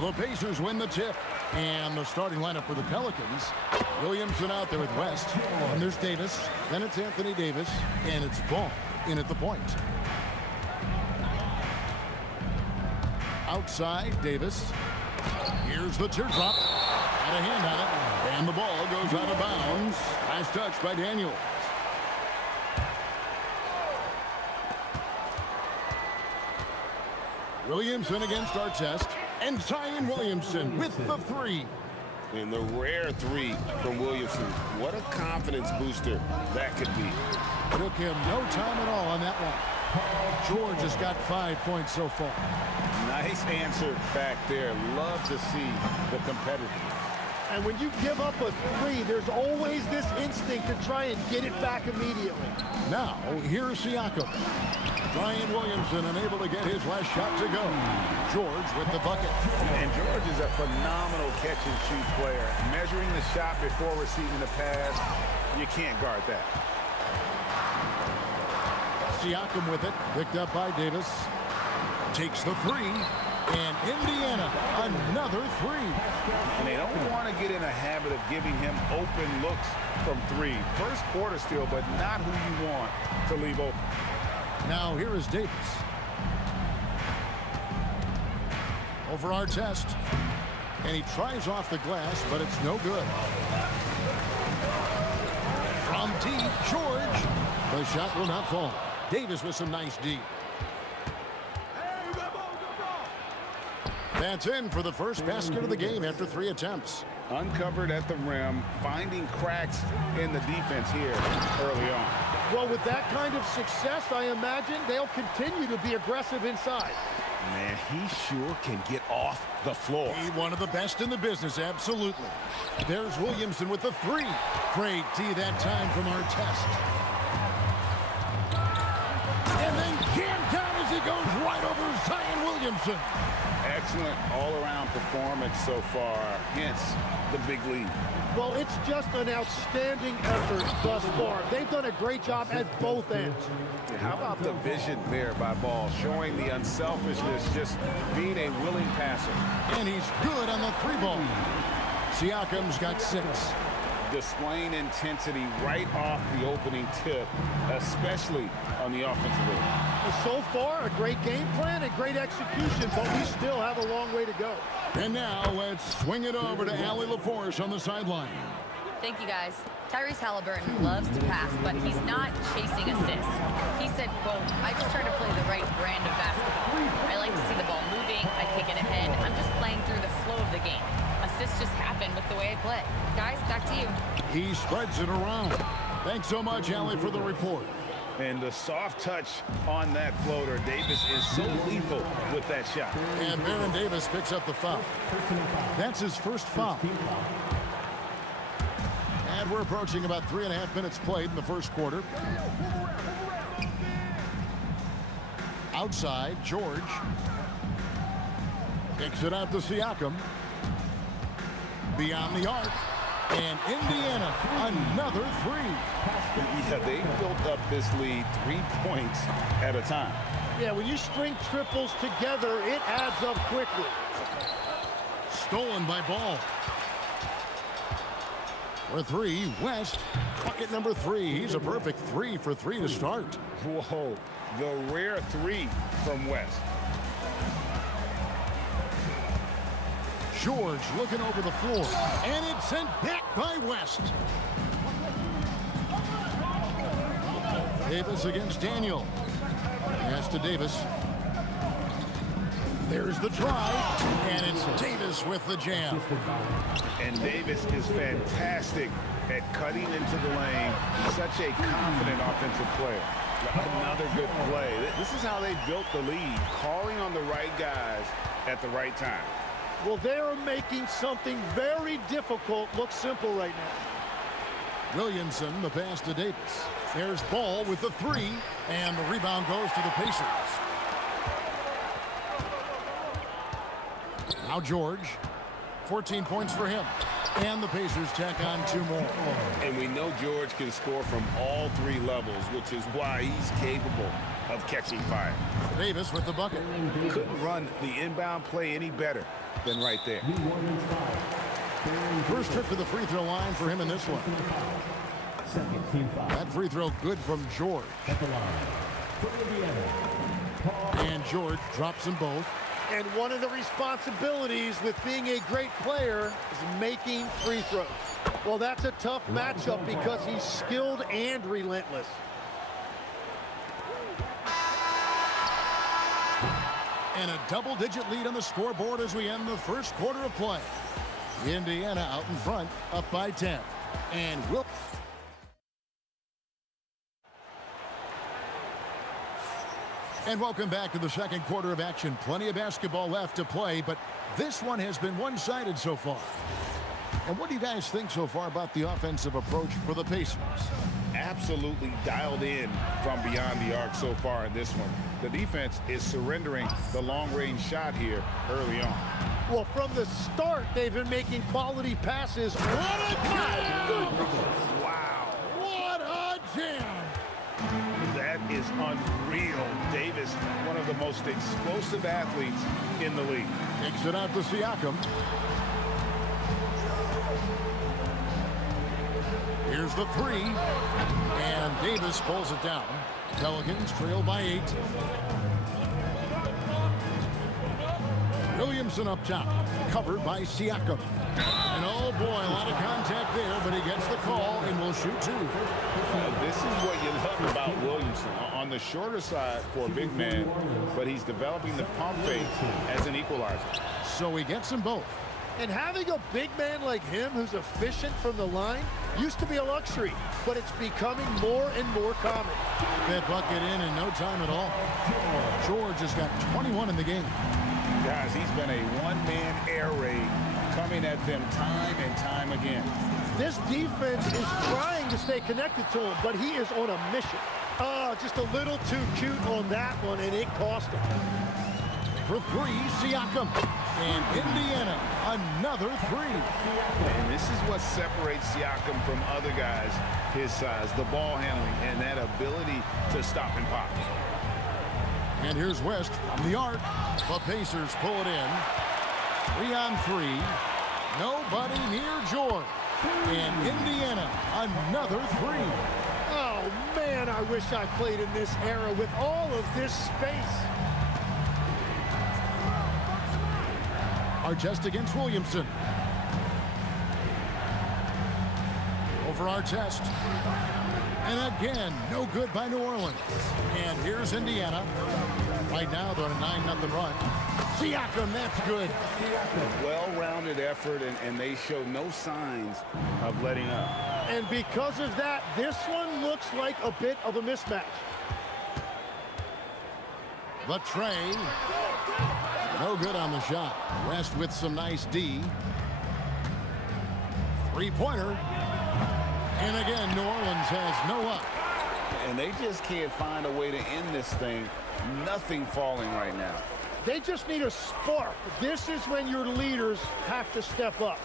So the Pacers win the tip. And the starting lineup for the Pelicans. Williamson out there with West. And there's Davis. Then it's Anthony Davis. And it's Ball in at the point. Outside, Davis. Here's the teardrop. Had a hand on it. And the ball goes out of bounds. Nice touch by Daniels. Williamson against Artest. And Zion Williamson with the three. And the rare three from Williamson. What a confidence booster that could be. Took him no time at all on that one. George has got 5 points so far. Nice answer back there. Love to see the competitiveness. And when you give up a three, there's always this instinct to try and get it back immediately. Now, here's Siakam. Zion Williamson unable to get his last shot to go. George with the bucket. And George is a phenomenal catch-and-shoot player. Measuring the shot before receiving the pass, you can't guard that. Siakam with it, picked up by Davis. Takes the three. And Indiana, another three. And they don't want to get in a habit of giving him open looks from three. First quarter still, but not who you want to leave open. Now here is Davis. Over Artest. And he tries off the glass, but it's no good. From deep, George. The shot will not fall. Davis with some nice D. That's in for the first basket of the game after 3 attempts. Uncovered at the rim, finding cracks in the defense here early on. Well, with that kind of success, I imagine they'll continue to be aggressive inside. Man, he sure can get off the floor. He's one of the best in the business, absolutely. There's Williamson with the three. Great D that time from Artest. And then jammed down as he goes right over Zion Williamson. Excellent all-around performance so far, hence the big lead. Well, it's just an outstanding effort thus far. They've done a great job at both ends. How about the vision there by Ball, showing the unselfishness, just being a willing passer. And he's good on the three ball. Siakam's got 6. Displaying intensity right off the opening tip, especially on the offensive end. So far, a great game plan and great execution, but we still have a long way to go. And now let's swing it over to Allie LaForce on the sideline. Thank you, guys. Tyrese Halliburton loves to pass, but he's not chasing assists. He said, quote, "I just try to play the right brand of basketball. I like to see the ball moving. I kick it ahead. I'm just playing through the flow of the game. Assists just happen with the way I play." Guys, back to you. He spreads it around. Thanks so much, Allie, for the report. And the soft touch on that floater. Davis is so lethal with that shot. And Baron Davis picks up the foul. That's his first foul. And we're approaching about 3.5 minutes played in the first quarter. Outside, George. Kicks it out to Siakam. Beyond the arc. And Indiana, another three. Yeah, they built up this lead 3 points at a time. Yeah, when you string triples together, it adds up quickly. Stolen by Ball. For three, West. Bucket number 3. He's a perfect 3 for 3 to start. Whoa, the rare 3 from West. George looking over the floor. And it's sent back by West. Davis against Daniel. Pass to Davis. There's the drive. And it's Davis with the jam. And Davis is fantastic at cutting into the lane. Such a confident offensive player. Another good play. This is how they built the lead. Calling on the right guys at the right time. Well, they're making something very difficult look simple right now. Williamson, the pass to Davis. There's Ball with the 3, and the rebound goes to the Pacers. Now George, 14 points for him. And the Pacers tack on 2 more. And we know George can score from all 3 levels, which is why he's capable of catching fire. Davis with the bucket. Couldn't run the inbound play any better than right there. First trip to the free throw line for him in this one. That free throw good from George. And George drops them both. And one of the responsibilities with being a great player is making free throws. Well, that's a tough matchup because he's skilled and relentless. And a double-digit lead on the scoreboard as we end the first quarter of play. Indiana out in front, up by 10. And welcome back to the second quarter of action. Plenty of basketball left to play, but this one has been one-sided so far. And what do you guys think so far about the offensive approach for the Pacers? Absolutely dialed in from beyond the arc so far in this one. The defense is surrendering the long-range shot here early on. Well, from the start, they've been making quality passes. What a jam! Wow. What a jam! That is unreal. Davis, one of the most explosive athletes in the league. Takes it out to Siakam. Here's the three. And Davis pulls it down. Pelicans trail by 8. Williamson up top, covered by Siakam. And oh boy, a lot of contact there, but he gets the call and will shoot 2. This is what you love about Williamson. On the shorter side for a big man, but he's developing the pump fake as an equalizer. So he gets them both. And having a big man like him who's efficient from the line used to be a luxury, but it's becoming more and more common. That bucket in no time at all. George has got 21 in the game. Guys, he's been a one-man air raid coming at them time and time again. This defense is trying to stay connected to him, but he is on a mission. Just a little too cute on that one, and it cost him. For 3, Siakam. And Indiana, another 3. And this is what separates Siakam from other guys his size, the ball handling and that ability to stop and pop. And here's West from the arc. The Pacers pull it in. 3 on 3. Nobody near George. And Indiana, another 3. Oh, man, I wish I played in this era with all of this space. Artest against Williamson. Over Artest. And again, no good by New Orleans. And here's Indiana. Right now, they're on a 9-0 run. Siakam, that's good. Well-rounded effort, and they show no signs of letting up. And because of that, this one looks like a bit of a mismatch. The tray. No good on the shot. West with some nice D. 3-pointer. And again, New Orleans has no luck. And they just can't find a way to end this thing. Nothing falling right now. They just need a spark. This is when your leaders have to step up.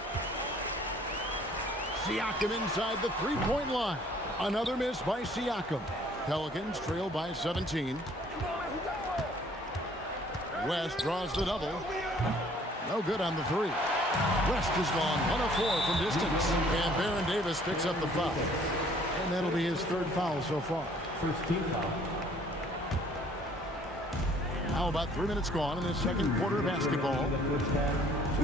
Siakam inside the 3-point line. Another miss by Siakam. Pelicans trail by 17. West draws the double. No good on the 3. West is gone 1 of 4 from distance. And Baron Davis picks up the foul. And that'll be his 3rd foul so far. First team foul. Now about 3 minutes gone in this second quarter of basketball.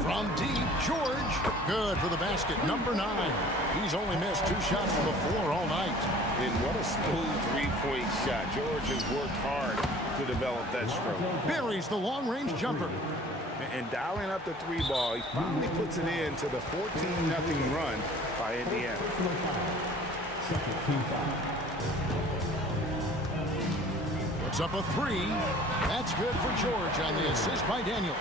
From deep, George. Good for the basket, number 9. He's only missed 2 shots from the floor all night. And what a smooth 3-point shot. George has worked hard to develop that stroke. Buries the long-range jumper. And dialing up the 3 ball, he finally puts it in to the 14-0 run by Indiana. Second team foul. Puts up a 3. That's good for George on the assist by Daniels.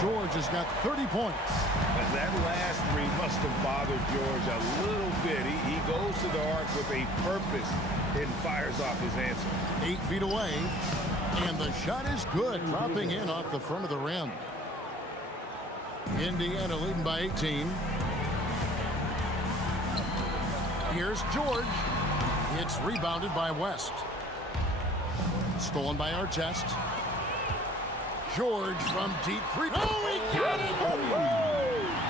George has got 30 points. And that last 3 must have bothered George a little bit. He goes to the arc with a purpose and fires off his answer. 8 feet away. And the shot is good, dropping in off the front of the rim. Indiana leading by 18. Here's George. It's rebounded by West. It's stolen by Artest. George from deep free. Oh, he got it!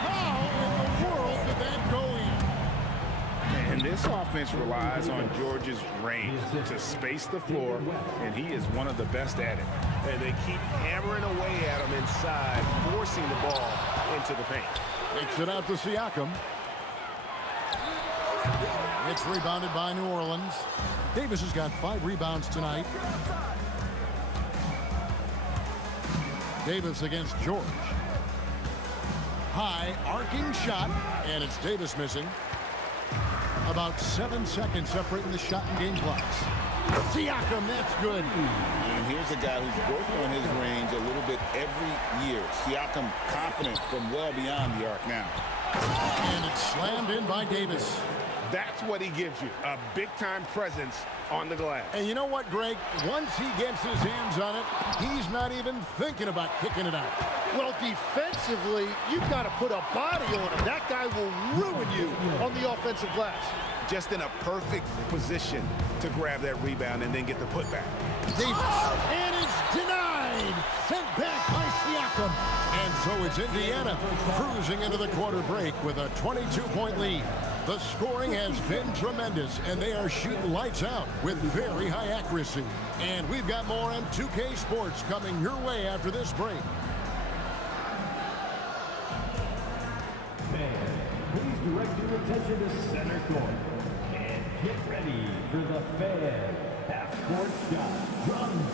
How in the world did that go in? And this offense relies on George's range to space the floor, and he is one of the best at it. And they keep hammering away at him inside, forcing the ball into the paint. Takes it out to Siakam. It's rebounded by New Orleans. Davis has got 5 rebounds tonight. Davis against George. High arcing shot, and it's Davis missing. About 7 seconds separating the shot and game clocks. Siakam, that's good. And here's a guy who's working on his range a little bit every year. Siakam confident from well beyond the arc now. And it's slammed in by Davis. That's what he gives you, a big-time presence on the glass. And you know what, Greg? Once he gets his hands on it, he's not even thinking about kicking it out. Well, defensively, you've got to put a body on him. That guy will ruin you on the offensive glass. Just in a perfect position to grab that rebound and then get the putback. Davis. And it's denied. Sent back by Siakam. And so it's Indiana cruising into the quarter break with a 22-point lead. The scoring has been tremendous, and they are shooting lights out with very high accuracy. And we've got more on 2K Sports coming your way after this break. Fans, please direct your attention to center court. And get ready for the fan half-court shot drums.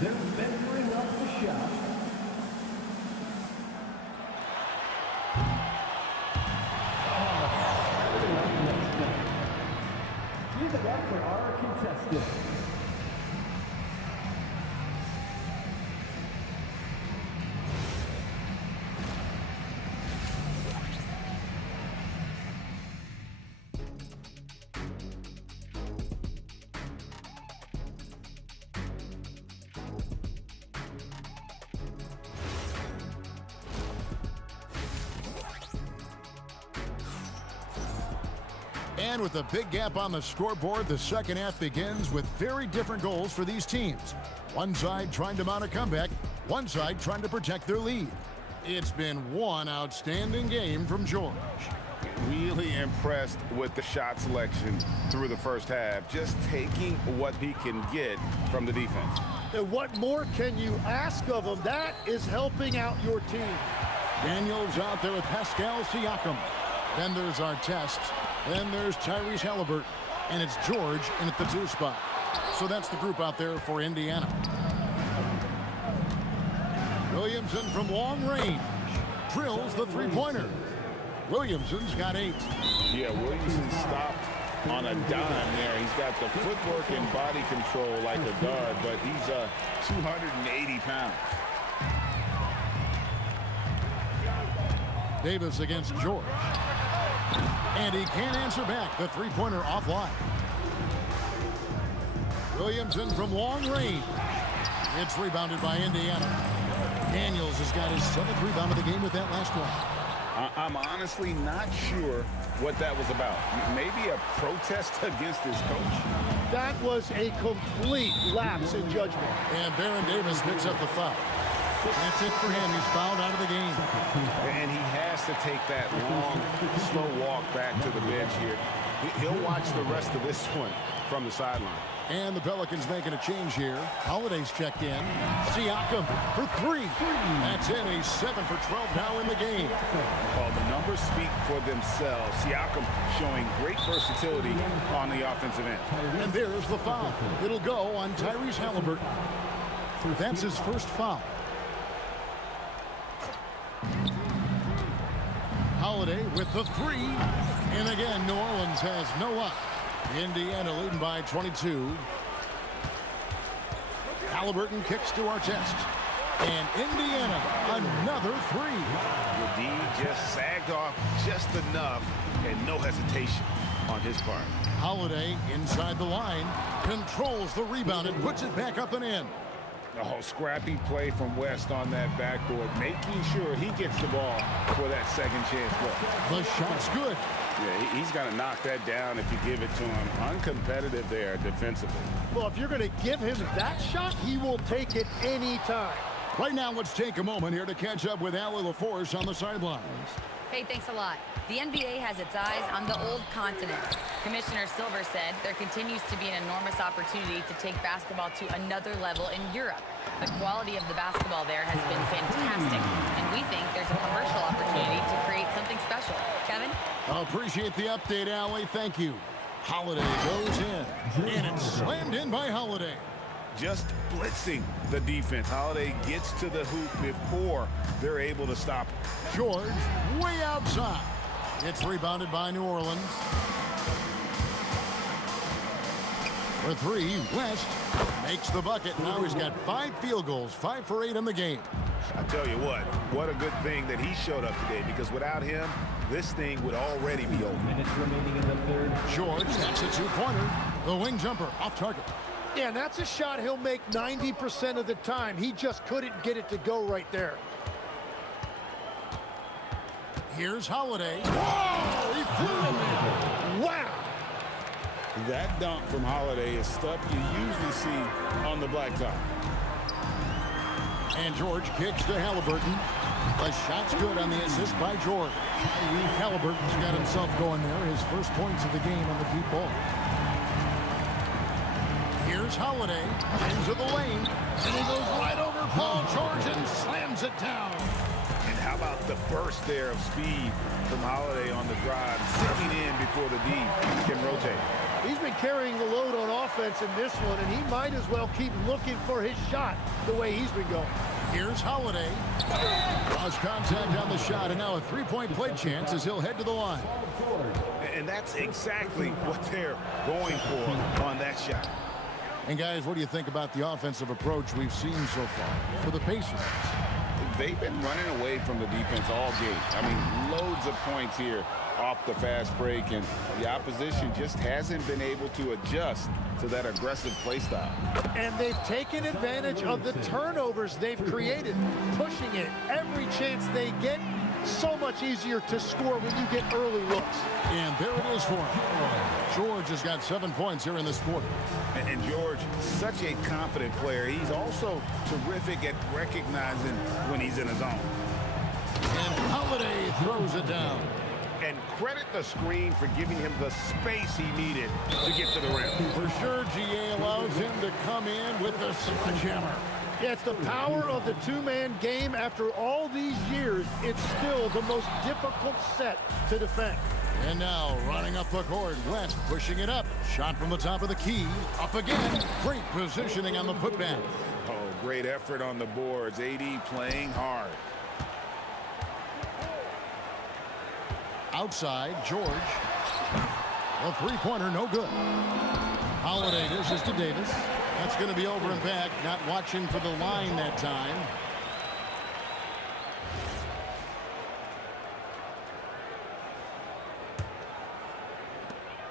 They're measuring up the shot. Give it up for our contestant. And with a big gap on the scoreboard, the second half begins with very different goals for these teams. One side trying to mount a comeback, one side trying to protect their lead. It's been one outstanding game from George. Really impressed with the shot selection through the first half, just taking what he can get from the defense. And what more can you ask of him? That is helping out your team. Daniels out there with Pascal Siakam. Then there's Artest. Then there's Tyrese Halliburton. And it's George in at the 2 spot. So that's the group out there for Indiana. Williamson from long range drills the 3-pointer. Williamson's got 8. Yeah, Williamson stopped on a dime there. He's got the footwork and body control like a guard, but he's 280 pounds. Davis against George. And he can't answer back. The 3-pointer offline. Williamson from long range. It's rebounded by Indiana. Daniels has got his 7th rebound of the game with that last one. I'm honestly not sure what that was about. Maybe a protest against his coach. That was a complete lapse in judgment. And Baron Davis picks up the foul. That's it for him. He's fouled out of the game. And he has to take that long, slow walk back to the bench here. He'll watch the rest of this one from the sideline. And the Pelicans making a change here. Holiday's checked in. Siakam for 3. That's in. He's 7 for 12 now in the game. Well, the numbers speak for themselves. Siakam showing great versatility on the offensive end. And there's the foul. It'll go on Tyrese Halliburton. That's his first foul. Holiday with the 3. And again, New Orleans has no luck. Indiana leading by 22. Halliburton kicks to Artest. And Indiana, another 3. The D just sagged off just enough and no hesitation on his part. Holiday inside the line, controls the rebound and puts it back up and in. Oh, scrappy play from West on that backboard, making sure he gets the ball for that second chance look. The shot's good. Yeah, he's going to knock that down if you give it to him. Uncompetitive there defensively. Well, if you're going to give him that shot, he will take it anytime. Right now, let's take a moment here to catch up with Allie LaForce on the sidelines. Hey, thanks a lot. The NBA has its eyes on the old continent. Commissioner Silver said there continues to be an enormous opportunity to take basketball to another level in Europe. The quality of the basketball there has been fantastic, and we think there's a commercial opportunity to create something special. Kevin? Appreciate the update, Allie. Thank you. Holiday goes in, and it's slammed in by Holiday. Just blitzing the defense. Holiday gets to the hoop before they're able to stop him. George way outside. It's rebounded by New Orleans. For three, West makes the bucket. Now he's got 5 field goals, 5 for 8 in the game. I tell you what a good thing that he showed up today, because without him, this thing would already be over. Minutes remaining in the third. George takes a 2-pointer. The wing jumper off target. Yeah, and that's a shot he'll make 90% of the time. He just couldn't get it to go right there. Here's Holiday. Whoa! He flew him in. Wow! That dunk from Holiday is stuff you usually see on the blacktop. And George kicks to Halliburton. The shot's good on the assist by George. Halliburton's got himself going there. His first points of the game on the deep ball. Here's Holiday into the lane, and he goes right over Paul George and slams it down. And how about the burst there of speed from Holiday on the drive, zipping in before the D can rotate. He's been carrying the load on offense in this one, and he might as well keep looking for his shot the way he's been going. Here's Holiday. Lost contact on the shot, and now a 3-point play chance as he'll head to the line. And that's exactly what they're going for on that shot. And guys, what do you think about the offensive approach we've seen so far for the Pacers? They've been running away from the defense all game. I mean, loads of points here off the fast break, and the opposition just hasn't been able to adjust to that aggressive play style. And they've taken advantage of the turnovers they've created, pushing it every chance they get. So much easier to score when you get early looks. And there it is for him. George has got 7 points here in this quarter. And George, such a confident player. He's also terrific at recognizing when he's in his zone. And Holiday throws it down. And credit the screen for giving him the space he needed to get to the rim. For sure, GA allows him to come in with the sledgehammer. Yeah, it's the power of the two-man game. After all these years, it's still the most difficult set to defend. And now, running up the court, West pushing it up. Shot from the top of the key. Up again. Great positioning on the putback. Oh, great effort on the boards. AD playing hard. Outside, George. A 3-pointer, no good. Holiday dishes to Davis. That's going to be over and back. Not watching for the line that time.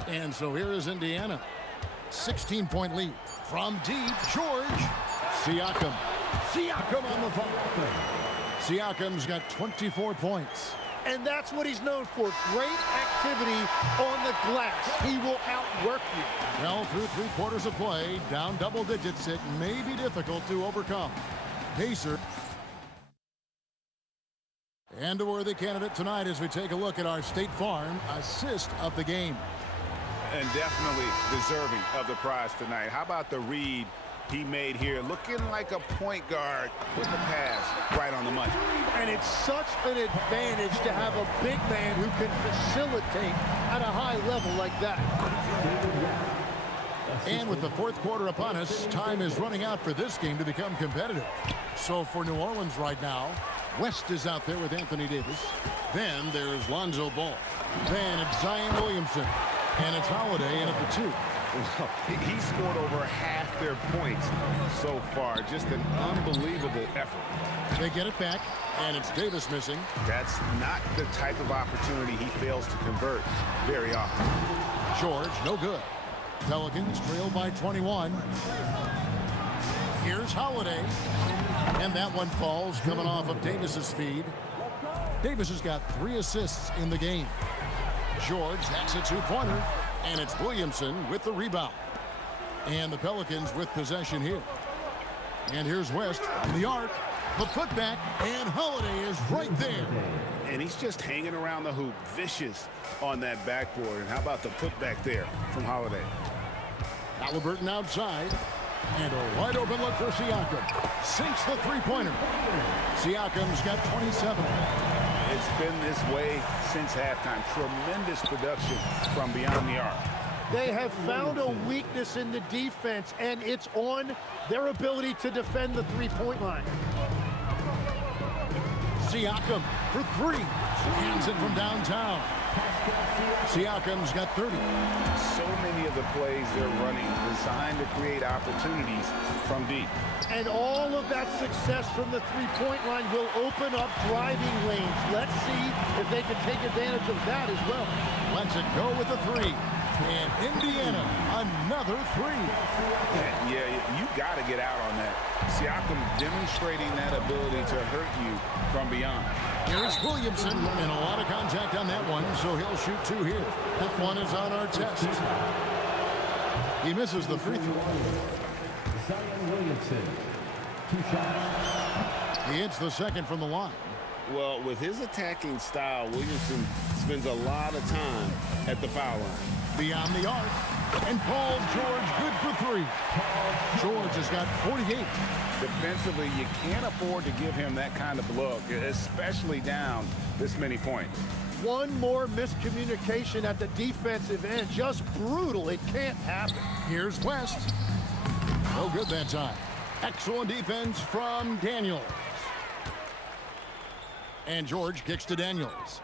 And so here is Indiana. 16-point lead. From deep, George. Siakam. Siakam on the phone. Siakam's got 24 points. And that's what he's known for. Great activity on the glass. He will outwork you. Well, through 3 quarters of play, down double digits, it may be difficult to overcome. Pacer. And a worthy candidate tonight as we take a look at our State Farm assist of the game. And definitely deserving of the prize tonight. How about the read he made here? Looking like a point guard with the pass right on the money. And it's such an advantage to have a big man who can facilitate at a high level like that. And with the 4th quarter upon us, time is running out for this game to become competitive. So for New Orleans right now, West is out there with Anthony Davis. Then there's Lonzo Ball. Then it's Zion Williamson. And it's Holiday in at the 2. Well, he scored over half their points so far. Just an unbelievable effort. They get it back, and it's Davis missing. That's not the type of opportunity he fails to convert very often. George, no good. Pelicans trail by 21. Here's Holiday. And that one falls coming off of Davis's feed. Davis has got 3 assists in the game. George, that's a two-pointer. And it's Williamson with the rebound. And the Pelicans with possession here. And here's West from the arc. The putback, and Holiday is right there. And he's just hanging around the hoop, vicious on that backboard. And how about the putback there from Holiday? Halliburton outside. And a wide open look for Siakam. Sinks the three-pointer. Siakam's got 27. It's been this way since halftime. Tremendous production from beyond the arc. They have found a weakness in the defense, and it's on their ability to defend the three-point line. Siakam for three. Hands it from downtown. Siakam's got 30. So many of the plays they're running designed to create opportunities from deep. And all of that success from the three-point line will open up driving lanes. Let's see if they can take advantage of that as well. Lets it go with the three. And Indiana, another three. Yeah, you got to get out on that. Siakam demonstrating that ability to hurt you from beyond. Here's Williamson, and a lot of contact on that one, so he'll shoot two here. That one is on our test. He misses the free throw. Zion Williamson, 2 shots. He hits the second from the line. Well, with his attacking style, Williamson spends a lot of time at the foul line. Beyond the arc, and Paul George good for three. George has got 48. Defensively, you can't afford to give him that kind of look, especially down this many points. One more miscommunication at the defensive end. Just brutal. It can't happen. Here's West. No good that time. Excellent defense from Daniels. And George kicks to Daniels.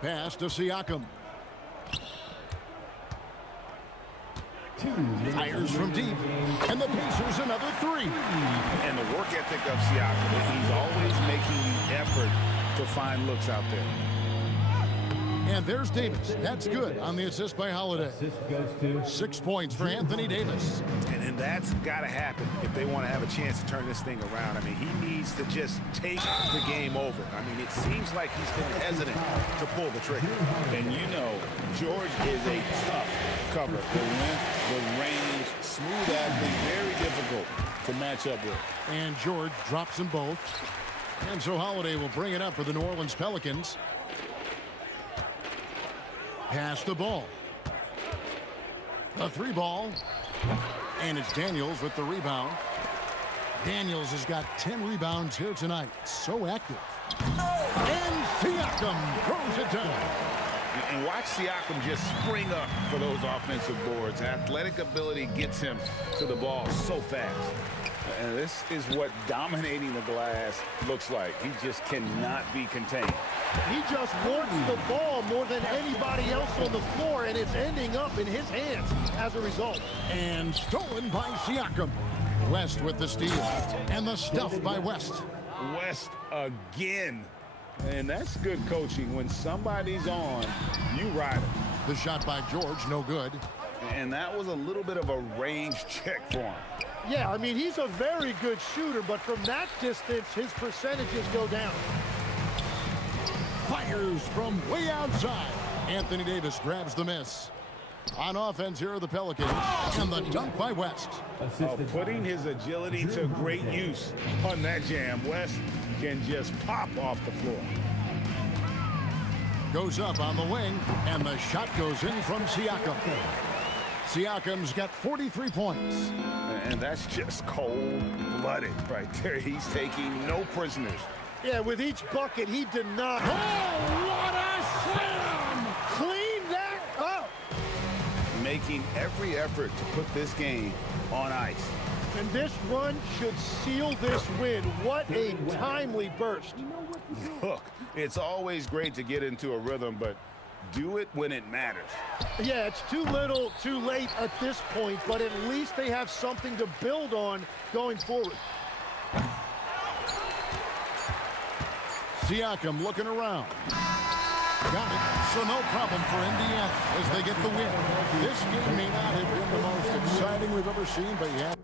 Pass to Siakam. Fires from deep. And the Pacers another three. And the work ethic of Siakam, he's always making the effort to find looks out there. And there's Davis. That's good on the assist by Holiday. Assist goes to 6 points for Anthony Davis. And that's got to happen if they want to have a chance to turn this thing around. I mean, he needs to just take the game over. I mean, it seems like he's been hesitant to pull the trigger. And you know, George is a tough cover. The length, the range, smooth athlete, very difficult to match up with. And George drops them both. And so Holiday will bring it up for the New Orleans Pelicans. Pass the ball. A three ball. And it's Daniels with the rebound. Daniels has got 10 rebounds here tonight. So active. And Siakam throws it down. And watch Siakam just spring up for those offensive boards. Athletic ability gets him to the ball so fast. And this is what dominating the glass looks like. He just cannot be contained. He just wants the ball more than anybody else on the floor, and it's ending up in his hands as a result. And stolen by Siakam. West with the steal. And the stuff by West. West again. And that's good coaching. When somebody's on, you ride it. The shot by George, no good. And that was a little bit of a range check for him. Yeah, I mean, he's a very good shooter, but from that distance, his percentages go down. Fires from way outside. Anthony Davis grabs the miss. On offense, here are the Pelicans. And the dunk by West. Putting his agility to great use on that jam. West can just pop off the floor. Goes up on the wing, and the shot goes in from Siakam. Siakam's got 43 points. And that's just cold-blooded right there. He's taking no prisoners. Yeah, with each bucket, he did not. Oh, what a slam! Clean that up! Making every effort to put this game on ice. And this run should seal this win. What a timely burst. Look, it's always great to get into a rhythm, but do it when it matters. Yeah, it's too little, too late at this point, but at least they have something to build on going forward. Siakam looking around. Got it. So no problem for Indiana as they get the win. This game may not have been the most exciting we've ever seen, but yeah.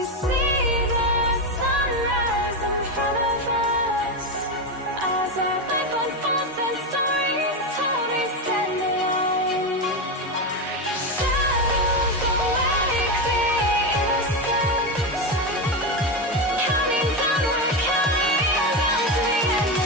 We see the sunrise in front of us as our life unfolds and stories told we stand alone. Shadows awake the innocence, counting down, we're counting down to the end.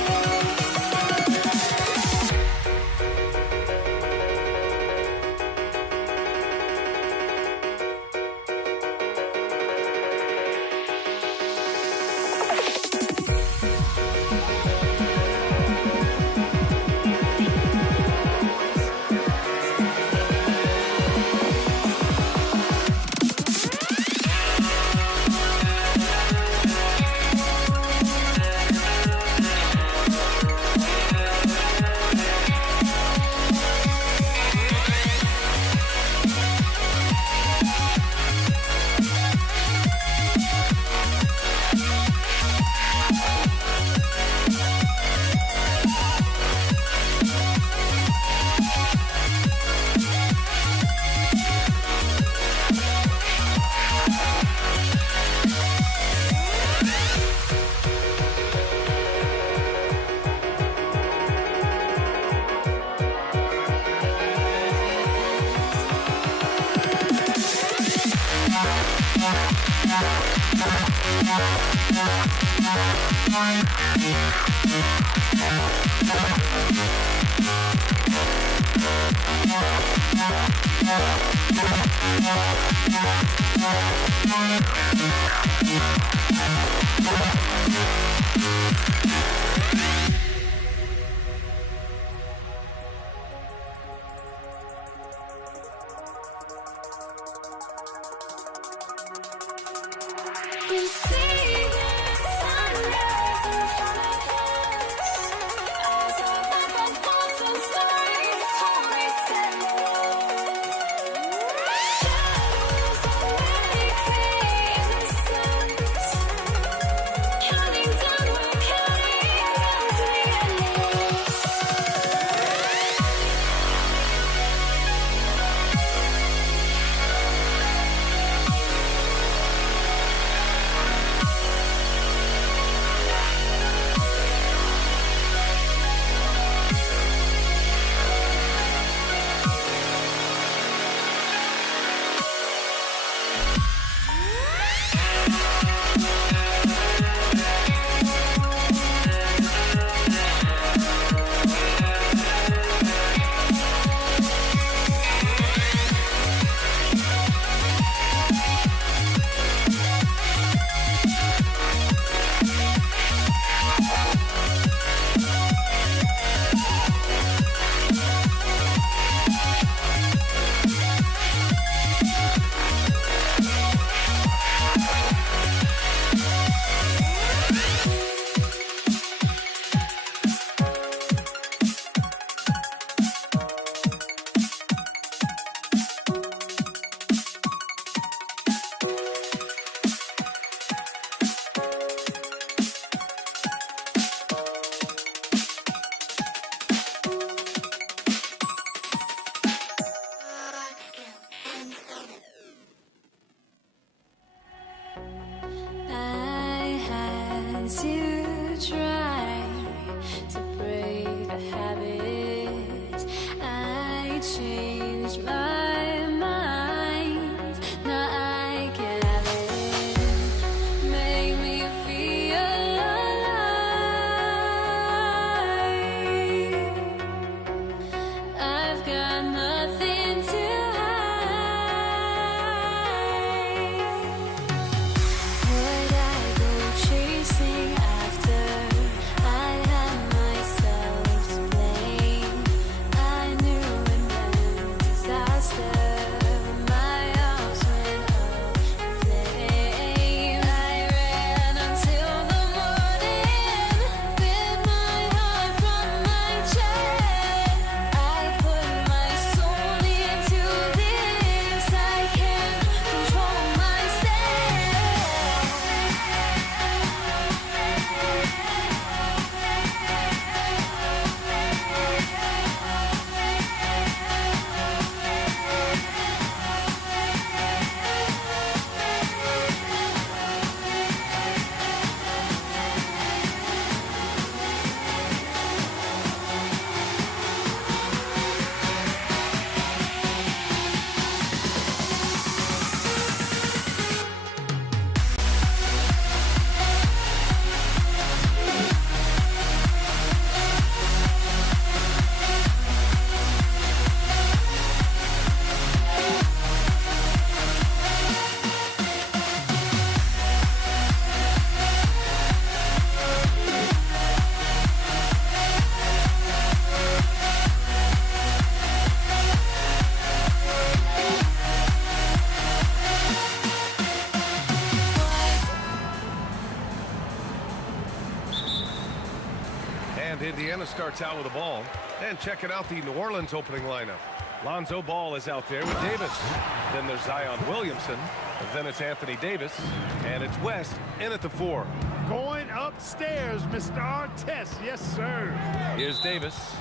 We see the sunrise in front of us as our life unfolds and stories told we stand alone. Shadows awake the innocence, counting down, we're counting down to the end. Indiana starts out with the ball. And checking out the New Orleans opening lineup. Lonzo Ball is out there with Davis. Then there's Zion Williamson. Then it's Anthony Davis. And it's West in at the 4. Going upstairs, Mr. Artest. Yes, sir. Here's Davis.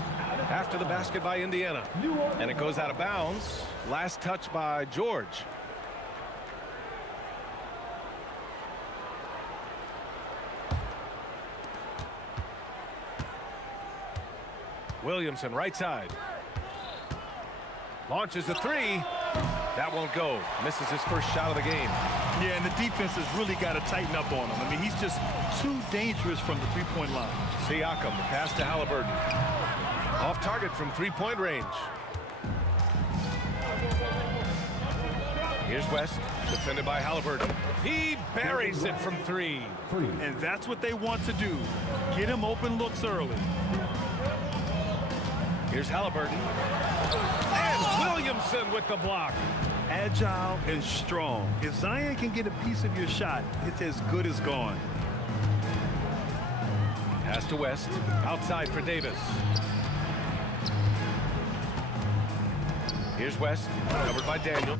After the basket by Indiana. And it goes out of bounds. Last touch by George. Williamson, right side. Launches a 3. That won't go. Misses his first shot of the game. Yeah, and the defense has really got to tighten up on him. I mean, he's just too dangerous from the three-point line. Siakam, the pass to Halliburton. Off target from three-point range. Here's West, defended by Halliburton. He buries it from 3. And that's what they want to do. Get him open looks early. Here's Halliburton. And Williamson with the block. Agile and strong. If Zion can get a piece of your shot, it's as good as gone. Pass to West. Outside for Davis. Here's West. Covered by Daniel.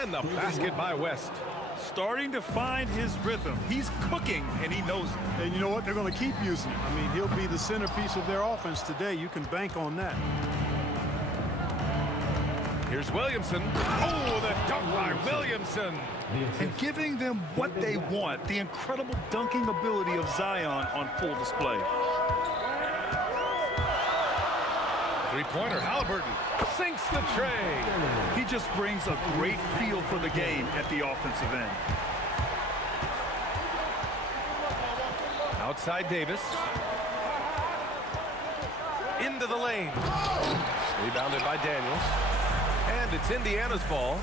And the basket by West. Starting to find his rhythm. He's cooking, and he knows it. And you know what? They're going to keep using him. I mean, he'll be the centerpiece of their offense today. You can bank on that. Here's Williamson. Oh, the dunk by Williamson. And giving them what they want. The incredible dunking ability of Zion on full display. Three-pointer, Halliburton sinks the tray. He just brings a great feel for the game at the offensive end. Outside Davis. Into the lane. Rebounded by Daniels. And it's Indiana's ball.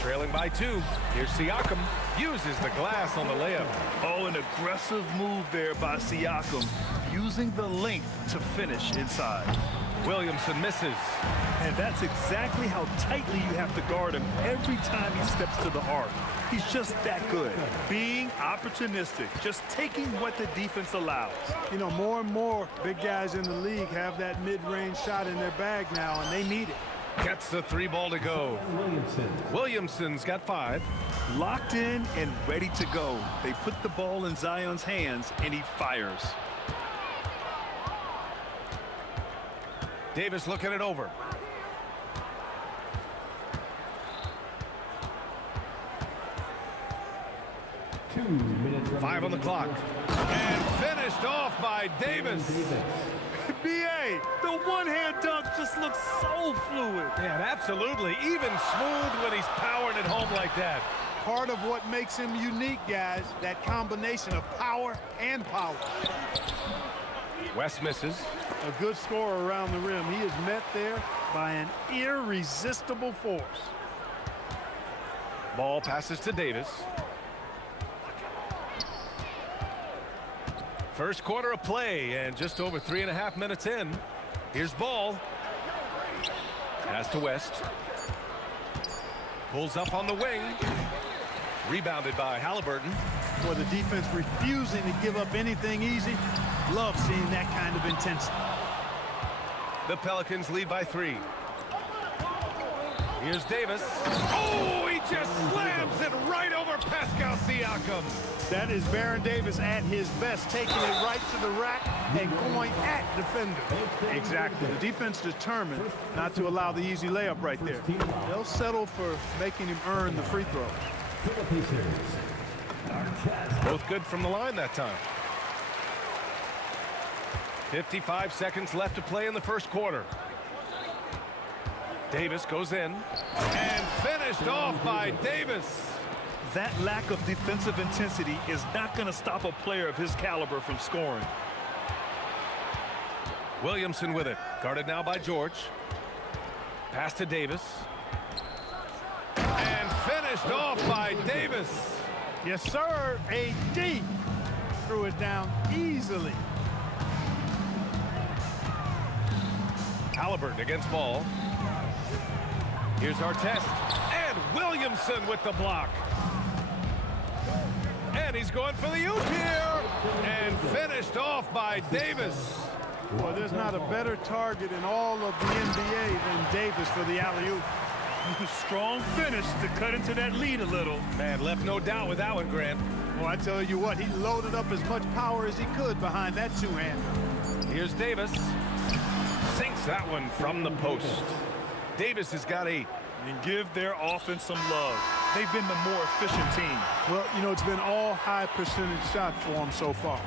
Trailing by 2. Here's Siakam. Uses the glass on the layup. Oh, an aggressive move there by Siakam. Using the length to finish inside. Williamson misses. And that's exactly how tightly you have to guard him every time he steps to the arc. He's just that good. Being opportunistic, just taking what the defense allows. You know, more and more big guys in the league have that mid-range shot in their bag now, and they need it. Gets the 3 ball to go. Williamson's got 5. Locked in and ready to go. They put the ball in Zion's hands, and he fires. Davis looking it over. Five on the clock. And finished off by Davis. B.A., the one-hand dunk just looks so fluid. Yeah, absolutely. Even smooth when he's powering it home like that. Part of what makes him unique, guys, that combination of power and power. West misses. A good scorer around the rim. He is met there by an irresistible force. Ball passes to Davis. First quarter of play and just over 3.5 minutes in. Here's Ball. Pass to West. Pulls up on the wing. Rebounded by Halliburton. Boy, the defense refusing to give up anything easy. Love seeing that kind of intensity. The Pelicans lead by 3. Here's Davis. Oh, he just slams it right over Pascal Siakam. That is Baron Davis at his best, taking it right to the rack and going at defender. Exactly. The defense determined not to allow the easy layup right there. They'll settle for making him earn the free throws. Both good from the line that time. 55 seconds left to play in the first quarter. Davis goes in and finished off by Davis. That lack of defensive intensity is not going to stop a player of his caliber from scoring. Williamson with it. Guarded now by George. Pass to Davis. And finished off by Davis. Yes, sir. AD threw it down easily. Halliburton against Ball. Here's Artest. And Williamson with the block. And he's going for the oop here. And finished off by Davis. Well, there's not a better target in all of the NBA than Davis for the alley-oop. Strong finish to cut into that lead a little. Man, left no doubt with that one, Grant. Well, I tell you what, he loaded up as much power as he could behind that two-hander. Here's Davis. Sinks that one from the post. Davis has got 8. And give their offense some love. They've been the more efficient team. Well, you know, it's been all high percentage shots for him so far.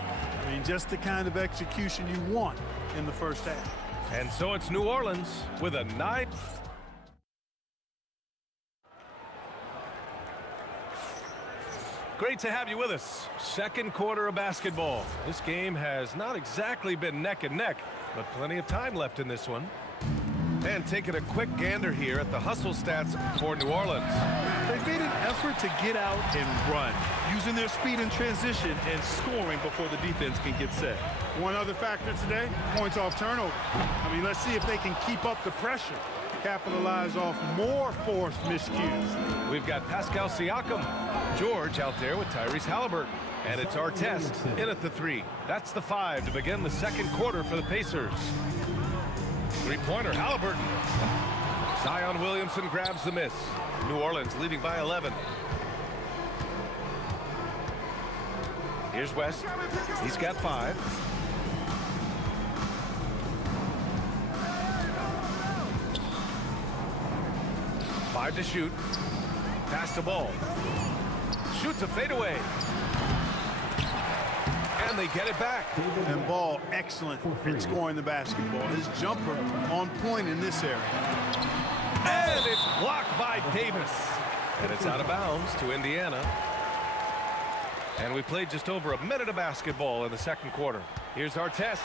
I mean, just the kind of execution you want in the first half. And so it's New Orleans with a 9. Great to have you with us. Second quarter of basketball. This game has not exactly been neck and neck, but plenty of time left in this one. And taking a quick gander here at the hustle stats for New Orleans. They've made an effort to get out and run, using their speed in transition and scoring before the defense can get set. One other factor today, points off turnover. I mean, let's see if they can keep up the pressure, capitalize off more forced miscues. We've got Pascal Siakam, George out there with Tyrese Halliburton. And it's our test in at the 3. That's the 5 to begin the second quarter for the Pacers. Three-pointer, Halliburton. Zion Williamson grabs the miss. New Orleans leading by 11. Here's West. He's got 5. Five to shoot. Pass the ball. Shoots a fadeaway. And they get it back. And Ball excellent at scoring the basketball. His jumper on point in this area. And it's blocked by Davis. And it's out of bounds to Indiana. And we played just over a minute of basketball in the second quarter. Here's our test.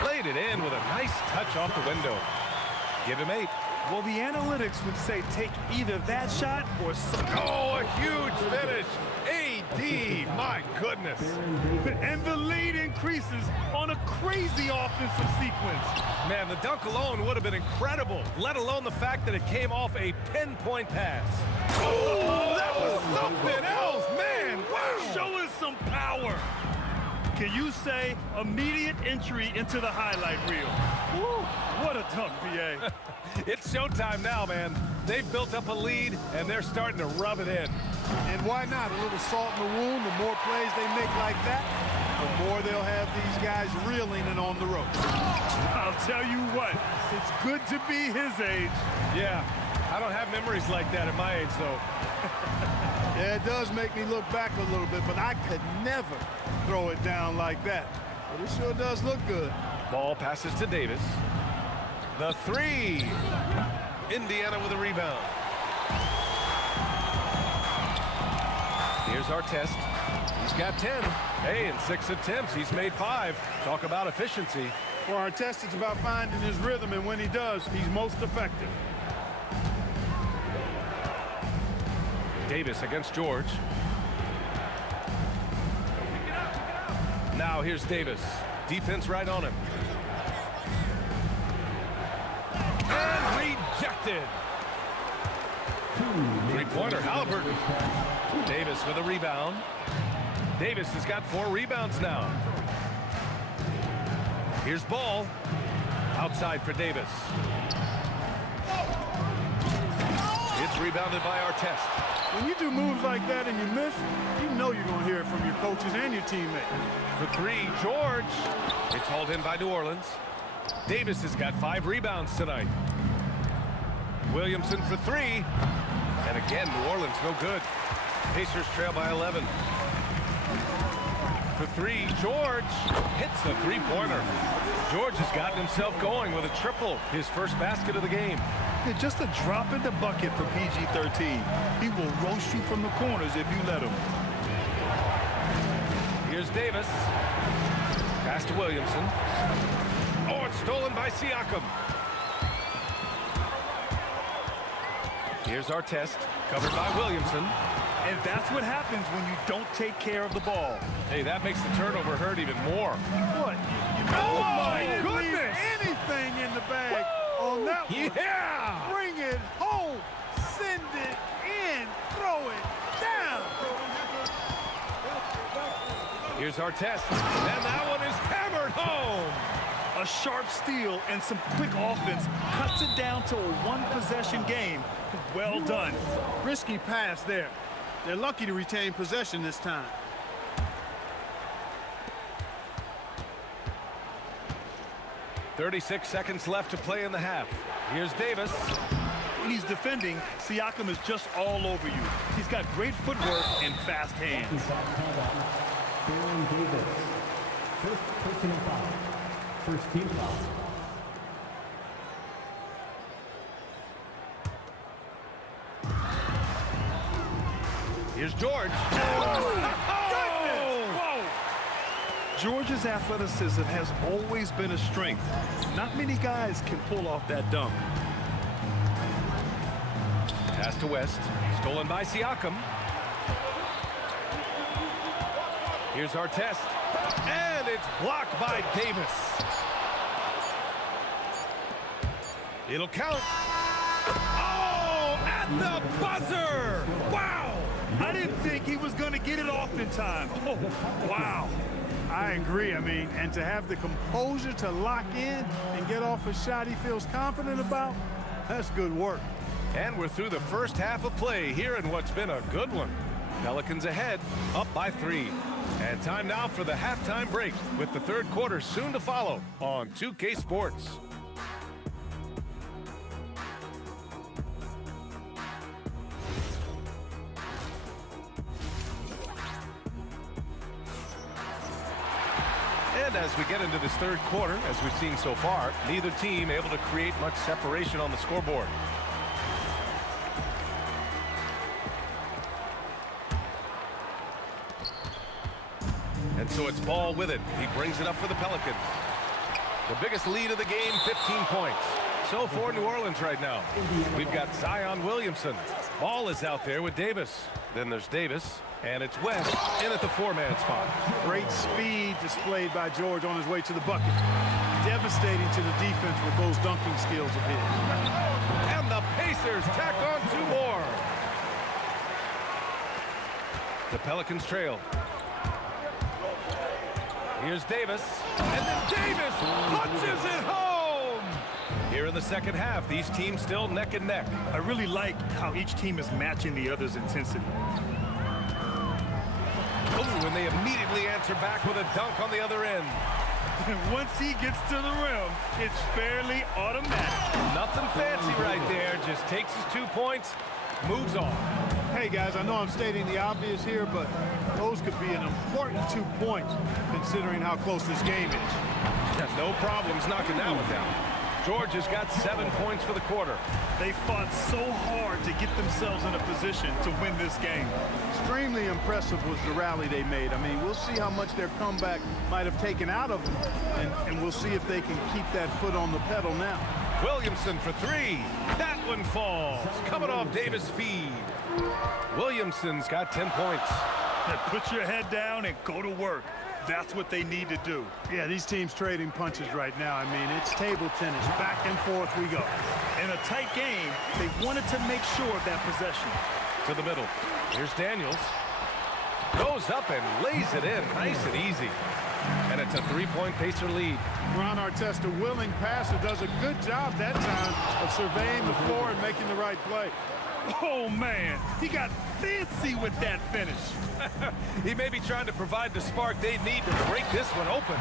Played it in with a nice touch off the window. Give him 8. Well, the analytics would say take either that shot or something. Oh, a huge finish. AD, my goodness. And the lead increases on a crazy offensive sequence. Man, the dunk alone would have been incredible, let alone the fact that it came off a pinpoint pass. Oh, that was something else, man. Wow. Show us some power. Can you say immediate entry into the highlight reel? Woo, what a dunk, BA. It's showtime now, man. They've built up a lead, and they're starting to rub it in. And why not? A little salt in the wound. The more plays they make like that, the more they'll have these guys reeling and on the ropes. I'll tell you what, it's good to be his age. Yeah, I don't have memories like that at my age, though. Yeah, it does make me look back a little bit, but I could never throw it down like that. But it sure does look good. Ball passes to Davis. The 3. Indiana with a rebound. Here's our test. He's got 10. Hey, in 6 attempts, he's made 5. Talk about efficiency. For our test, it's about finding his rhythm, and when he does, he's most effective. Davis against George. Now here's Davis. Defense right on him. And rejected. Three-pointer, Halliburton. Davis with a rebound. Davis has got 4 rebounds now. Here's Ball. Outside for Davis. It's rebounded by our test. When you do moves like that and you miss, you know you're going to hear it from your coaches and your teammates. For 3, George. It's hauled in by New Orleans. Davis has got 5 rebounds tonight. Williamson for 3. And again, New Orleans no good. Pacers trail by 11. For 3, George hits the three-pointer. George has gotten himself going with a triple, his first basket of the game. Yeah, just a drop in the bucket for PG-13. He will roast you from the corners if you let him. Here's Davis. Pass to Williamson. Oh, it's stolen by Siakam. Here's our test, covered by Williamson. And that's what happens when you don't take care of the ball. Hey, that makes the turnover hurt even more. What? Oh, my Didn't leave goodness! anything in the bag on that one. Yeah! Bring it home. Send it in. Throw it down. Here's our test. And that one is hammered home. A sharp steal and some quick offense cuts it down to a one-possession game. Well done. Risky pass there. They're lucky to retain possession this time. "36 seconds left to play in the half. Here's Davis. When he's defending, Siakam is just all over you. He's got great footwork and fast hands. Baron Davis. First personal foul. First team foul. Here's George. Whoa! George's athleticism has always been a strength. Not many guys can pull off that dunk. Pass to West. Stolen by Siakam. Here's our test. And it's blocked by Davis. It'll count. Oh, at the buzzer! Wow! I didn't think he was going to get it off in time. Oh, wow. I agree. I mean, and to have the composure to lock in and get off a shot he feels confident about, that's good work. And we're through the first half of play here in what's been a good one. Pelicans ahead, up by 3. And time now for the halftime break, with the third quarter soon to follow on 2K Sports. And as we get into this third quarter, as we've seen so far, neither team able to create much separation on the scoreboard. And so it's Ball with it. He brings it up for the Pelicans. The biggest lead of the game, 15 points. So for New Orleans right now, we've got Zion Williamson. Ball is out there with Davis. Then there's Davis, and it's West in at the 4-man spot. Great speed displayed by George on his way to the bucket. Devastating to the defense with those dunking skills of his. And the Pacers tack on 2 more. The Pelicans trail. Here's Davis, and then Davis punches it home! Here in the second half, these teams still neck and neck. I really like how each team is matching the other's intensity. Ooh, and they immediately answer back with a dunk on the other end. Once he gets to the rim, it's fairly automatic. Nothing fancy right there, just takes his 2 points, moves on. Hey, guys, I know I'm stating the obvious here, but those could be an important 2 points considering how close this game is. No problems knocking that one down. George has got 7 points for the quarter. They fought so hard to get themselves in a position to win this game. Extremely impressive was the rally they made. I mean, we'll see how much their comeback might have taken out of them, and we'll see if they can keep that foot on the pedal now. Williamson for 3. That one falls. Coming off Davis' feed. Williamson's got 10 points. Put your head down and go to work. That's what they need to do. Yeah, these teams trading punches right now. I mean, it's table tennis. Back and forth we go. In a tight game, they wanted to make sure of that possession. To the middle. Here's Daniels. Goes up and lays it in. Nice and easy. And it's a 3-point Pacer lead. Ron Artest, a willing passer, does a good job that time of surveying the floor and making the right play. Oh, man, he got fancy with that finish. He may be trying to provide the spark they need to break this one open.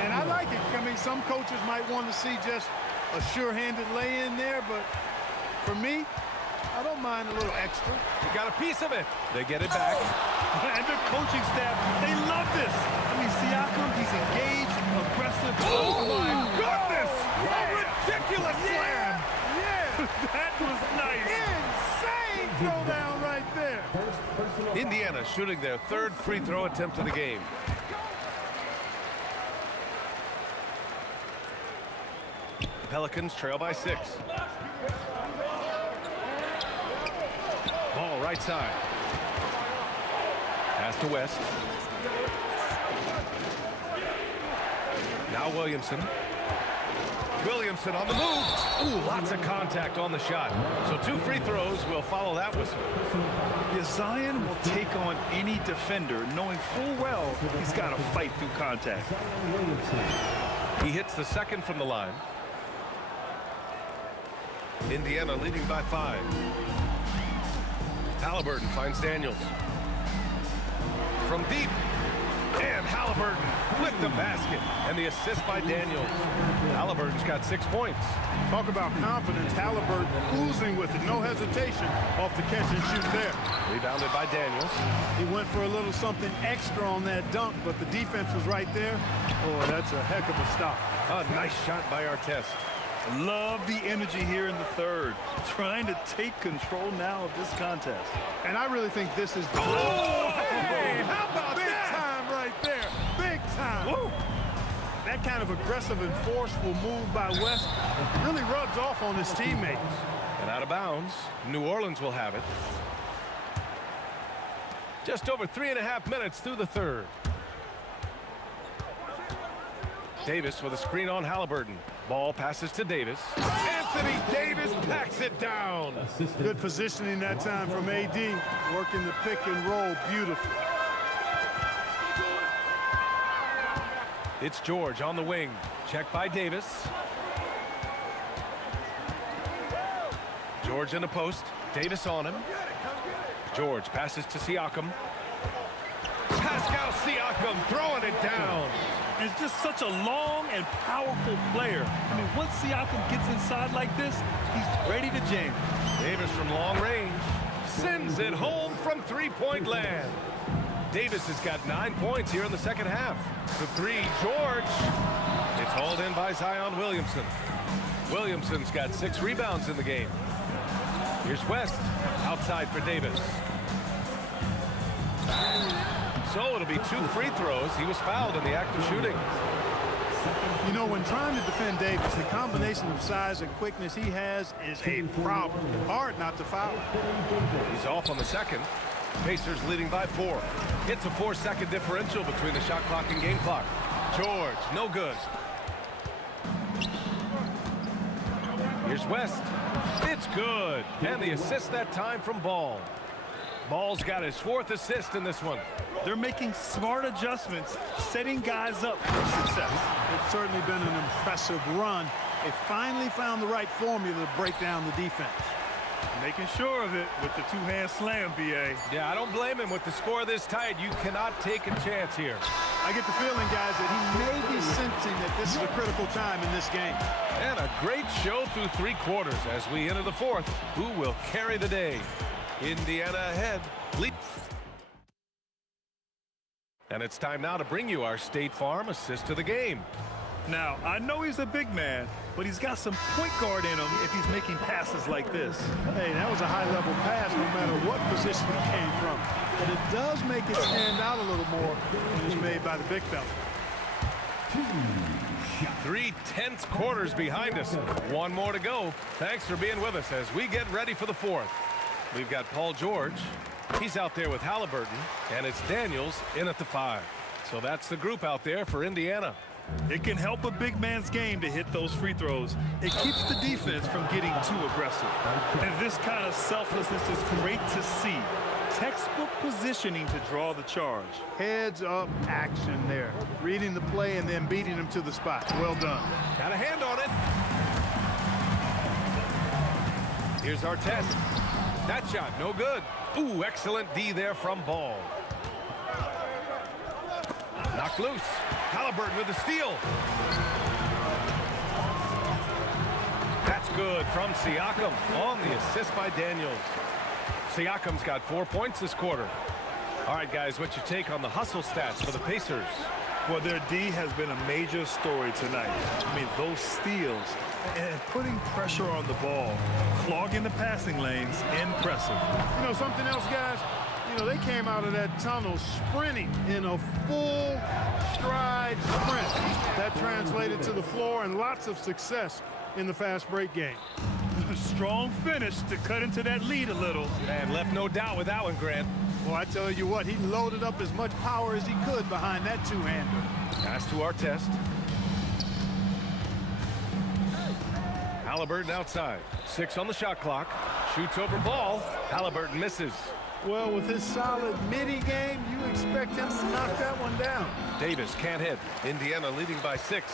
And I like it. I mean, some coaches might want to see just a sure-handed lay-in there, but for me, I don't mind a little extra. He got a piece of it. They get it back. And the coaching staff, they love this. I mean, Siakam, he's engaged, aggressive. Oh, my goodness! A ridiculous slam! Yeah! That was nice. Insane throwdown right there. Indiana shooting their 3rd free throw attempt of the game. Pelicans trail by 6. Ball right side. Pass to West. Now Williamson. Williamson on the move. Ooh, lots of contact on the shot. So 2 free throws will follow that whistle. Yeah, Zion will take on any defender, knowing full well he's got to fight through contact. He hits the second from the line. Indiana leading by 5. Halliburton finds Daniels. From deep. And Halliburton with the basket. And the assist by Daniels. Halliburton's got 6 points. Talk about confidence. Halliburton oozing with it. No hesitation off the catch and shoot there. Rebounded by Daniels. He went for a little something extra on that dunk, but the defense was right there. Oh, that's a heck of a stop. A nice shot by Artest. Love the energy here in the third. Trying to take control now of this contest. And I really think this is the... Oh, hey, how about big that? time right there. Big time. Woo. That kind of aggressive and forceful move by West really rubs off on his teammates. And out of bounds, New Orleans will have it. Just over 3.5 minutes through the third. Davis with a screen on Halliburton. Ball passes to Davis. Anthony Davis packs it down. Good positioning that time from AD. Working the pick and roll beautifully. It's George on the wing. Checked by Davis. George in the post. Davis on him. George passes to Siakam. Pascal Siakam throwing it down. It's just such a long and powerful player. I mean, once Siakam gets inside like this, he's ready to jam. Davis from long range sends it home from three-point land. Davis has got 9 points here in the second half. The 3, George. It's hauled in by Zion Williamson. Williamson's got 6 rebounds in the game. Here's West outside for Davis. So it'll be 2 free throws. He was fouled in the act of shooting. You know, when trying to defend Davis, the combination of size and quickness he has is a problem. Hard not to foul. He's off on the second. Pacers leading by 4. It's a 4-second differential between the shot clock and game clock. George, no good. Here's West. It's good. And the assist that time from Ball. Ball's got his 4th assist in this one. They're making smart adjustments, setting guys up for success. It's certainly been an impressive run. They finally found the right formula to break down the defense. Making sure of it with the 2-hand slam, B.A. Yeah, I don't blame him. With the score this tight, you cannot take a chance here. I get the feeling, guys, that he may be sensing that this is a critical time in this game. And a great show through 3 quarters as we enter the 4th. Who will carry the day? Indiana ahead. And it's time now to bring you our State Farm assist of the game. Now, I know he's a big man, but he's got some point guard in him if he's making passes like this. Hey, that was a high-level pass no matter what position it came from. But it does make it stand out a little more when it's made by the big fella. 3 tense quarters behind us. 1 more to go. Thanks for being with us as we get ready for the 4th. We've got Paul George. He's out there with Halliburton. And it's Daniels in at the 5. So that's the group out there for Indiana. It can help a big man's game to hit those free throws. It keeps the defense from getting too aggressive. And this kind of selflessness is great to see. Textbook positioning to draw the charge. Heads up action there. Reading the play and then beating him to the spot. Well done. Got a hand on it. Here's our test. That shot, no good. Ooh, excellent D there from Ball. Knocked loose. Halliburton with the steal. That's good from Siakam on the assist by Daniels. Siakam's got 4 points this quarter. All right, guys, what's your take on the hustle stats for the Pacers? Well, their D has been a major story tonight. I mean, those steals and putting pressure on the ball, clogging the passing lanes, impressive. You know something else, guys? You know, they came out of that tunnel sprinting in a full stride sprint. That translated to the floor and lots of success in the fast break game. A strong finish to cut into that lead a little. And left no doubt with that one, Grant. Well, I tell you what, he loaded up as much power as he could behind that 2-hander. Pass to our test. Halliburton outside. 6 on the shot clock. Shoots over ball. Halliburton misses. Well, with his solid midi game, you expect him to knock that one down. Davis can't hit. Indiana leading by 6.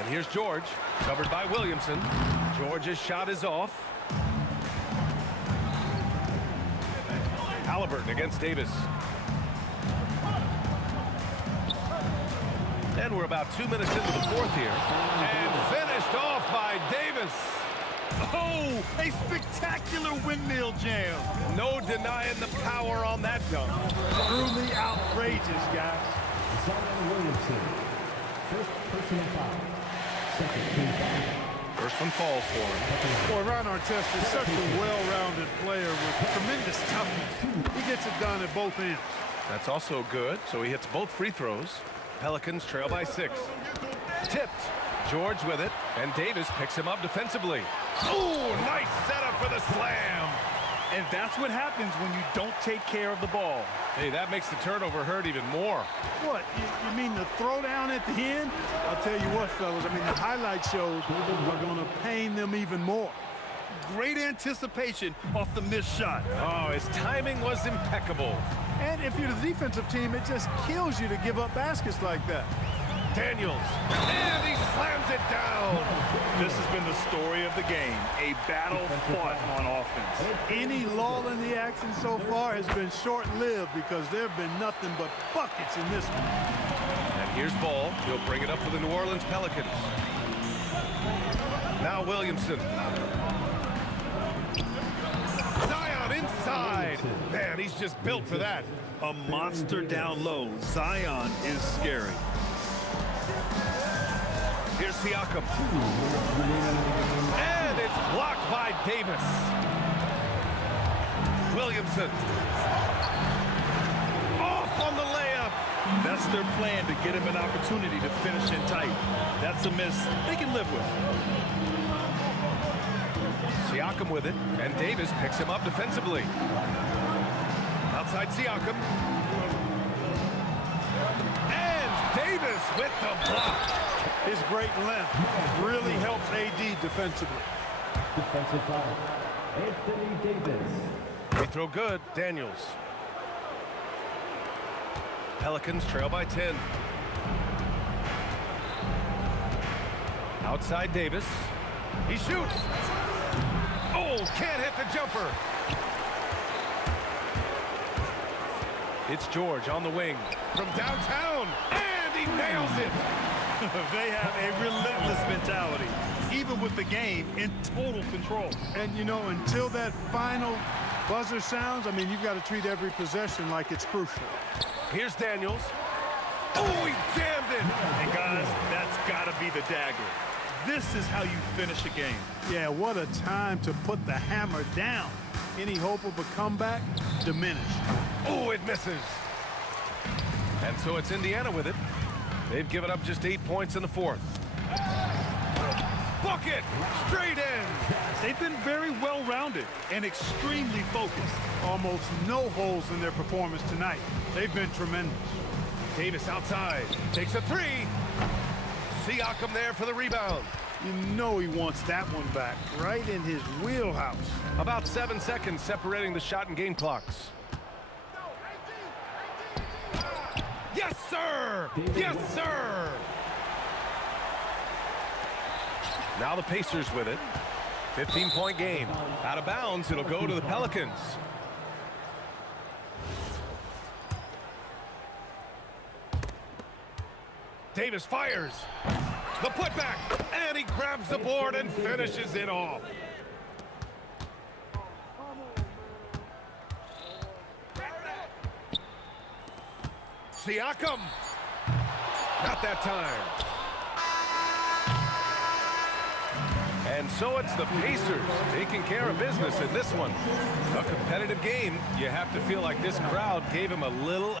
And here's George, covered by Williamson. George's shot is off. Halliburton against Davis. And we're about 2 minutes into the fourth here. And finished off by Davis. Oh, a spectacular windmill jam. No denying the power on that dunk. Truly outrageous, guys. Zion Williamson. First personal foul. Second team foul. First one falls for him. Boy, Ron Artest is such a well-rounded player with tremendous toughness. He gets it done at both ends. That's also good, so he hits both free throws. Pelicans trail by 6. Tipped. George with it, and Davis picks him up defensively. Ooh, nice setup for the slam. And that's what happens when you don't take care of the ball. Hey, that makes the turnover hurt even more. What, you mean the throwdown at the end? I'll tell you what, fellas, I mean, the highlight shows are going to pain them even more. Great anticipation off the missed shot. Oh, his timing was impeccable. And if you're the defensive team, it just kills you to give up baskets like that. Daniels, and he slams it down. This has been the story of the game, a battle fought on offense. Any lull in the action so far has been short-lived because there have been nothing but buckets in this one. And here's Ball. He'll bring it up for the New Orleans Pelicans. Now Williamson. Zion inside. Man, he's just built for that. A monster down low. Zion is scary. Here's Siakam. And it's blocked by Davis. Williamson. Off on the layup. That's their plan, to get him an opportunity to finish in tight. That's a miss they can live with. Siakam with it, and Davis picks him up defensively. Outside Siakam. And Davis with the block. His great length really helps AD defensively. Defensive foul. Anthony Davis. Free throw good. Daniels. Pelicans trail by 10. Outside Davis. He shoots. Oh, can't hit the jumper. It's George on the wing from downtown, and he nails it. They have a relentless mentality, even with the game in total control. And, you know, until that final buzzer sounds, I mean, you've got to treat every possession like it's crucial. Here's Daniels. Oh, he jammed it. And, guys, that's got to be the dagger. This is how you finish a game. Yeah, what a time to put the hammer down. Any hope of a comeback? Diminished. Oh, it misses. And so it's Indiana with it. They've given up just 8 points in the fourth. Bucket! Straight in! They've been very well-rounded and extremely focused. Almost no holes in their performance tonight. They've been tremendous. Davis outside. Takes a three. Siakam there for the rebound. You know he wants that one back, right in his wheelhouse. About 7 seconds separating the shot and game clocks. Yes, sir! Yes, sir! Now the Pacers with it. 15-point game. Out of bounds, it'll go to the Pelicans. Davis fires. The putback, and he grabs the board and finishes it off. Siakam. Not that time. And so it's the Pacers taking care of business in this one. A competitive game. You have to feel like this crowd gave him a little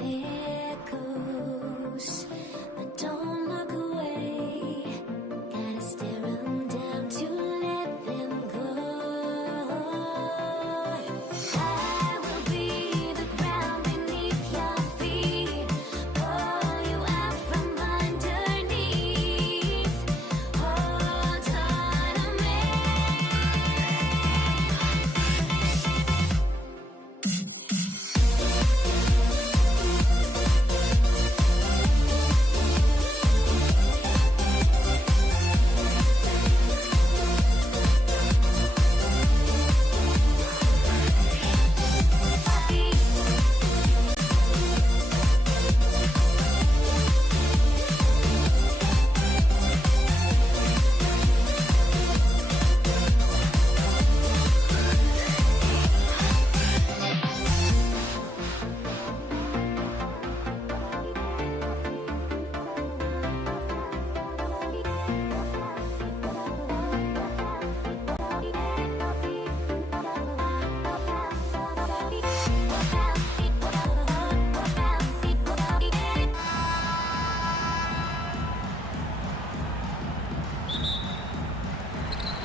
Here goes, but don't look away. Gotta stare 'em down to let them go. I will be the ground beneath your feet, pull you out from underneath. Hold on to me.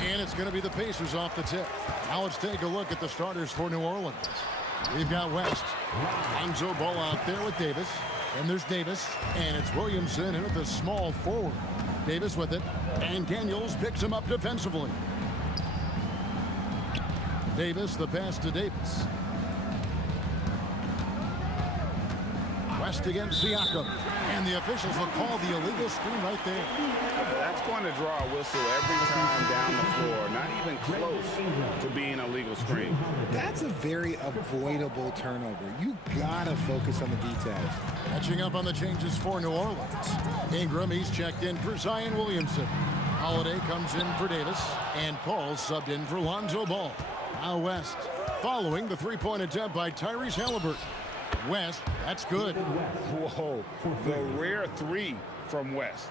And it's going to be the Pacers off the tip. Now let's take a look at the starters for New Orleans. We've got West. Lonzo Ball out there with Davis. And there's Davis. And it's Williamson in at the small forward. Davis with it. And Daniels picks him up defensively. Davis, the pass to Davis. West against Siakam. And the officials will call the illegal screen right there. That's going to draw a whistle every time down the floor. Not even close to being a legal screen. That's a very avoidable turnover. You gotta focus on the details. Catching up on the changes for New Orleans. Ingram, he's checked in for Zion Williamson. Holiday comes in for Davis. And Paul subbed in for Lonzo Ball. Now West, following the three-point attempt by Tyrese Halliburton. West, that's good. Whoa, the rare three from West.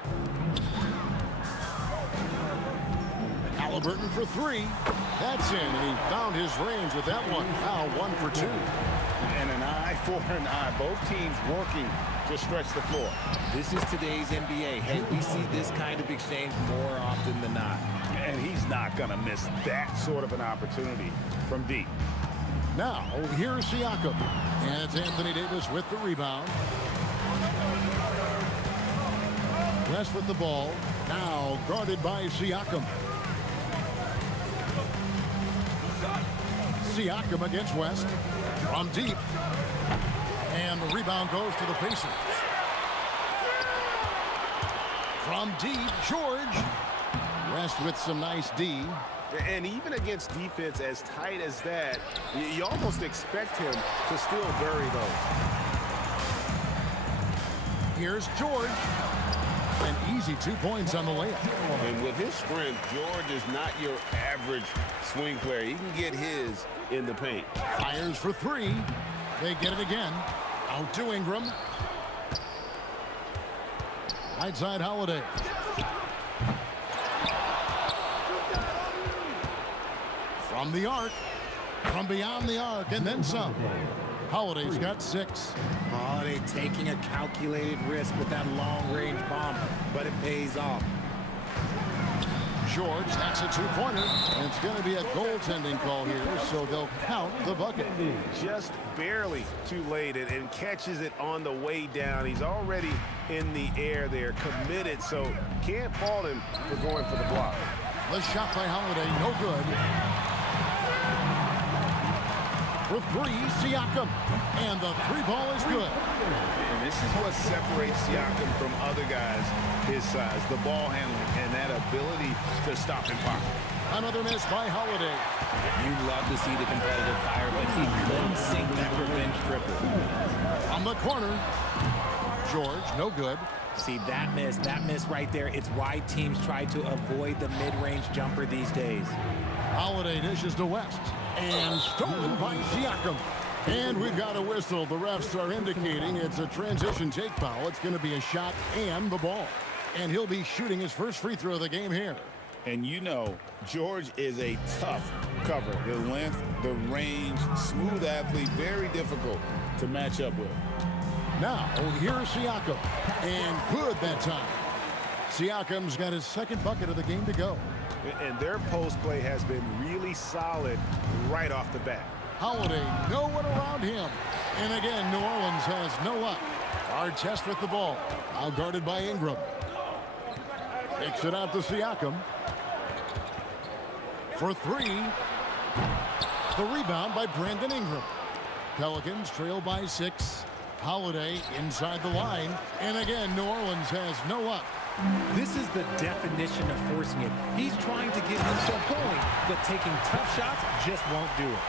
Halliburton for three. That's in, and he found his range with that one. Now 1 for 2. And an eye for an eye. Both teams working to stretch the floor. This is today's NBA. Hey, we see this kind of exchange more often than not. And he's not going to miss that sort of an opportunity from deep. Now, here's Siakam. And it's Anthony Davis with the rebound. West with the ball. Now guarded by Siakam. Siakam against West. From deep. And the rebound goes to the Pacers. From deep, George. West with some nice D. And even against defense as tight as that, you almost expect him to still bury those. Here's George. An easy 2 points on the layup. And with his strength, George is not your average swing player. He can get his in the paint. Fires for three. They get it again. Out to Ingram. Right side Holiday. From the arc. From beyond the arc, and then some. Holiday's got 6. Holiday taking a calculated risk with that long-range bomb, but it pays off. George, that's a 2-pointer, and it's going to be a goaltending call here, so they'll count the bucket. Just barely too late and catches it on the way down. He's already in the air there, committed, so can't fault him for going for the block. The shot by Holiday, no good. For three, Siakam. And the three ball is good. And this is what separates Siakam from other guys his size, the ball handling and that ability to stop in pocket. Another miss by Holiday. You love to see the competitive fire, but he couldn't sink that revenge triple. On the corner, George, no good. See, that miss right there, it's why teams try to avoid the mid-range jumper these days. Holiday dishes to West. And stolen by Siakam. And we've got a whistle. The refs are indicating it's a transition take foul. It's going to be a shot and the ball. And he'll be shooting his first free throw of the game here. And you know, George is a tough cover. The length, the range, smooth athlete, very difficult to match up with. Now, here's Siakam. And good that time. Siakam's got his second bucket of the game to go. And their post play has been really solid right off the bat. Holiday, no one around him. And again, New Orleans has no luck. Artest with the ball. Now guarded by Ingram. Takes it out to Siakam. For three. The rebound by Brandon Ingram. Pelicans trail by 6. Holiday inside the line. And again, New Orleans has no luck. This is the definition of forcing it. He's trying to get himself going, but taking tough shots just won't do it.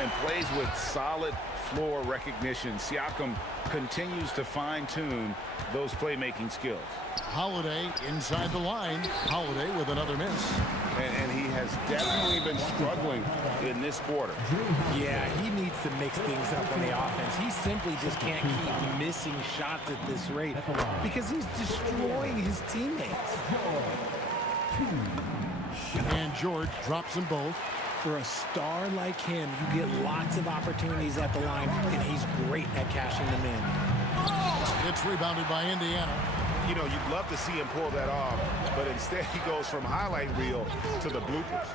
And plays with solid floor recognition. Siakam continues to fine-tune those playmaking skills. Holiday inside the line. Holiday with another miss. And he has definitely been struggling in this quarter. Yeah, he needs to mix things up on the offense. He simply just can't keep missing shots at this rate because he's destroying his teammates. And George drops them both. For a star like him, you get lots of opportunities at the line, and he's great at cashing them in. It's rebounded by Indiana. You know, you'd love to see him pull that off, but instead he goes from highlight reel to the bloopers.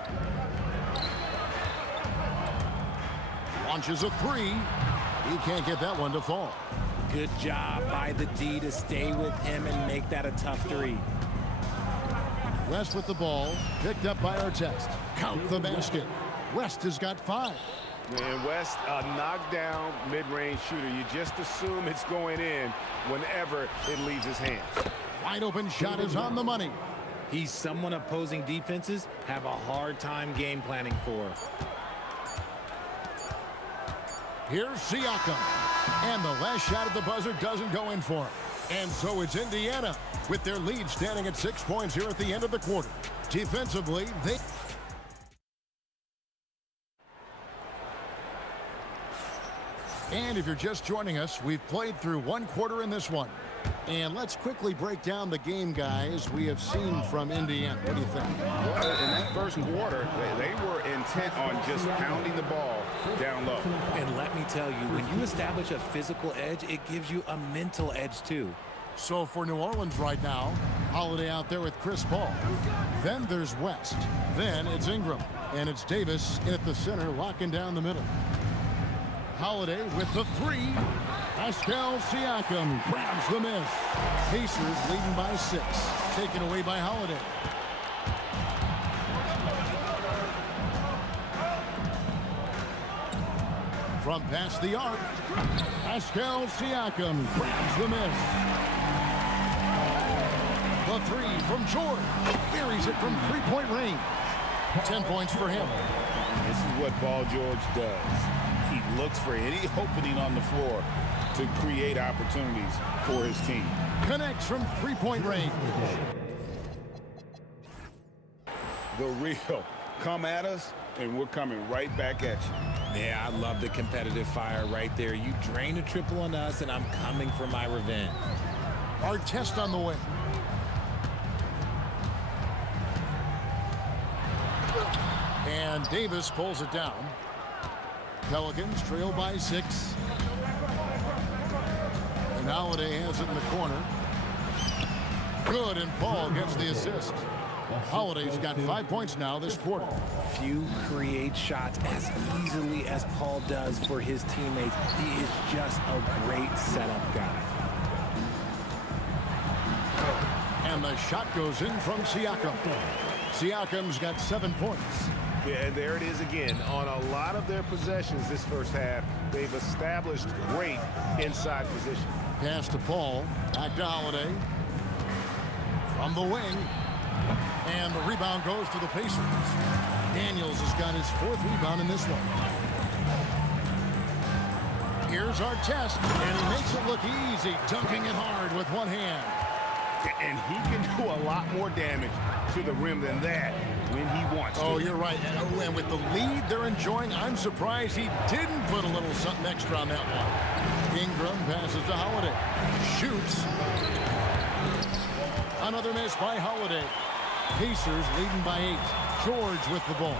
Launches a three. He can't get that one to fall. Good job by the D to stay with him and make that a tough three. West with the ball, picked up by Artest. Count the basket. West has got 5. And West, a knockdown mid-range shooter. You just assume it's going in whenever it leaves his hands. Wide open shot is on the money. He's someone opposing defenses have a hard time game planning for. Here's Siakam. And the last shot at the buzzer doesn't go in for him. And so it's Indiana with their lead standing at 6 points here at the end of the quarter. Defensively, they... And if you're just joining us, we've played through 1 quarter in this one. And let's quickly break down the game, guys, we have seen from Indiana. What do you think? Well, in that first quarter, they were intent on just pounding the ball down low. And let me tell you, when you establish a physical edge, it gives you a mental edge too. So for New Orleans right now, Holiday out there with Chris Paul. Then there's West. Then it's Ingram. And it's Davis in at the center, locking down the middle. Holiday with the 3. Pascal Siakam grabs the miss. Pacers leading by 6. Taken away by Holiday. From past the arc, Pascal Siakam grabs the miss. The 3 from George. Buries it from 3-point range. 10 points for him. This is what Paul George does. He looks for any opening on the floor to create opportunities for his team. Connects from 3-point range. The real. Come at us, and we're coming right back at you. Yeah, I love the competitive fire right there. You drain a triple on us, and I'm coming for my revenge. Artest on the way. And Davis pulls it down. Pelicans trail by 6. And Holiday has it in the corner. Good, and Paul gets the assist. Holiday's got 5 points now this quarter. Few create shots as easily as Paul does for his teammates. He is just a great setup guy. And the shot goes in from Siakam. Siakam's got 7 points. Yeah, and there it is again. On a lot of their possessions this first half, they've established great inside position. Pass to Paul. Back to Holiday. From the wing. And the rebound goes to the Pacers. Daniels has got his 4th rebound in this one. Here's Artest, and he makes it look easy, dunking it hard with one hand. And he can do a lot more damage to the rim than that when he wants to. Oh, you're right. And with the lead they're enjoying, I'm surprised he didn't put a little something extra on that one. Ingram passes to Holiday. Shoots. Another miss by Holiday. Pacers leading by 8. George with the ball.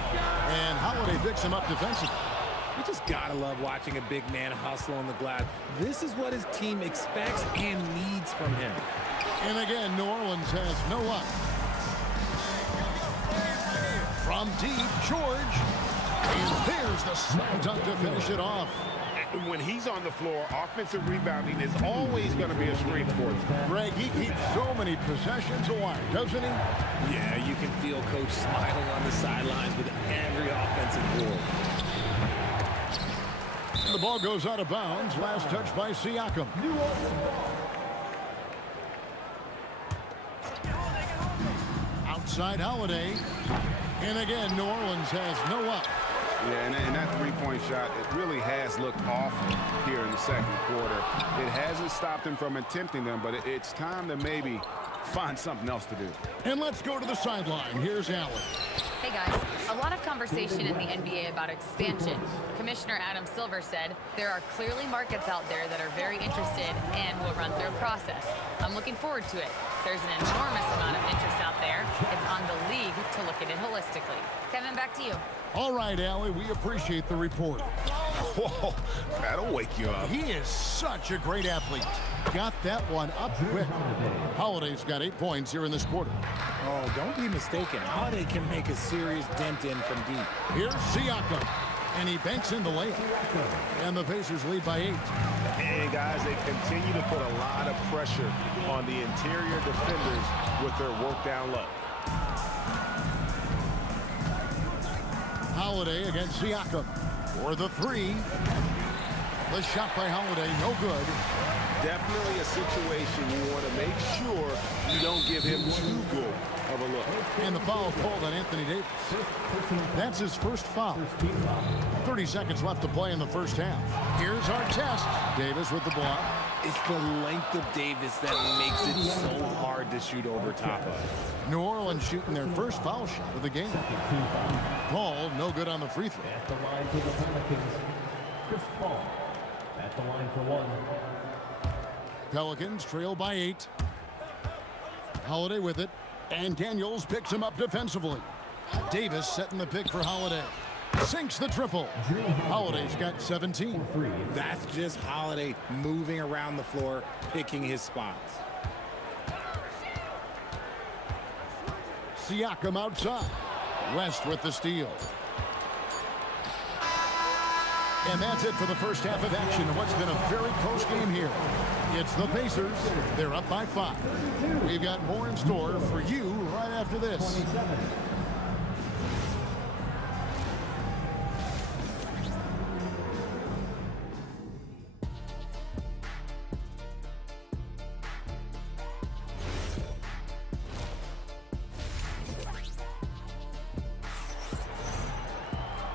And Holiday picks him up defensively. You just gotta love watching a big man hustle on the glass. This is what his team expects and needs from him. And again, New Orleans has no luck. From deep, George. And there's the slam dunk to finish it off. When he's on the floor, offensive rebounding is always going to be a strength for him. Greg, he keeps so many possessions alive, doesn't he? Yeah, you can feel Coach smiling on the sidelines with every offensive board. And the ball goes out of bounds. Last touch by Siakam. Outside Holiday. And again, New Orleans has no luck. Yeah, and that three-point shot, it really has looked off here in the second quarter. It hasn't stopped him from attempting them, but it's time to maybe find something else to do. And let's go to the sideline. Here's Allen. Hey guys, a lot of conversation in the NBA about expansion. Commissioner Adam Silver said there are clearly markets out there that are very interested and will run through a process. I'm looking forward to it. There's an enormous amount of interest out there. It's on the league to look at it holistically. Kevin, back to you. All right, Allie, we appreciate the report. Whoa, that'll wake you up. He is such a great athlete. Got that one up quick. Holiday's got 8 points here in this quarter. Oh, don't be mistaken. Holiday can make a serious dent in from deep. Here's Siakam, and he banks in the layup. And the Pacers lead by 8. And guys, they continue to put a lot of pressure on the interior defenders with their work down low. Holiday against Siakam for the 3. The shot by Holiday, no good. Definitely a situation you want to make sure you don't give him too good of a look. And the foul called on Anthony Davis. That's his first foul. 30 seconds left to play in the first half. Here's our test. Davis with the block. It's the length of Davis that makes it so hard to shoot over top of. New Orleans shooting their first foul shot of the game. Paul, no good on the free throw. At the line for the Pelicans, Chris Paul. At the line for 1. Pelicans trail by 8. Holiday with it. And Daniels picks him up defensively. Davis setting the pick for Holiday. Sinks the triple. Holiday's got 17. That's just Holiday moving around the floor, picking his spots. Siakam outside. West with the steal. And that's it for the first half of action. What's been a very close game here. It's the Pacers. They're up by 5. We've got more in store for you right after this.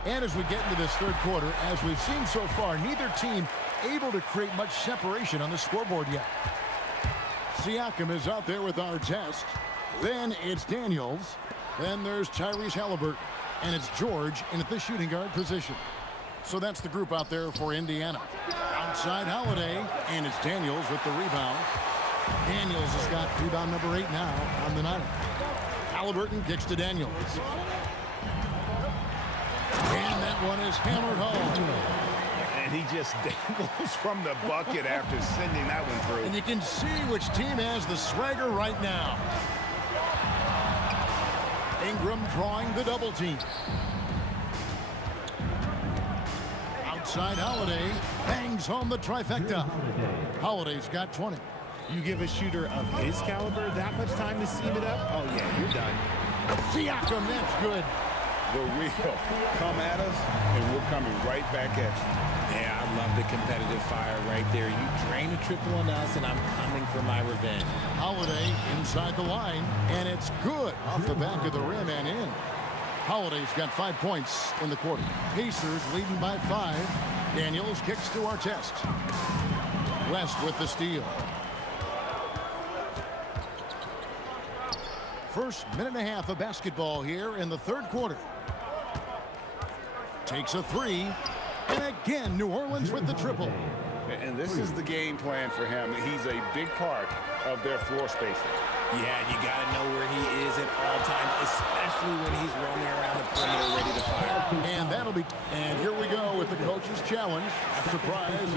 And as we get into this third quarter, as we've seen so far, neither team able to create much separation on the scoreboard yet. Siakam is out there with our test. Then it's Daniels. Then there's Tyrese Halliburton. And it's George in at the shooting guard position. So that's the group out there for Indiana. Outside Holiday, and it's Daniels with the rebound. Daniels has got rebound number 8 now on the night. Halliburton kicks to Daniels. And that one is hammered home. And he just dangles from the bucket after sending that one through. And you can see which team has the swagger right now. Ingram drawing the double team. Outside Holiday bangs home the trifecta. Holiday's got 20. You give a shooter of his caliber that much time to seam it up? Oh, yeah, you're done. Siakam, that's good. The real come at us, and we're coming right back at you. Yeah, I love the competitive fire right there. You drain a triple on us, and I'm coming for my revenge. Holiday inside the line, and it's good off the back of the rim and in. Holiday's got 5 points in the quarter. Pacers leading by 5. Daniels kicks to our test. West with the steal. First minute and a half of basketball here in the third quarter. Takes a 3. And again, New Orleans with the triple. And this is the game plan for him. He's a big part of their floor spacing. Yeah, you got to know where he is at all times, especially when he's roaming around the perimeter ready to fire. And here we go with the coach's challenge. A surprise.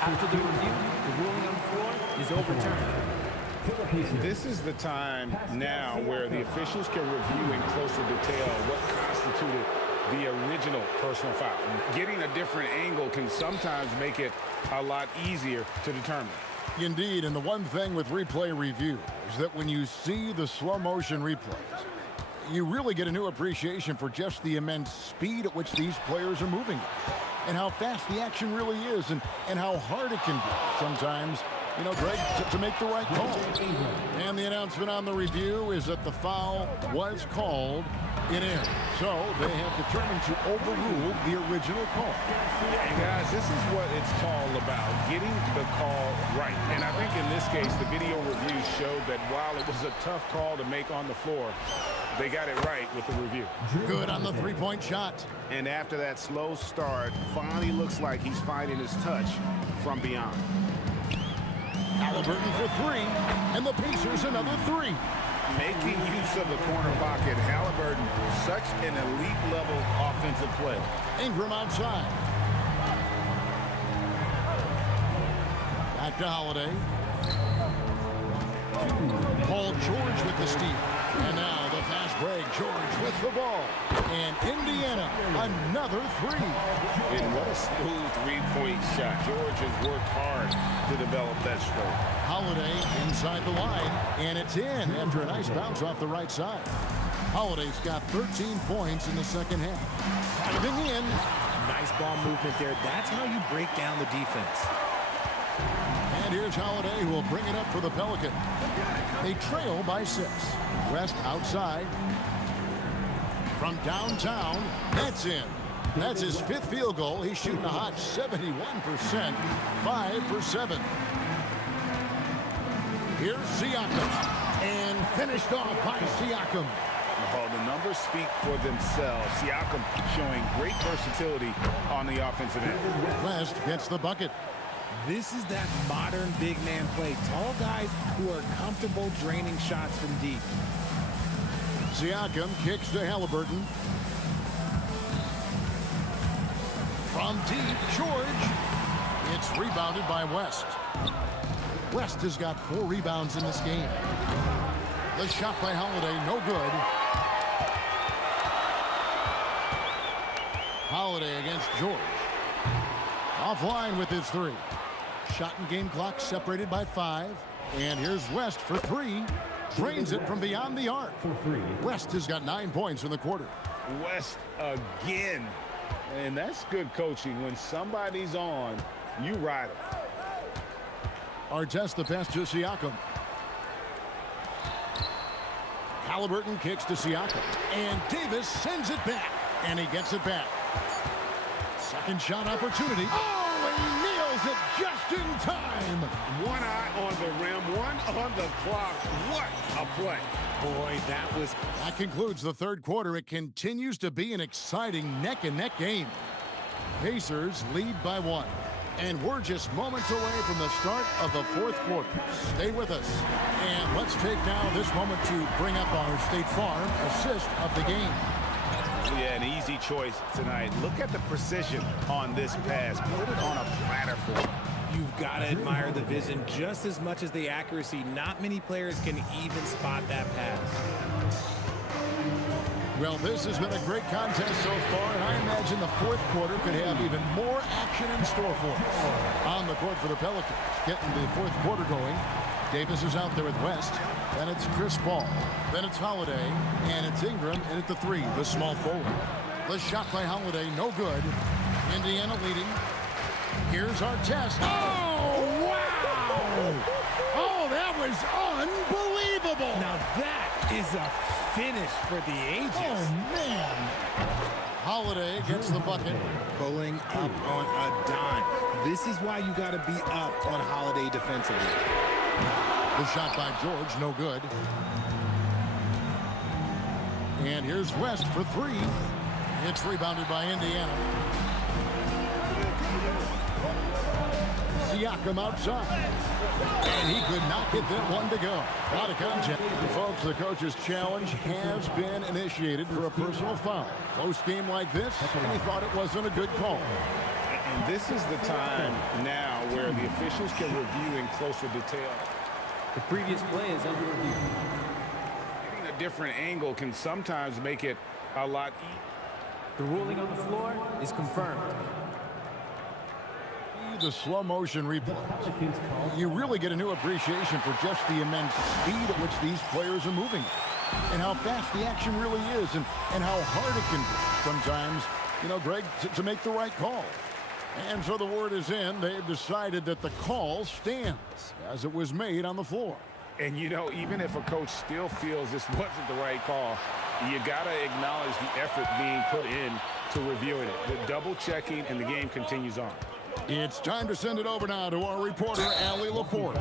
After the review, the ruling on the floor is overturned. This is the time now where the officials can review in closer detail what constituted the original personal foul. Getting a different angle can sometimes make it a lot easier to determine. Indeed, and the one thing with replay review is that when you see the slow motion replays, you really get a new appreciation for just the immense speed at which these players are moving and how fast the action really is and how hard it can be sometimes, you know, Greg, to make the right call. And the announcement on the review is that the foul was called in air. So they have determined to overrule the original call. And guys, this is what it's all about, getting the call right. And I think in this case, the video review showed that while it was a tough call to make on the floor, they got it right with the review. Good on the three-point shot. And after that slow start, finally looks like he's finding his touch from beyond. Halliburton for three, and the Pacers another three. Making use of the corner pocket, Halliburton, such an elite-level offensive play. Ingram outside. Back to Holiday. Paul George with the steal. And now the fast break. George with the ball. And Indiana, another three. And what a smooth three-point shot. George has worked hard to develop that stroke. Holiday inside the line, and it's in after a nice bounce off the right side. Holiday's got 13 points in the second half. Diving in. Nice ball movement there. That's how you break down the defense. And here's Holiday, who will bring it up for the Pelicans. They trail by 6. West outside. From downtown, that's in. That's his 5th field goal. He's shooting a hot 71%, 5 for 7. Here's Siakam, and finished off by Siakam. Oh, the numbers speak for themselves. Siakam showing great versatility on the offensive end. West gets the bucket. This is that modern big man play. Tall guys who are comfortable draining shots from deep. Siakam kicks to Halliburton. From deep, George. It's rebounded by West. West has got 4 rebounds in this game. The shot by Holiday, no good. Holiday against George. Offline with his 3. Shot and game clock separated by 5. And here's West for 3. Drains it from beyond the arc. West has got 9 points in the quarter. West again. And that's good coaching. When somebody's on, you ride them. Artest the pass to Siakam. Halliburton kicks to Siakam. And Davis sends it back. And he gets it back. Second shot opportunity. Oh, he nails it just in time. One eye on the rim, one on the clock. What a play. Boy, That concludes the third quarter. It continues to be an exciting neck-and-neck game. Pacers lead by 1. And we're just moments away from the start of the fourth quarter. Stay with us. And let's take now this moment to bring up our State Farm assist of the game. Yeah, an easy choice tonight. Look at the precision on this pass. Put it on a platter for him. You've got to admire the vision just as much as the accuracy. Not many players can even spot that pass. Well, this has been a great contest so far, and I imagine the fourth quarter could have even more action in store for us. On the court for the Pelicans, getting the fourth quarter going. Davis is out there with West. Then it's Chris Paul. Then it's Holiday. And it's Ingram in at the 3, the small forward. The shot by Holiday, no good. Indiana leading. Here's our test. Oh, wow! Oh, that was unbelievable! Now that is a finish for the ages. Oh, man! Holiday gets the bucket. Pulling up on a dime. This is why you got to be up on Holiday defensively. The shot by George, no good. And here's West for 3. It's rebounded by Indiana. Siakam outside. And he could not get that one to go. A lot of contact. Folks, the coach's challenge has been initiated for a personal foul. Close game like this, and he thought it wasn't a good call. And this is the time now where the officials can review in closer detail. The previous play is under review. Getting a different angle can sometimes make it a lot easier. The ruling on the floor is confirmed. The slow motion replay. You really get a new appreciation for just the immense speed at which these players are moving and how fast the action really is and how hard it can be sometimes, you know, Greg, to make the right call. And so the word is in. They've decided that the call stands as it was made on the floor. And, you know, even if a coach still feels this wasn't the right call, you got to acknowledge the effort being put in to reviewing it. The double checking, and the game continues on. It's time to send it over now to our reporter, Allie LaForce.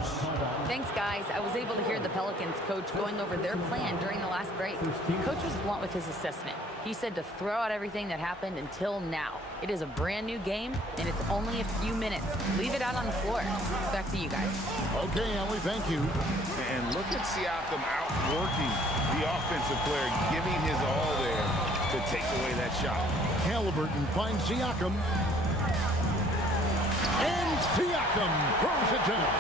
Thanks, guys. I was able to hear the Pelicans coach going over their plan during the last break. Coach was blunt with his assessment. He said to throw out everything that happened until now. It is a brand new game, and it's only a few minutes. Leave it out on the floor. Back to you guys. Okay, Allie, thank you. And look at Siakam outworking the offensive player, giving his all there to take away that shot. Halliburton finds Siakam. And Siakam throws it down.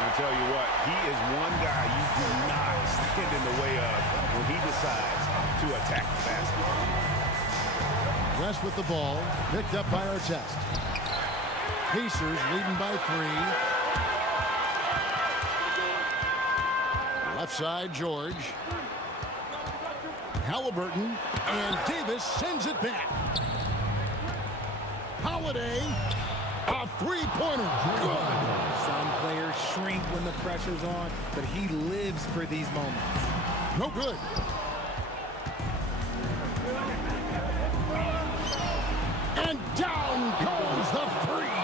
I tell you what, he is one guy you do not stand in the way of when he decides to attack the basket. West with the ball, picked up by Artest. Pacers leading by 3. Left side, George. Halliburton, and Davis sends it back. Holiday, a three-pointer. Good. Some players shrink when the pressure's on, but he lives for these moments. No good. And down goes the three.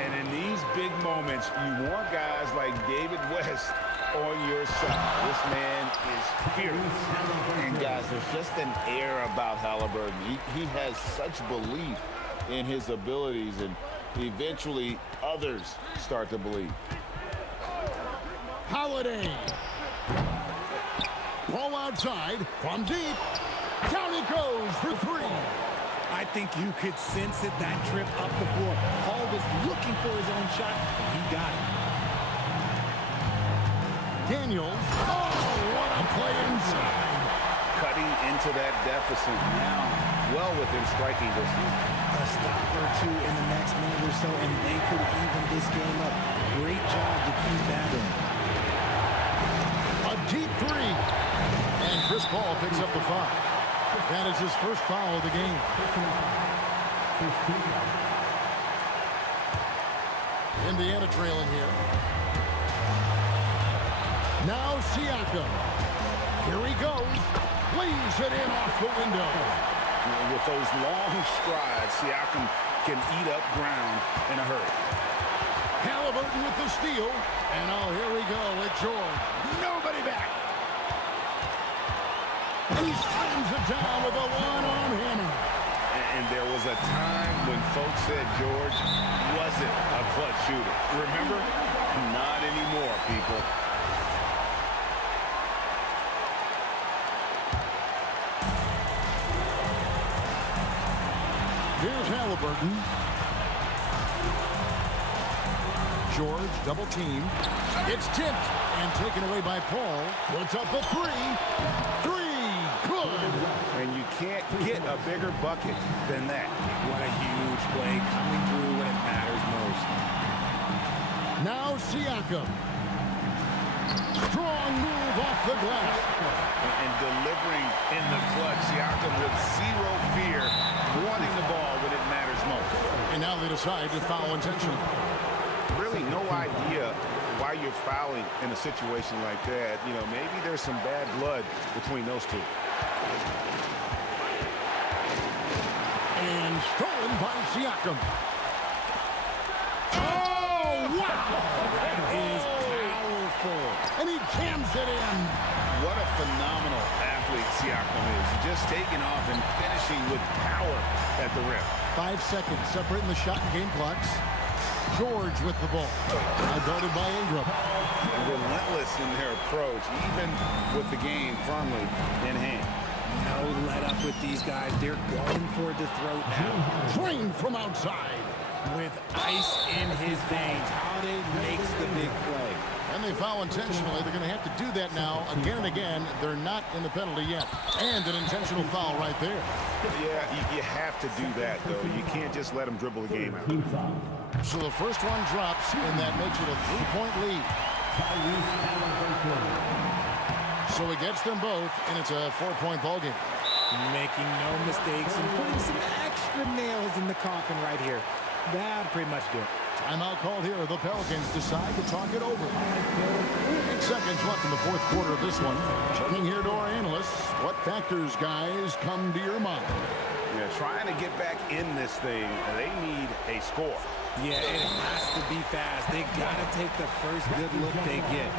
And in these big moments, you want guys like David West on your side. This man is fierce. And guys, there's just an air about Halliburton. He has such belief in his abilities, and eventually others start to believe. Holiday. Ball outside from deep. Down it goes for 3. I think you could sense it that trip up the floor. Paul was looking for his own shot, and he got it. Daniels. Oh, what a play inside. Cutting into that deficit now, well within striking distance. A stop or two in the next minute or so, and they could even this game up. Great job to keep that in. A deep 3. And Chris Paul picks up the foul. That is his first foul of the game. Indiana trailing here. Now Siakam. Here he goes. Leaves it in off the window. With those long strides, Siakam can eat up ground in a hurry. Halliburton with the steal. And oh, here we go with George. Nobody back. And he slams it down with a one-arm hammer. And there was a time when folks said George wasn't a clutch shooter. Remember? Not anymore, people. Here's Halliburton. George double team. It's tipped and taken away by Paul. Puts up a 3. 3. Good. And you can't get a bigger bucket than that. What a huge play coming through when it matters most. Now Siakam. Strong move off the glass. And delivering in the clutch, Siakam with zero fear, wanting the ball when it matters most. And now they decide to foul intentionally. Really no idea why you're fouling in a situation like that. You know, maybe there's some bad blood between those two. And stolen by Siakam. Oh, wow! That is powerful. And he jams it in. What a phenomenal athlete Siakam is. Just taking off and finishing with power at the rim. 5 seconds separating the shot and game clocks. George with the ball. Now guarded by Ingram. Relentless in their approach, even with the game firmly in hand. No let up with these guys. They're going for the throat now. Drained from outside. With ice in his veins, Holiday makes the big play. And they foul intentionally. They're going to have to do that now again and again. They're not in the penalty yet. And an intentional foul right there. Yeah, you have to do that, though. You can't just let them dribble the game out. So the first one drops, and that makes it a 3-point lead. So he gets them both, and it's a 4-point ball game. Making no mistakes and putting some extra nails in the coffin right here. That'll pretty much do it. Timeout called here. The Pelicans decide to talk it over. 8 seconds left in the fourth quarter of this one. Turning here to our analysts. What factors, guys, come to your mind? Yeah, trying to get back in this thing, they need a score. Yeah, it has to be fast. They got to take the first good look they get.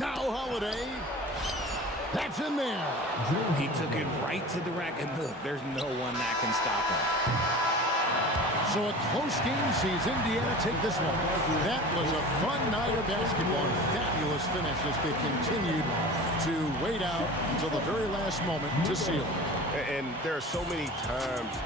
Now Holiday. That's in there. He took it right to the rack, and look, there's no one that can stop him. So a close game sees Indiana take this one. That was a fun night of basketball and fabulous finish as they continued to wait out until the very last moment to seal it. And there are so many times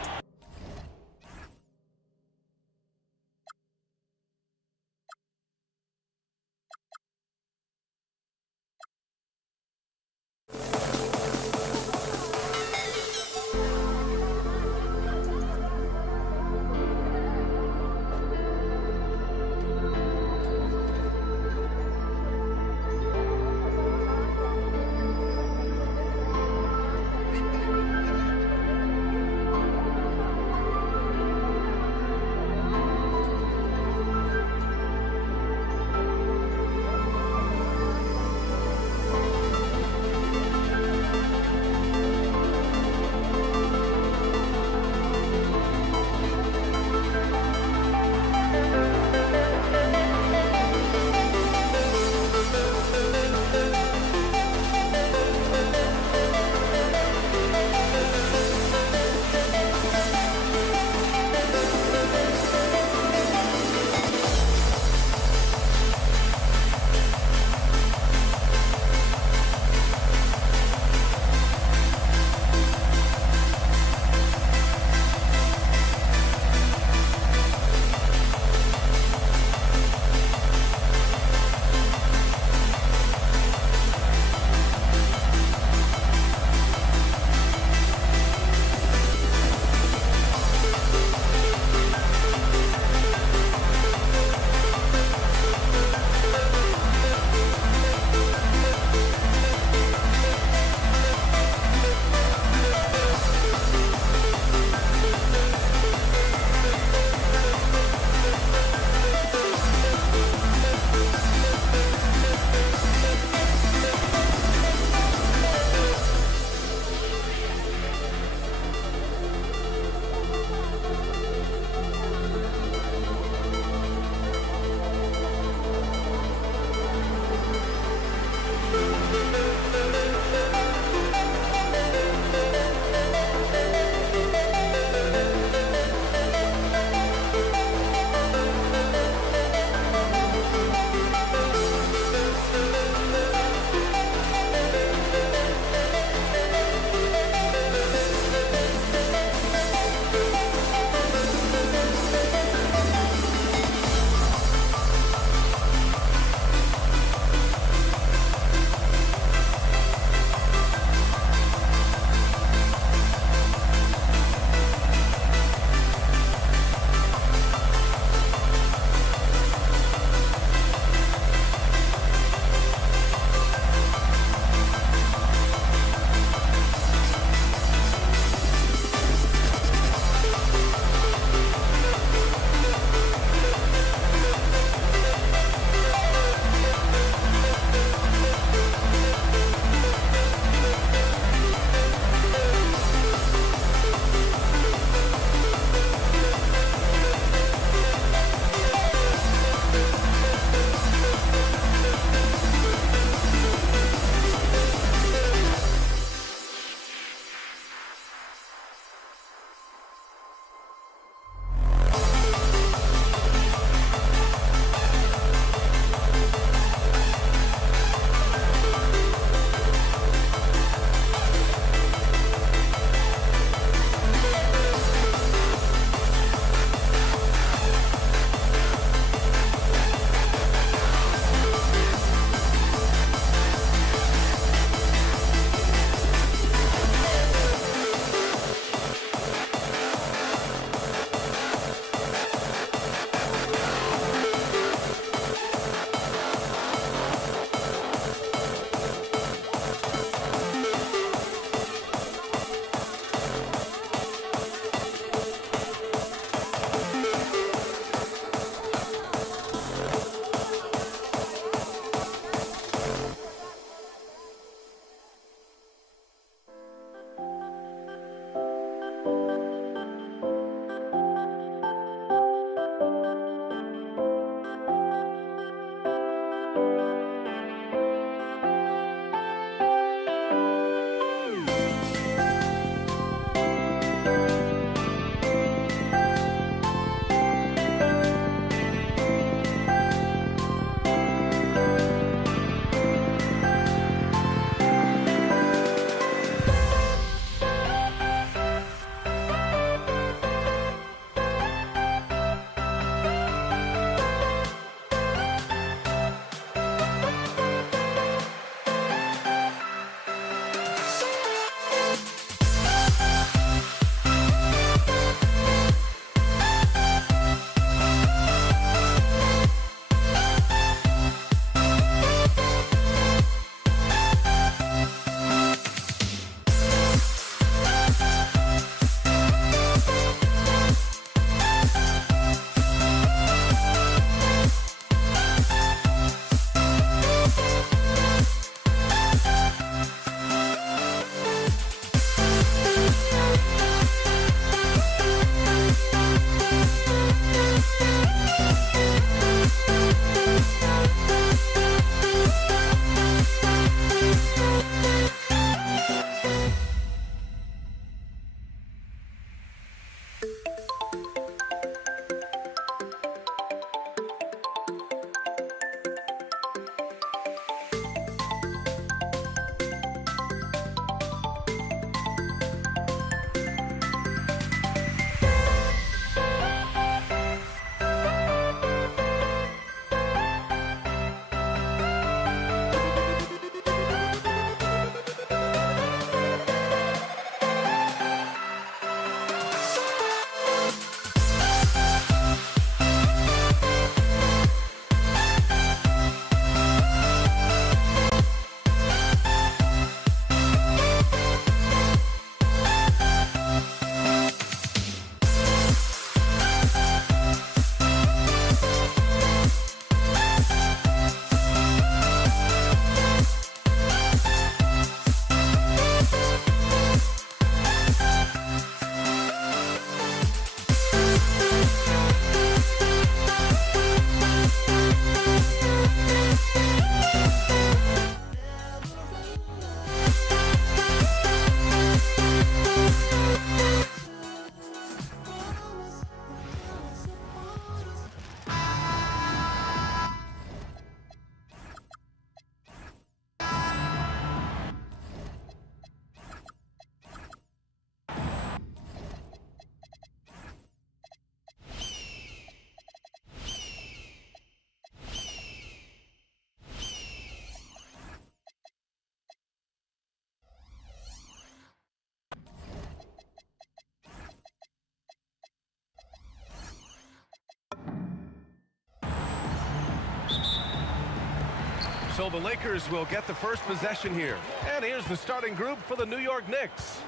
So the Lakers will get the first possession here. And here's the starting group for the New York Knicks.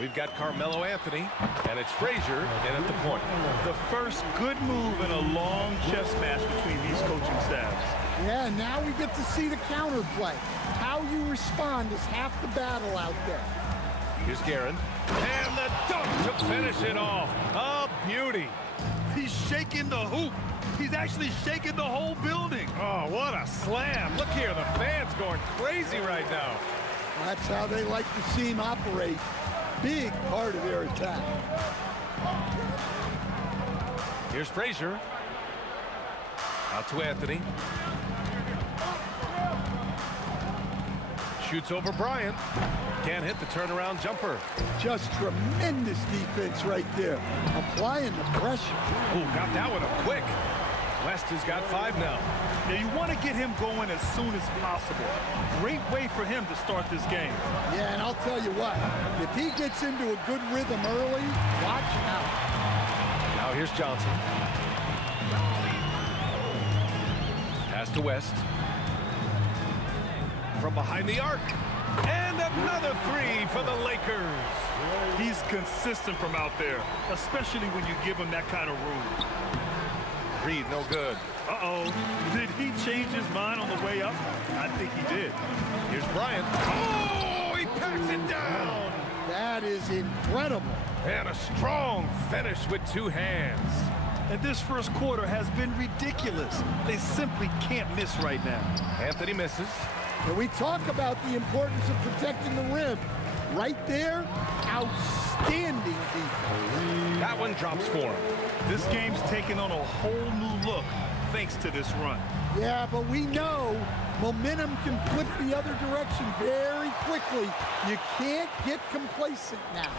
We've got Carmelo Anthony, and it's Frazier in at the point. The first good move in a long chess match between these coaching staffs. Yeah, now we get to see the counterplay. How you respond is half the battle out there. Here's Guerin. And the dunk to finish it off. A beauty. He's shaking the hoop. He's actually shaking the whole building. Oh, what a slam. Look here, the fans going crazy right now. That's how they like to see him operate. Big part of their attack. Here's Frazier. Out to Anthony. Shoots over Bryant. Can't hit the turnaround jumper. Just tremendous defense right there. Applying the pressure. Oh, got that one up quick. West has got 5 now. Now you want to get him going as soon as possible. Great way for him to start this game. Yeah, and I'll tell you what, if he gets into a good rhythm early, watch out. Now here's Johnson. Pass to West. From behind the arc. And another 3 for the Lakers. He's consistent from out there, especially when you give him that kind of room. Reed, no good. Uh-oh. Did he change his mind on the way up? I think he did. Here's Bryant. Oh, he packs it down. That is incredible. And a strong finish with 2 hands. And this first quarter has been ridiculous. They simply can't miss right now. Anthony misses. And we talk about the importance of protecting the rim. Right there, outstanding defense. That one drops for him. This game's taken on a whole new look thanks to this run. Yeah, but we know momentum can flip the other direction very quickly. You can't get complacent now.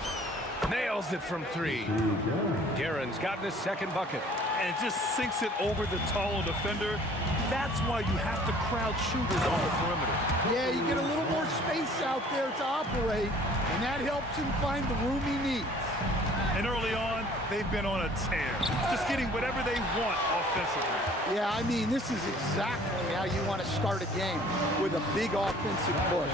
Nails it from 3. Guerin's gotten his second bucket. And just sinks it over the taller defender. That's why you have to crowd shooters on the perimeter. Yeah, you get a little more space out there to operate, and that helps him find the room he needs. And early on, they've been on a tear. Just getting whatever they want offensively. Yeah, I mean, this is exactly how you want to start a game, with a big offensive push.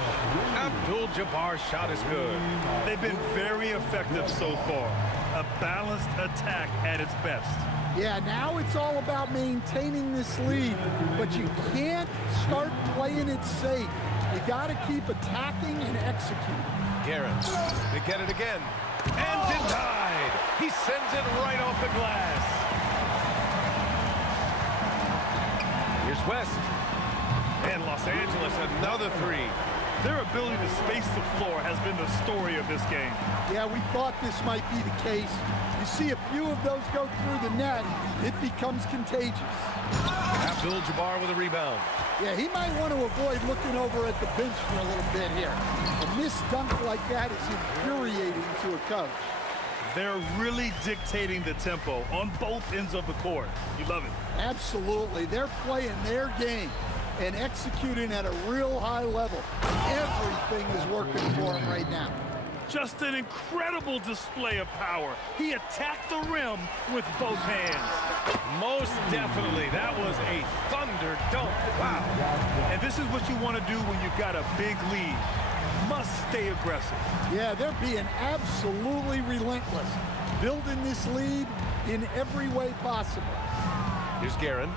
Abdul-Jabbar's shot is good. They've been very effective so far. A balanced attack at its best. Yeah, now it's all about maintaining this lead, but you can't start playing it safe. You got to keep attacking and executing. Guerin, they get it again. And denied. He sends it right off the glass. Here's West. And Los Angeles, another 3. Their ability to space the floor has been the story of this game. Yeah, we thought this might be the case. You see a few of those go through the net, it becomes contagious. Abdul-Jabbar with a rebound. Yeah, he might want to avoid looking over at the bench for a little bit here. A missed dunk like that is infuriating to a coach. They're really dictating the tempo on both ends of the court. You love it. Absolutely. They're playing their game and executing at a real high level. Everything is working for them right now. Just an incredible display of power. He attacked the rim with both hands. Most definitely. That was a thunder dunk. Wow. And this is what you want to do when you've got a big lead. Must stay aggressive. Yeah, they're being absolutely relentless, building this lead in every way possible. Here's Guerin.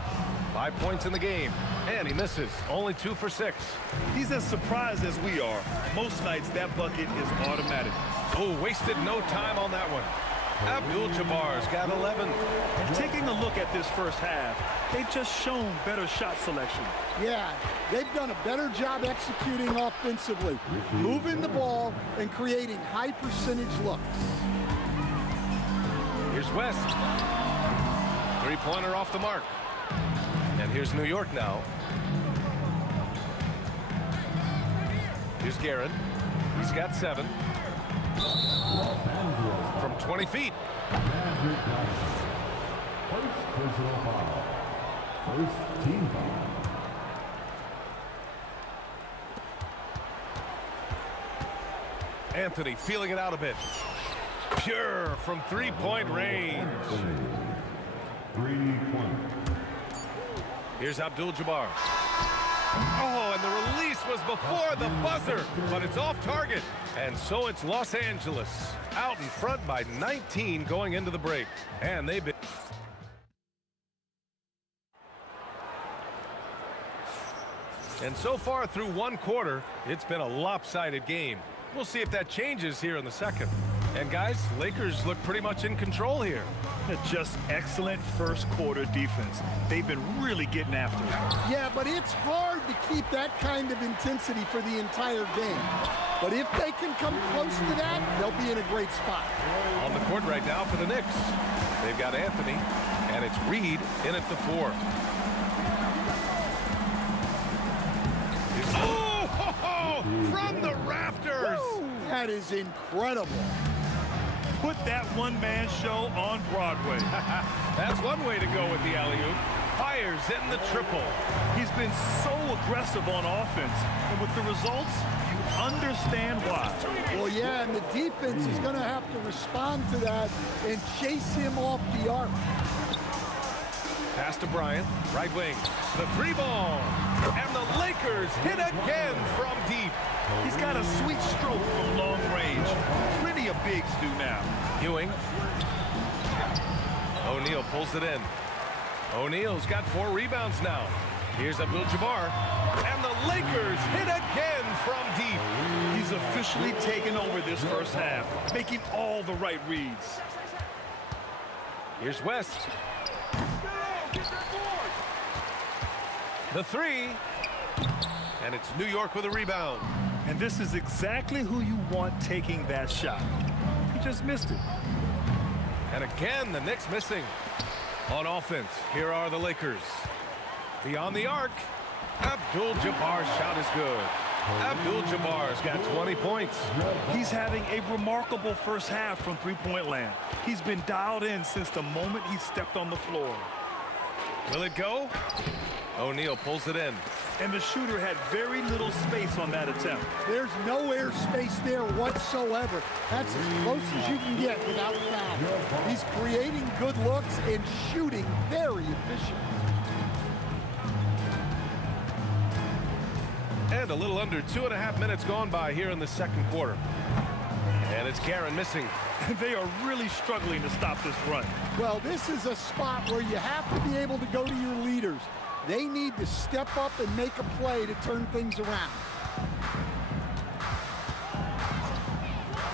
5 points in the game. And he misses. Only 2 for 6. He's as surprised as we are. Most nights, that bucket is automatic. Oh, wasted no time on that one. Abdul-Jabbar's got 11. And taking a look at this first half, they've just shown better shot selection. Yeah, they've done a better job executing offensively, moving the ball and creating high percentage looks. Here's West. 3-pointer off the mark. And here's New York now. Here's Guerin. He's got 7. From 20 feet. First personal foul. First team foul. Anthony feeling it out a bit. Pure from 3-point range. 3-point. Here's Abdul-Jabbar. Oh, and the release was before the buzzer, but it's off target. And so it's Los Angeles out in front by 19 going into the break. And they've been... And so far through one quarter, it's been a lopsided game. We'll see if that changes here in the second. And guys, Lakers look pretty much in control here. Just excellent first quarter defense. They've been really getting after it. Yeah, but it's hard to keep that kind of intensity for the entire game. But if they can come close to that, they'll be in a great spot. On the court right now for the Knicks. They've got Anthony, and it's Reed in at the 4. Oh, from the rafters. Woo, that is incredible. Put that one-man show on Broadway. That's one way to go with the alley-oop. Fires in the triple. He's been so aggressive on offense, and with the results, you understand why. Well, yeah, and the defense is going to have to respond to that and chase him off the arc. Pass to Bryant, right wing. The free ball. And the Lakers hit again from deep. He's got a sweet stroke from long range. Plenty of bigs do now. Ewing. O'Neal pulls it in. O'Neal's got 4 rebounds now. Here's Abdul-Jabbar. And the Lakers hit again from deep. He's officially taken over this first half, making all the right reads. Here's West. The 3. And it's New York with a rebound. And this is exactly who you want taking that shot. He just missed it. And again, the Knicks missing. On offense, here are the Lakers. Beyond the arc, Abdul-Jabbar's shot is good. Abdul-Jabbar's got 20 points. He's having a remarkable first half from three-point land. He's been dialed in since the moment he stepped on the floor. Will it go? O'Neal pulls it in. And the shooter had very little space on that attempt. There's no air space there whatsoever. That's as close as you can get without foul. He's creating good looks and shooting very efficient. And a little under 2.5 minutes gone by here in the second quarter. And it's Karen missing. They are really struggling to stop this run. Well, this is a spot where you have to be able to go to your leaders. They need to step up and make a play to turn things around.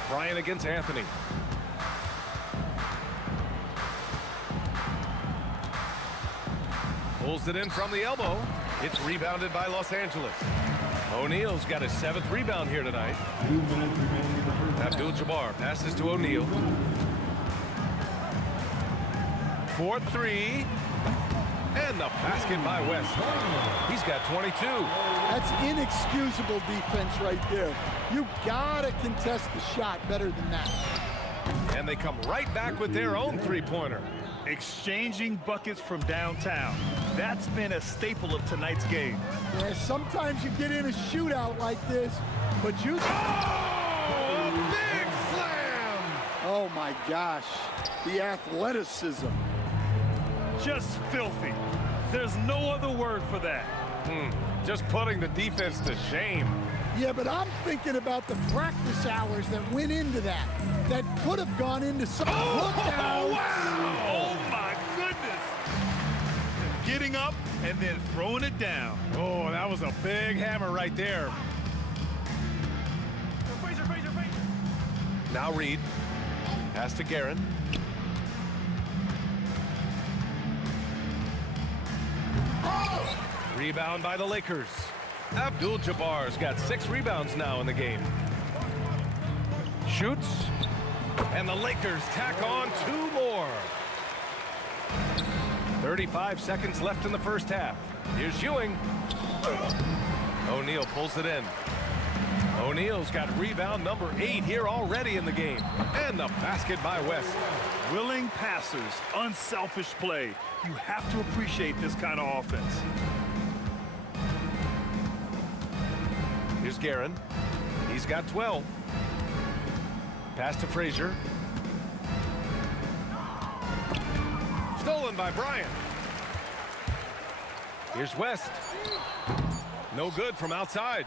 Bryant against Anthony. Pulls it in from the elbow. It's rebounded by Los Angeles. O'Neal's got his 7th rebound here tonight. Abdul-Jabbar passes to O'Neal. 4-3. And the basket by West. He's got 22. That's inexcusable defense right there. You gotta contest the shot better than that. And they come right back with their own three-pointer. Exchanging buckets from downtown. That's been a staple of tonight's game. Yeah, sometimes you get in a shootout like this, but you... Oh, a big slam! Oh my gosh, the athleticism. Just filthy. There's no other word for that. Just putting the defense to shame. Yeah, but I'm thinking about the practice hours that went into that. That could have gone into some... Look out! Wow! Oh my goodness! Getting up and then throwing it down. Oh, that was a big hammer right there. Now Reed. Pass to Guerin. Rebound by the Lakers. Abdul-Jabbar's got 6 rebounds now in the game. Shoots. And the Lakers tack on 2 more. 35 seconds left in the first half. Here's Ewing. O'Neal pulls it in. O'Neal's got rebound number 8 here already in the game. And the basket by West. Willing passers, unselfish play. You have to appreciate this kind of offense. Here's Guerin. He's got 12. Pass to Frazier. Stolen by Bryant. Here's West. No good from outside.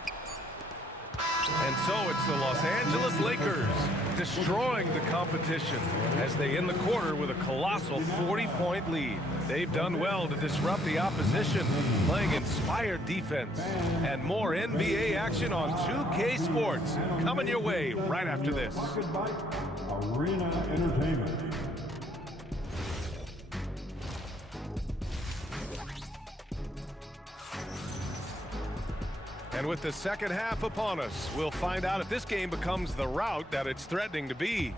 And so it's the Los Angeles Lakers destroying the competition as they end the quarter with a colossal 40-point lead. They've done well to disrupt the opposition, playing inspired defense. And more NBA action on 2K Sports coming your way right after this. Arena Entertainment. And with the second half upon us, we'll find out if this game becomes the rout that it's threatening to be.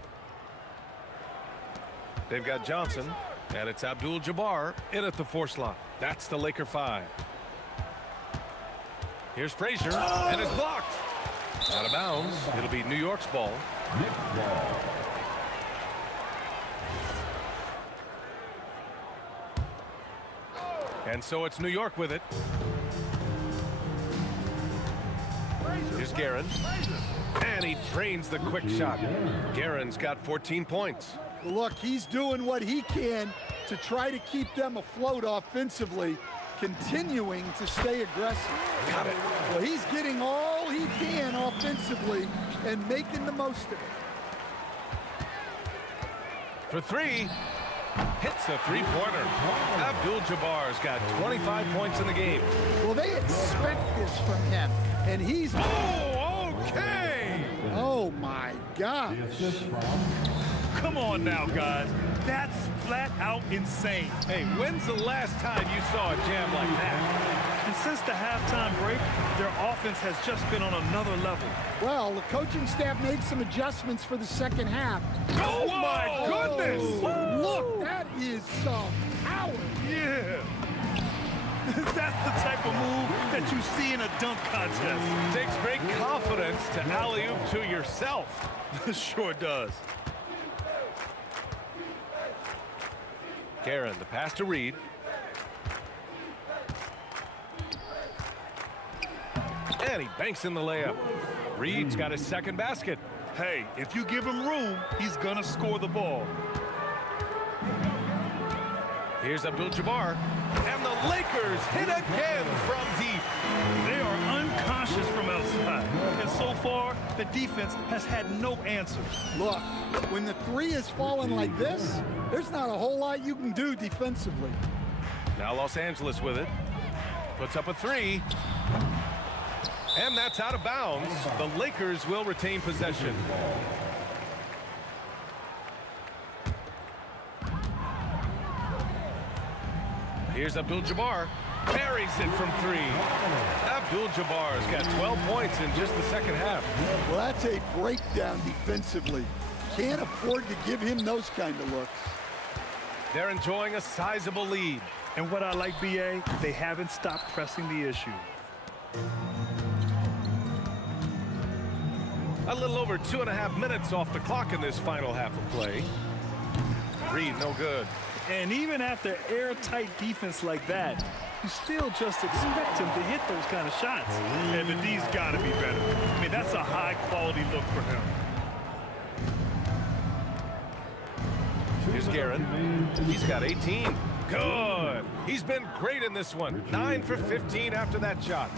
They've got Johnson, and it's Abdul-Jabbar in at the 4 slot. That's the Laker 5. Here's Frazier, and it's blocked. Out of bounds. It'll be New York's ball. And so it's New York with it. Here's Guerin. And he drains the quick shot. Guerin's got 14 points. Look, he's doing what he can to try to keep them afloat offensively, continuing to stay aggressive. Got it. Well, he's getting all he can offensively and making the most of it. For 3. Hits a 3-pointer. Abdul-Jabbar's got 25 points in the game. Well, they expect this from him, and he's... Oh, okay! Oh, my gosh. Come on now, guys. That's flat out insane. Hey, when's the last time you saw a jam like that? And since the halftime break, their offense has just been on another level. Well, the coaching staff made some adjustments for the second half. Oh, my goodness! Look, that is some power. Yeah. That's the type of move that you see in a dunk contest. Takes great confidence to alley-oop to yourself. Sure does. Guerin, the pass to Reed. And he banks in the layup. Reed's got his second basket. Hey, if you give him room, he's gonna score the ball. Here's Abdul-Jabbar. And the Lakers hit again from deep. They are unconscious from outside. And so far, the defense has had no answers. Look, when the 3 is falling like this, there's not a whole lot you can do defensively. Now Los Angeles with it. Puts up a 3. And that's out of bounds. The Lakers will retain possession. Here's Abdul-Jabbar. Buries it from 3. Abdul-Jabbar's got 12 points in just the second half. Well, that's a breakdown defensively. Can't afford to give him those kind of looks. They're enjoying a sizable lead. And what I like, BA, they haven't stopped pressing the issue. A little over 2.5 minutes off the clock in this final half of play. Reed, no good. And even after airtight defense like that, you still just expect him to hit those kind of shots. And the D's got to be better. I mean, that's a high-quality look for him. Here's Guerin. He's got 18. Good. He's been great in this one. 9 for 15 after that shot.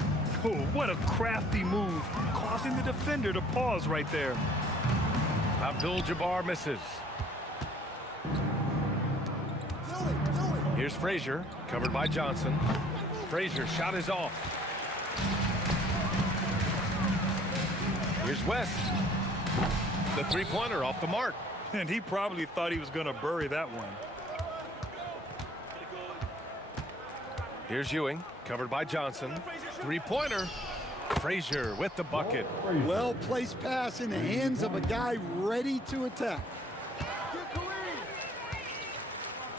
Oh, what a crafty move, causing the defender to pause right there. Abdul-Jabbar misses. Here's Frazier, covered by Johnson. Frazier's shot is off. Here's West. The 3-pointer off the mark. And he probably thought he was going to bury that one. Here's Ewing, covered by Johnson. 3-pointer. Frazier with the bucket. Well-placed pass in the hands of a guy ready to attack.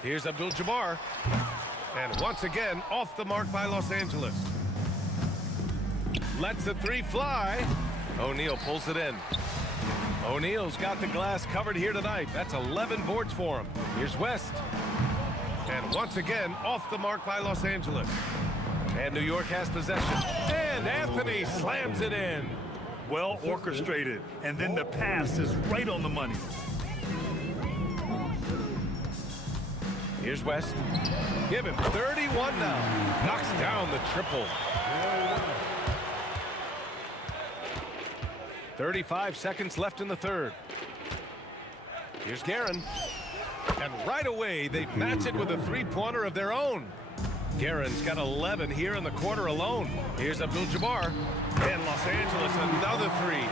Here's Abdul-Jabbar. And once again, off the mark by Los Angeles. Lets the 3 fly. O'Neal pulls it in. O'Neal's got the glass covered here tonight. That's 11 boards for him. Here's West. And once again, off the mark by Los Angeles. And New York has possession. And Anthony slams it in. Well orchestrated. And then the pass is right on the money. Here's West. Give him 31 now. Knocks down the triple. 35 seconds left in the third. Here's Guerin. And right away, they match it with a three-pointer of their own. Guerin's got 11 here in the quarter alone. Here's Abdul-Jabbar. And Los Angeles, another three.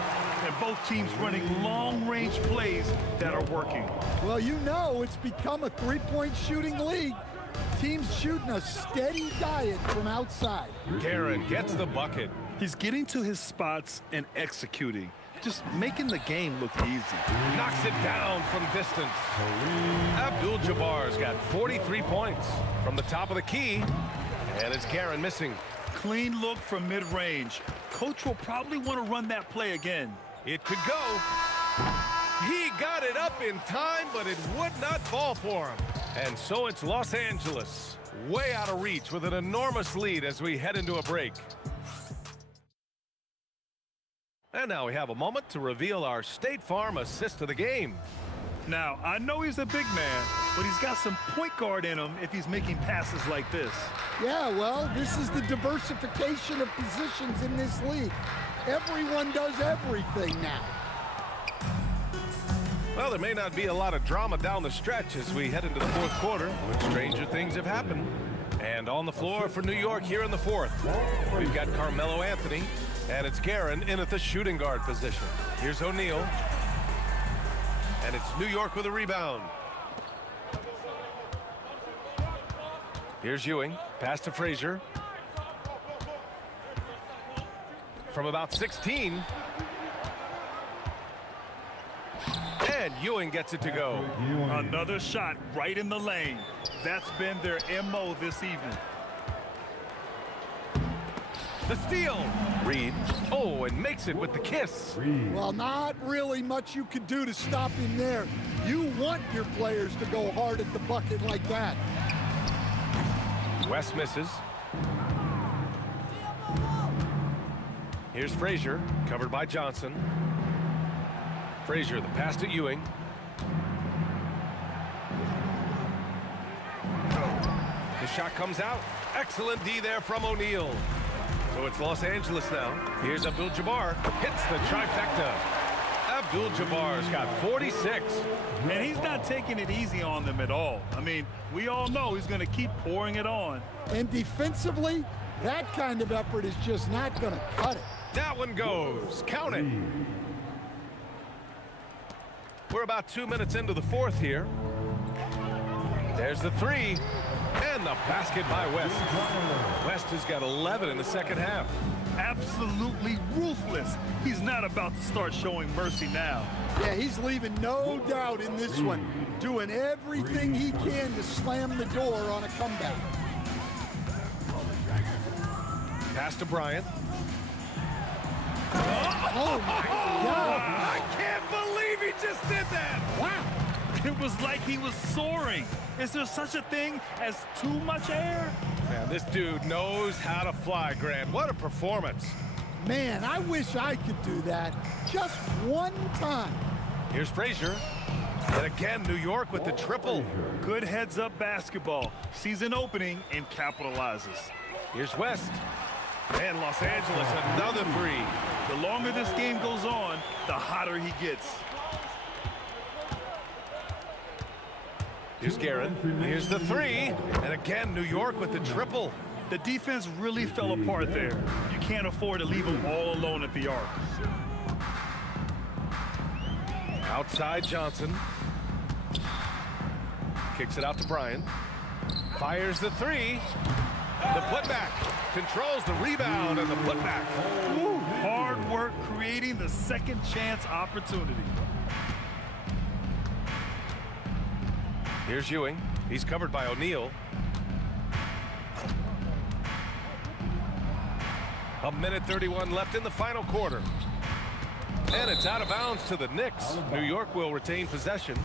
And both teams running long-range plays that are working. Well, you know it's become a three-point shooting league. Teams shooting a steady diet from outside. Guerin gets the bucket. He's getting to his spots and executing. Just making the game look easy. Knocks it down from distance. Abdul-Jabbar's got 43 points from the top of the key. And it's Guerin missing. Clean look from mid-range. Coach will probably want to run that play again. It could go. He got it up in time, but it would not fall for him. And so it's Los Angeles, way out of reach with an enormous lead as we head into a break. And now we have a moment to reveal our State Farm assist of the game. Now, I know he's a big man, but he's got some point guard in him if he's making passes like this. Yeah, well, this is the diversification of positions in this league. Everyone does everything now. Well, there may not be a lot of drama down the stretch as we head into the fourth quarter, but stranger things have happened. And on the floor for New York here in the fourth, we've got Carmelo Anthony, and it's Guerin in at the shooting guard position. Here's O'Neal, and it's New York with a rebound. Here's Ewing, pass to Frazier. From about 16. And Ewing gets it to go. Another shot right in the lane. That's been their MO this evening. The steal. Reed. Oh, and makes it with the kiss. Well, not really much you could do to stop him there. You want your players to go hard at the bucket like that. West misses. Here's Frazier, covered by Johnson. Frazier, the pass to Ewing. The shot comes out. Excellent D there from O'Neal. So it's Los Angeles now. Here's Abdul-Jabbar. Hits the trifecta. Abdul-Jabbar's got 46. And he's not taking it easy on them at all. I mean, we all know he's going to keep pouring it on. And defensively, that kind of effort is just not going to cut it. That one goes. Count it. We're about 2 minutes into the fourth here. There's the three. And the basket by West. West has got 11 in the second half. Absolutely ruthless. He's not about to start showing mercy now. Yeah, he's leaving no doubt in this one. Doing everything he can to slam the door on a comeback. Pass to Bryant. Oh, my God. I can't believe he just did that. Wow. It was like he was soaring. Is there such a thing as too much air? Man, this dude knows how to fly, Grant. What a performance. Man, I wish I could do that just one time. Here's Frazier. And again, New York with the triple. Good heads-up basketball. Sees an opening and capitalizes. Here's West. And Los Angeles, another three. The longer this game goes on, the hotter he gets. Here's Guerin. Here's the three. And again, New York with the triple. The defense really fell apart there. You can't afford to leave them all alone at the arc. Outside Johnson. Kicks it out to Bryant. Fires the three. The putback. Controls the rebound and the putback. Woo, hard work creating the second chance opportunity. Here's Ewing. He's covered by O'Neal. A minute 31 left in the final quarter. And it's out of bounds to the Knicks. New York will retain possession.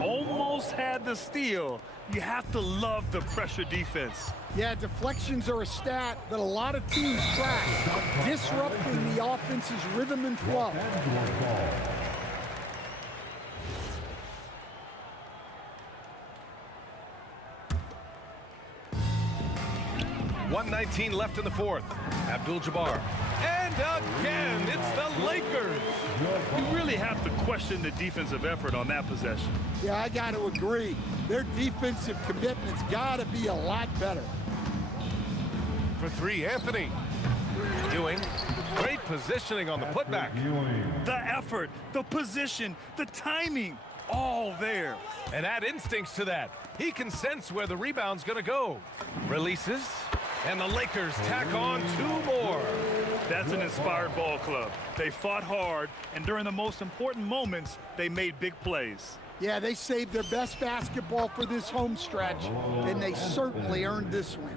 Almost had the steal. You have to love the pressure defense. Yeah, deflections are a stat that a lot of teams track, disrupting the offense's rhythm and flow. 1:19 left in the fourth. Abdul-Jabbar. And again. It's the Lakers. You really have to question the defensive effort on that possession. Yeah, I got to agree. Their defensive commitment's got to be a lot better. For three, Anthony. Ewing, great positioning on the putback. The effort, the position, the timing, all there. And add instincts to that. He can sense where the rebound's going to go. Releases, and the Lakers tack on two more. That's an inspired ball club. They fought hard, and during the most important moments, they made big plays. Yeah, they saved their best basketball for this home stretch, and they certainly earned this win.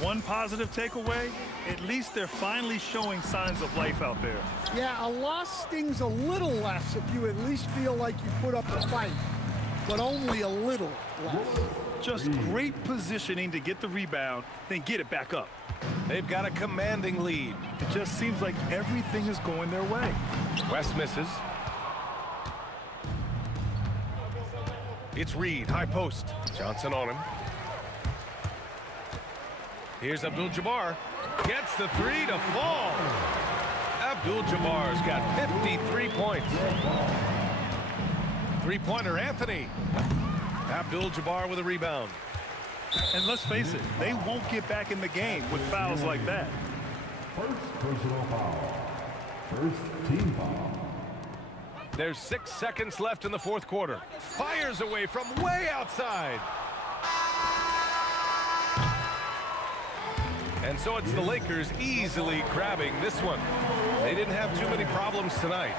One positive takeaway, at least they're finally showing signs of life out there. Yeah, a loss stings a little less if you at least feel like you put up a fight, but only a little less. Just great positioning to get the rebound, then get it back up. They've got a commanding lead. It just seems like everything is going their way. West misses. It's Reed, high post. Johnson on him. Here's Abdul-Jabbar. Gets the three to fall. Abdul-Jabbar's got 53 points. Three-pointer, Anthony. Abdul-Jabbar with a rebound. And let's face it, they won't get back in the game with fouls like that. First personal foul. First team foul. There's 6 seconds left in the fourth quarter. Fires away from way outside. And so it's the Lakers easily grabbing this one. They didn't have too many problems tonight.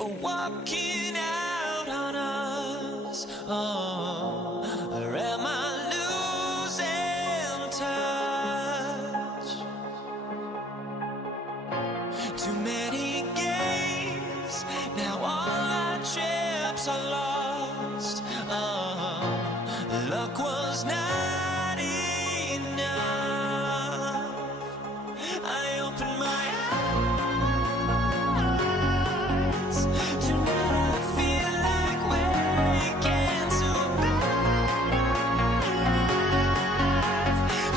for walking out on us? Oh, or am I losing touch? Too many games, now all our chips are lost. Oh, luck was not enough. I opened my eyes. Tonight I feel like waking to life.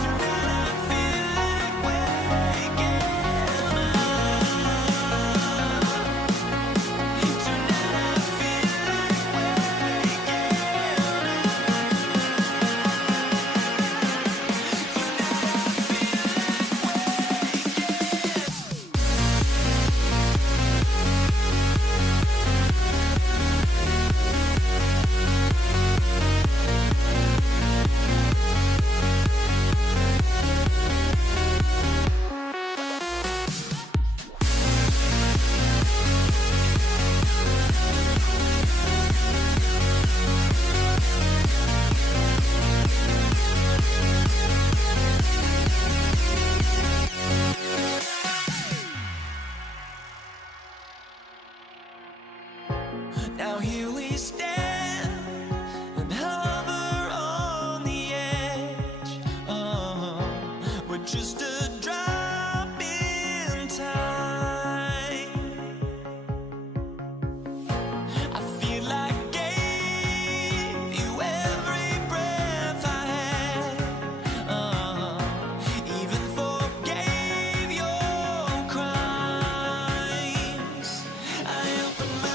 Tonight I feel like waking up. Tonight I feel like waking Now here we stand and hover on the edge. Oh, we're just a drop in time. I feel like I gave you every breath I had. Oh, even forgave your crimes. I opened my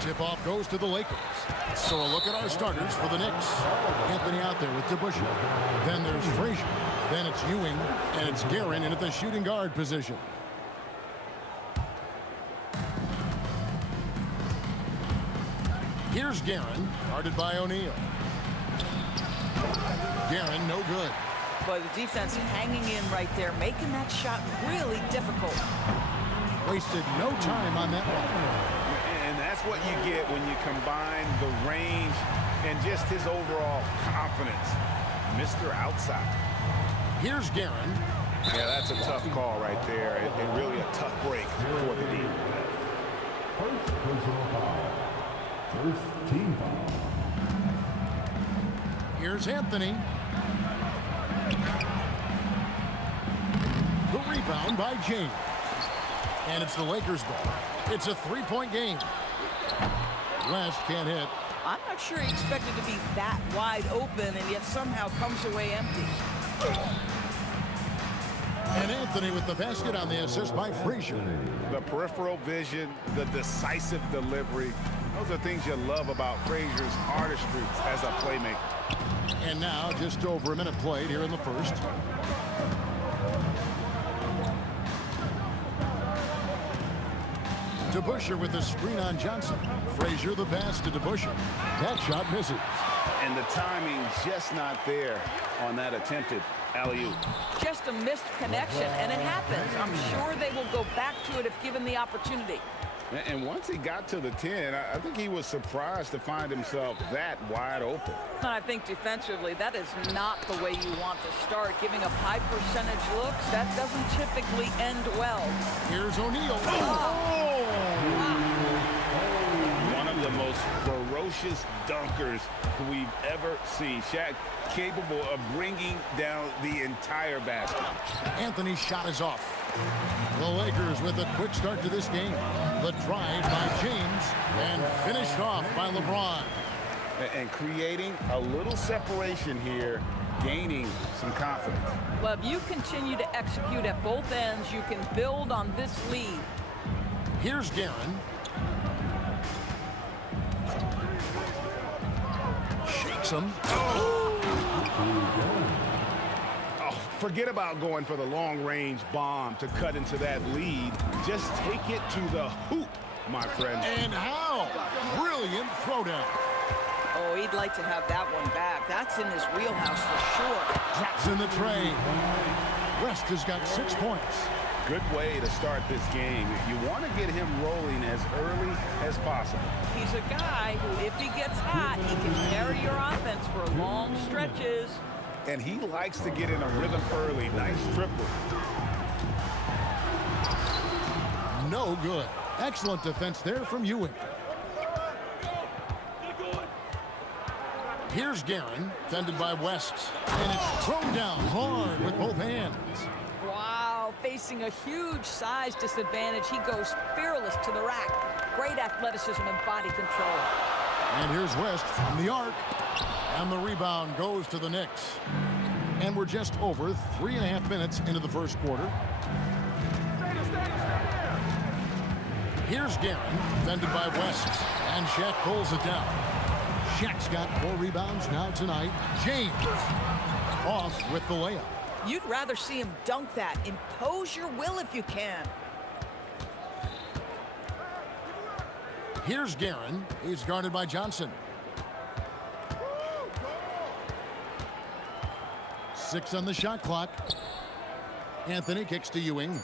Tip-off goes to the Lakers. So a look at our starters for the Knicks. Anthony out there with DeBusschere. Then there's Frazier. Then it's Ewing. And it's Guerin in at the shooting guard position. Here's Guerin, guarded by O'Neal. Guerin, no good. But the defense hanging in right there, making that shot really difficult. Wasted no time on that one. And that's what you get when you combine the range and just his overall confidence. Mr. Outside. Here's Guerin. Yeah, that's a tough call right there, and really a tough break for the D. First personal foul. First team foul. Here's Anthony. The rebound by James. And it's the Lakers' ball. It's a three-point game. West can't hit. I'm not sure he expected to be that wide open and yet somehow comes away empty. And Anthony with the basket on the assist by Frazier. The peripheral vision, the decisive delivery. Those are things you love about Frazier's artistry as a playmaker. And now just over a minute played here in the first. DeBusschere with the screen on Johnson. Frazier the pass to DeBusschere. That shot misses. And the timing just not there on that attempted alley-oop. Just a missed connection, and it happens. I'm sure they will go back to it if given the opportunity. And once he got to the 10, I think he was surprised to find himself that wide open. I think defensively, that is not the way you want to start. Giving up high percentage looks, that doesn't typically end well. Here's O'Neal. One of the most ferocious dunkers we've ever seen. Shaq capable of bringing down the entire basket. Anthony's shot is off. The Lakers with a quick start to this game. The drive by James and finished off by LeBron. And creating a little separation here, gaining some confidence. Well, if you continue to execute at both ends, you can build on this lead. Here's Guerin. Shakes him. Forget about going for the long-range bomb to cut into that lead. Just take it to the hoop, my friend. And how? Brilliant throwdown. Oh, he'd like to have that one back. That's in his wheelhouse for sure. Drops in the tray. West has got 6 points. Good way to start this game. You want to get him rolling as early as possible. He's a guy who, if he gets hot, he can carry your offense for long stretches. And he likes to get in a rhythm early. Nice triple. No good. Excellent defense there from Ewing. Here's Guerin, fended by West. And it's thrown down hard with both hands. Wow, facing a huge size disadvantage, he goes fearless to the rack. Great athleticism and body control. And here's West from the arc. And the rebound goes to the Knicks. And we're just over 3.5 minutes into the first quarter. Here's Guerin, fended by West. And Shaq pulls it down. Shaq's got 4 rebounds now tonight. James off with the layup. You'd rather see him dunk that. Impose your will if you can. Here's Guerin. He's guarded by Johnson. 6 on the shot clock. Anthony kicks to Ewing.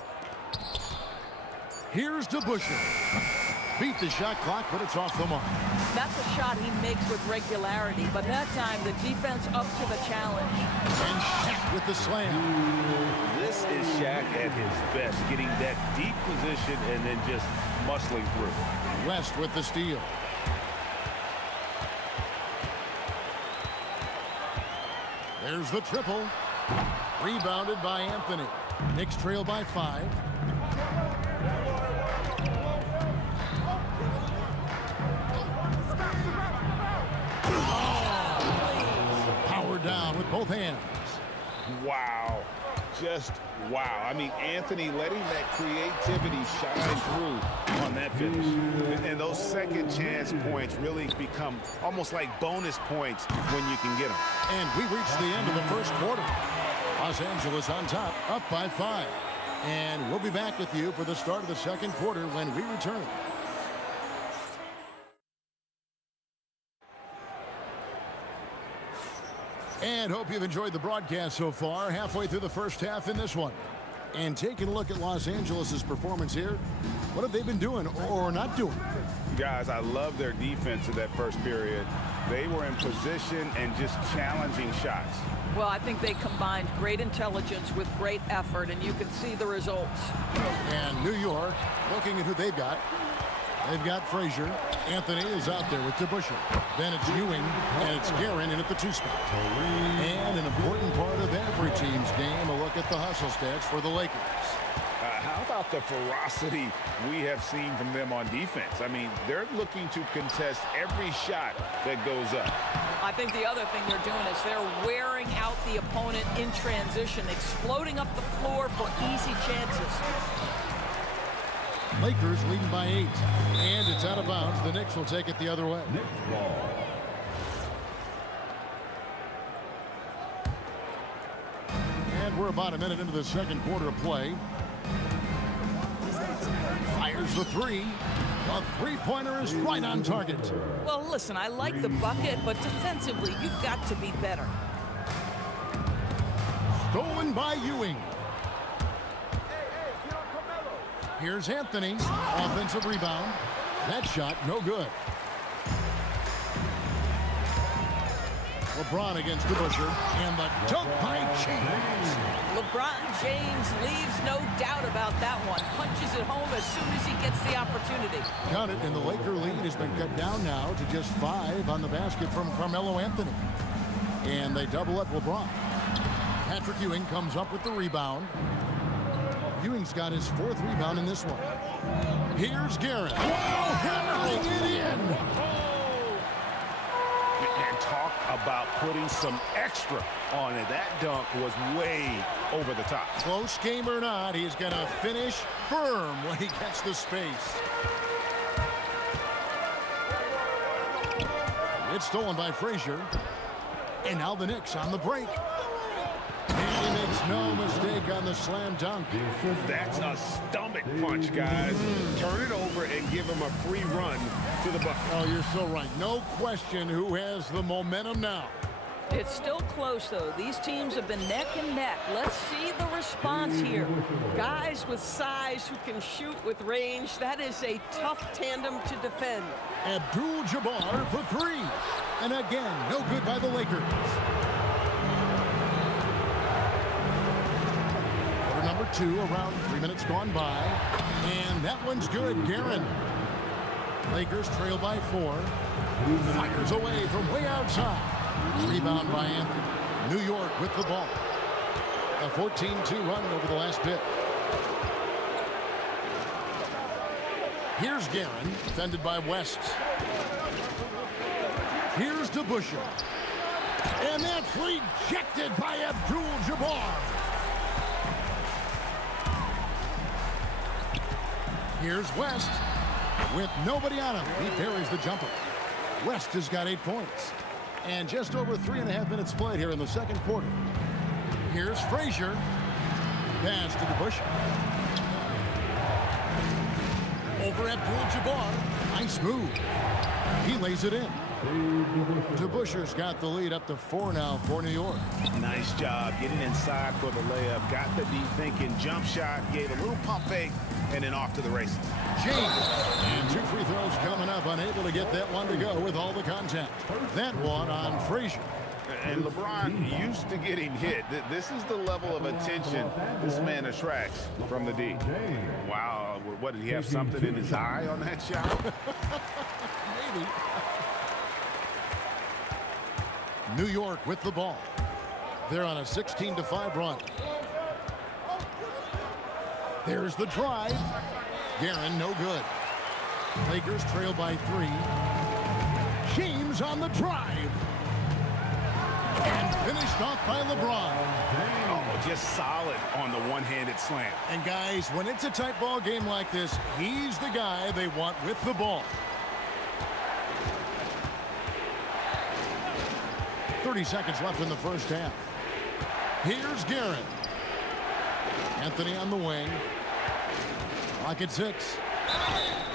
Here's DeBusschere. Beat the shot clock, but it's off the mark. That's a shot he makes with regularity, but that time the defense up to the challenge. And Shaq with the slam. This is Shaq at his best, getting that deep position and then just muscling through. West with the steal. There's the triple. Rebounded by Anthony. Knicks trail by 5. Power down with both hands. Wow. Just wow. I mean, Anthony letting that creativity shine through on that finish. And those second chance points really become almost like bonus points when you can get them. And we reached the end of the first quarter. Los Angeles on top, up by 5. And we'll be back with you for the start of the second quarter when we return. And hope you've enjoyed the broadcast so far, halfway through the first half in this one. And taking a look at Los Angeles' performance here, what have they been doing or not doing? Guys, I love their defense in that first period. They were in position and just challenging shots. Well, I think they combined great intelligence with great effort, and you can see the results. And New York, looking at who they've got. They've got Frazier. Anthony is out there with DeBusschere. Then it's Ewing, and it's Guerin in at the 2 spot. And an important part of every team's game, a look at the hustle stats for the Lakers. How about the ferocity we have seen from them on defense? I mean, they're looking to contest every shot that goes up. I think the other thing they're doing is they're wearing out the opponent in transition, exploding up the floor for easy chances. Lakers leading by 8. And it's out of bounds. The Knicks will take it the other way. And we're about a minute into the second quarter of play. Fires the three. The three-pointer is right on target. Well, listen, I like the bucket, but defensively, you've got to be better. Stolen by Ewing. Here's Anthony. Offensive rebound. That shot, no good. LeBron against DeBusschere. And the dunk by James. LeBron James leaves no doubt about that one. Punches it home as soon as he gets the opportunity. Count it, and the Laker lead has been cut down now to just 5 on the basket from Carmelo Anthony. And they double up LeBron. Patrick Ewing comes up with the rebound. Ewing's got his 4th rebound in this one. Here's Garrett. Wow, hammering it in. And talk about putting some extra on it. That dunk was way over the top. Close game or not, he's going to finish firm when he gets the space. It's stolen by Frazier. And now the Knicks on the break. And he makes no mistake on the slam dunk. That's a stomach punch, guys. Turn it over and give him a free run to the bucket. Oh, you're so right. No question who has the momentum now. It's still close, though. These teams have been neck and neck. Let's see the response here. Guys with size who can shoot with range. That is a tough tandem to defend. Abdul-Jabbar for 3. And again, no good by the Lakers. Quarter number 2, around 3 minutes gone by. And that one's good. Guerin. Lakers trail by 4. Fires away from way outside. Rebound by Anthony. New York with the ball. A 14-2 run over the last bit. Here's Guerin, defended by West. Here's DeBusschere. And that's rejected by Abdul-Jabbar. Here's West. With nobody on him, he buries the jumper. West has got 8 points. And just over 3.5 minutes played here in the second quarter. Here's Frazier. Pass to DeBusschere. Over Abdul-Jabbar. Nice move. He lays it in. DeBusschere's got the lead up to 4 now for New York. Nice job getting inside for the layup. Got the deep thinking jump shot. Gave a little pump fake. And then off to the races. James. And 2 free throws coming up. Unable to get that one to go with all the contact. That one on Frazier. And LeBron used to getting hit. This is the level of attention this man attracts from the D. Wow. What, did he have something in his eye on that shot? Maybe. New York with the ball. They're on a 16-5 run. There's the drive. Guerin, no good. Lakers trail by 3. James on the drive. And finished off by LeBron. Oh, just solid on the one-handed slam. And guys, when it's a tight ball game like this, he's the guy they want with the ball. 30 seconds left in the first half. Here's Guerin. Anthony on the wing. Clock at 6.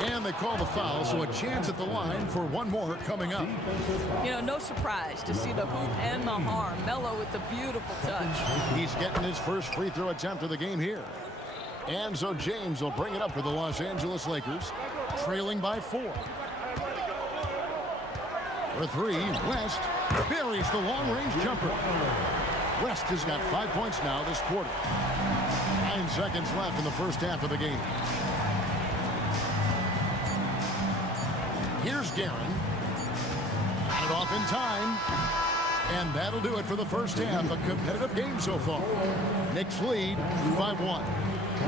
And they call the foul, so a chance at the line for one more coming up. You know, no surprise to see the hoop and the harm. Melo with the beautiful touch. He's getting his first free throw attempt of the game here. And so James will bring it up for the Los Angeles Lakers, trailing by 4. For 3, West buries the long-range jumper. West has got 5 points now this quarter. 9 seconds left in the first half of the game. Here's Guerin. Got it off in time. And that'll do it for the first half. A competitive game so far. Knicks lead by 1.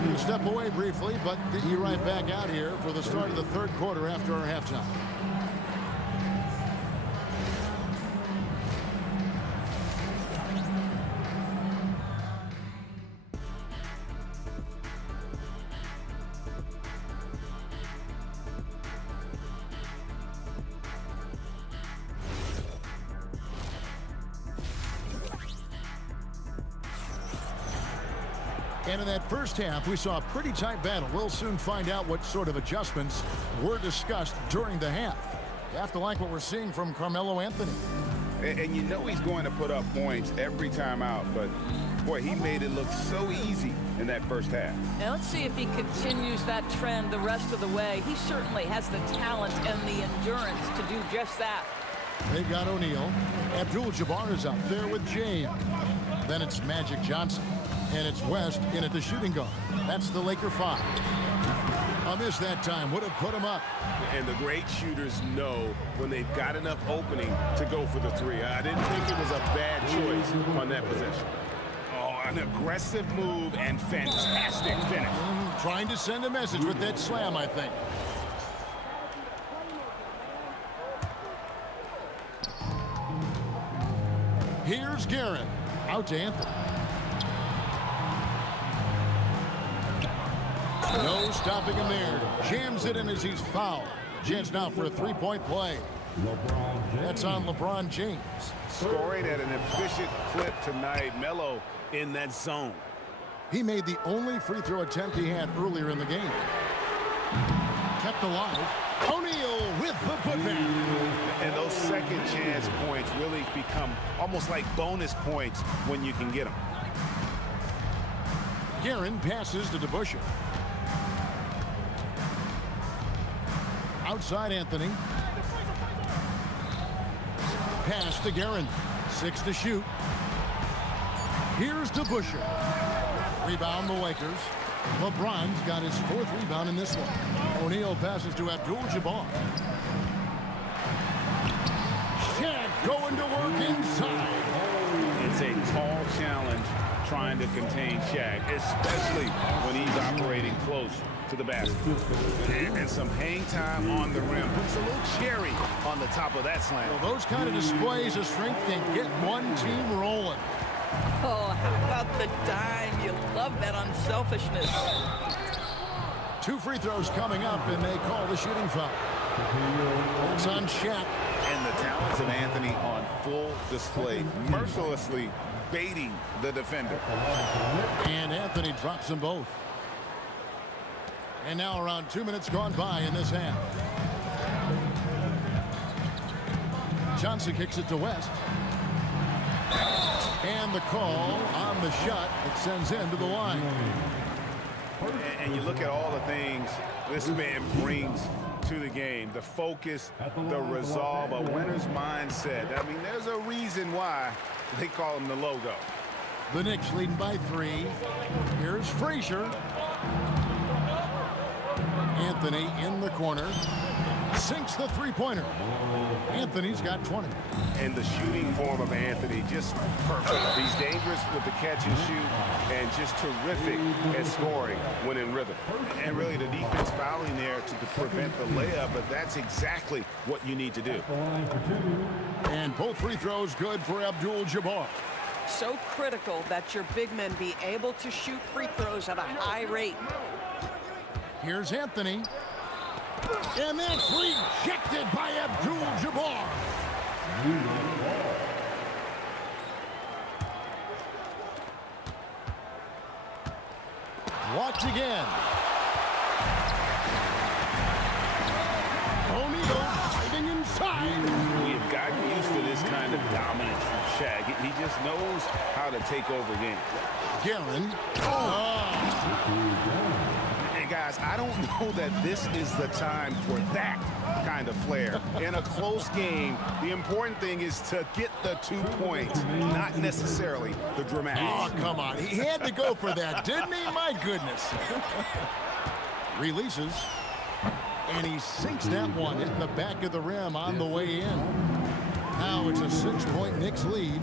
We'll step away briefly, but get you right back out here for the start of the third quarter after our halftime. And in that first half, we saw a pretty tight battle. We'll soon find out what sort of adjustments were discussed during the half. You have to like what we're seeing from Carmelo Anthony. And you know he's going to put up points every time out, but boy, he made it look so easy in that first half. Now let's see if he continues that trend the rest of the way. He certainly has the talent and the endurance to do just that. They've got O'Neal. Abdul-Jabbar is out there with James. Then it's Magic Johnson. And it's West in at the shooting guard. That's the Laker 5. A miss that time would have put him up. And the great shooters know when they've got enough opening to go for the three. I didn't think it was a bad choice on that possession. Oh, an aggressive move and fantastic finish. Trying to send a message with that slam, I think. Here's Garrett. Out to Anthony. No stopping him there. Jams it in as he's fouled. Chance now for a three-point play. That's on LeBron James. Scoring at an efficient clip tonight. Melo in that zone. He made the only free throw attempt he had earlier in the game. Kept alive. O'Neal with the putback. And those second chance points really become almost like bonus points when you can get them. Guerin passes to DeBusschere. Outside Anthony. Pass to Guerin. 6 to shoot. Here's DeBusschere. Rebound the Lakers. LeBron's got his 4th rebound in this one. O'Neal passes to Abdul-Jabbar. Shaq going to work inside. It's a tall challenge trying to contain Shaq, especially when he's operating close to the basket. And some hang time on the rim. Puts a little cherry on the top of that slam. Well, those kind of displays of strength can get one team rolling. Oh, how about the dime? You love that unselfishness. 2 free throws coming up, and they call the shooting foul. It's on Shaq. And the talents of Anthony on full display, mercilessly baiting the defender. And Anthony drops them both. And now around 2 minutes gone by in this half. Johnson kicks it to West. And the call on the shot that sends him to the line. And you look at all the things this man brings to the game. The focus, the resolve, a winner's mindset. I mean, there's a reason why they call him the logo. The Knicks leading by 3. Here's Frazier. Anthony in the corner. Sinks the three-pointer. Anthony's got 20. And the shooting form of Anthony, just perfect. He's dangerous with the catch and shoot and just terrific at scoring when in rhythm. And really the defense fouling there to prevent the layup, but that's exactly what you need to do. And both free throws good for Abdul-Jabbar. So critical that your big men be able to shoot free throws at a high rate. Here's Anthony. And that's rejected by Abdul-Jabbar. Blocked again. O'Neal fighting inside. We have gotten used to this kind of dominance from Shaq. He just knows how to take over games. Guerin. And guys, I don't know that this is the time for that kind of flair. In a close game, the important thing is to get the 2 points, not necessarily the dramatics. Oh, come on. He had to go for that, didn't he? My goodness. Releases. And he sinks that one, hitting the back of the rim on the way in. Now it's a 6-point Knicks lead.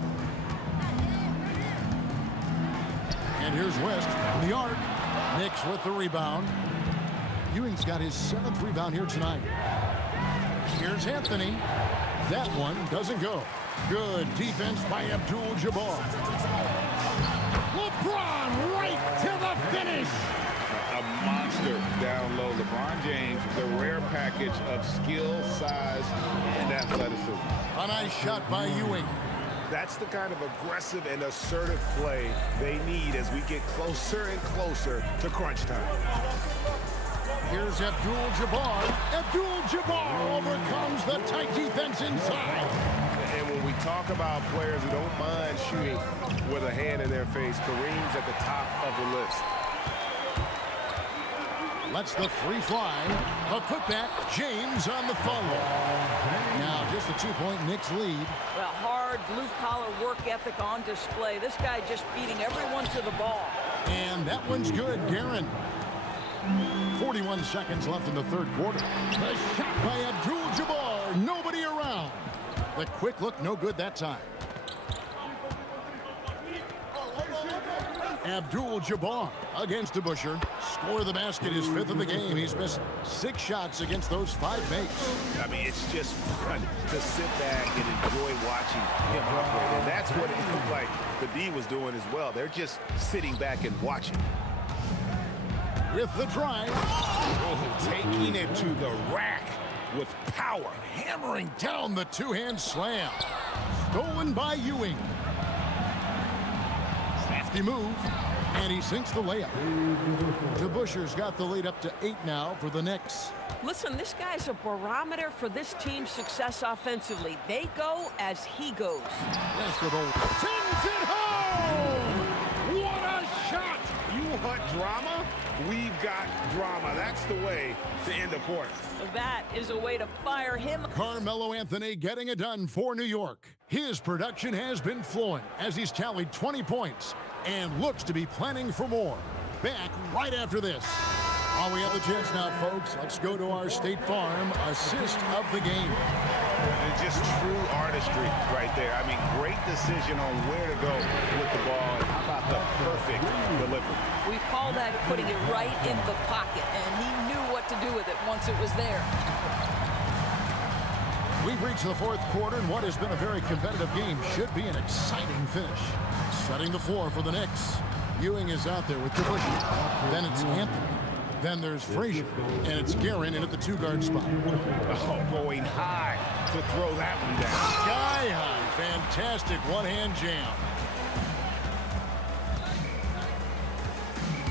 And here's West on the arc. Knicks with the rebound. Ewing's got his 7th rebound here tonight. Here's Anthony. That one doesn't go. Good defense by Abdul-Jabbar. LeBron right to the finish. A monster down low. LeBron James, the rare package of skill, size, and athleticism. A nice shot by Ewing. That's the kind of aggressive and assertive play they need as we get closer and closer to crunch time. Here's Abdul-Jabbar. Abdul-Jabbar overcomes the tight defense inside. And when we talk about players who don't mind shooting with a hand in their face, Kareem's at the top of the list. Lets the three fly. A putback. James on the follow. Now just a 2-point Knicks lead. Well, hard blue-collar work ethic on display. This guy just beating everyone to the ball. And that one's good, Guerin. 41 seconds left in the third quarter. The shot by Abdul-Jabbar. Nobody around. The quick look, no good that time. Abdul-Jabbar against DeBusschere. Score of the basket, his 5th of the game. He's missed 6 shots against those 5 mates. I mean, it's just fun to sit back and enjoy watching him operate. And that's what it looked like the D was doing as well. They're just sitting back and watching. With the drive. Oh, taking it to the rack with power. Hammering down the two-hand slam. Stolen by Ewing. Crafty move. And he sinks the layup. DeBusschere's got the lead up to 8 now for the Knicks. Listen, this guy's a barometer for this team's success offensively. They go as he goes. Westerveld sends it home! What a shot! You want drama? We've got drama. That's the way to end a quarter. That is a way to fire him. Carmelo Anthony getting it done for New York. His production has been flowing as he's tallied 20 points and looks to be planning for more. Back right after this. While we have the chance now, folks, let's go to our State Farm assist of the game. Just true artistry right there. I mean, great decision on where to go with the ball. And how about the perfect delivery? We call that putting it right in the pocket, and he knew what to do with it once it was there. We've reached the 4th quarter, and what has been a very competitive game should be an exciting finish. Setting the floor for the Knicks. Ewing is out there with DeBusschere. Then it's Anthony. Then there's Frazier, and it's Guerin in at the 2-guard spot. Oh, going high to throw that one down. Sky high. Fantastic one-hand jam.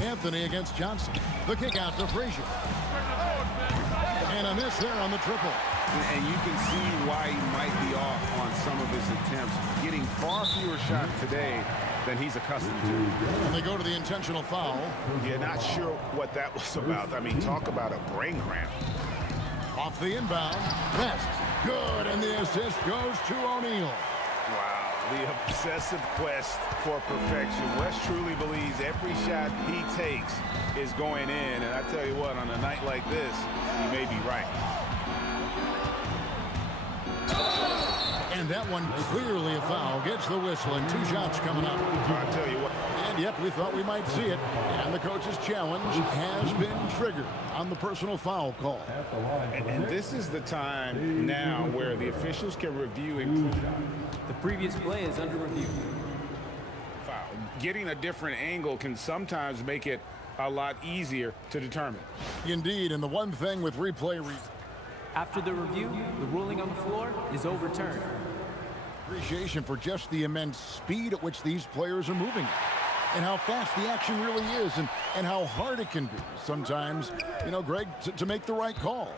Anthony against Johnson. The kick out to Frazier. And a miss there on the triple. And you can see why he might be off on some of his attempts. Getting far fewer shots today than he's accustomed to. And they go to the intentional foul. Yeah, not sure what that was about. I mean, talk about a brain cramp. Off the inbound. West. Good. And the assist goes to O'Neal. Wow. The obsessive quest for perfection. West truly believes every shot he takes is going in. And I tell you what, on a night like this, he may be right. And that one clearly a foul. Gets the whistle and 2 shots coming up. I'll tell you what. And yep, we thought we might see it. And the coach's challenge has been triggered on the personal foul call. And this is the time now where the officials can review and the previous play is under review. Foul. Getting a different angle can sometimes make it a lot easier to determine. Indeed, and the one thing with replay after the review, the ruling on the floor is overturned. Appreciation for just the immense speed at which these players are moving and how fast the action really is and how hard it can be sometimes, you know, Greg, to make the right call.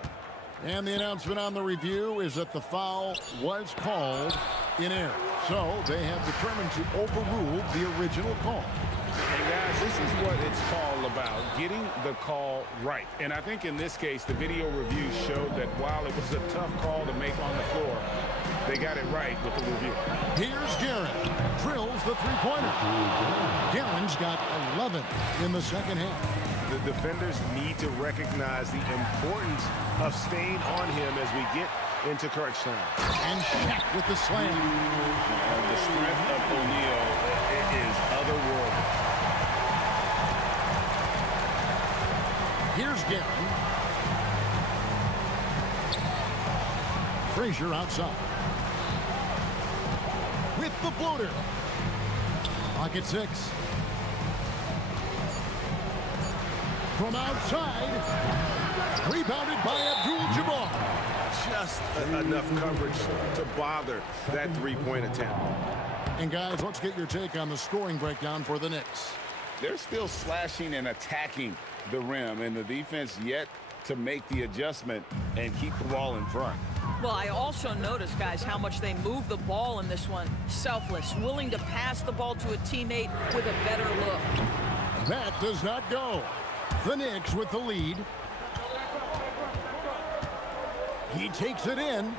And the announcement on the review is that the foul was called in error. So they have determined to overrule the original call. And guys, this is what it's all about, getting the call right. And I think in this case, the video review showed that while it was a tough call to make on the floor, they got it right with the review. Here's Guerin. Drills the three-pointer. Guerin's got 11 in the second half. The defenders need to recognize the importance of staying on him as we get into crunch time. And Shaq with the slam. The strength of O'Neal is otherworldly. Guerin. Frazier outside. With the floater. Pocket 6. From outside. Rebounded by Abdul-Jabbar. Just enough coverage to bother that three-point attempt. And guys, let's get your take on the scoring breakdown for the Knicks. They're still slashing and attacking the rim, and the defense yet to make the adjustment and keep the ball in front. Well, I also noticed, guys, how much they move the ball in this one. Selfless, willing to pass the ball to a teammate with a better look. That does not go. The Knicks with the lead. He takes it in.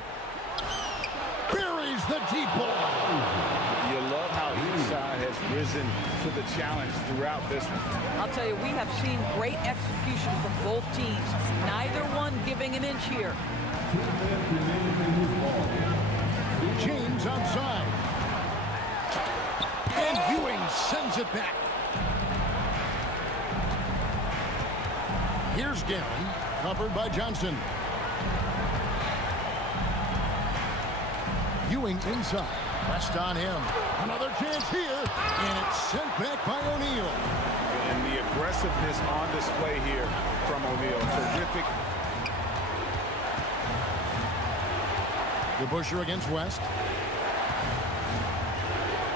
Buries the deep ball. You love how each side has risen to the challenge throughout this one. I'll tell you, we have seen great execution from both teams. Neither one giving an inch here. James outside. And Ewing sends it back. Here's Guerin, covered by Johnson. Ewing inside. Pressed on him. Another chance here. And it's sent back by O'Neal. And the aggressiveness on display here from O'Neal. Terrific. The Busher against West.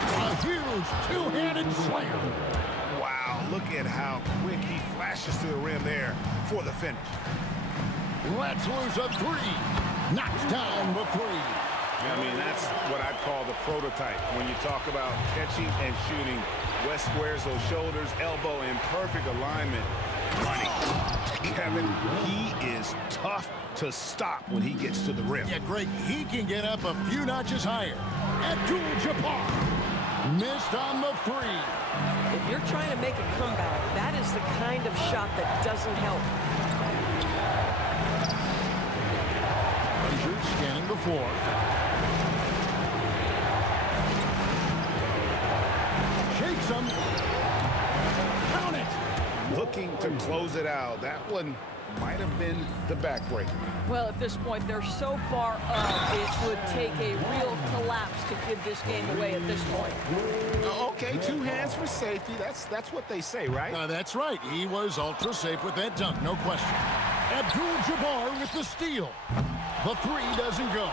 A huge two-handed slam. Wow, look at how quick he flashes to the rim there for the finish. Let's lose a three. Knocks down the three. I mean, that's what I'd call the prototype. When you talk about catching and shooting, West squares those shoulders, elbow in perfect alignment. Money. Kevin, he is tough to stop when he gets to the rim. Yeah, Greg, he can get up a few notches higher. Abdul-Jabbar missed on the three. If you're trying to make a comeback, that is the kind of shot that doesn't help. Frazier scanning the floor. Shakes him. Count it. Looking to close it out. That one might have been the backbreaker. Well, at this point, they're so far up, it would take a real collapse to give this game away at this point. Okay, two hands for safety. That's what they say, right? That's right. He was ultra safe with that dunk, no question. Abdul-Jabbar with the steal. The three doesn't go.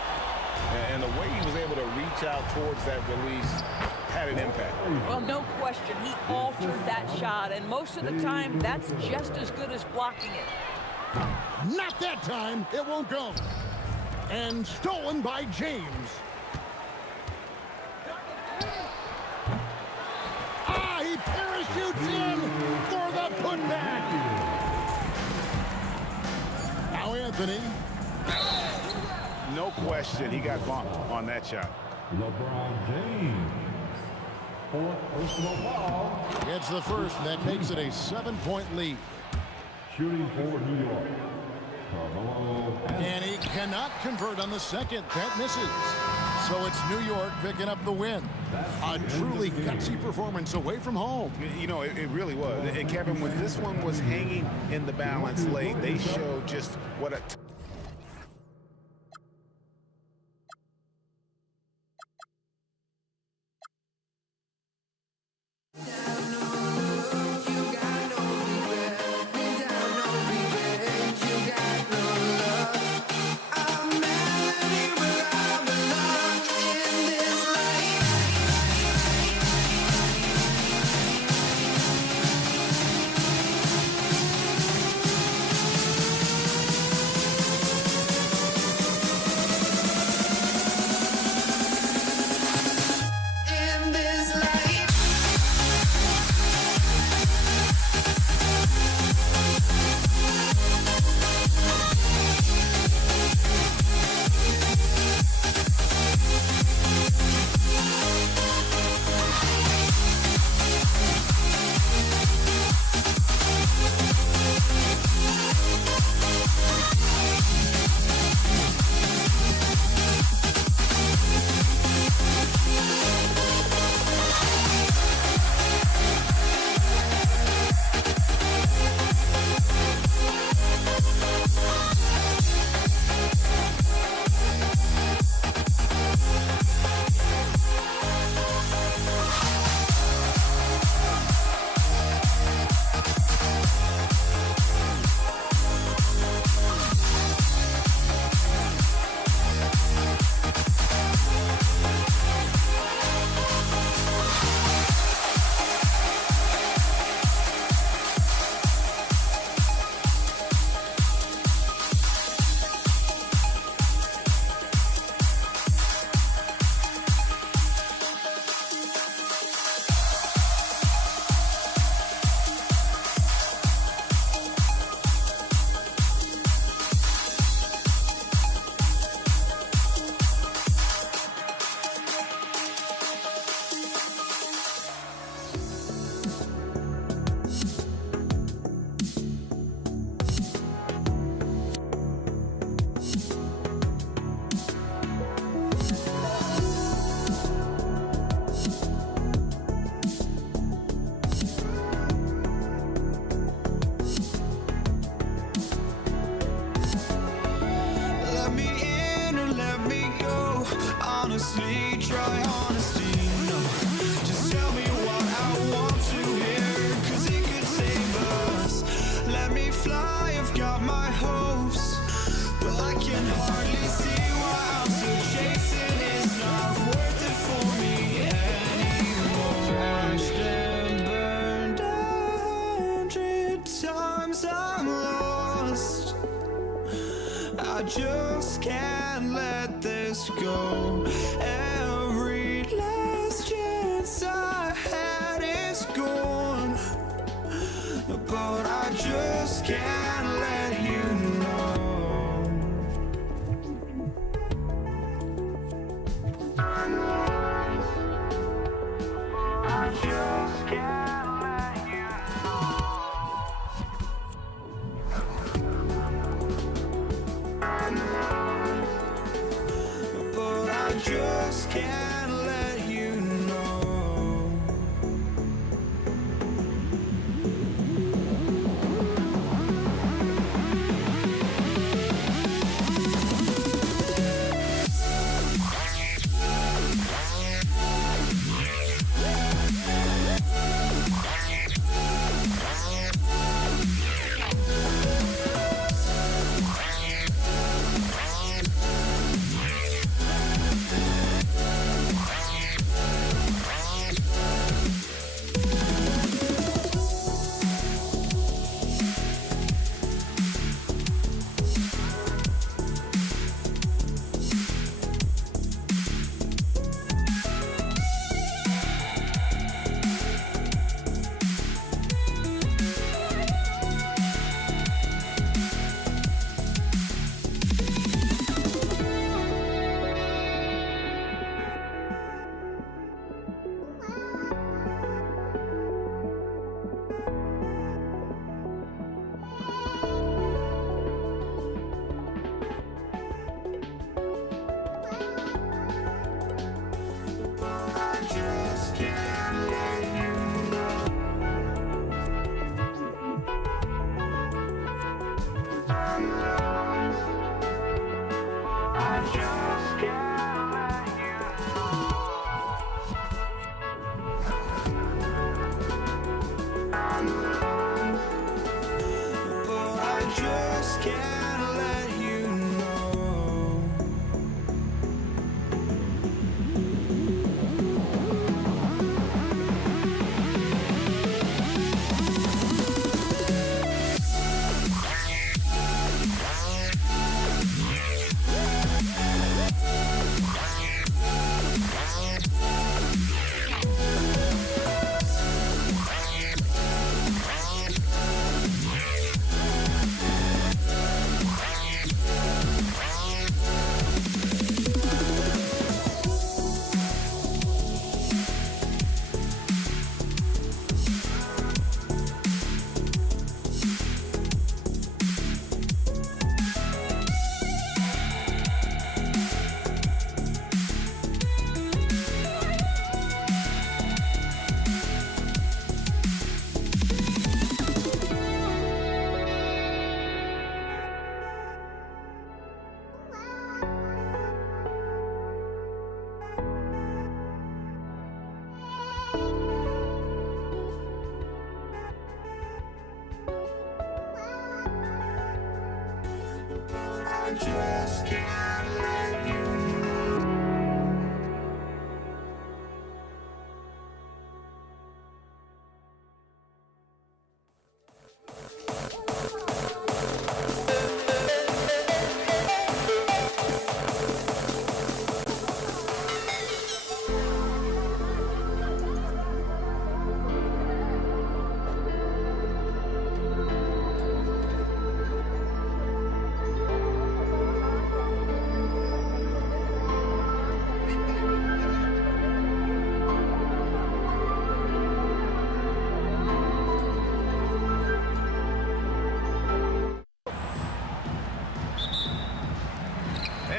And the way he was able to reach out towards that release had an impact. Well, no question. He altered that shot, and most of the time, that's just as good as blocking it. Not that time. It won't go. And stolen by James. He parachutes in for the putback. Now Anthony. No question, he got bumped on that shot. LeBron James. Fourth personal foul. Gets the first, and that makes it a 7-point lead. Shooting for New York. Carmelo. And he cannot convert on the second. That misses. So it's New York picking up the win. A truly gutsy performance away from home. You know, it really was. And Kevin, when this one was hanging in the balance late, they showed just what a my hopes, but I can hardly see why I'm still chasing. It's not worth it for me anymore. Crashed and burned 100 times, I'm lost. I just can't let this go. Every last chance I had is gone, but I just can't let you know. I just can't let you know. But I just can't let you know. Just can't let you know.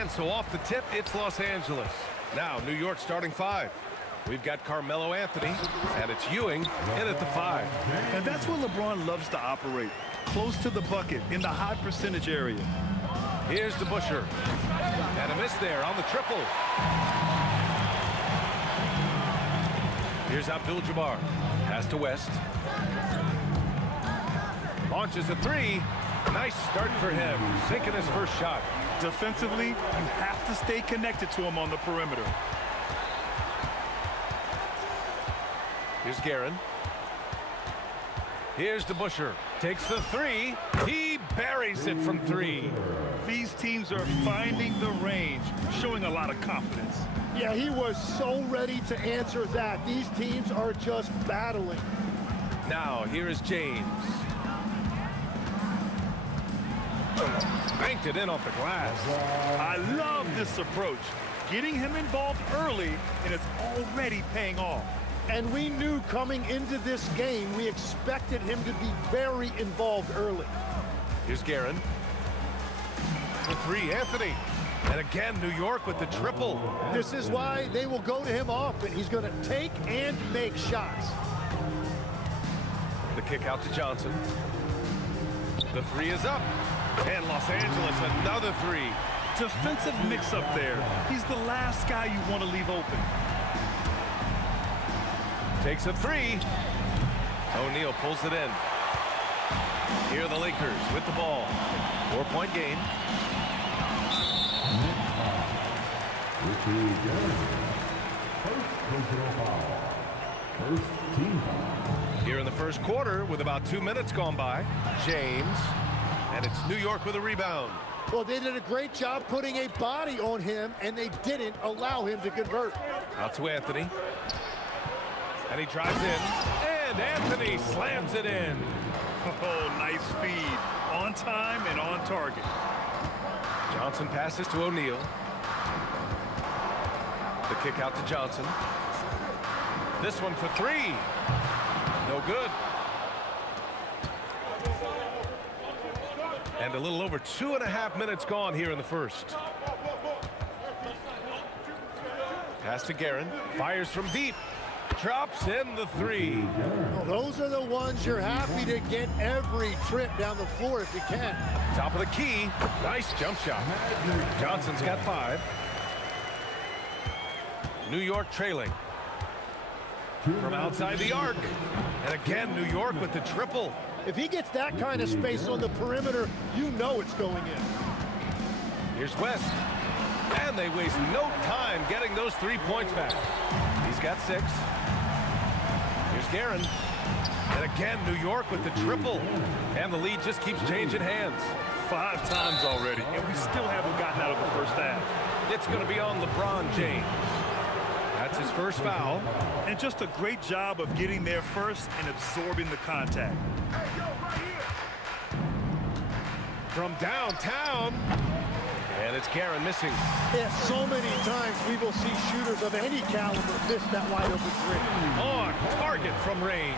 So off the tip, it's Los Angeles. Now, New York starting 5. We've got Carmelo Anthony, and it's Ewing in at the 5. And that's where LeBron loves to operate, close to the bucket, in the high percentage area. Here's DeBusschere. And a miss there on the triple. Here's Abdul-Jabbar. Pass to West. Launches a 3. Nice start for him, sinking his first shot. Defensively, you have to stay connected to him on the perimeter. Here's Guerin. Here's DeBuscher. Takes the three. He buries it from three. These teams are finding the range, showing a lot of confidence. Yeah, he was so ready to answer that. These teams are just battling. Now, here is James. Banked it in off the glass. I love this approach. Getting him involved early, and it's already paying off. And we knew coming into this game, we expected him to be very involved early. Here's Guerin. The three, Anthony. And again, New York with the triple. This is why they will go to him often. He's going to take and make shots. The kick out to Johnson. The three is up. And Los Angeles, another three. Defensive mix-up there. He's the last guy you want to leave open. Takes a three. O'Neal pulls it in. Here are the Lakers with the ball. 4-point game. First team foul. Here in the first quarter with about 2 minutes gone by. James. And it's New York with a rebound. Well, they did a great job putting a body on him, and they didn't allow him to convert. Out to Anthony. And he drives in. And Anthony slams it in. Oh, nice feed. On time and on target. Johnson passes to O'Neal. The kick out to Johnson. This one for three. No good. And a little over 2.5 minutes gone here in the first. Pass to Guerin. Fires from deep. Drops in the three. Well, those are the ones you're happy to get every trip down the floor if you can. Top of the key. Nice jump shot. Johnson's got 5. New York trailing. From outside the arc. And again, New York with the triple. If he gets that kind of space on the perimeter, you know it's going in. Here's West. And they waste no time getting those 3 points back. He's got 6. Here's Guerin. And again, New York with the triple. And the lead just keeps changing hands. 5 times already, and we still haven't gotten out of the first half. It's going to be on LeBron James. That's his first foul. And just a great job of getting there first and absorbing the contact. From downtown. And it's Guerin missing. Yeah, so many times we will see shooters of any caliber miss that wide open three. On target from range.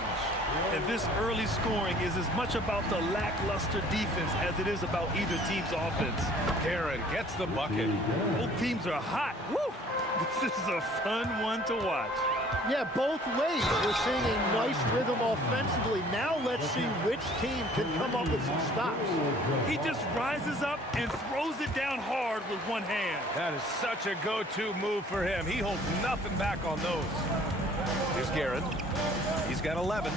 And this early scoring is as much about the lackluster defense as it is about either team's offense. Guerin gets the bucket. Both teams are hot. Woo! This is a fun one to watch. Yeah, both ways. We're seeing a nice rhythm offensively. Now let's see which team can come up with some stops. He just rises up and throws it down hard with one hand. That is such a go-to move for him. He holds nothing back on those. Here's Guerin. He's got 11.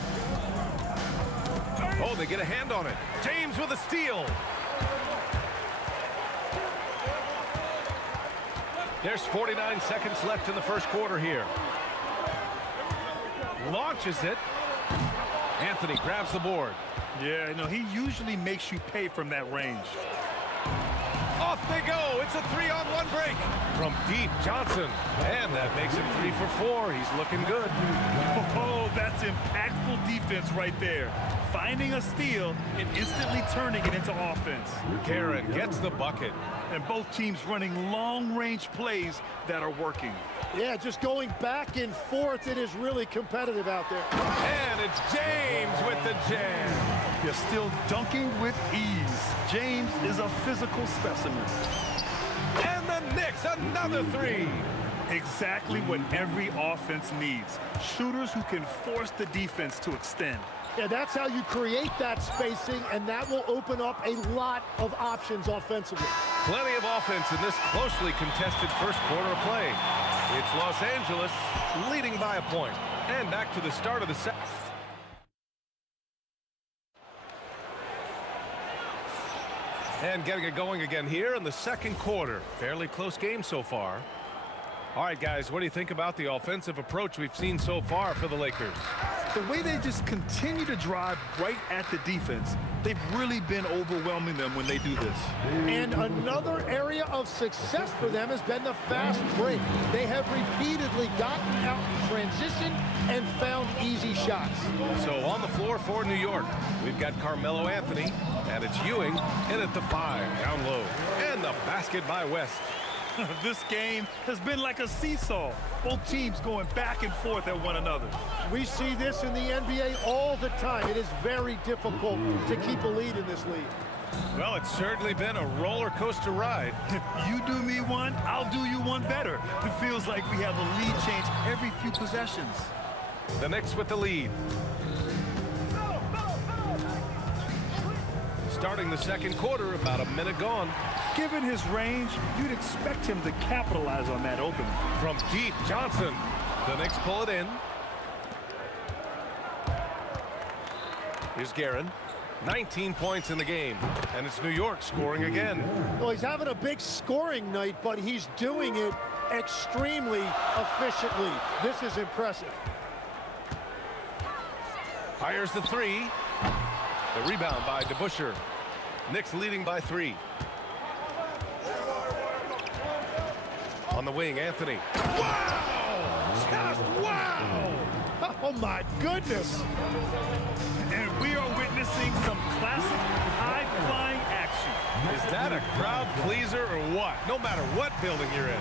Oh, they get a hand on it. James with a steal. There's 49 seconds left in the first quarter here. Launches it. Anthony grabs the board. Yeah, no, he usually makes you pay from that range. Off they go. It's a 3-on-1 break. From deep, Johnson. And that makes him 3 for 4. He's looking good. Oh, that's impactful defense right there. Finding a steal and instantly turning it into offense. Guerin gets the bucket. And both teams running long-range plays that are working. Yeah, just going back and forth. It is really competitive out there. And it's James with the jam. You're still dunking with ease. James is a physical specimen. And the Knicks, another 3. Exactly what every offense needs. Shooters who can force the defense to extend. Yeah, that's how you create that spacing, and that will open up a lot of options offensively. Plenty of offense in this closely contested first quarter of play. It's Los Angeles leading by a point. And back to the start of the second. And getting it going again here in the second quarter. Fairly close game so far. All right, guys, what do you think about the offensive approach we've seen so far for the Lakers? The way they just continue to drive right at the defense, they've really been overwhelming them when they do this. And another area of success for them has been the fast break. They have repeatedly gotten out in transition and found easy shots. So on the floor for New York, we've got Carmelo Anthony, and it's Ewing in at the 5, down low. And the basket by West. This game has been like a seesaw. Both teams going back and forth at one another. We see this in the NBA all the time. It is very difficult to keep a lead in this league. Well, it's certainly been a roller coaster ride. You do me one, I'll do you one better. It feels like we have a lead change every few possessions. The Knicks with the lead. Starting the second quarter, about a minute gone. Given his range, you'd expect him to capitalize on that opening. From deep, Johnson. The Knicks pull it in. Here's Guerin. 19 points in the game. And it's New York scoring again. Well, he's having a big scoring night, but he's doing it extremely efficiently. This is impressive. Fires the 3. The rebound by DeBusschere. Knicks leading by 3. On the wing, Anthony. Wow! Just wow! Oh, my goodness. And we are witnessing some classic high-flying action. Is that a crowd pleaser or what? No matter what building you're in.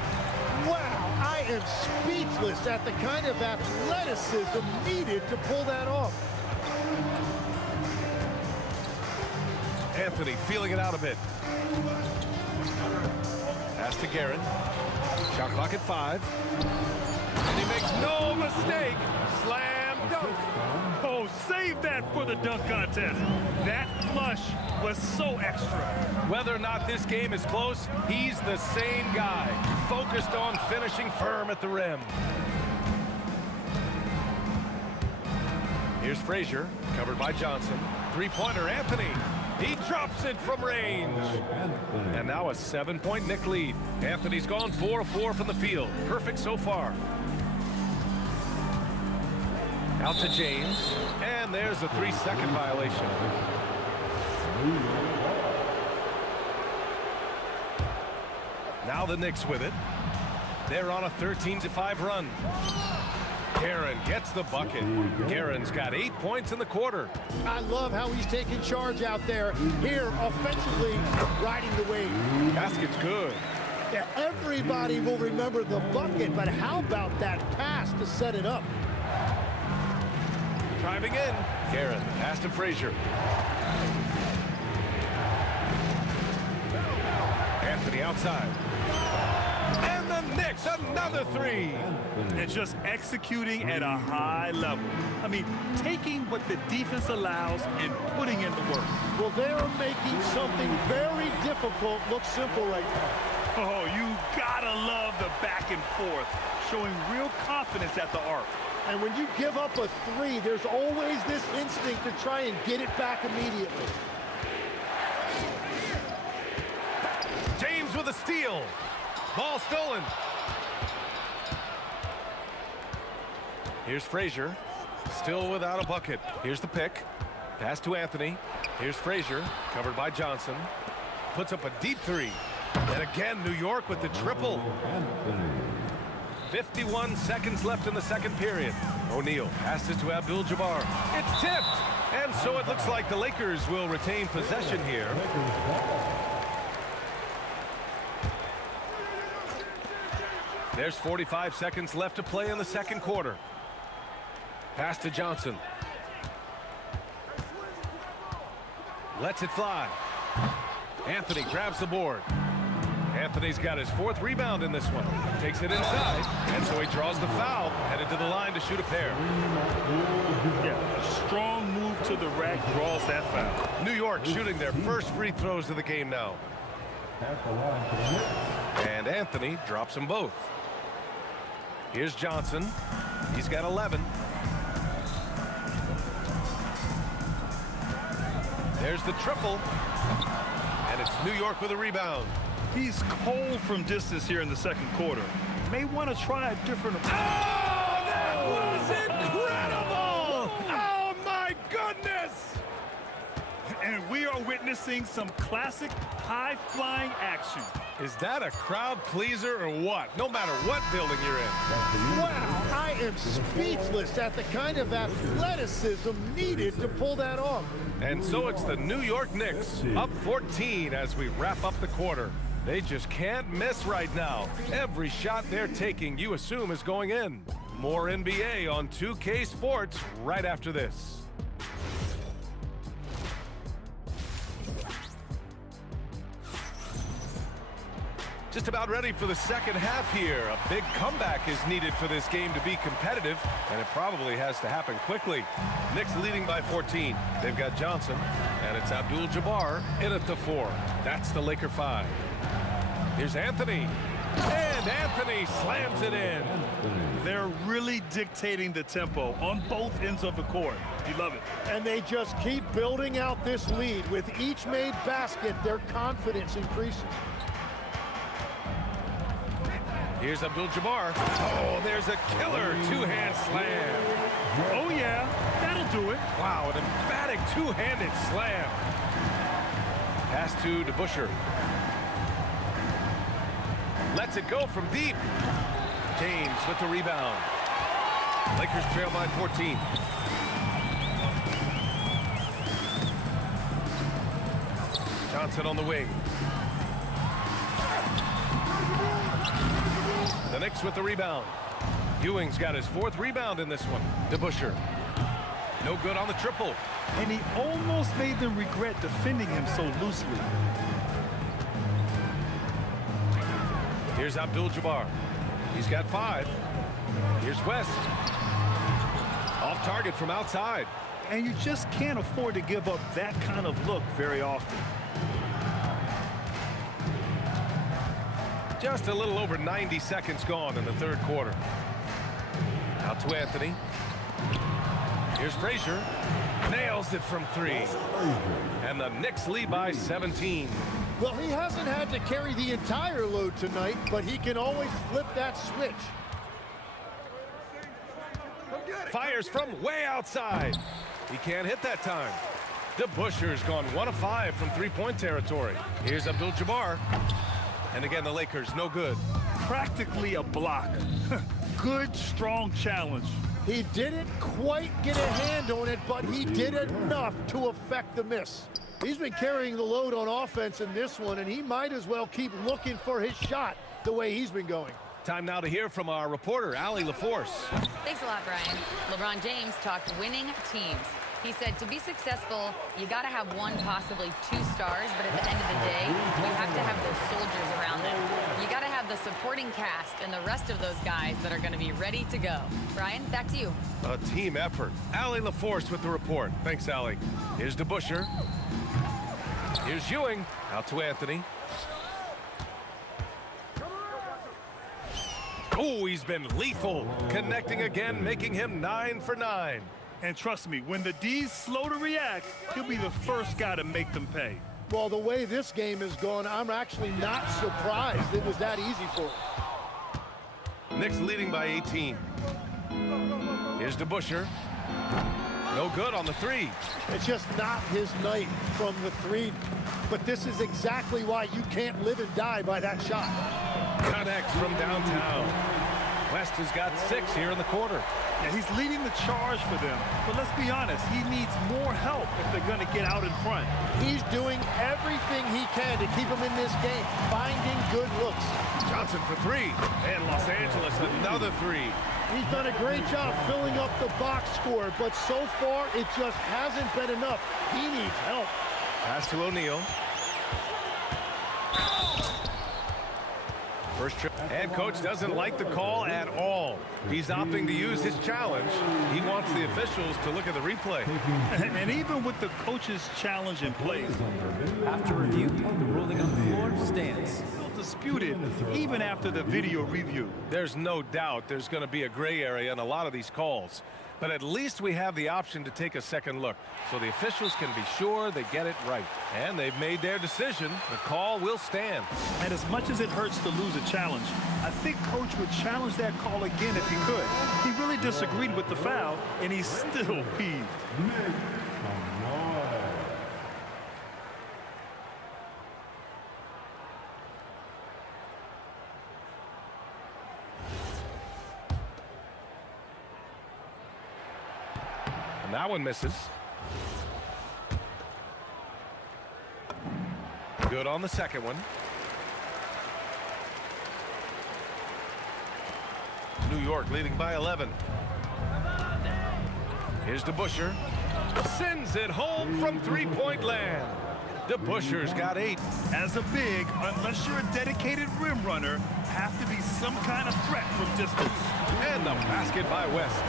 Wow, I am speechless at the kind of athleticism needed to pull that off. Anthony feeling it out a bit. Pass to Guerin. Shot clock at 5. And he makes no mistake. Slam dunk. Oh, save that for the dunk contest. That flush was so extra. Whether or not this game is close, he's the same guy. Focused on finishing firm at the rim. Here's Frazier, covered by Johnson. Three-pointer, Anthony. He drops it from range. And now a 7-point Knick lead. Anthony's gone 4 of 4 from the field. Perfect so far. Out to James. And there's a 3-second violation. Now the Knicks with it. They're on a 13-5 run. Guerin gets the bucket. Guerin's got 8 points in the quarter. I love how he's taking charge out there. Here, offensively, riding the wave. Basket's good. Yeah, everybody will remember the bucket, but how about that pass to set it up? Driving in. Guerin, pass to Frazier. Anthony outside. And the Knicks, another 3. And just executing at a high level. I mean, taking what the defense allows and putting in the work. Well, they're making something very difficult look simple right now. Oh, you gotta love the back and forth, showing real confidence at the arc. And when you give up a 3, there's always this instinct to try and get it back immediately. James with a steal. Ball stolen. Here's Frazier. Still without a bucket. Here's the pick. Pass to Anthony. Here's Frazier. Covered by Johnson. Puts up a deep 3. And again, New York with the triple. 51 seconds left in the second period. O'Neal passes to Abdul-Jabbar. It's tipped. And so it looks like the Lakers will retain possession here. There's 45 seconds left to play in the second quarter. Pass to Johnson. Lets it fly. Anthony grabs the board. Anthony's got his 4th rebound in this one. Takes it inside, and so he draws the foul. Headed to the line to shoot a pair. Yeah, a strong move to the rack draws that foul. New York shooting their first free throws of the game now. And Anthony drops them both. Here's Johnson. He's got 11. There's the triple. And It's New York with a rebound. He's cold from distance here in the second quarter. May want to try a different approach. Oh, that was incredible! Oh, my goodness! And we are witnessing some classic high-flying action. Is that a crowd pleaser or what? No matter what building you're in. Wow, I am speechless at the kind of athleticism needed to pull that off. And so it's the New York Knicks, up 14 as we wrap up the quarter. They just can't miss right now. Every shot they're taking, you assume, is going in. More NBA on 2K Sports right after this. Just about ready for the second half here. A big comeback is needed for this game to be competitive, and it probably has to happen quickly. Knicks leading by 14. They've got Johnson, and it's Abdul-Jabbar in at the 4. That's the Laker 5. Here's Anthony, and Anthony slams it in. They're really dictating the tempo on both ends of the court. You love it. And they just keep building out this lead. With each made basket, their confidence increases. Here's Abdul-Jabbar. Oh, there's a killer two-hand slam. Oh, yeah, that'll do it. Wow, an emphatic two-handed slam. Pass to DeBusschere. Lets it go from deep. James with the rebound. Lakers trail by 14. Johnson on the wing. The Knicks with the rebound. Ewing's got his 4th rebound in this one. DeBusschere. No good on the triple. And he almost made them regret defending him so loosely. Here's Abdul-Jabbar. He's got 5. Here's West. Off target from outside. And you just can't afford to give up that kind of look very often. Just a little over 90 seconds gone in the third quarter. Out to Anthony. Here's Frazier. Nails it from 3. And the Knicks lead by 17. Well, he hasn't had to carry the entire load tonight, but he can always flip that switch. Fires from way outside. He can't hit that time. DeBusschere's gone 1 of 5 from three-point territory. Here's Abdul-Jabbar. And again, the Lakers, no good. Practically a block. Good, strong challenge. He didn't quite get a hand on it, but he did enough to affect the miss. He's been carrying the load on offense in this one, and he might as well keep looking for his shot the way he's been going. Time now to hear from our reporter, Allie LaForce. Thanks a lot, Brian. LeBron James talked winning teams. He said to be successful, you got to have 1, possibly 2 stars, but at the end of the day, you have to have those soldiers around them. You got to have the supporting cast and the rest of those guys that are going to be ready to go. Brian, back to you. A team effort. Allie LaForce with the report. Thanks, Allie. Here's DeBusschere. Here's Ewing. Out to Anthony. Oh, he's been lethal. Connecting again, making him 9 for 9. And trust me, when the D's slow to react, he'll be the first guy to make them pay. Well, the way this game has gone, I'm actually not surprised it was that easy for him. Knicks leading by 18. Here's DeBusschere. No good on the 3. It's just not his night from the 3. But this is exactly why you can't live and die by that shot. Connects from downtown. West has got 6 here in the quarter. Yeah, he's leading the charge for them. But let's be honest, he needs more help if they're going to get out in front. He's doing everything he can to keep him in this game, finding good looks. Johnson for 3. And Los Angeles another 3. He's done a great job filling up the box score, but so far it just hasn't been enough. He needs help. Pass to O'Neal. First trip. And coach doesn't like the call at all. He's opting to use his challenge. He wants the officials to look at the replay. And even with the coach's challenge in place, After review, the ruling on the floor stands. still disputed even after the video review. There's no doubt there's going to be a gray area in a lot of these calls. But at least we have the option to take a second look, so the officials can be sure they get it right. And they've made their decision. The call will stand. And as much as it hurts to lose a challenge, I think Coach would challenge that call again if he could. He really disagreed with the foul, and he's still peeved. And that one misses. Good on the second one. New York leading by 11. Here's DeBuscher. Sends it home from three-point land. DeBuscher's got 8. As a big, unless you're a dedicated rim runner, have to be some kind of threat from distance. And the basket by West.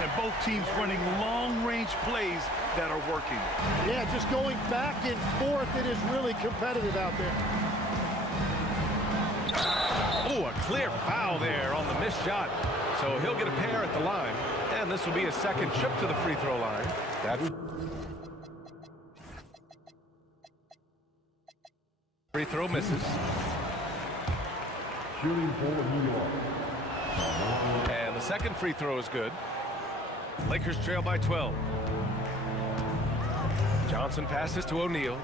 And both teams running long-range plays that are working. Yeah, just going back and forth, it is really competitive out there. Oh, a clear foul there on the missed shot. So he'll get a pair at the line. And this will be a second trip to the free throw line. That free throw misses. Shooting for New York. And the second free throw is good. Lakers trail by 12. Johnson passes to O'Neal.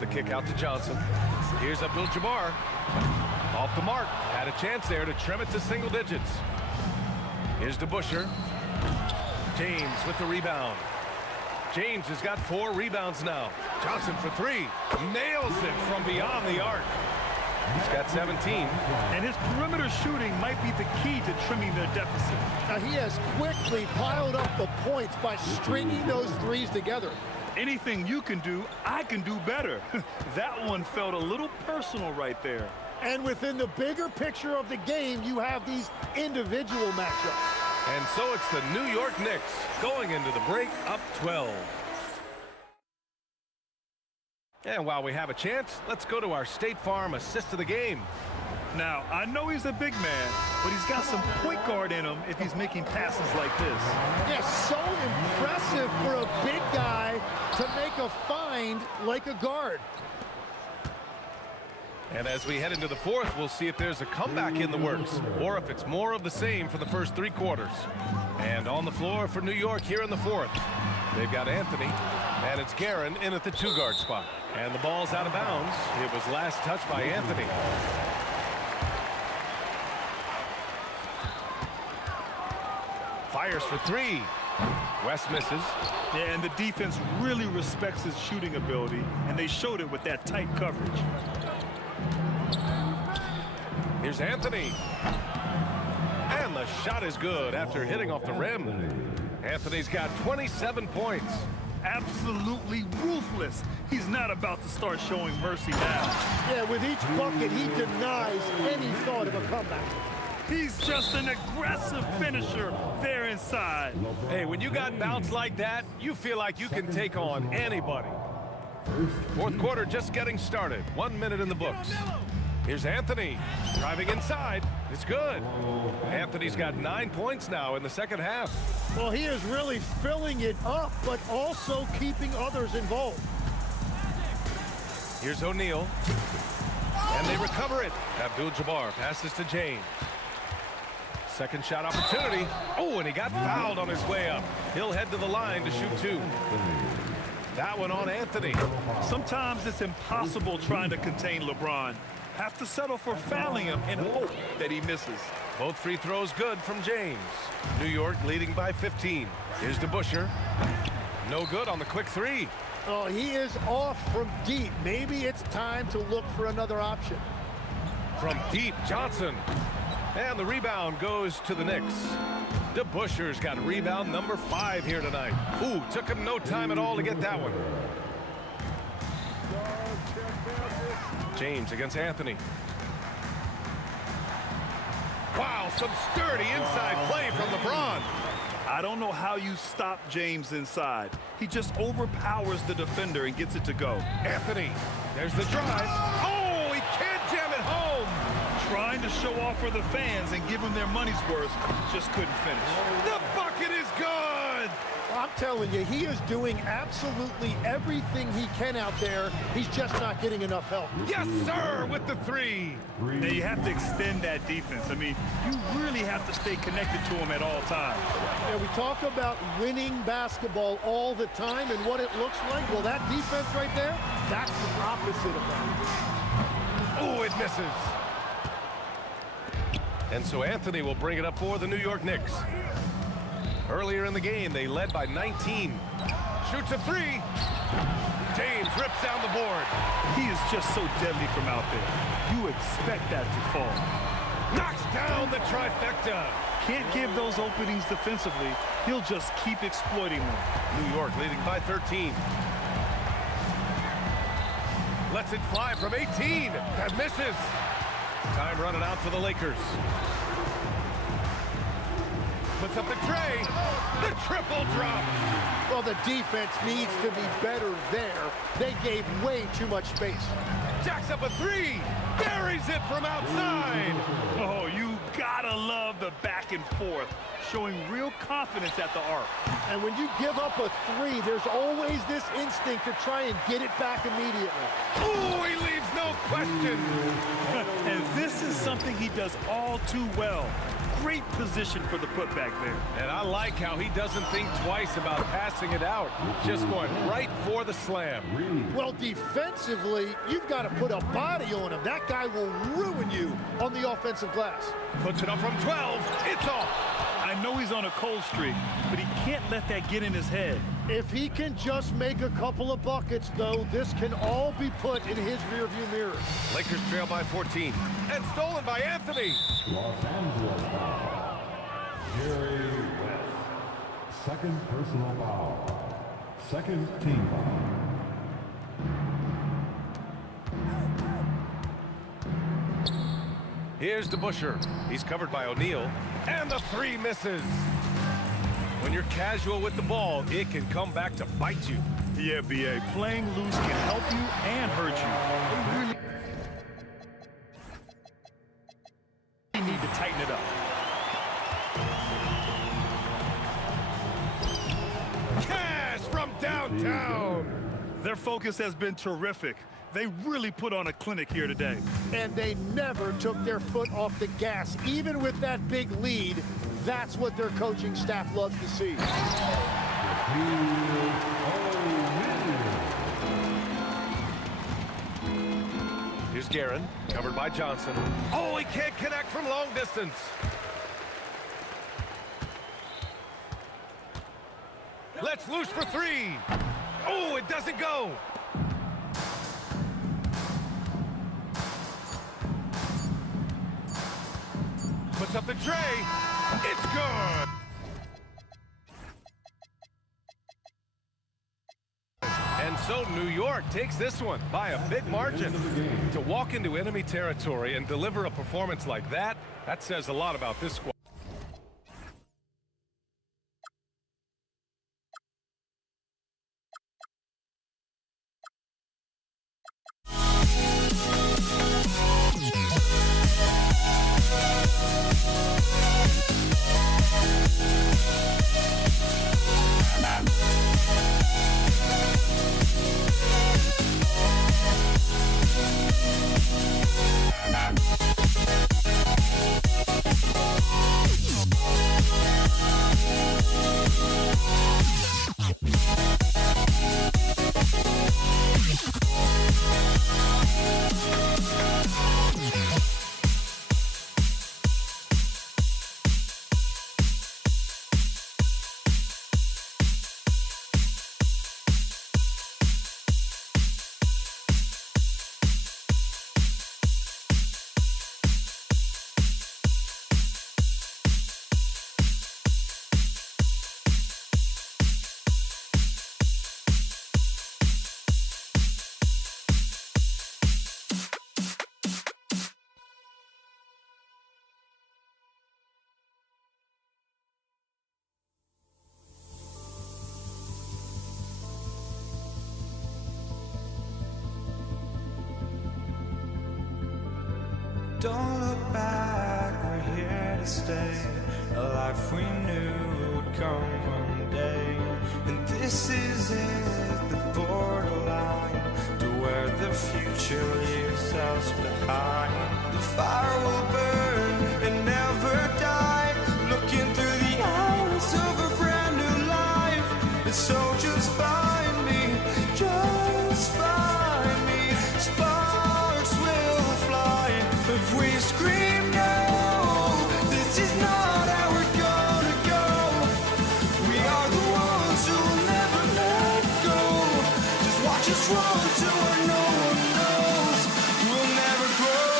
The kick out to Johnson. Here's Abdul-Jabbar. Off the mark. Had a chance there to trim it to single digits. Here's DeBuscher. James with the rebound. James has got 4 rebounds now. Johnson for 3. Nails it from beyond the arc. He's got 17. And his perimeter shooting might be the key to trimming their deficit. Now, he has quickly piled up the points by stringing those threes together. Anything you can do, I can do better. That one felt a little personal right there. And within the bigger picture of the game, you have these individual matchups. And so it's the New York Knicks going into the break up 12. And while we have a chance, let's go to our State Farm assist of the game. Now, I know he's a big man, but he's got some point guard in him if he's making passes like this. Yeah, so impressive for a big guy to make a find like a guard. And as we head into the fourth, we'll see if there's a comeback in the works or if it's more of the same for the first 3 quarters. And on the floor for New York here in the fourth, they've got Anthony, and it's Guerin in at the 2-guard spot. And the ball's out of bounds. It was last touched by Anthony. Fires for 3. West misses. Yeah, and the defense really respects his shooting ability, and they showed it with that tight coverage. Here's Anthony. And the shot is good after hitting off the rim. Anthony's got 27 points. Absolutely ruthless. He's not about to start showing mercy now. Yeah, with each bucket, he denies any thought of a comeback. He's just an aggressive finisher there inside. Hey, when you got bounce like that, you feel like you can take on anybody. Fourth quarter just getting started. 1 minute in the books. Here's Anthony driving inside. It's good. Anthony's got 9 points now in the second half. Well, he is really filling it up, but also keeping others involved. Here's O'Neal. And they recover it. Abdul-Jabbar passes to James. Second shot opportunity. Oh, and he got fouled on his way up. He'll head to the line to shoot 2. That one on Anthony. Sometimes it's impossible trying to contain LeBron. Have to settle for fouling him and hope that he misses. Both free throws good from James. New York leading by 15. Here's DeBuscher. No good on the quick 3. Oh, he is off from deep. Maybe it's time to look for another option. From deep, Johnson. And the rebound goes to the Knicks. DeBuscher's got rebound number 5 here tonight. Ooh, took him no time at all to get that one. James against Anthony. Wow, some sturdy inside play from LeBron. I don't know how you stop James inside. He just overpowers the defender and gets it to go. Anthony, there's the drive. Oh, he can't jam it home. Trying to show off for the fans and give them their money's worth, just couldn't finish. The bucket is good! I'm telling you, he is doing absolutely everything he can out there. He's just not getting enough help. Yes, sir, with the three. Now, you have to extend that defense. I mean, you really have to stay connected to him at all times. Yeah, we talk about winning basketball all the time and what it looks like. Well, that defense right there, that's the opposite of that. Oh, it misses. And so Anthony will bring it up for the New York Knicks. Earlier in the game, they led by 19. Shoots a three. James rips down the board. He is just so deadly from out there. You expect that to fall. Knocks down the trifecta. Can't give those openings defensively. He'll just keep exploiting them. New York leading by 13. Lets it fly from 18. That misses. Time running out for the Lakers. Puts up the tray. The triple drop. Well, the defense needs to be better there. They gave way too much space. Jacks up a three. Buries it from outside. Oh, you gotta love the back and forth. Showing real confidence at the arc. And when you give up a three, there's always this instinct to try and get it back immediately. Oh, he leaves no question. And this is something he does all too well. Great position for the putback there. And I like how he doesn't think twice about passing it out. Just going right for the slam. Well, defensively, you've got to put a body on him. That guy will ruin you on the offensive glass. Puts it up from 12. It's off. I know he's on a cold streak, but he can't let that get in his head. If he can just make a couple of buckets, though, this can all be put in his rearview mirror. Lakers trail by 14. And stolen by Anthony. Los Angeles foul. Jerry West. Second personal foul. Second team foul. Here's DeBuscher. He's covered by O'Neal. And the three misses. When you're casual with the ball, it can come back to bite you. Yeah, B.A. Playing loose can help you and hurt you. They really need to tighten it up. Cash from downtown. Their focus has been terrific. They really put on a clinic here today. And they never took their foot off the gas. Even with that big lead, that's what their coaching staff loves to see. Here's Guerin, covered by Johnson. Oh, he can't connect from long distance. Let's loose for three. Oh, it doesn't go. Puts up the tray. It's good. And so New York takes this one by a big margin. To walk into enemy territory and deliver a performance like that says a lot about this squad. Don't look back, we're here to stay. A life we knew would come one day. And this is it, the borderline to where the future leaves us behind. The fire will burn and never die, looking through the eyes of a brand new life. And so just find me, just find me. Sparks will fly if we scream no. This is not how we're gonna go. We are the ones who will never let go. Just watch us run to where no one knows. We'll never grow.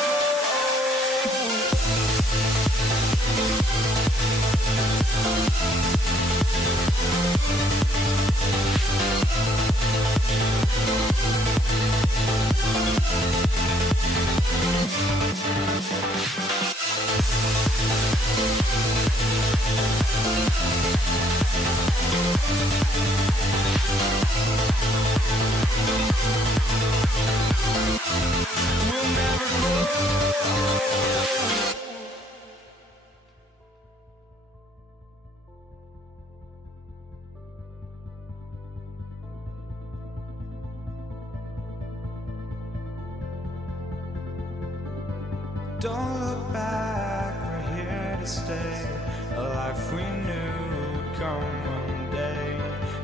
We'll never grow. Don't look back, we're here to stay. A life we knew would come one day.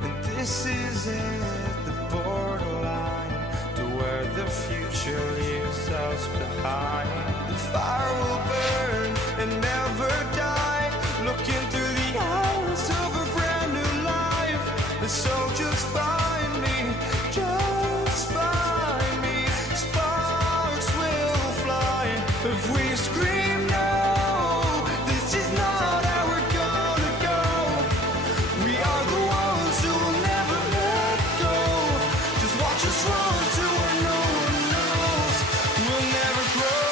And this is it, the borderline to where the future leaves us behind. The fire will burn and never die, looking through the eyes of a brand new life. And so just find me, just find me. Sparks will fly if we scream no. This is not how we're gonna go. We are the ones who will never let go. Just watch us run to where no one knows. We'll never grow.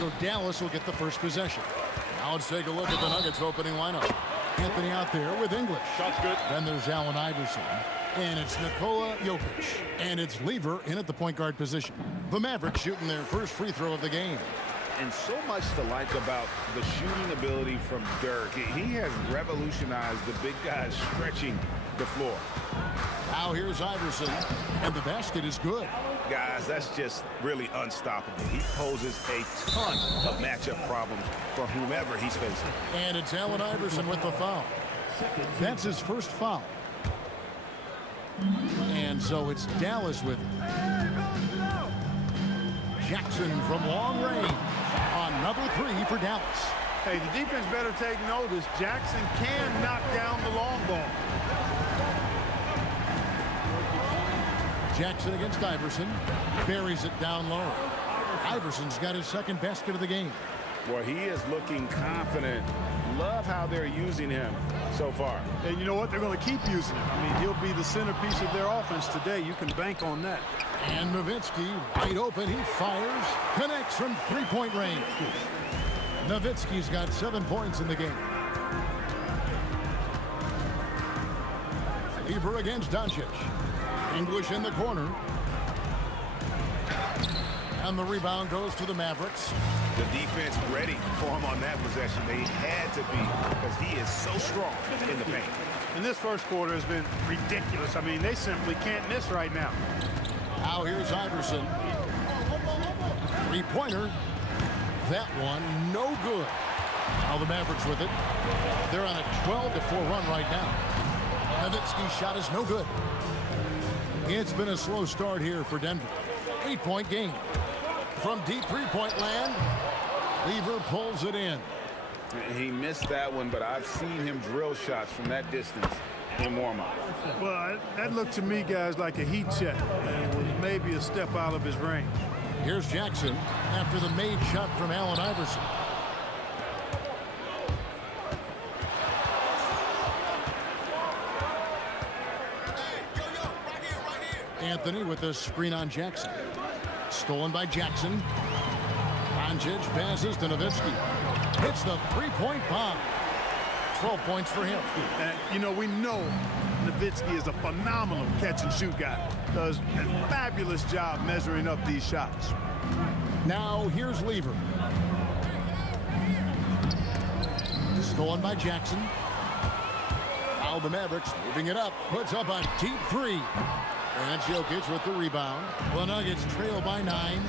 So Dallas will get the first possession. Now let's take a look at the Nuggets opening lineup. Anthony out there with English. Shot's good. Then there's Allen Iverson. And it's Nikola Jokic. And it's Lever in at the point guard position. The Mavericks shooting their first free throw of the game. And so much to like about the shooting ability from Dirk. He has revolutionized the big guys stretching the floor. Now here's Iverson, and the basket is good. Guys, that's just really unstoppable. He poses a ton of matchup problems for whomever he's facing. And it's Allen Iverson with the foul. That's his first foul. And so it's Dallas with it. Jackson from long range. Another three for Dallas. Hey, the defense better take notice. Jackson can knock down the long ball. Jackson against Iverson. Buries it down low. Iverson's got his second basket of the game. Well, he is looking confident. Love how they're using him so far. And you know what? They're going to keep using him. I mean, he'll be the centerpiece of their offense today. You can bank on that. And Nowitzki, wide open, he fires, connects from three-point range. Nowitzki's got 7 points in the game. Lever against Doncic. English in the corner. And the rebound goes to the Mavericks. The defense ready for him on that possession. They had to be because he is so strong in the paint. And this first quarter has been ridiculous. I mean, they simply can't miss right now. Now here's Iverson. Three-pointer. That one, no good. Now the Mavericks with it. They're on a 12-4 run right now. Nowitzki's shot is no good. It's been a slow start here for Denver. 8-point game. From deep three-point land, Lever pulls it in. He missed that one, but I've seen him drill shots from that distance in warm-up. Well, that looked to me, guys, like a heat check. And was maybe a step out of his range. Here's Jackson after the made shot from Allen Iverson. Anthony with the screen on Jackson. Stolen by Jackson. Doncic passes to Nowitzki. Hits the three-point bomb. 12 points for him. You know, we know Nowitzki is a phenomenal catch-and-shoot guy. Does a fabulous job measuring up these shots. Now here's Lever. Stolen by Jackson. Now the Mavericks moving it up. Puts up a deep three. And Jokic with the rebound. The Nuggets trail by 9.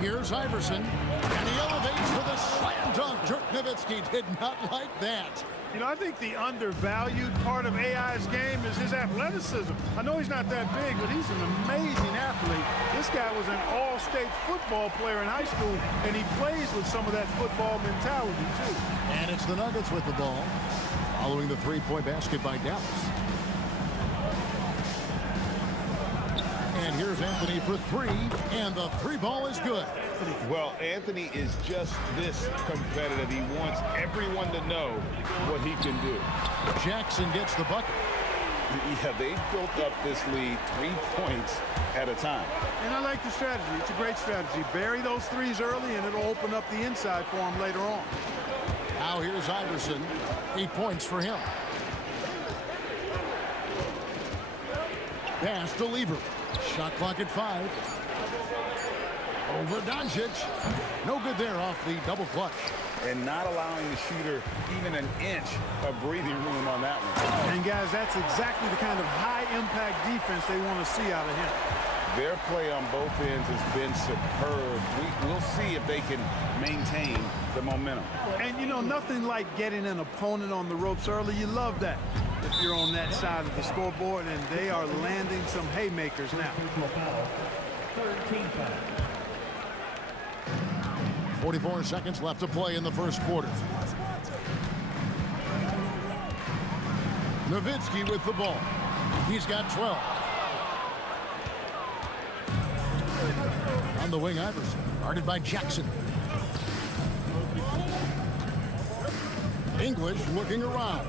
Here's Iverson. And he elevates for the slam dunk. Dirk Nowitzki did not like that. You know, I think the undervalued part of AI's game is his athleticism. I know he's not that big, but he's an amazing athlete. This guy was an all-state football player in high school, and he plays with some of that football mentality, too. And it's the Nuggets with the ball, following the three-point basket by Dallas. And here's Anthony for three, and the three ball is good. Well, Anthony is just this competitive. He wants everyone to know what he can do. Jackson gets the bucket. Yeah, they built up this lead 3 points at a time. And I like the strategy. It's a great strategy. Bury those threes early, and it'll open up the inside for him later on. Now here's Iverson. 8 points for him. Pass to Lever. Shot clock at 5. Over Doncic. No good there off the double clutch. And not allowing the shooter even an inch of breathing room on that one. And guys, that's exactly the kind of high-impact defense they want to see out of him. Their play on both ends has been superb. We'll see if they can maintain the momentum. And, you know, nothing like getting an opponent on the ropes early. You love that if you're on that side of the scoreboard, and they are landing some haymakers now. 44 seconds left to play in the first quarter. Nowitzki with the ball. He's got 12. On the wing, Iverson, guarded by Jackson. English looking around.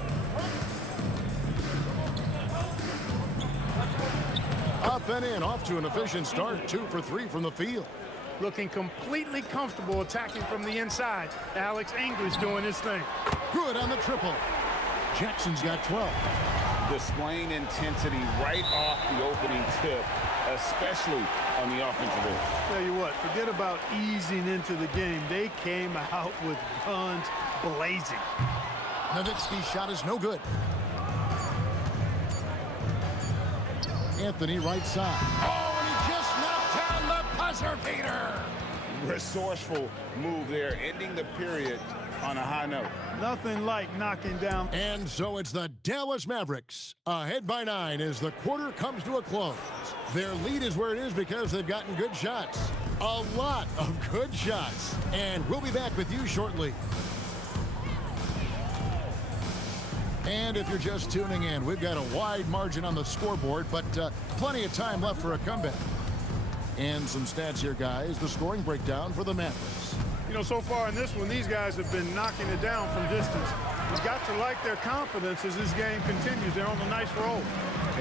Up and in, off to an efficient start. 2 for 3 from the field. looking completely comfortable attacking from the inside. Alex English doing his thing. Good on the triple. Jackson's got 12. Displaying intensity right off the opening tip, especially on the offensive end. Tell you what, forget about easing into the game. They came out with guns blazing. Nowitzki's shot is no good. Anthony right side. Oh, and he just knocked down the buzzer beater. Resourceful move there, ending the period on a high note. Nothing like knocking down. And so it's the Dallas Mavericks ahead by 9 as the quarter comes to a close. Their lead is where it is because they've gotten good shots. A lot of good shots. And we'll be back with you shortly. And if you're just tuning in, we've got a wide margin on the scoreboard, but plenty of time left for a comeback. And some stats here, guys. The scoring breakdown for the Mavericks. You know, so far in this one, these guys have been knocking it down from distance. You've got to like their confidence as this game continues. They're on a nice roll.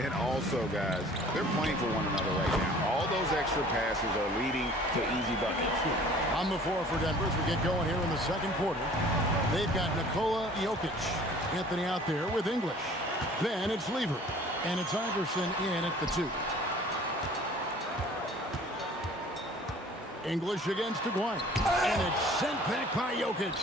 And also, guys, they're playing for one another right now. All those extra passes are leading to easy buckets. On the floor for Denver as we get going here in the second quarter. They've got Nikola Jokic. Anthony out there with English. Then it's Lever. And it's Iverson in at the 2. English against Aguirre. And it's sent back by Jokic.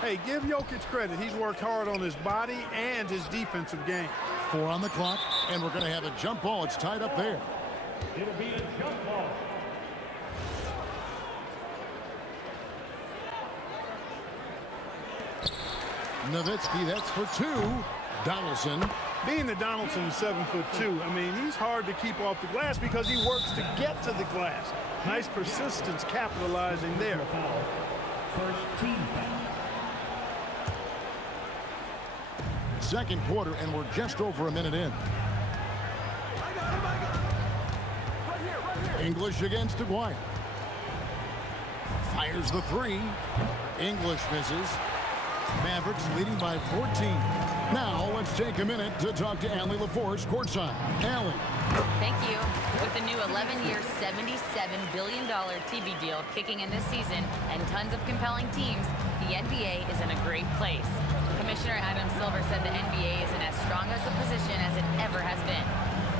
Hey, give Jokic credit. He's worked hard on his body and his defensive game. 4 on the clock, and we're going to have a jump ball. It's tied up there. It'll be a jump ball. Nowitzki, that's for 2. Donaldson. Being that Donaldson's 7'2", I mean, he's hard to keep off the glass because he works to get to the glass. Nice persistence capitalizing there. First team foul. Second quarter, and we're just over a minute in. English against Aguirre. Fires the 3. English misses. Mavericks leading by 14. Now let's take a minute to talk to Allie LaForce courtside. Allie. Thank you. With the new 11-year, $77 billion TV deal kicking in this season and tons of compelling teams, the NBA is in a great place. Commissioner Adam Silver said the NBA is in as strong as a position as it ever has been.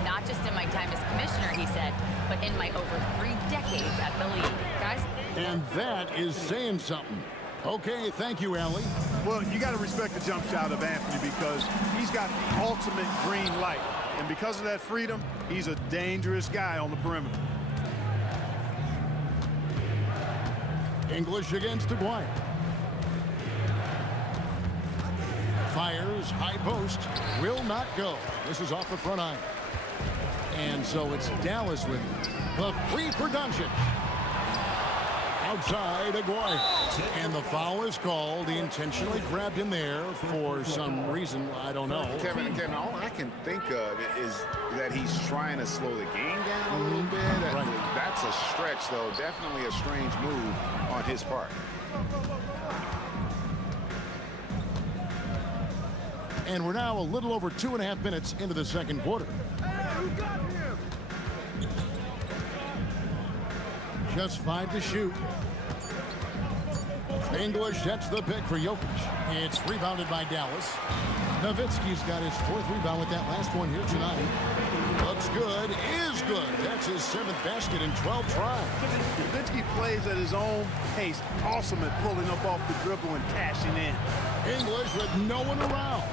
Not just in my time as commissioner, he said, but in my over 3 decades at the league. Guys? And that is saying something. Okay, thank you, Allie. Well, you got to respect the jump shot of Anthony because he's got the ultimate green light. And because of that freedom, he's a dangerous guy on the perimeter. English against Aguirre. Fires, high post, will not go. This is off the front iron. And so it's Dallas with it. The 3 for Doncic. Outside Aguirre. And the foul is called. He intentionally grabbed him there for some reason. I don't know. Kevin, all I can think of is that he's trying to slow the game down a little bit. That's a stretch, though. Definitely a strange move on his part. And we're now a little over 2.5 minutes into the second quarter. Just 5 to shoot. English sets the pick for Jokic. It's rebounded by Dallas. Nowitzki's got his 4th rebound with that last one here tonight. Looks good, is good. That's his 7th basket in 12 tries. Nowitzki plays at his own pace. Awesome at pulling up off the dribble and cashing in. English with no one around.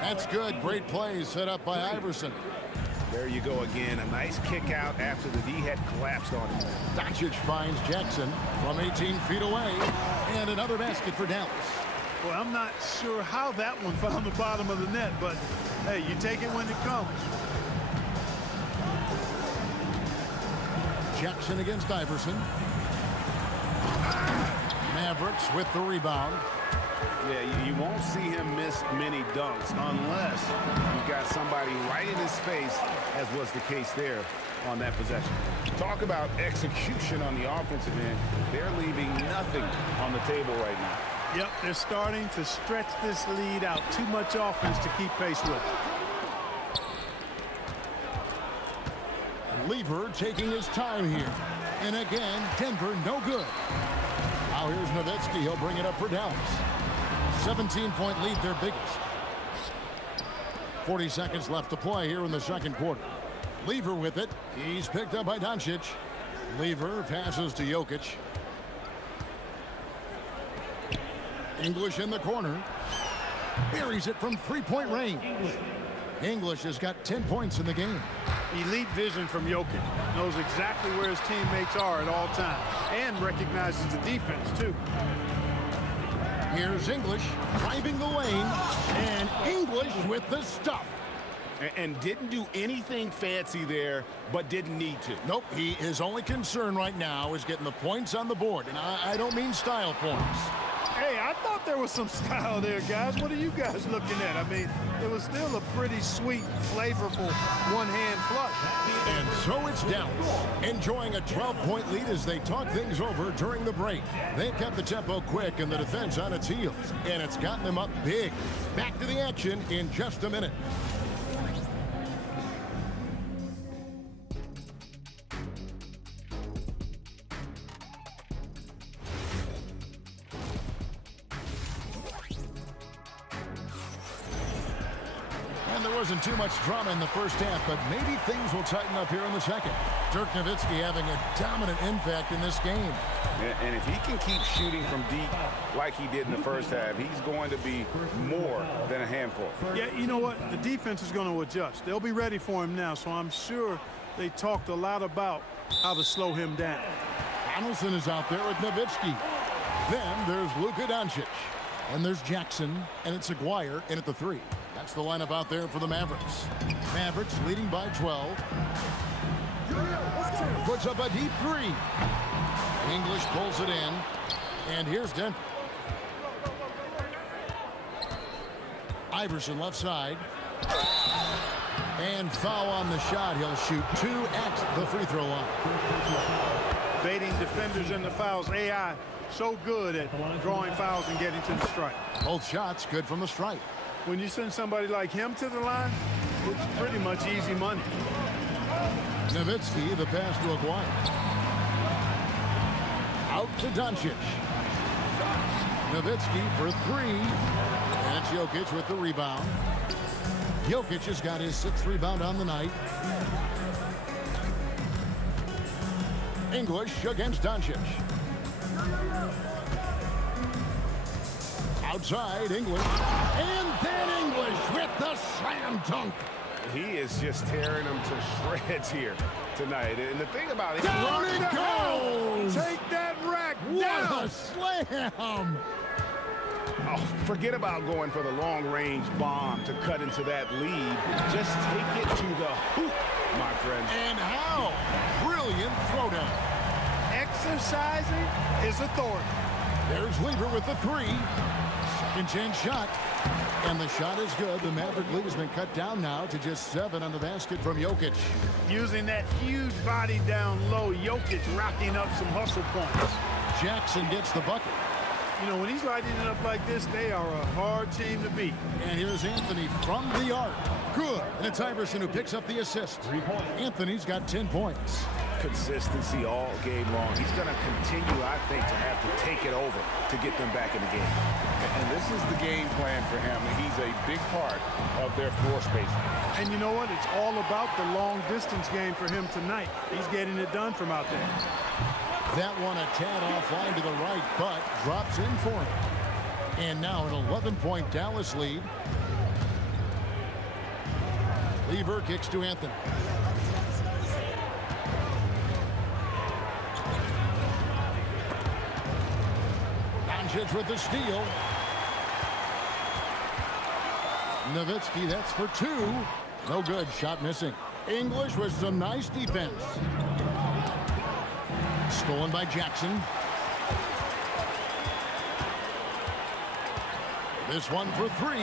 That's good. Great plays set up by Iverson. There you go again. A nice kick out after the D had collapsed on him. Doncic finds Jackson from 18 feet away. And another basket for Dallas. Well, I'm not sure how that one found the bottom of the net, but hey, you take it when it comes. Jackson against Iverson. Mavericks with the rebound. Yeah, you won't see him miss many dunks unless you've got somebody right in his face, as was the case there on that possession. Talk about execution on the offensive end. They're leaving nothing on the table right now. Yep, they're starting to stretch this lead out. Too much offense to keep pace with. Lever taking his time here. And again, Denver no good. Now here's Nowitzki. He'll bring it up for Dallas. 17-point lead, their biggest. 40 seconds left to play here in the second quarter. Lever with it. He's picked up by Doncic. Lever passes to Jokic. English in the corner. Buries it from three-point range. English has got 10 points in the game. Elite vision from Jokic. Knows exactly where his teammates are at all times. And recognizes the defense, too. Here's English driving the lane. And English with the stuff. And didn't do anything fancy there, but didn't need to. Nope, his only concern right now is getting the points on the board. And I don't mean style points. Hey, I thought there was some style there, guys. What are you guys looking at? I mean, it was still a pretty sweet, flavorful one-hand flush. And so it's Dallas, enjoying a 12-point lead as they talk things over during the break. They've kept the tempo quick and the defense on its heels, and it's gotten them up big. Back to the action in just a minute. Wasn't too much drama in the first half, but maybe things will tighten up here in the second. Dirk Nowitzki having a dominant impact in this game. And if he can keep shooting from deep like he did in the first half, he's going to be more than a handful. Yeah, you know what? The defense is going to adjust. They'll be ready for him now, so I'm sure they talked a lot about how to slow him down. Donaldson is out there with Nowitzki. Then there's Luka Doncic. And there's Jackson, and it's Aguirre in at the 3. That's the lineup out there for the Mavericks. Mavericks leading by 12. Puts up a deep 3. English pulls it in. And here's Denver. Iverson left side. And foul on the shot. He'll shoot 2 at the free throw line. Baiting defenders in the fouls. AI so good at drawing fouls and getting to the stripe. Both shots good from the stripe. When you send somebody like him to the line, it's pretty much easy money. Nowitzki, the pass to Aguirre. Out to Doncic. Nowitzki for 3. And it's Jokic with the rebound. Jokic has got his 6th rebound on the night. English against Doncic. Outside, English. And then English with the slam dunk. He is just tearing them to shreds here tonight. And the thing about it, down it goes! Take that rack what down! A slam! Oh, forget about going for the long-range bomb to cut into that lead. Just take it to the hoop, my friend. And how? Brilliant throwdown. Exercising his authority. There's Lever with the 3. Second chance shot. And the shot is good. The Maverick lead has been cut down now to just 7 on the basket from Jokic. Using that huge body down low, Jokic racking up some hustle points. Jackson gets the bucket. You know, when he's lighting it up like this, they are a hard team to beat. And here's Anthony from the arc. Good. And it's Iverson who picks up the assist. Anthony's got 10 points. Consistency all game long. He's going to continue, I think, to have to take it over to get them back in the game. And this is the game plan for him. He's a big part of their floor spacing. And you know what? It's all about the long distance game for him tonight. He's getting it done from out there. That one a tad offline to the right, but drops in for him. And now an 11-point Dallas lead. Lever kicks to Anthony. Doncic with the steal. Nowitzki, that's for 2. No good, shot missing. English with some nice defense. Stolen by Jackson. This one for 3.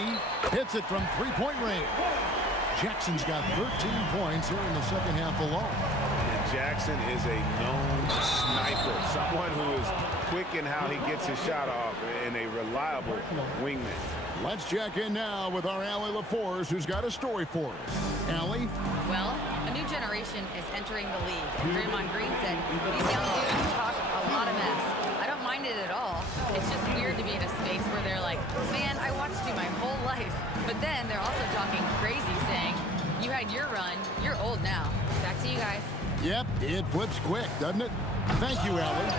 Hits it from 3-point range. Jackson's got 13 points here in the second half alone. And Jackson is a known sniper. Someone who is quick in how he gets his shot off and a reliable wingman. Let's check in now with our Allie LaForce, who's got a story for us. Allie? Well, a new generation is entering the league. Draymond Green said, these young dudes talk a lot of mess. I don't mind it at all. It's just weird to be in a space where they're like, man, I watched you my whole life. But then they're also talking crazy, saying, you had your run, you're old now. Back to you guys. Yep, it flips quick, doesn't it? Thank you, Allie.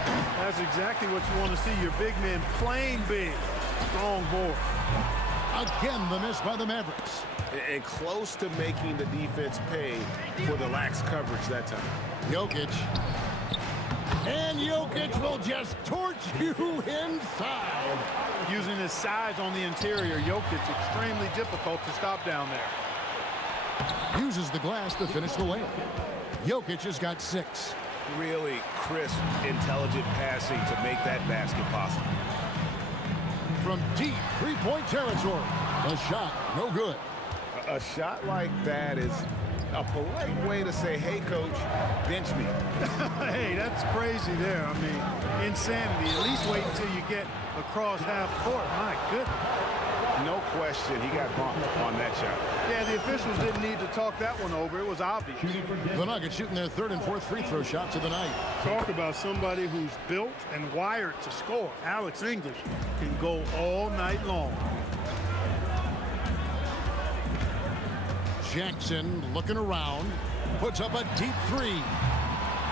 That's exactly what you want to see, your big men playing big. Strong board. Again, the miss by the Mavericks. And close to making the defense pay for the lax coverage that time. Jokic. And Jokic will just torch you inside. Using his size on the interior, Jokic extremely difficult to stop down there. Uses the glass to finish the layup. Jokic has got 6. Really crisp, intelligent passing to make that basket possible. From deep three-point territory. A shot, no good. A shot like that is a polite way to say, hey, coach, bench me. Hey, that's crazy there. I mean, insanity. At least wait until you get across half court. My goodness. No question, he got bumped on that shot. Yeah, the officials didn't need to talk that one over. It was obvious. The Nuggets shooting their 3rd and 4th free throw shots of the night. Talk about somebody who's built and wired to score. Alex English can go all night long. Jackson looking around, puts up a deep 3.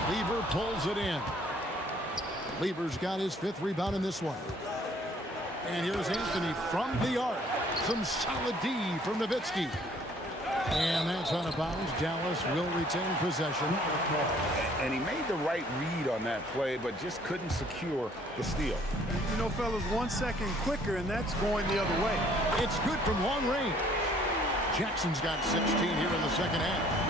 Lever pulls it in. Lever's got his 5th rebound in this one. And here's Anthony from the arc. Some solid D from Nowitzki. And that's out of bounds. Dallas will retain possession. And he made the right read on that play, but just couldn't secure the steal. You know, fellas, 1 second quicker, and that's going the other way. It's good from long range. Jackson's got 16 here in the second half.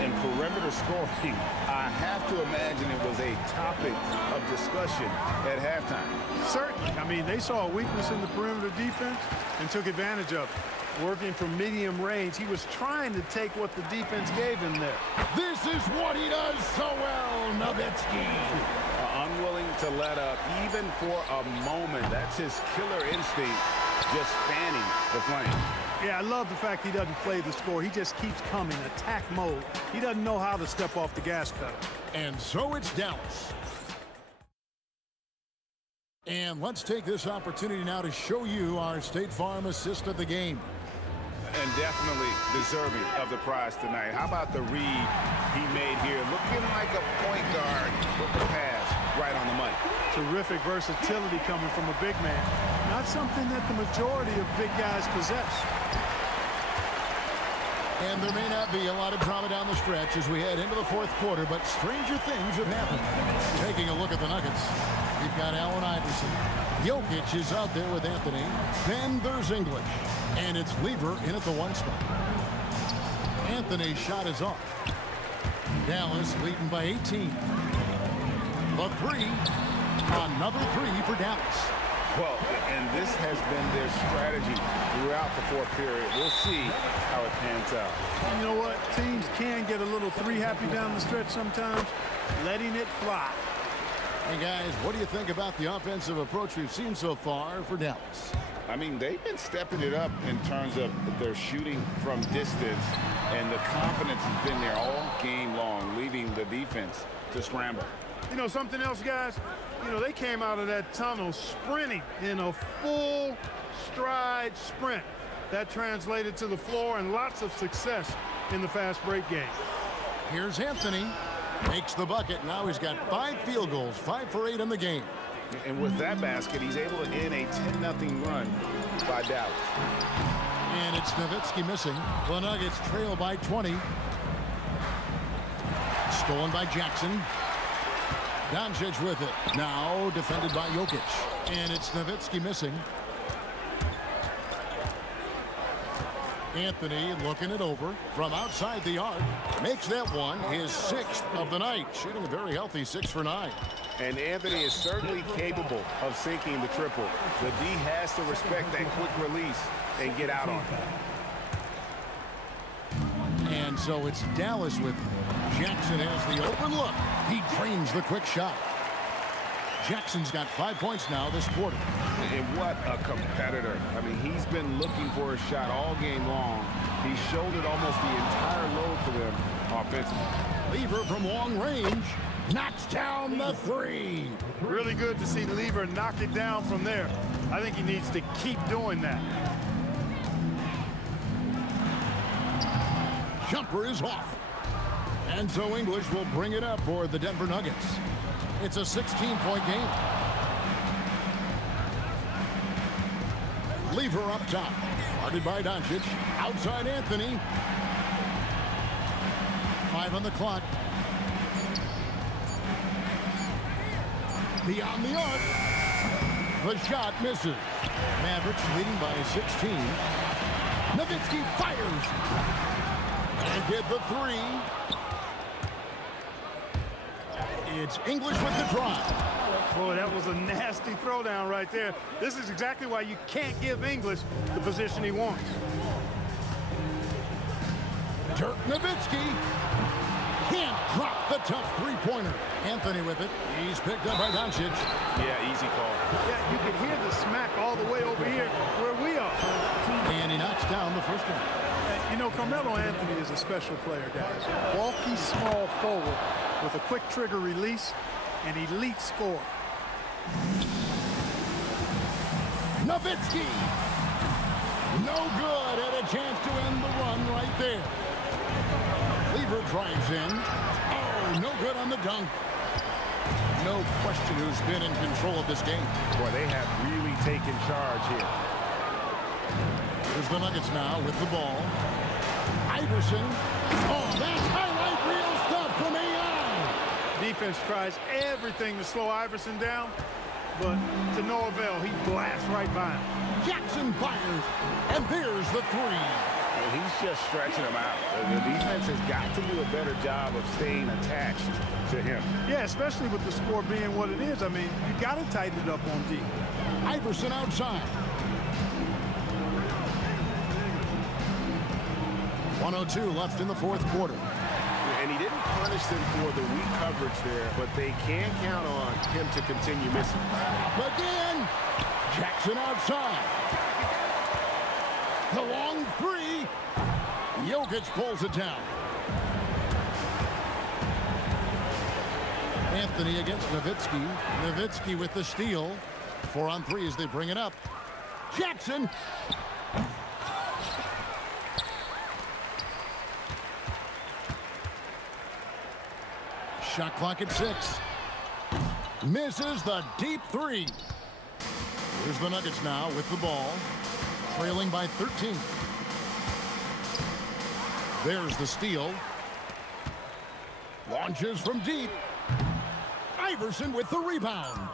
In perimeter scoring, I have to imagine it was a topic of discussion at halftime. Certainly. I mean, they saw a weakness in the perimeter defense and took advantage of it. Working from medium range, he was trying to take what the defense gave him there. This is what he does so well, Nowitzki. Unwilling to let up even for a moment. That's his killer instinct, just fanning the flame. Yeah, I love the fact he doesn't play the score. He just keeps coming, attack mode. He doesn't know how to step off the gas pedal. And so it's Dallas. And let's take this opportunity now to show you our State Farm assist of the game. And definitely deserving of the prize tonight. How about the read he made here? Looking like a point guard with the pass right on the money. Terrific versatility coming from a big man. Not something that the majority of big guys possess. And there may not be a lot of drama down the stretch as we head into the 4th quarter, but stranger things have happened. Taking a look at the Nuggets, we've got Allen Iverson. Jokic is out there with Anthony. Then there's English. And it's Lever in at the 1 spot. Anthony's shot is off. Dallas leading by 18. The 3. Another 3 for Dallas. Well, and this has been their strategy throughout the 4th period. We'll see how it pans out. You know what? Teams can get a little 3 happy down the stretch sometimes, letting it fly. Hey, guys, what do you think about the offensive approach we've seen so far for Dallas? I mean, they've been stepping it up in terms of their shooting from distance, and the confidence has been there all game long, leaving the defense to scramble. You know something else, guys? You know, they came out of that tunnel sprinting in a full stride sprint. That translated to the floor and lots of success in the fast break game. Here's Anthony. Makes the bucket. Now he's got 5 field goals, 5 for 8 in the game. And with that basket, he's able to end a 10-0 run by Dallas. And it's Nowitzki missing. The Nuggets trail by 20. Stolen by Jackson. Doncic with it. Now defended by Jokic. And it's Nowitzki missing. Anthony looking it over from outside the arc. Makes that one his 6th of the night. Shooting a very healthy 6 for 9. And Anthony is certainly capable of sinking the triple. The D has to respect that quick release and get out on it. And so it's Dallas with it. Jackson has the open look. He drains the quick shot. Jackson's got 5 points now this quarter. And what a competitor. I mean, he's been looking for a shot all game long. He shouldered almost the entire load for them offensively. Lever from long range knocks down the three. Really good to see Lever knock it down from there. I think he needs to keep doing that. Jumper is off. And so English will bring it up for the Denver Nuggets. It's a 16-point game. Lever up top. Guarded by Doncic. Outside Anthony. 5 on the clock. Beyond the arc. The shot misses. Mavericks leading by 16. Nowitzki fires. And get the three. It's English with the drive. Boy, that was a nasty throwdown right there. This is exactly why you can't give English the position he wants. Dirk Nowitzki can't drop the tough three-pointer. Anthony with it. He's picked up by Doncic. Yeah, easy call. Yeah, you can hear the smack all the way over here where we are. And he knocks down the first one. You know, Carmelo Anthony is a special player, guys. Bulky, small forward with a quick trigger release, an elite score. Nowitzki. No good. Had a chance to end the run right there. Lever drives in. Oh, no good on the dunk. No question who's been in control of this game. Boy, they have really taken charge here. Here's the Nuggets now with the ball. Iverson. Oh, that's highlight reel stuff from AI. Defense tries everything to slow Iverson down, but to no avail. He blasts right by him. Jackson fires, and there's the three. Well, he's just stretching him out. The defense has got to do a better job of staying attached to him. Yeah, especially with the score being what it is. I mean, you got to tighten it up on D. Iverson outside. 1:02 left in the fourth quarter. And he didn't punish them for the weak coverage there, but they can count on him to continue missing. Again, Jackson outside. The long three. Jokic pulls it down. Anthony against Nowitzki. Nowitzki with the steal. 4 on 3 as they bring it up. Jackson. Shot clock at 6. Misses the deep three. Here's the Nuggets now with the ball. Trailing by 13. There's the steal. Launches from deep. Iverson with the rebound.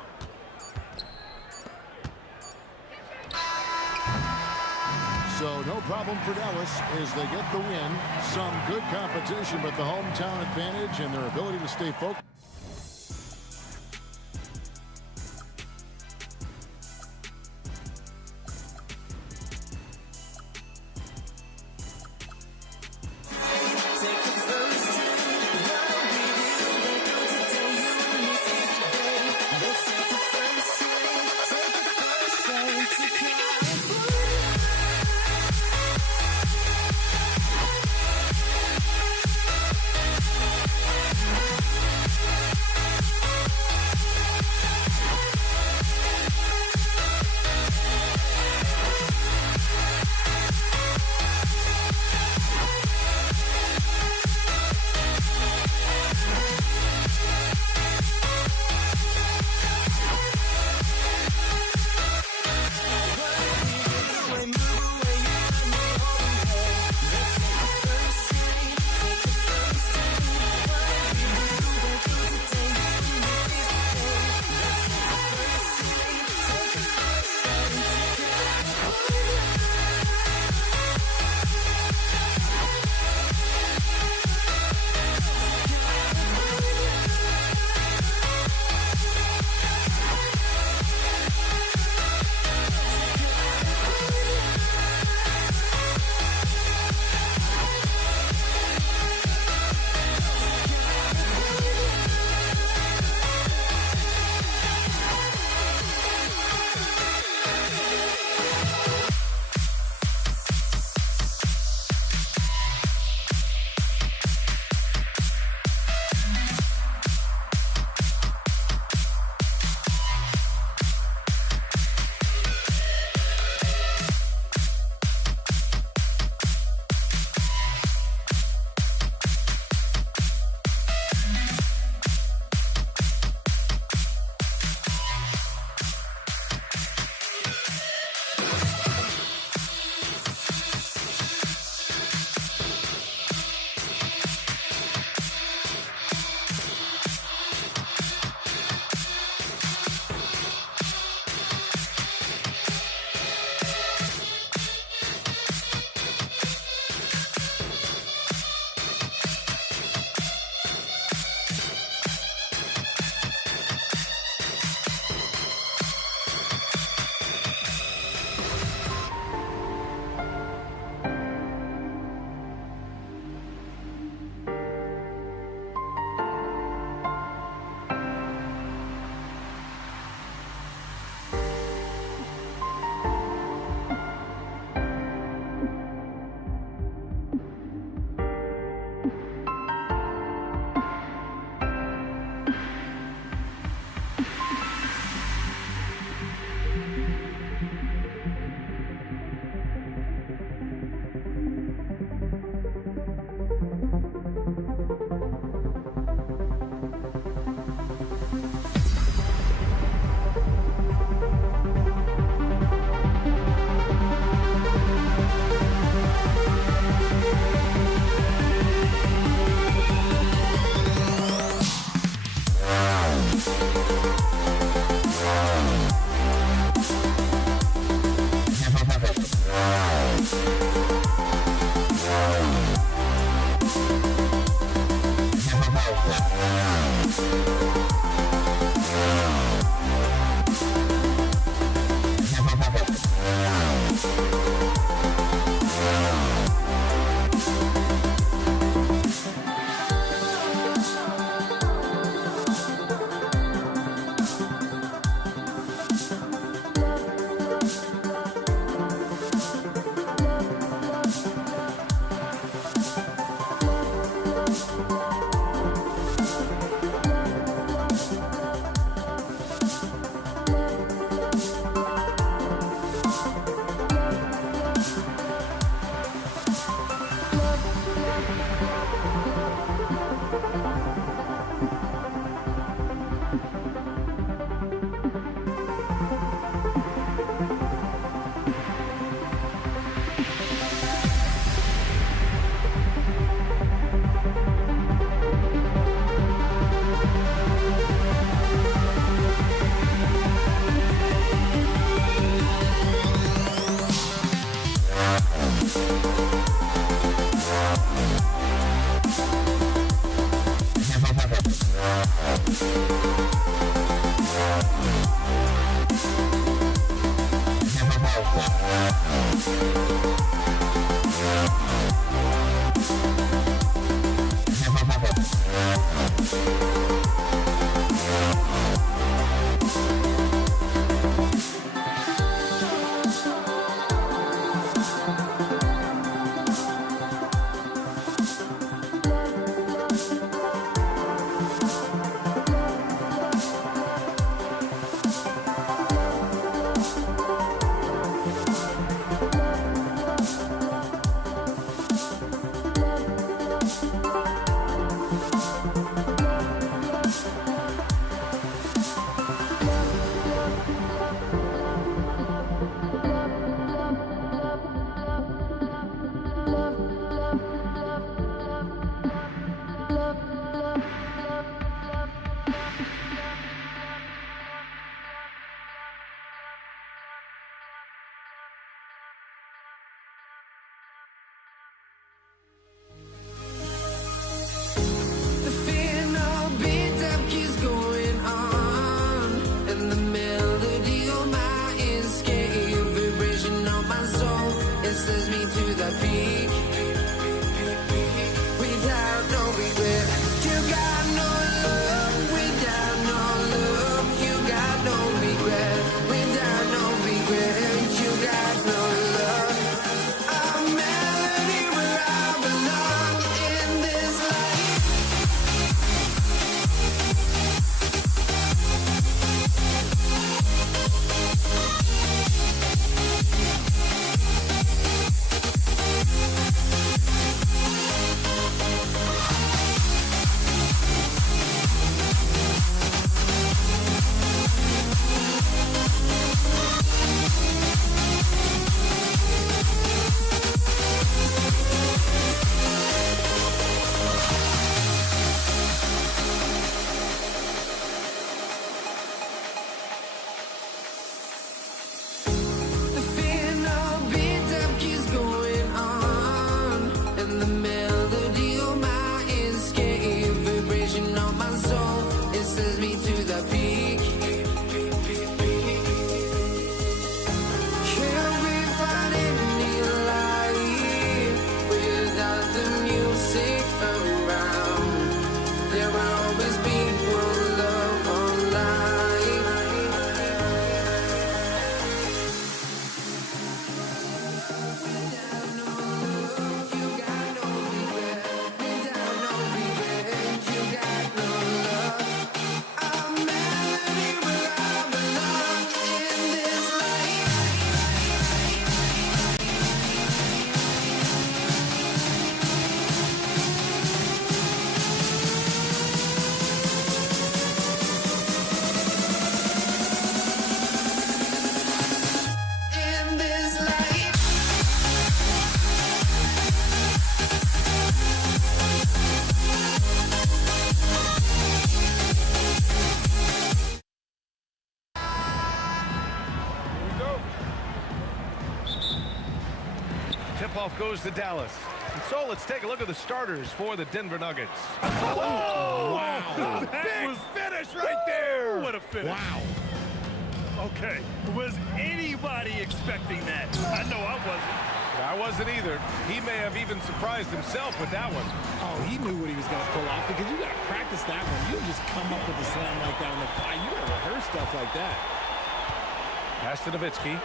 So no problem for Dallas as they get the win. Some good competition, but the hometown advantage and their ability to stay focused. The fear no beat up keeps going on, and the melody on my escape, vibration on my soul, it sends me to the peak. Without no regret, you got no love. Without no love, you got no regret. Without no regret, you got no love. A melody where I belong in this life. The fear no beat up keeps going on, and the melody on my escape, vibration on my soul, it sends me to the peak. Can't we find any light without the music around? There will always be one love on life. In this life. Tip-off goes to Dallas. And so let's take a look at the starters for the Denver Nuggets. Wow. Big finish right there. What a finish. Wow. Okay, was anybody expecting that? I know I wasn't. I wasn't either. He may have even surprised himself with that one. Oh, he knew what he was going to pull off because you got to practice that one. You don't just come up with a slam like that on the fly. You got to rehearse stuff like that. Pass to Nowitzki.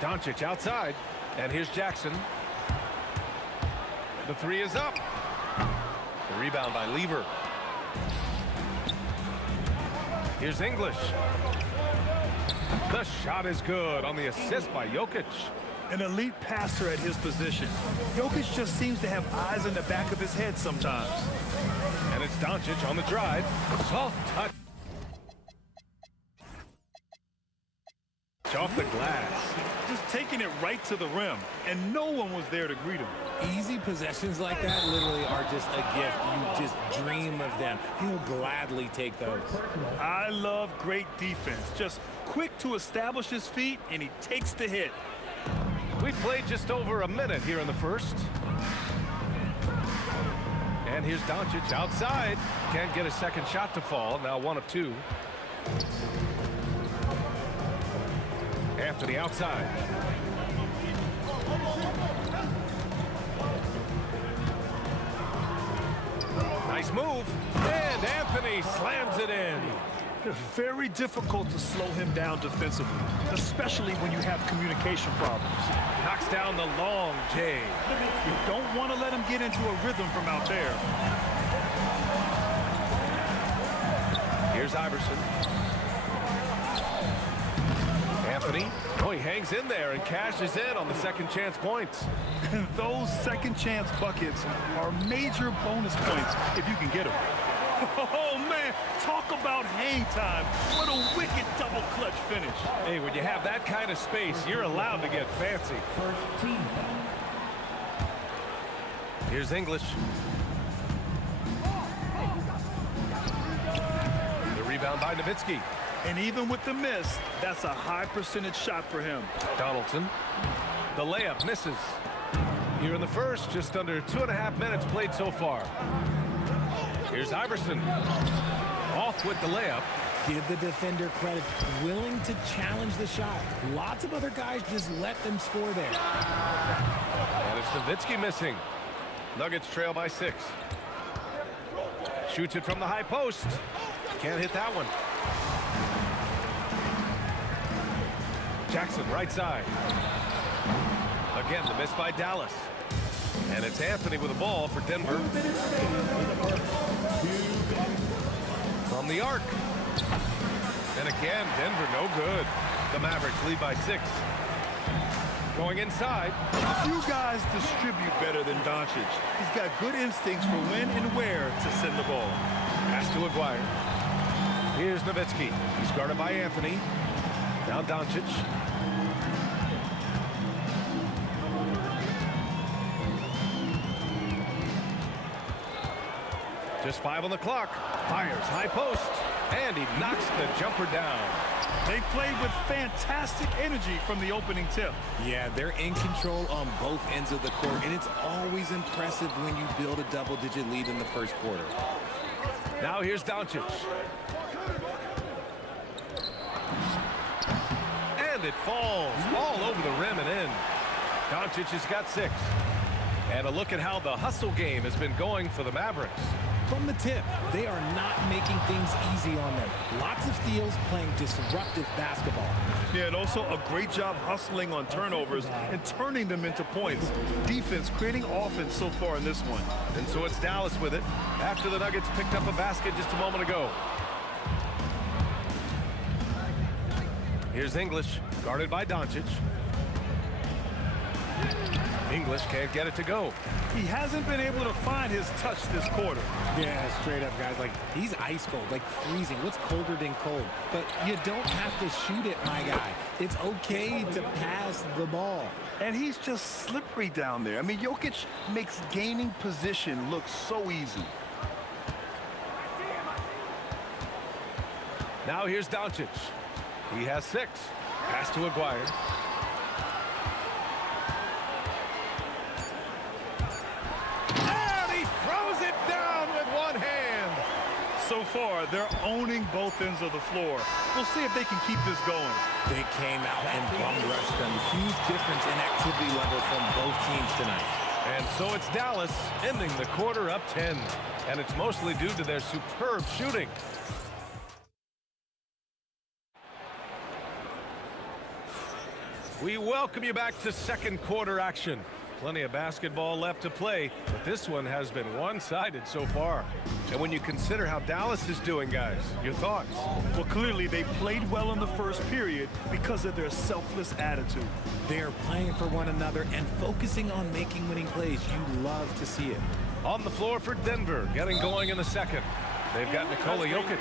Doncic outside. And here's Jackson. The three is up. The rebound by Lever. Here's English. The shot is good on the assist by Jokic. An elite passer at his position. Jokic just seems to have eyes in the back of his head sometimes. And it's Doncic on the drive. Soft touch. Off the glass. Just taking it right to the rim, and no one was there to greet him. Easy possessions like that literally are just a gift. You just dream of them. He'll gladly take those. I love great defense. Just quick to establish his feet, and he takes the hit. We've played just over a minute here in the first. And here's Doncic outside. Can't get a second shot to fall. Now 1 of 2. Anthony outside. Nice move. And Anthony slams it in. Very difficult to slow him down defensively, especially when you have communication problems. Knocks down the long J. You don't want to let him get into a rhythm from out there. Here's Iverson. Anthony. Oh, he hangs in there and cashes in on the second chance points. And those second chance buckets are major bonus points if you can get them. Oh, man, talk about hang time. What a wicked double clutch finish. Hey, when you have that kind of space, you're allowed to get fancy. First team. Here's English. The rebound by Nowitzki. And even with the miss, that's a high percentage shot for him. Donaldson. The layup misses. Here in the first, just under 2.5 minutes played so far. Here's Iverson. Off with the layup. Give the defender credit. Willing to challenge the shot. Lots of other guys just let them score there. And it's Nowitzki missing. Nuggets trail by 6. Shoots it from the high post. Can't hit that one. Jackson right side. Again, the miss by Dallas. And it's Anthony with the ball for Denver. From the arc. And again, Denver no good. The Mavericks lead by 6. Going inside. Few guys distribute better than Doncic. He's got good instincts for when and where to send the ball. Pass to Aguirre. Here's Nowitzki. He's guarded by Anthony. Now Doncic. Just 5 on the clock. Fires high post. And he knocks the jumper down. They played with fantastic energy from the opening tip. Yeah, they're in control on both ends of the court, and it's always impressive when you build a double-digit lead in the first quarter. Now here's Doncic. And it falls all over the rim and in. Doncic has got 6. And a look at how the hustle game has been going for the Mavericks. From the tip, they are not making things easy on them. Lots of steals, playing disruptive basketball. Yeah, and also a great job hustling on turnovers and turning them into points. Defense creating offense so far in this one. And so it's Dallas with it after the Nuggets picked up a basket just a moment ago. Here's English, guarded by Doncic. English can't get it to go. He hasn't been able to find his touch this quarter. Yeah, straight up, guys. Like, he's ice cold, like freezing. What's colder than cold? But you don't have to shoot it, my guy. It's okay to pass the ball. And he's just slippery down there. I mean, Jokic makes gaining position look so easy. Now here's Doncic. He has 6. Pass to Aguirre. So far, they're owning both ends of the floor. We'll see if they can keep this going. They came out and bum rushed them. Huge difference in activity level from both teams tonight. And so it's Dallas ending the quarter up 10. And it's mostly due to their superb shooting. We welcome you back to second quarter action. Plenty of basketball left to play, but this one has been one-sided so far. And when you consider how Dallas is doing, guys, your thoughts? Well, clearly they played well in the first period because of their selfless attitude. They're playing for one another and focusing on making winning plays. You love to see it. On the floor for Denver, getting going in the second. They've got Nikola Jokic,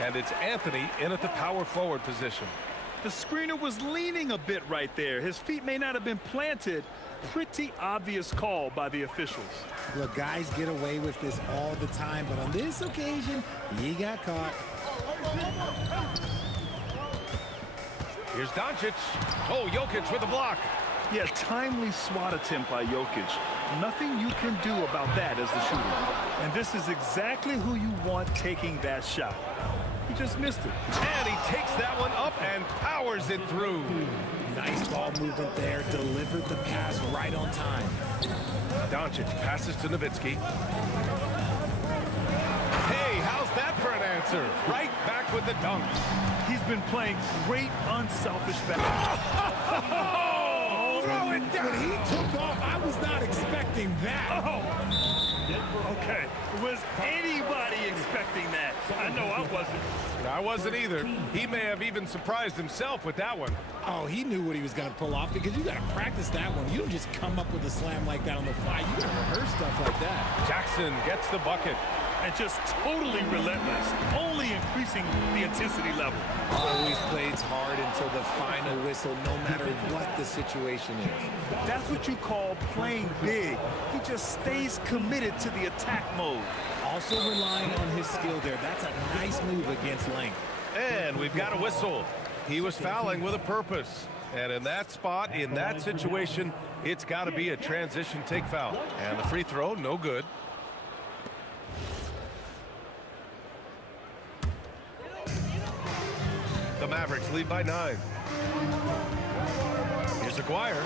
and it's Anthony in at the power forward position. The screener was leaning a bit right there. His feet may not have been planted. Pretty obvious call by the officials. Look, guys get away with this all the time, but on this occasion, he got caught. Here's Doncic. Oh, Jokic with the block. Yeah, timely swat attempt by Jokic. Nothing you can do about that as the shooter. And this is exactly who you want taking that shot. He just missed it. And he takes that one up and powers it through. Nice ball movement there. Delivered the pass right on time. Doncic passes to Nowitzki. Hey, how's that for an answer? Right back with the dunk. He's been playing great unselfish basketball. Throw it down. When he took off, I was not expecting that. Okay, was anybody expecting that? I know I wasn't. I wasn't either. He may have even surprised himself with that one. Oh, he knew what he was going to pull off because you got to practice that one. You don't just come up with a slam like that on the fly. You got to rehearse stuff like that. Jackson gets the bucket. And just totally relentless, only increasing the intensity level. Always plays hard until the final whistle, no matter what the situation is. That's what you call playing big. He just stays committed to the attack mode. Also relying on his skill there. That's a nice move against length. And we've got a whistle. He was fouling with a purpose. And in that spot, in that situation, it's got to be a transition take foul. And the free throw, no good. The Mavericks lead by 9. Here's Aguirre.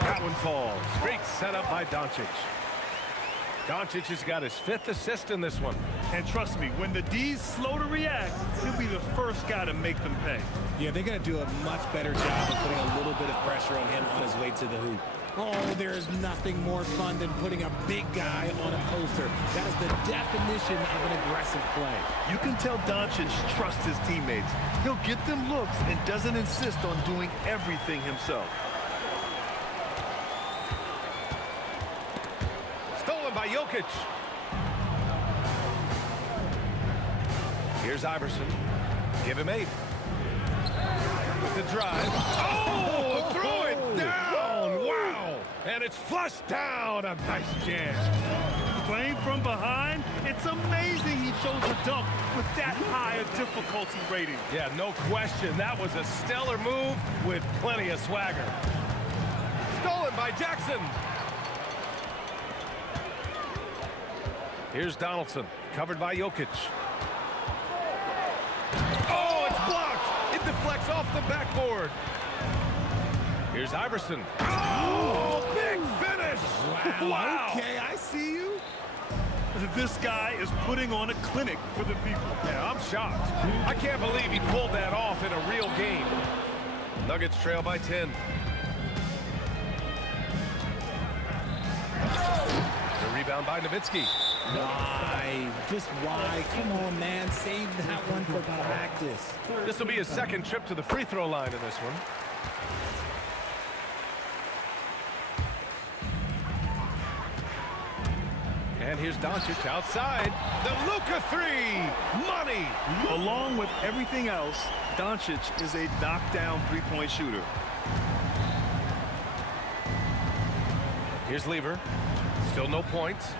That one falls. Great setup by Doncic. Doncic has got his 5th assist in this one. And trust me, when the D's slow to react, he'll be the first guy to make them pay. Yeah, they're going to do a much better job of putting a little bit of pressure on him on his way to the hoop. Oh, there's nothing more fun than putting a big guy on a poster. That is the definition of an aggressive play. You can tell Doncic trusts his teammates. He'll get them looks and doesn't insist on doing everything himself. Stolen by Jokic. Here's Iverson. Give him 8. With the drive. Oh, throw it down. Wow. And it's flushed down. A nice jam. Playing from behind, it's amazing he chose a dunk with that high a difficulty rating. Yeah, no question. That was a stellar move with plenty of swagger. Stolen by Jackson. Here's Donaldson, covered by Jokic. Oh, it's blocked. It deflects off the backboard. Here's Iverson. Oh, big finish. Wow. Okay, I see you. This guy is putting on a clinic for the people. Yeah, I'm shocked. I can't believe he pulled that off in a real game. Nuggets trail by 10. The rebound by Nowitzki. Why? Just why? Come on, man. Save that one for practice. This will be his 2nd trip to the free throw line in this one. And here's Doncic outside. The Luka 3. Money. Along with everything else, Doncic is a knockdown three-point shooter. Here's Lever. Still no points.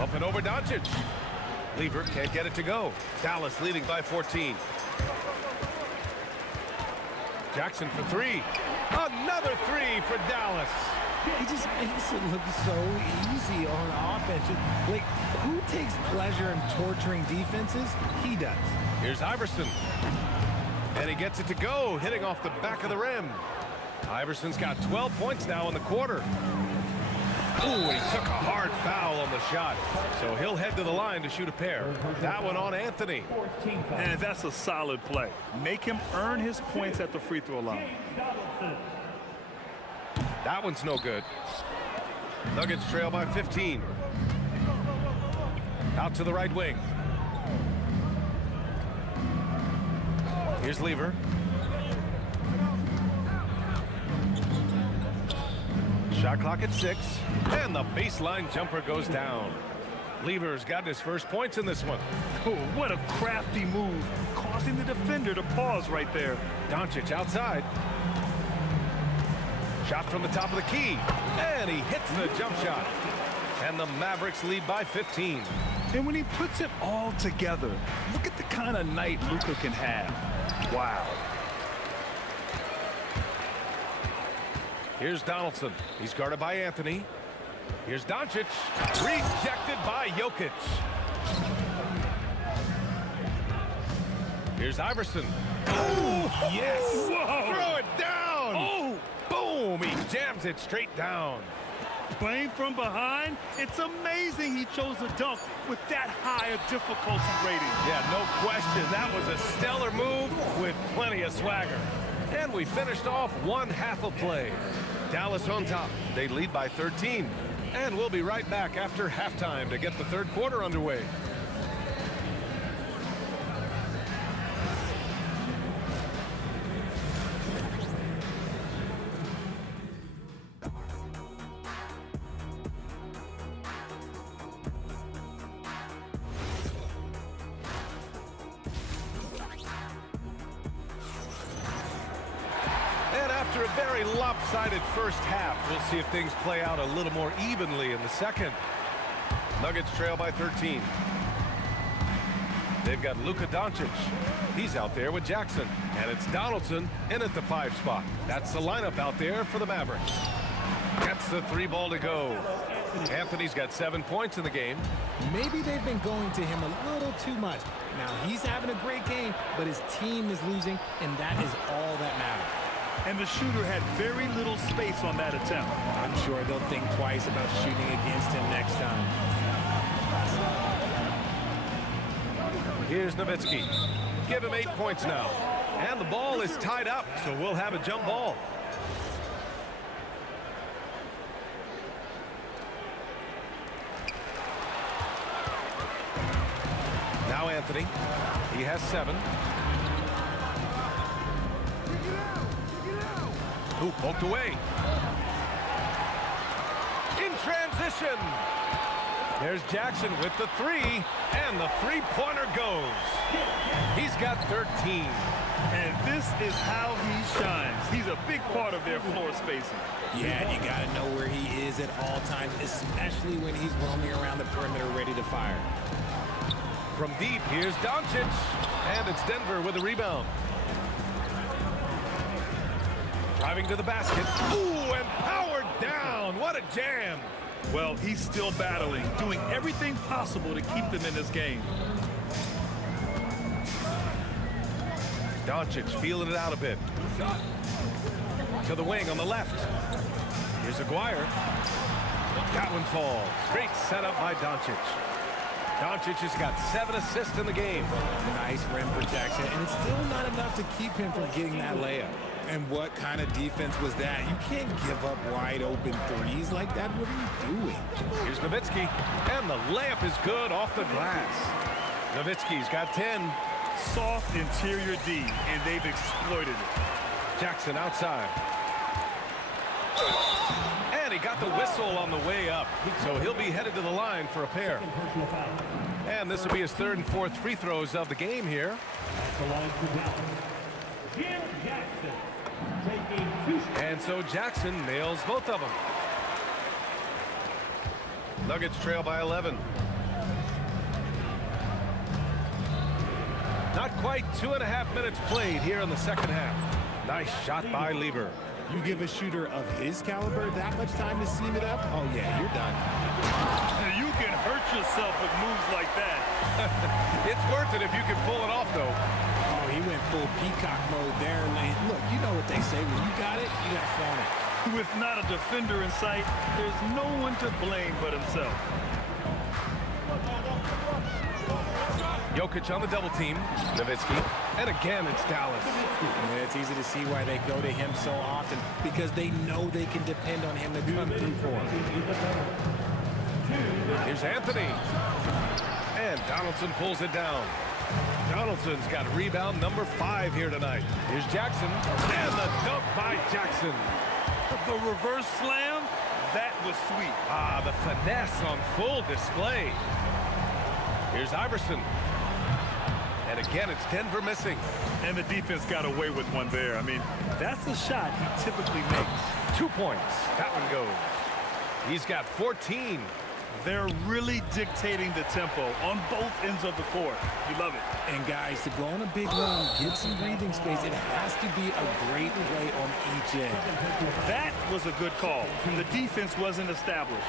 Up and over Doncic. Lever can't get it to go. Dallas leading by 14. Jackson for 3. Another 3 for Dallas. He just makes it look so easy on offense. Like, who takes pleasure in torturing defenses? He does. Here's Iverson. And he gets it to go, hitting off the back of the rim. Iverson's got 12 points now in the quarter. Ooh, he took a hard foul on the shot. So he'll head to the line to shoot a pair. That one on Anthony. And that's a solid play. Make him earn his points at the free throw line. That one's no good. Nuggets trail by 15. Out to the right wing. Here's Lever. Shot clock at 6. And the baseline jumper goes down. Lever's got his first points in this one. Oh, what a crafty move, causing the defender to pause right there. Doncic outside. Shot from the top of the key. And he hits the jump shot. And the Mavericks lead by 15. And when he puts it all together, look at the kind of night Luka can have. Wow. Here's Donaldson. He's guarded by Anthony. Here's Doncic. Rejected by Jokic. Here's Iverson. Oh, yes. Whoa. Throw it down. Oh! Boom. He jams it straight down. Playing from behind, it's amazing he chose a dunk with that high a difficulty rating. Yeah, no question. That was a stellar move with plenty of swagger. And we finished off one half of play. Dallas on top. They lead by 13. And we'll be right back after halftime to get the third quarter underway. After a very lopsided first half, we'll see if things play out a little more evenly in the second. Nuggets trail by 13. They've got Luka Doncic. He's out there with Jackson. And it's Donaldson in at the 5 spot. That's the lineup out there for the Mavericks. Gets the 3 ball to go. Anthony's got 7 points in the game. Maybe they've been going to him a little too much. Now, he's having a great game, but his team is losing, and that is all that matters. And the shooter had very little space on that attempt. I'm sure they'll think twice about shooting against him next time. Here's Nowitzki. Give him 8 points now. And the ball is tied up, so we'll have a jump ball. Now Anthony. He has 7. Ooh, poked away. In transition. There's Jackson with the 3, and the 3-pointer goes. He's got 13. And this is how he shines. He's a big part of their floor spacing. Yeah, you got to know where he is at all times, especially when he's roaming around the perimeter ready to fire. From deep, here's Doncic, and it's Denver with a rebound. Driving to the basket. Ooh, and powered down. What a jam. Well, he's still battling, doing everything possible to keep them in this game. Doncic feeling it out a bit. To the wing on the left. Here's Aguirre. That one falls. Great setup by Doncic. Doncic has got 7 assists in the game. Nice rim protection, and it's still not enough to keep him from getting that layup. And what kind of defense was that? You can't give up wide open threes like that. What are you doing? Here's Nowitzki, and the layup is good off the glass. Nowitzki's got 10. Soft interior D, and they've exploited it. Jackson outside. And he got the whistle on the way up, so he'll be headed to the line for a pair. And this will be his 3rd and 4th free throws of the game here. And so Jackson nails both of them. Nuggets trail by 11. Not quite 2.5 minutes played here in the second half. Nice shot by Lieber. You give a shooter of his caliber that much time to seam it up? Oh, yeah, you're done. You can hurt yourself with moves like that. It's worth it if you can pull it off, though. Oh, he went full peacock mode there. Look, you know what they say. When you got it, you got to flaunt it. With not a defender in sight, there's no one to blame but himself. Jokic on the double team. Nowitzki. And again, it's Dallas. And it's easy to see why they go to him so often, because they know they can depend on him to come through for them. Here's Anthony. And Donaldson pulls it down. Donaldson's got rebound number 5 here tonight. Here's Jackson. And the dunk by Jackson. The reverse slam, that was sweet. Ah, the finesse on full display. Here's Iverson. And again, it's Denver missing. And the defense got away with one there. I mean, that's a shot he typically makes. 2 points. That one goes. He's got 14. They're really dictating the tempo on both ends of the court. You love it. And guys, to go on a big run, get some breathing space, it has to be a great play on each end. That was a good call. The defense wasn't established.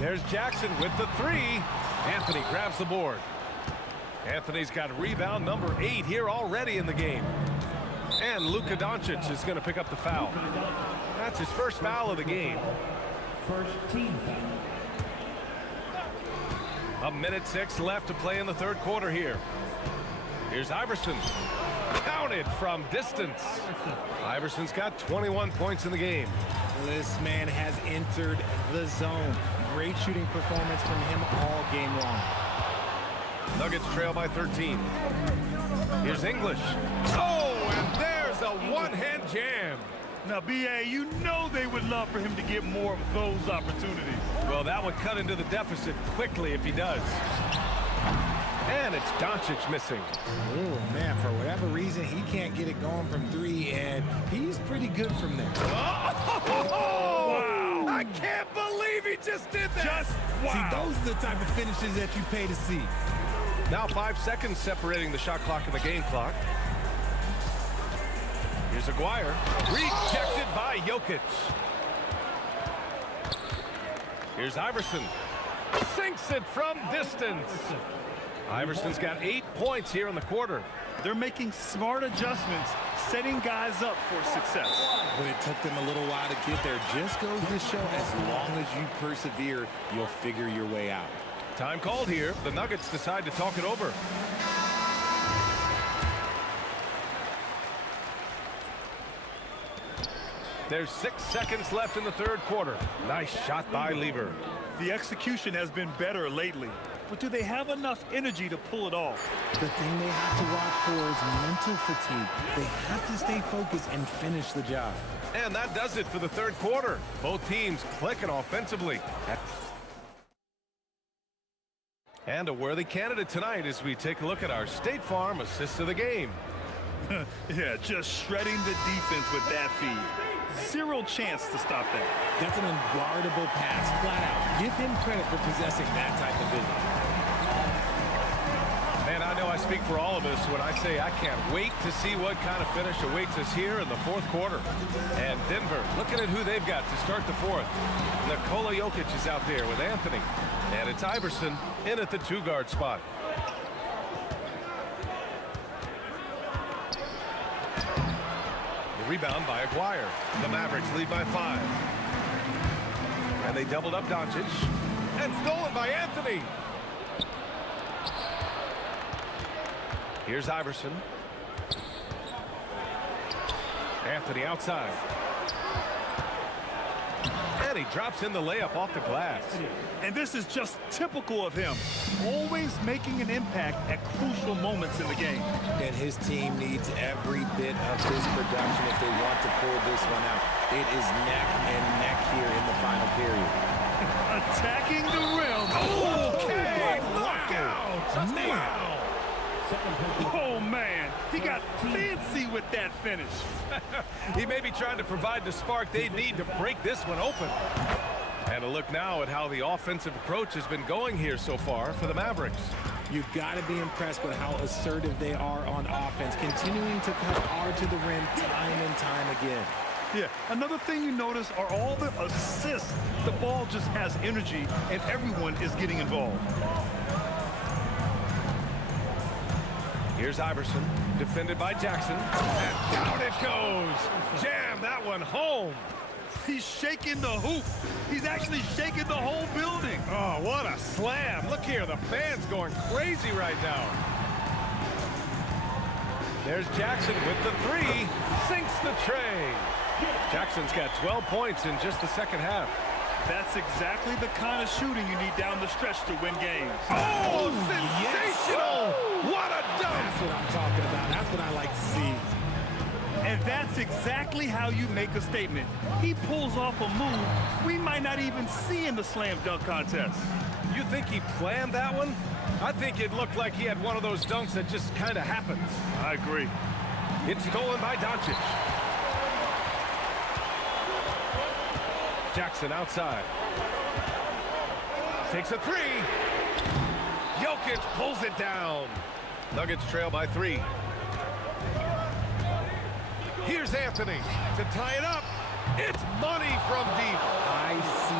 There's Jackson with the 3. Anthony grabs the board. Anthony's got rebound number 8 here already in the game. And Luka Doncic is going to pick up the foul. That's his first foul of the game. First team foul. 1:06 left to play in the third quarter here. Here's Iverson. Counted from distance. Iverson's got 21 points in the game. This man has entered the zone. Great shooting performance from him all game long. Nuggets trail by 13. Here's English. Oh, and there's a one-hand jam. Now, B.A., you know they would love for him to get more of those opportunities. Well, that would cut into the deficit quickly if he does. And it's Doncic missing. Oh, man, for whatever reason, he can't get it going from 3, and he's pretty good from there. Oh, wow. I can't believe he just did that. Wow. See, those are the type of finishes that you pay to see. Now 5 seconds separating the shot clock and the game clock. Here's Aguirre. Rejected by Jokic. Here's Iverson. Sinks it from distance. Iverson's got 8 points here in the quarter. They're making smart adjustments, setting guys up for success. But it took them a little while to get there. Just goes to show as long as you persevere, you'll figure your way out. Time called here. The Nuggets decide to talk it over. There's 6 seconds left in the third quarter. Nice shot by Lever. The execution has been better lately, but do they have enough energy to pull it off? The thing they have to watch for is mental fatigue. They have to stay focused and finish the job. And that does it for the third quarter. Both teams clicking offensively. And a worthy candidate tonight as we take a look at our State Farm assist of the game. Yeah, just shredding the defense with that feed. Zero chance to stop that. That's an unguardable pass, flat out. Give him credit for possessing that type of vision. Man, I know I speak for all of us when I say I can't wait to see what kind of finish awaits us here in the fourth quarter. And Denver looking at who they've got to start the fourth. Nikola Jokic is out there with Anthony. And it's Iverson in at the 2-guard spot. Rebound by Aguirre. The Mavericks lead by 5. And they doubled up Doncic. And stolen by Anthony. Here's Iverson. Anthony outside. And he drops in the layup off the glass. And this is just typical of him. Always making an impact at crucial moments in the game. And his team needs every bit of his production if they want to pull this one out. It is neck and neck here in the final period. Attacking the rim. Okay, knockout. Wow. Oh, man. He got fancy with that finish. He may be trying to provide the spark they need to break this one open. And a look now at how the offensive approach has been going here so far for the Mavericks. You've got to be impressed with how assertive they are on offense, continuing to cut hard to the rim time and time again. Yeah, another thing you notice are all the assists. The ball just has energy, and everyone is getting involved. Here's Iverson, defended by Jackson. And down it goes. Jam that one home. He's shaking the hoop. He's actually shaking the whole building. Oh, what a slam. Look here, the fans going crazy right now. There's Jackson with the 3. Sinks the tray. Jackson's got 12 points in just the second half. That's exactly the kind of shooting you need down the stretch to win games. Oh, sensational! What a dunk! That's what I'm talking about. That's what I like to see. And that's exactly how you make a statement. He pulls off a move we might not even see in the slam dunk contest. You think he planned that one? I think it looked like he had one of those dunks that just kind of happens. I agree. It's stolen by Doncic. Jackson outside. Takes a 3. Jokic pulls it down. Nuggets trail by 3. Here's Anthony to tie it up. It's money from deep. ICE.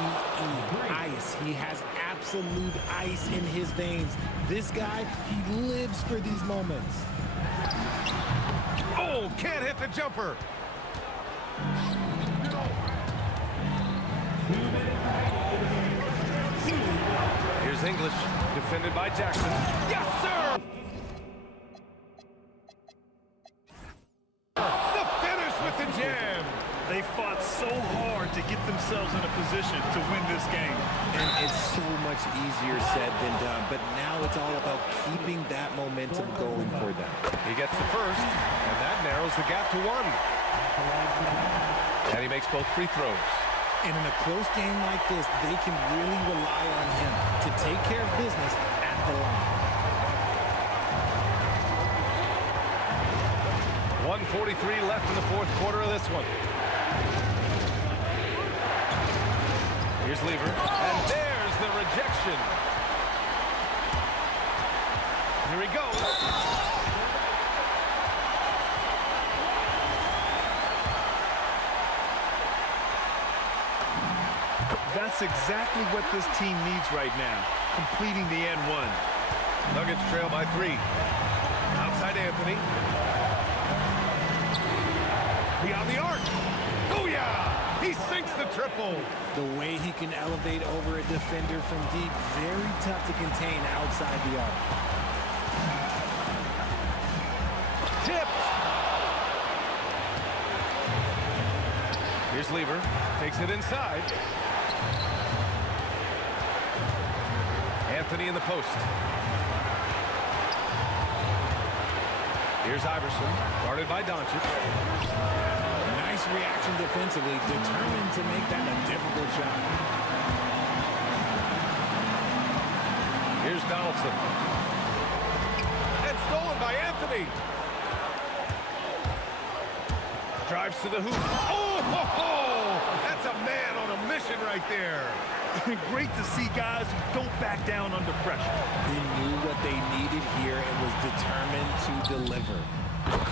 Ice. He has absolute ice in his veins. This guy, he lives for these moments. Oh, can't hit the jumper. Here's English, defended by Jackson. Yes, sir! The finish with the jam. They fought so hard to get themselves in a position to win this game. And it's so much easier said than done, but now it's all about keeping that momentum going for them. He gets the first, and that narrows the gap to 1. And he makes both free throws. And in a close game like this, they can really rely on him to take care of business at the line. 1:43 left in the fourth quarter of this one. Here's Lever, and there's the rejection. Here he goes. That's exactly what this team needs right now, completing the and one. Nuggets trail by 3. Outside Anthony. Beyond the arc. Booyah! He sinks the triple. The way he can elevate over a defender from deep, very tough to contain outside the arc. Tipped. Here's Lever. Takes it inside. Anthony in the post. Here's Iverson, guarded by Doncic. Nice reaction defensively, determined to make that a difficult shot. Here's Donaldson. And stolen by Anthony. Drives to the hoop. Oh, ho, ho! That's a man on a mission right there. Great to see guys who don't back down under pressure. He knew what they needed here and was determined to deliver.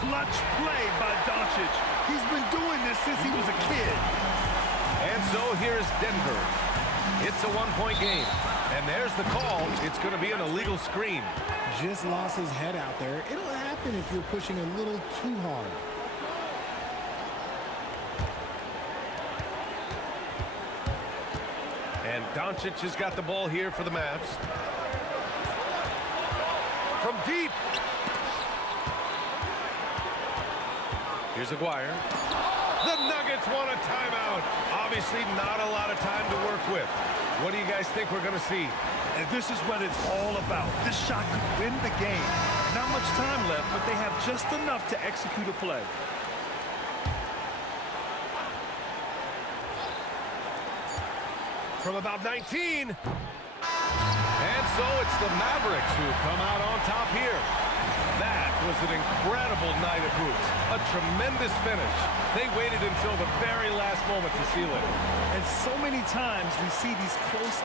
Clutch play by Doncic. He's been doing this since he was a kid. And so here's Denver. It's a 1-point game. And there's the call. It's going to be an illegal screen. Just lost his head out there. It'll happen if you're pushing a little too hard. And Doncic has got the ball here for the Mavs. From deep. Here's Aguirre. The Nuggets want a timeout. Obviously not a lot of time to work with. What do you guys think we're going to see? And this is what it's all about. This shot could win the game. Not much time left, but they have just enough to execute a play. From about 19. And so it's the Mavericks who come out on top here. That was an incredible night of hoops. A tremendous finish. They waited until the very last moment to seal it. And so many times we see these close...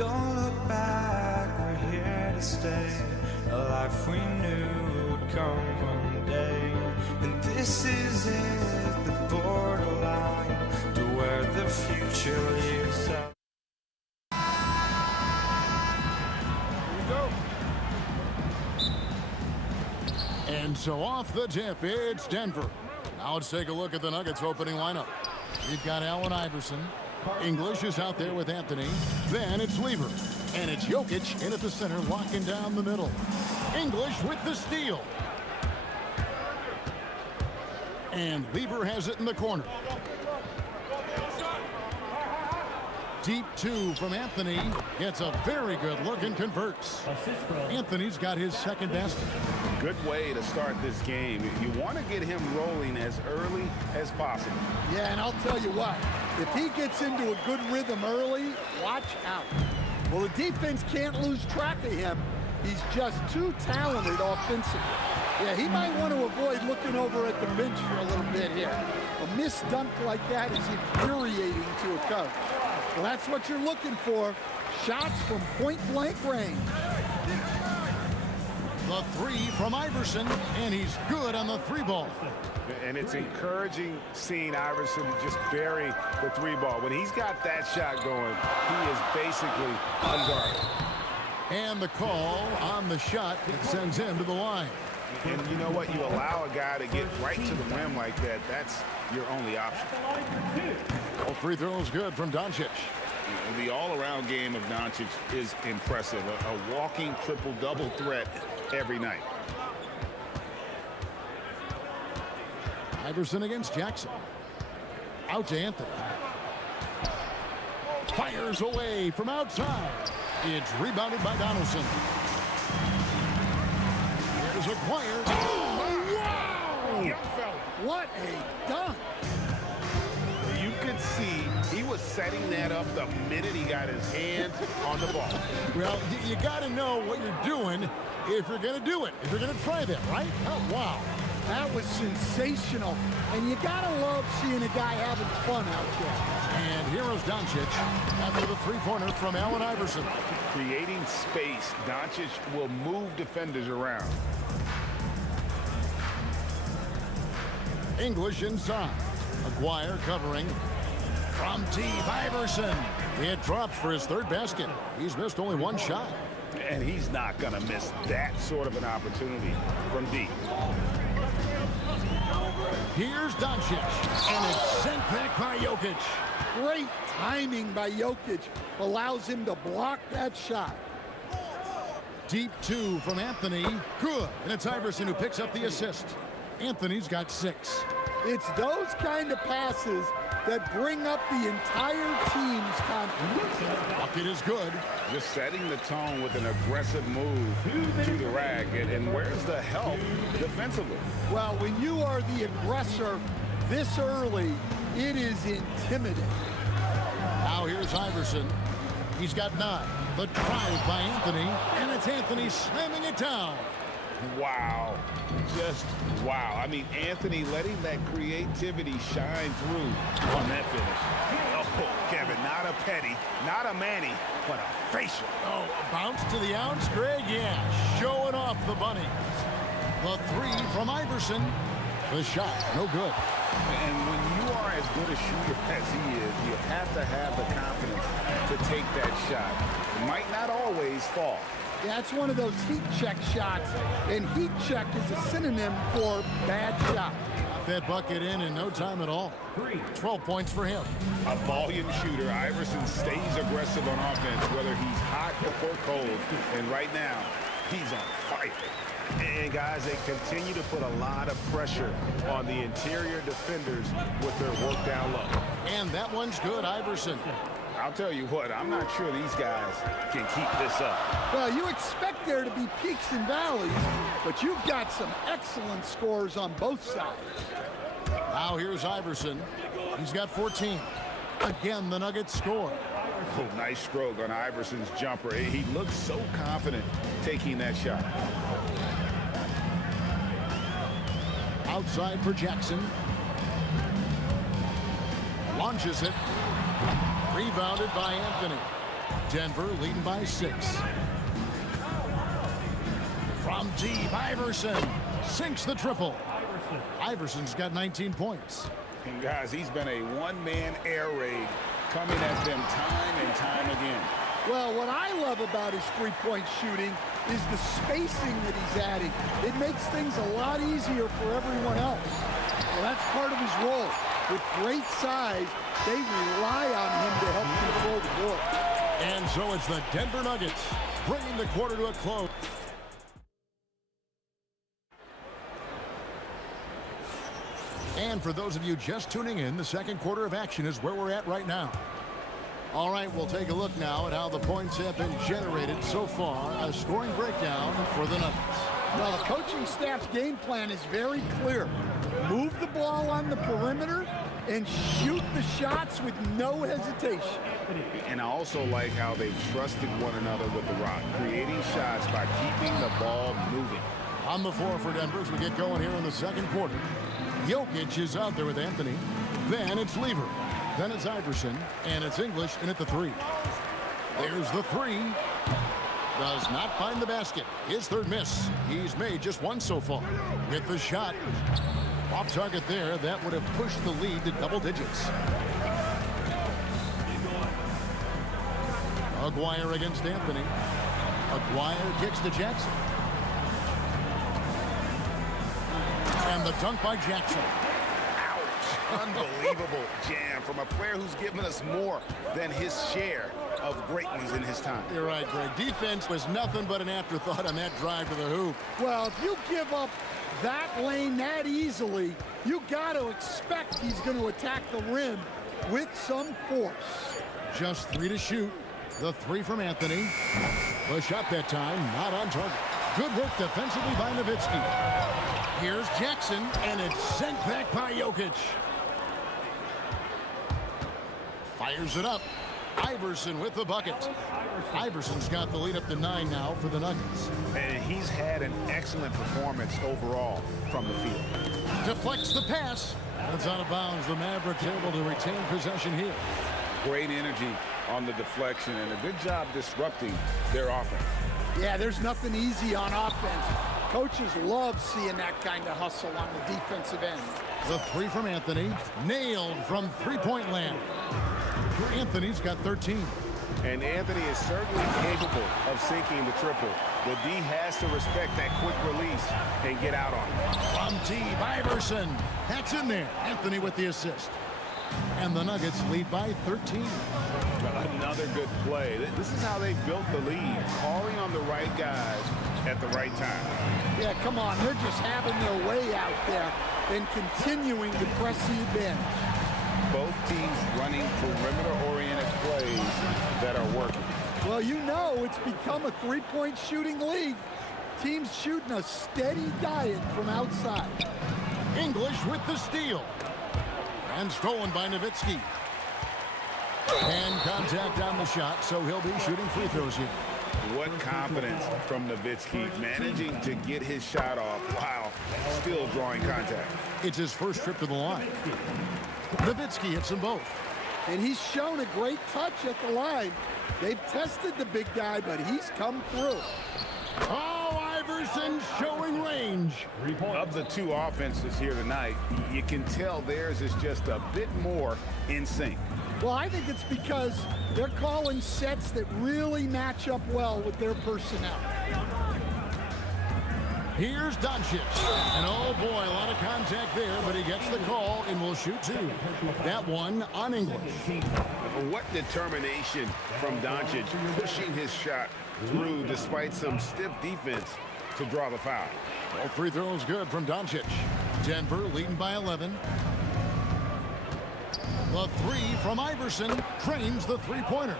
Don't look back, we're here to stay. A life we knew would come one day. And this is it, the borderline to where the future leads us. And so off the tip, it's Denver. Now let's take a look at the Nuggets opening lineup. We've got Allen Iverson. English is out there with Anthony. Then it's Lever. And it's Jokic in at the center, locking down the middle. English with the steal. And Lever has it in the corner. Deep two from Anthony. Gets a very good look and converts. Anthony's got his second basket. Good way to start this game. You want to get him rolling as early as possible. Yeah, and I'll tell you what, if he gets into a good rhythm early, watch out. Well, the defense can't lose track of him. He's just too talented offensively. Yeah, he might want to avoid looking over at the bench for a little bit here. A missed dunk like that is infuriating to a coach. Well, that's what you're looking for. Shots from point-blank range. The three from Iverson, and he's good on the three ball. And it's encouraging seeing Iverson just bury the three ball. When he's got that shot going, he is basically unguarded. And the call on the shot that sends him to the line. And you know what? You allow a guy to get right to the rim like that, that's your only option. All free throws good from Doncic. The all-around game of Doncic is impressive. A walking triple-double threat every night. Iverson against Jackson. Out to Anthony. Fires away from outside. It's rebounded by Donaldson. Here's acquired. Oh, wow! Young fella. What a dunk! You could see he was setting that up the minute he got his hands on the ball. Well, you got to know what you're doing if you're going to do it. If you're going to try that, right? Oh, wow. That was sensational. And you got to love seeing a guy having fun out there. And here is Doncic after the three-pointer from Allen Iverson. Creating space, Doncic will move defenders around. English inside. Maguire covering from deep. Iverson. It drops for his third basket. He's missed only one shot. And he's not going to miss that sort of an opportunity from deep. Here's Doncic. And it's sent back by Jokic. Great timing by Jokic. Allows him to block that shot. Deep two from Anthony. Good. And it's Iverson who picks up the assist. Anthony's got 6. It's those kind of passes that bring up the entire team's confidence. Bucket is good. Just setting the tone with an aggressive move to the rack. And where's the help defensively? Well, when you are the aggressor this early, it is intimidating. Now here's Iverson. He's got 9. The drive by Anthony. And it's Anthony slamming it down. Wow. Just wow. I mean, Anthony letting that creativity shine through on that finish. Oh, Kevin, not a petty, not a Manny, but a facial. Oh, a bounce to the ounce, Greg? Yeah, showing off the bunnies. The three from Iverson. The shot, no good. And when you are as good a shooter as he is, you have to have the confidence to take that shot. It might not always fall. That's one of those heat check shots, and heat check is a synonym for bad shot. Got that bucket in no time at all. 12 points for him. A volume shooter, Iverson stays aggressive on offense, whether he's hot or cold. And right now, he's on fire. And guys, they continue to put a lot of pressure on the interior defenders with their work down low. And that one's good, Iverson. I'll tell you what, I'm not sure these guys can keep this up. Well, you expect there to be peaks and valleys, but you've got some excellent scores on both sides. Now here's Iverson. He's got 14. Again, the Nuggets score. Oh, nice stroke on Iverson's jumper. He looks so confident taking that shot. Outside for Jackson. Launches it. Rebounded by Anthony. Denver leading by 6. From deep, Iverson sinks the triple. Iverson's got 19 points. And guys, he's been a one-man air raid coming at them time and time again. Well, what I love about his three-point shooting is the spacing that he's adding. It makes things a lot easier for everyone else. Well, that's part of his role. With great size, they rely on him to help control the board. And so it's the Denver Nuggets bringing the quarter to a close. And for those of you just tuning in, the second quarter of action is where we're at right now. All right, we'll take a look now at how the points have been generated so far. A scoring breakdown for the Nuggets. Well, the coaching staff's game plan is very clear. Move the ball on the perimeter and shoot the shots with no hesitation. And I also like how they've trusted one another with the rock, creating shots by keeping the ball moving. On the floor for Denver as we get going here in the second quarter. Jokic is out there with Anthony. Then it's Lever. Then it's Iverson. And it's English in at the 3. There's the 3. Does not find the basket. His third miss. He's made just one so far. With the shot. Off target there. That would have pushed the lead to double digits. Aguirre against Anthony. Aguirre kicks to Jackson. And the dunk by Jackson. Ouch. Unbelievable jam from a player who's given us more than his share of great ones in his time. You're right, Greg. Defense was nothing but an afterthought on that drive to the hoop. Well, if you give up that lane that easily, you got to expect he's going to attack the rim with some force. Just 3 to shoot. The 3 from Anthony. The shot that time, not on target. Good work defensively by Nowitzki. Here's Jackson, and it's sent back by Jokic. Fires it up. Iverson with the bucket. Iverson's got the lead up to 9 now for the Nuggets. And he's had an excellent performance overall from the field. Deflects the pass. It's out of bounds. The Mavericks able to retain possession here. Great energy on the deflection and a good job disrupting their offense. Yeah, there's nothing easy on offense. Coaches love seeing that kind of hustle on the defensive end. The 3 from Anthony. Nailed from three-point land. Anthony's got 13. And Anthony is certainly capable of sinking the triple. The D has to respect that quick release and get out on it. From deep, Iverson. That's in there. Anthony with the assist. And the Nuggets lead by 13. Another good play. This is how they built the lead, calling on the right guys at the right time. Yeah, come on. They're just having their way out there and continuing to press the advantage. Both teams running perimeter-oriented plays that are working. Well, you know it's become a three-point shooting league. Teams shooting a steady diet from outside. English with the steal. And stolen by Nowitzki. And contact on the shot, so he'll be shooting free throws here. What confidence from Nowitzki, managing to get his shot off while still drawing contact. It's his first trip to the line. Nowitzki hits them both. And he's shown a great touch at the line. They've tested the big guy, but he's come through. Oh, Iverson showing range. Of the two offenses here tonight, you can tell theirs is just a bit more in sync. Well, I think it's because they're calling sets that really match up well with their personnel. Here's Doncic. And oh boy, a lot of contact there, but he gets the call and will shoot 2. That one on English. What determination from Doncic, pushing his shot through despite some stiff defense to draw the foul. All free throws good from Doncic. Denver leading by 11. The 3 from Iverson drains the three-pointer.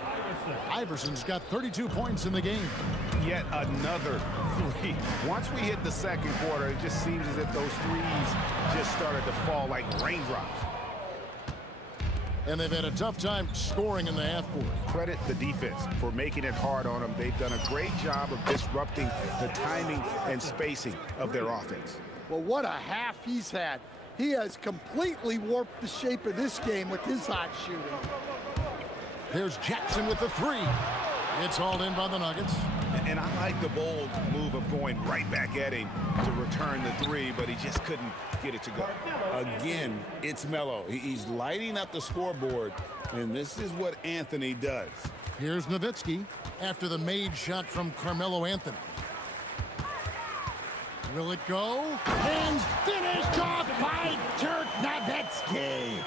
Iverson's got 32 points in the game. Yet another 3. Once we hit the second quarter, it just seems as if those threes just started to fall like raindrops. And they've had a tough time scoring in the half court. Credit the defense for making it hard on them. They've done a great job of disrupting the timing and spacing of their offense. Well, what a half he's had. He has completely warped the shape of this game with his hot shooting. There's Jackson with the 3. It's hauled in by the Nuggets. And I like the bold move of going right back at him to return the three, but he just couldn't get it to go. Again, it's Melo. He's lighting up the scoreboard, and this is what Anthony does. Here's Nowitzki after the made shot from Carmelo Anthony. Will it go? And finished off by Dirk Nowitzki.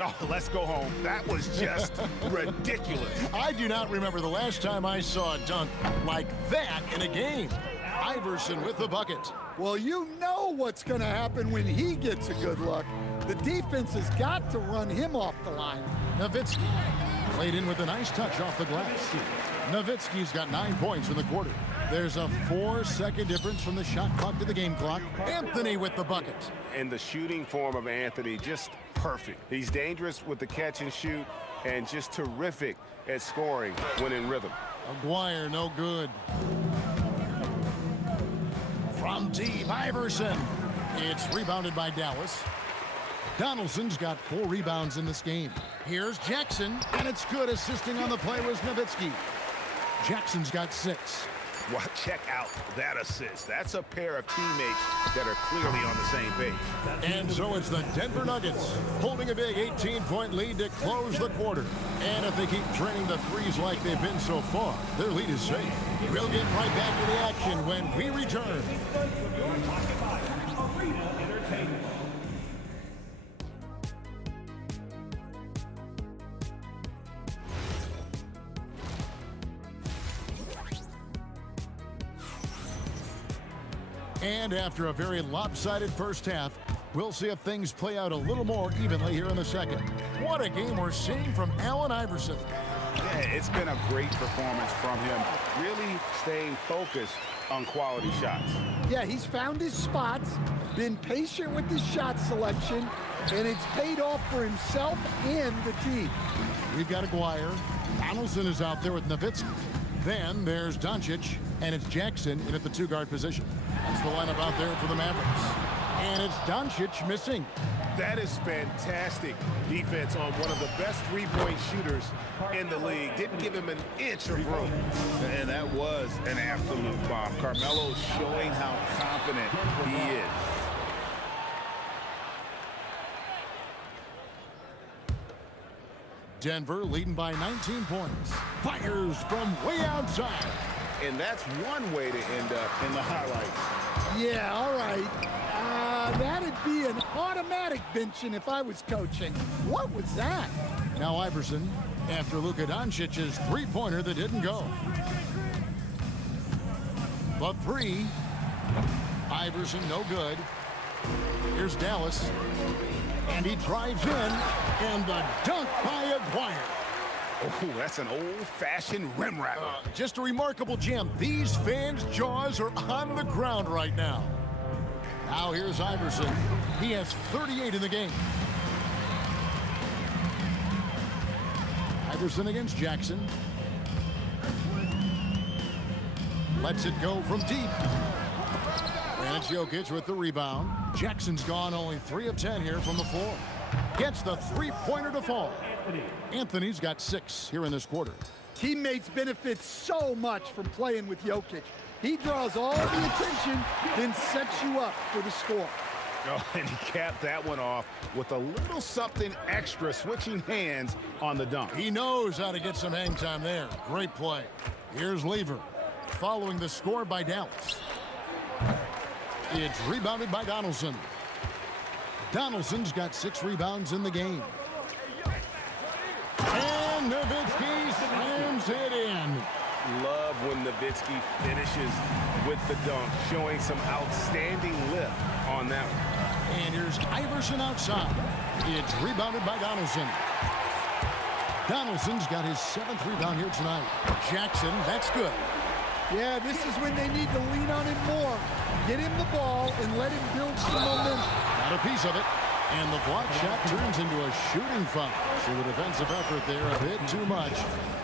Oh, let's go home. That was just ridiculous. I do not remember the last time I saw a dunk like that in a game. Iverson with the bucket. Well, you know what's going to happen when he gets a good look. The defense has got to run him off the line. Nowitzki played in with a nice touch off the glass. Nowitzki's got 9 points in the quarter. There's a 4-second difference from the shot clock to the game clock. Anthony with the bucket. And the shooting form of Anthony, just perfect. He's dangerous with the catch and shoot and just terrific at scoring when in rhythm. Aguirre, no good. From deep, Iverson. It's rebounded by Dallas. Donaldson's got 4 rebounds in this game. Here's Jackson, and it's good. Assisting on the play was Nowitzki. Jackson's got 6. Well, check out that assist. That's a pair of teammates that are clearly on the same page. And so it's the Denver Nuggets holding a big 18-point lead to close the quarter. And if they keep draining the threes like they've been so far, their lead is safe. We'll get right back to the action when we return. And after a very lopsided first half, we'll see if things play out a little more evenly here in the second. What a game we're seeing from Allen Iverson. Yeah, it's been a great performance from him, really staying focused on quality shots. Yeah, he's found his spots, been patient with his shot selection, and it's paid off for himself and the team. We've got Aguirre. Donaldson is out there with Nowitzki. Then there's Doncic, and it's Jackson in at the 2-guard position. That's the lineup out there for the Mavericks. And it's Doncic missing. That is fantastic defense on one of the best three-point shooters in the league. Didn't give him an inch of room. And that was an absolute bomb. Carmelo's showing how confident he is. Denver leading by 19 points. Fires from way outside. And that's one way to end up in the highlights. Yeah, all right. That'd be an automatic benching if I was coaching. What was that? Now Iverson after Luka Doncic's three-pointer that didn't go. The 3. Iverson no good. Here's Dallas. And he drives in. And the dunk by Aguirre. Oh, that's an old-fashioned rim wrapper. Just a remarkable jam. These fans' jaws are on the ground right now. Now here's Iverson. He has 38 in the game. Iverson against Jackson. Lets it go from deep. And it's Jokic with the rebound. Jackson's gone only 3 of 10 here from the floor. Gets the three-pointer to fall. Anthony's got 6 here in this quarter. Teammates benefit so much from playing with Jokic. He draws all the attention, then sets you up for the score. Oh, and he capped that one off with a little something extra, switching hands on the dunk. He knows how to get some hang time there. Great play. Here's Lever following the score by Dallas. It's rebounded by Donaldson. Donaldson's got 6 rebounds in the game. And Nowitzki slams it in. Love when Nowitzki finishes with the dunk, showing some outstanding lift on that one. And here's Iverson outside. It's rebounded by Donaldson. Donaldson's got his 7th rebound here tonight. Jackson, that's good. Yeah, this is when they need to lean on him more. Get him the ball and let him build some momentum. Got a piece of it. And the block shot turns into a shooting foul. So the defensive effort there a bit too much,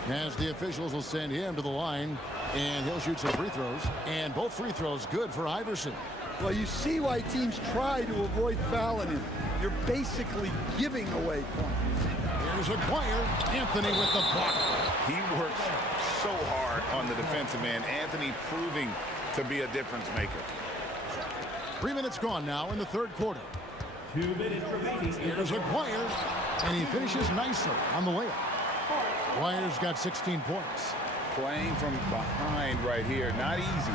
as the officials will send him to the line, and he'll shoot some free throws. And both free throws good for Iverson. Well, you see why teams try to avoid fouling him. You're basically giving away points. Here's Aguirre. Anthony with the block. He works so hard on the defensive end. Anthony proving to be a difference maker. 3 minutes gone now in the third quarter. 2 minutes remaining. Here's Aguirre, and he finishes nicely on the layup. Aguirre's got 16 points. Playing from behind right here. Not easy,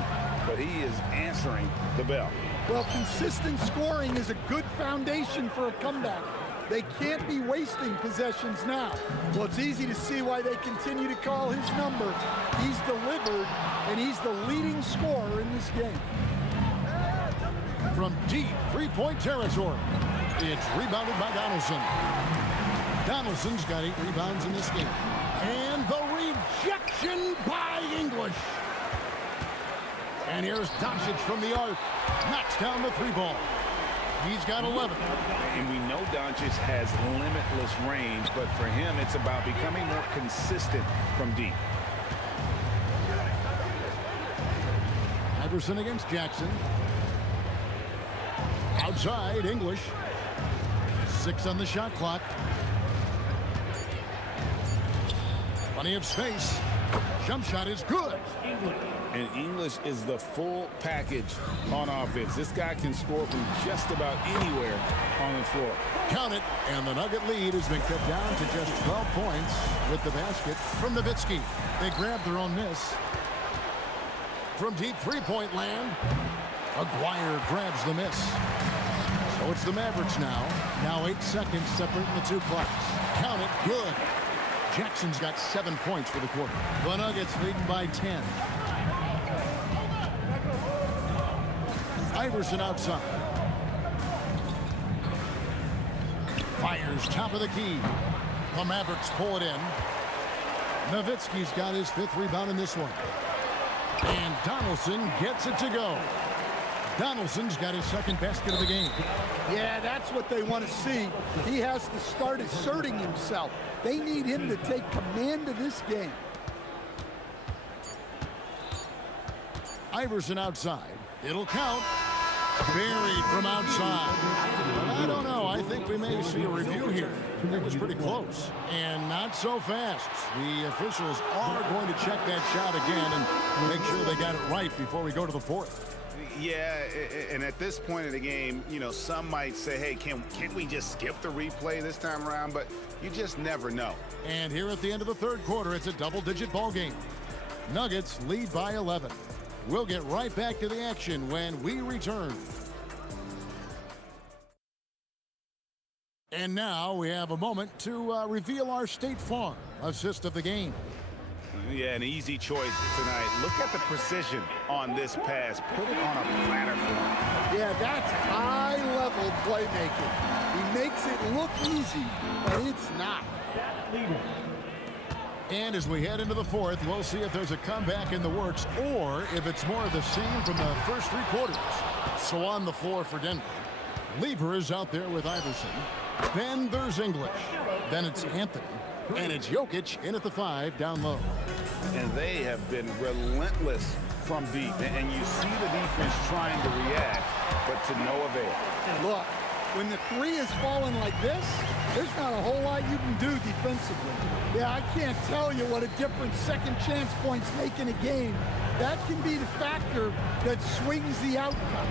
but he is answering the bell. Well, consistent scoring is a good foundation for a comeback. They can't be wasting possessions now. Well, it's easy to see why they continue to call his number. He's delivered, and he's the leading scorer in this game. From deep three-point territory, it's rebounded by Donaldson. Donaldson's got 8 rebounds in this game. And the rejection by English. And here's Doncic from the arc. Knocks down the 3-ball. He's got 11. And we know Doncic has limitless range, but for him, it's about becoming more consistent from deep. Iverson against Jackson. Outside, English. 6 on the shot clock. Plenty of space. Jump shot is good. And English is the full package on offense. This guy can score from just about anywhere on the floor. Count it, and the Nugget lead has been cut down to just 12 points with the basket from Nowitzki. They grab their own miss. From deep three-point land, Aguirre grabs the miss. So it's the Mavericks now. Now 8 seconds separating the two clocks. Count it, good. Jackson's got 7 points for the quarter. The Nuggets leading by 10. Iverson outside. Fires top of the key. The Mavericks pull it in. Nowitzki's got his 5th rebound in this one. And Donaldson gets it to go. Donaldson's got his 2nd basket of the game. Yeah, that's what they want to see. He has to start asserting himself. They need him to take command of this game. Iverson outside. It'll count. Buried from outside. But I don't know. I think we may see a review here. That was pretty close. And not so fast. The officials are going to check that shot again and make sure they got it right before we go to the 4th. Yeah, and at this point in the game, you know, some might say, hey, can't we just skip the replay this time around? But you just never know. And here at the end of the 3rd quarter, it's a double-digit ball game. Nuggets lead by 11. We'll get right back to the action when we return. And now we have a moment to reveal our State Farm assist of the game. Yeah, an easy choice tonight. Look at the precision on this pass. Put it on a platter for him. Yeah, that's high-level playmaking. He makes it look easy, but it's not. And as we head into the 4th, we'll see if there's a comeback in the works or if it's more of the same from the first 3 quarters. So on the floor for Denver, Lever is out there with Iverson. Then there's English. Then it's Anthony. And it's Jokic in at the 5 down low. And they have been relentless from deep. And you see the defense trying to react, but to no avail. Look, when the 3 is falling like this, there's not a whole lot you can do defensively. Yeah, I can't tell you what a difference second chance points make in a game. That can be the factor that swings the outcome.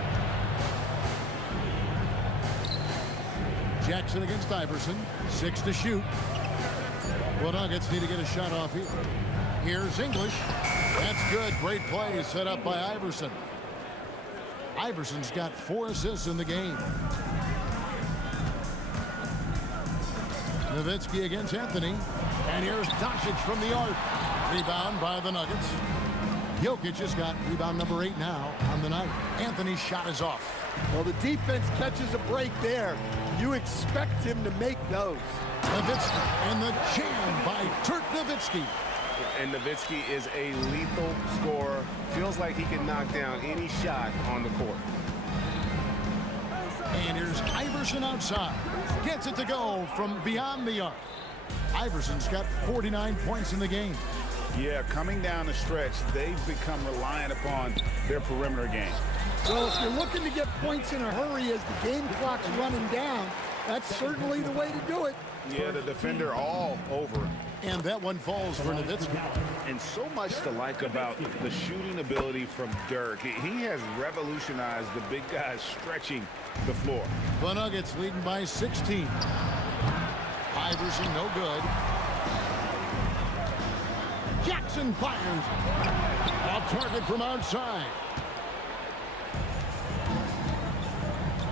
Jackson against Iverson. 6 to shoot. The Nuggets need to get a shot off here. Here's English. That's good. Great play set up by Iverson. Iverson's got 4 assists in the game. Nowitzki against Anthony. And here's Doncic from the arc. Rebound by the Nuggets. Jokic has got rebound number 8 now on the night. Anthony's shot is off. Well, the defense catches a break there. You expect him to make those. Nowitzki and the jam by Dirk Nowitzki. And Nowitzki is a lethal scorer. Feels like he can knock down any shot on the court. And here's Iverson outside. Gets it to go from beyond the arc. Iverson's got 49 points in the game. Yeah, coming down the stretch, they've become reliant upon their perimeter game. Well, if you're looking to get points in a hurry as the game clock's running down, That's certainly the way to do it. Yeah, the defender all over him. And that one falls for Nowitzki. And so much to like about the shooting ability from Dirk. He has revolutionized the big guys stretching the floor. The Nuggets leading by 16. Iverson, no good. Jackson fires. Off target from outside.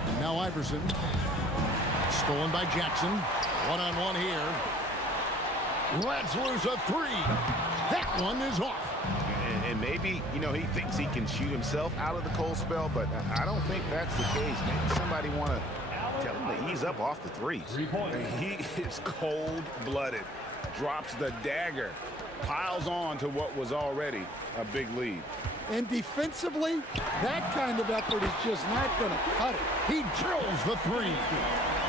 And now Iverson. Stolen by Jackson. One-on-one here. Lets loose a three. That one is off. And maybe, you know, he thinks he can shoot himself out of the cold spell, but I don't think that's the case. Maybe somebody want to tell him to ease up off the threes. He is cold-blooded. Drops the dagger. Piles on to what was already a big lead. And defensively, that kind of effort is just not going to cut it. He drills the three.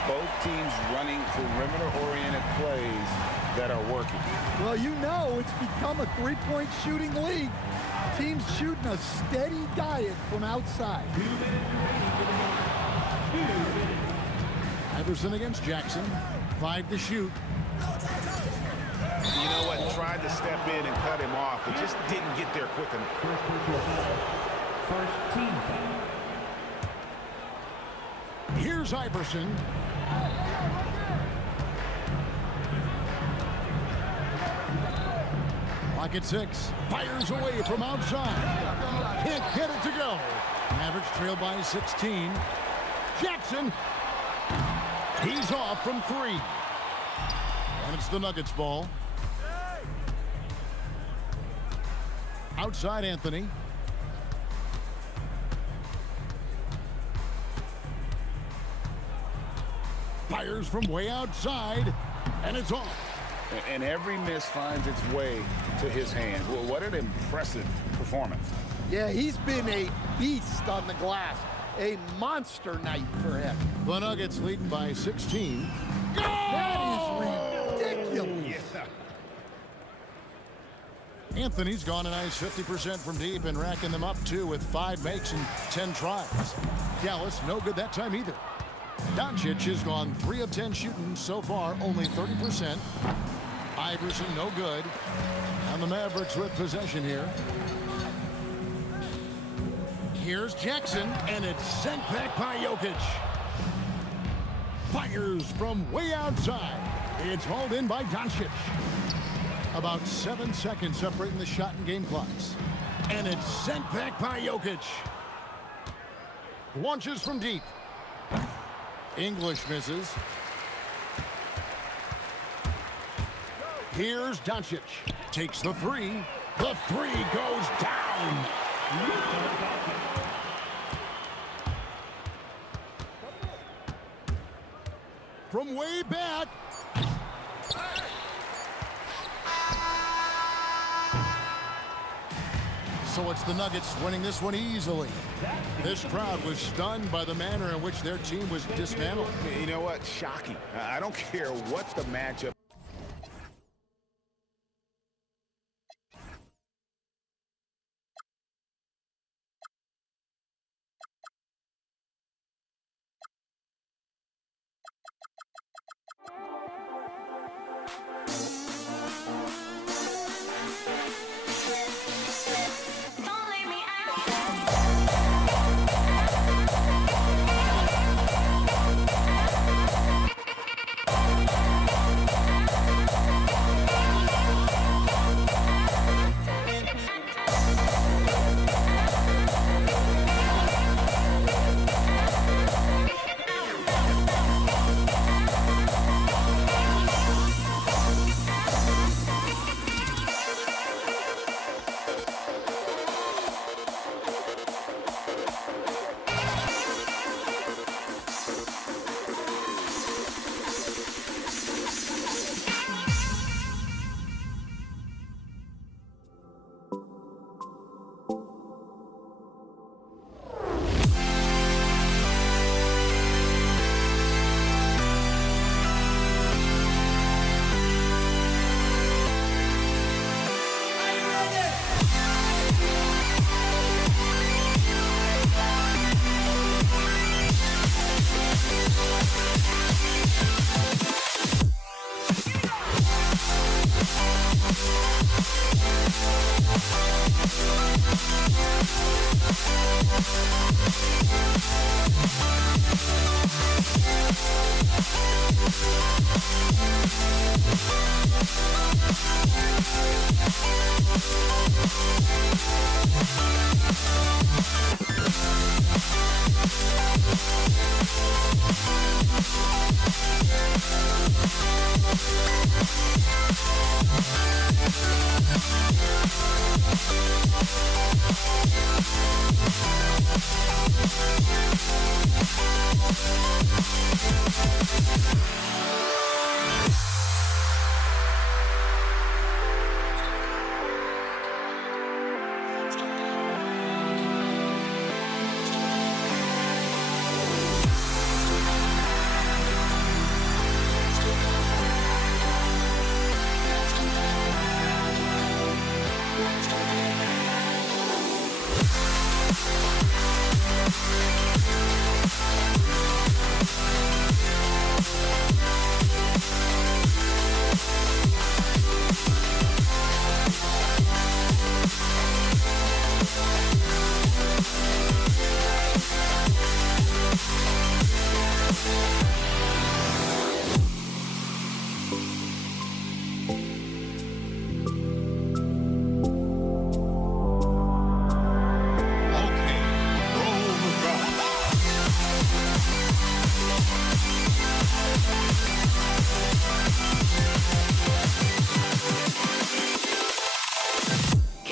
Both teams running perimeter-oriented plays that are working. Well, you know it's become a three-point shooting league. Teams shooting a steady diet from outside. Iverson against Jackson. 5 to shoot. You know what? Tried to step in and cut him off, but just didn't get there quick enough. First team foul. Here's Iverson. Clock at 6. Fires away from outside. Can't get it to go. Mavericks trail by 16. Jackson. He's off from 3. And it's the Nuggets ball. Outside Anthony. Fires from way outside, and it's off. And every miss finds its way to his hands. Well, what an impressive performance. Yeah, he's been a beast on the glass. A monster night for him. The Nuggets leading by 16. That is ridiculous. Yeah. Anthony's gone a nice 50% from deep and racking them up, too, with 5 makes and 10 tries. Dallas, no good that time either. Doncic has gone 3 of 10 shooting so far, only 30%. Iverson, no good. And the Mavericks with possession here. Here's Jackson, and it's sent back by Jokic. Fires from way outside. It's hauled in by Doncic. About 7 seconds separating the shot and game clocks. And it's sent back by Jokic. Launches from deep. English misses. Here's Doncic. Takes the 3. The 3 goes down. From way back. So it's the Nuggets winning this one easily. This crowd was stunned by the manner in which their team was dismantled. You know what? Shocking. I don't care what the matchup.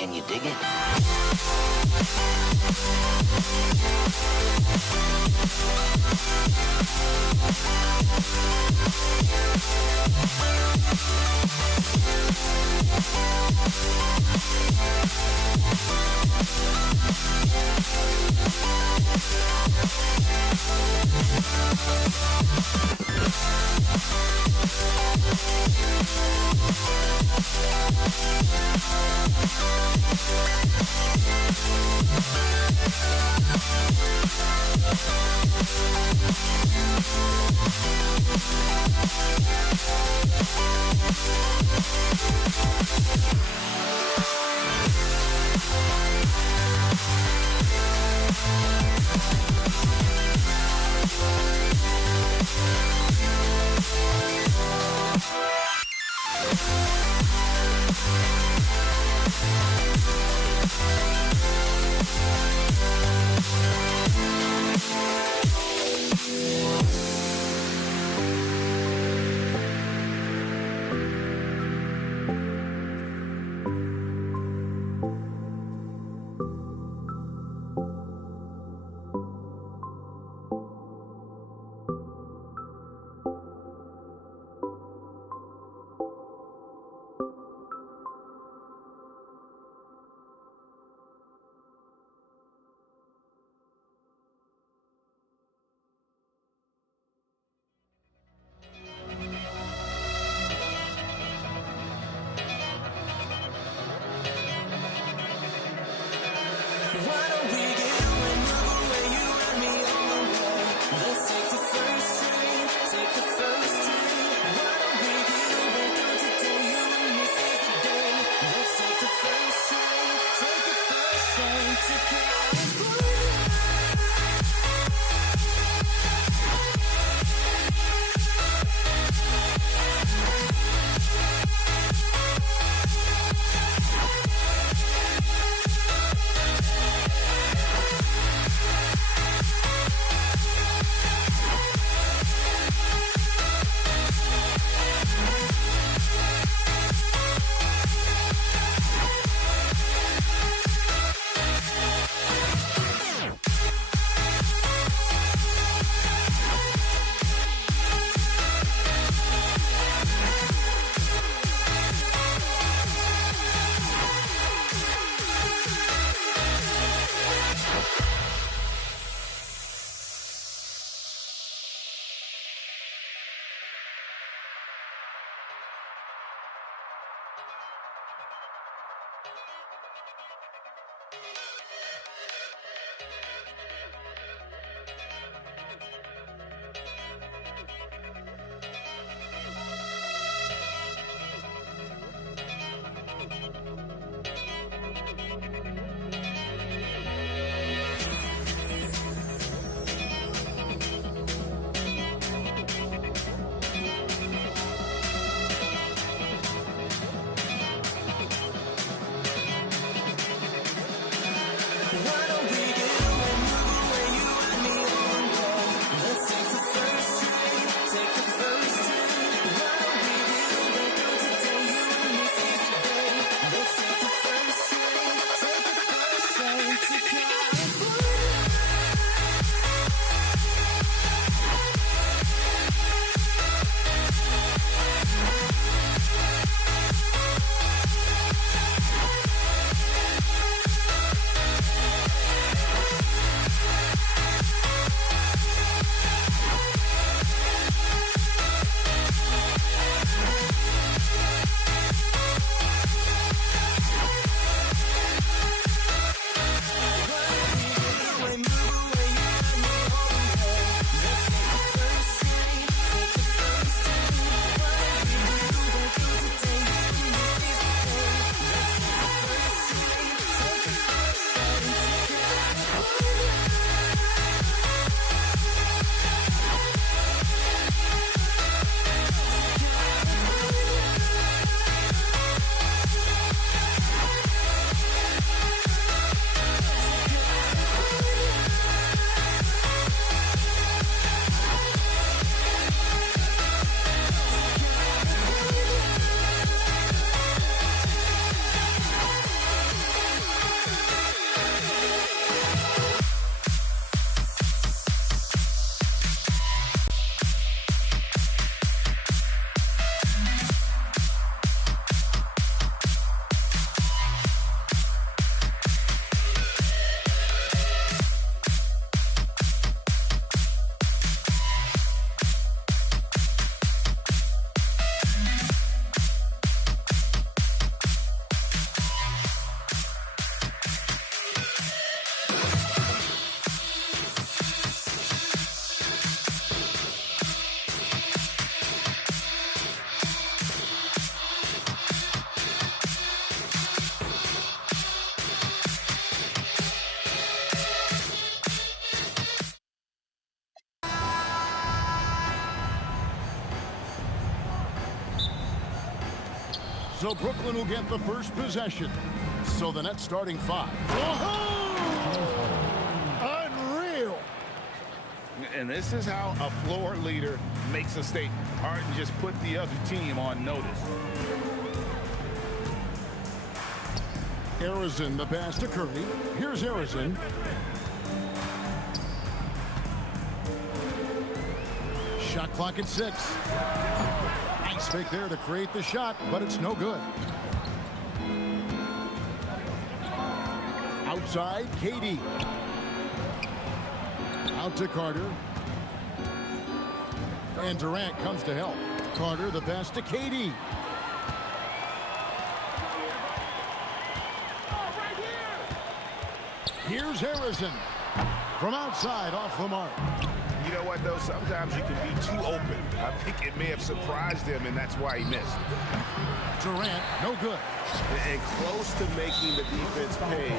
Can you dig it? So Brooklyn will get the first possession. So the Nets starting 5. Unreal. And this is how a floor leader makes a statement. Harden just put the other team on notice. Arizon, the pass to Curry. Here's Arizon. Shot clock at 6. Nice fake there to create the shot, but it's no good. Outside, KD. Out to Carter. And Durant comes to help. Carter, the pass to KD. Here's Harrison. From outside, off the mark. You know what, though? Sometimes you can be too open. I think it may have surprised him, and that's why he missed. Durant, no good. And close to making the defense pay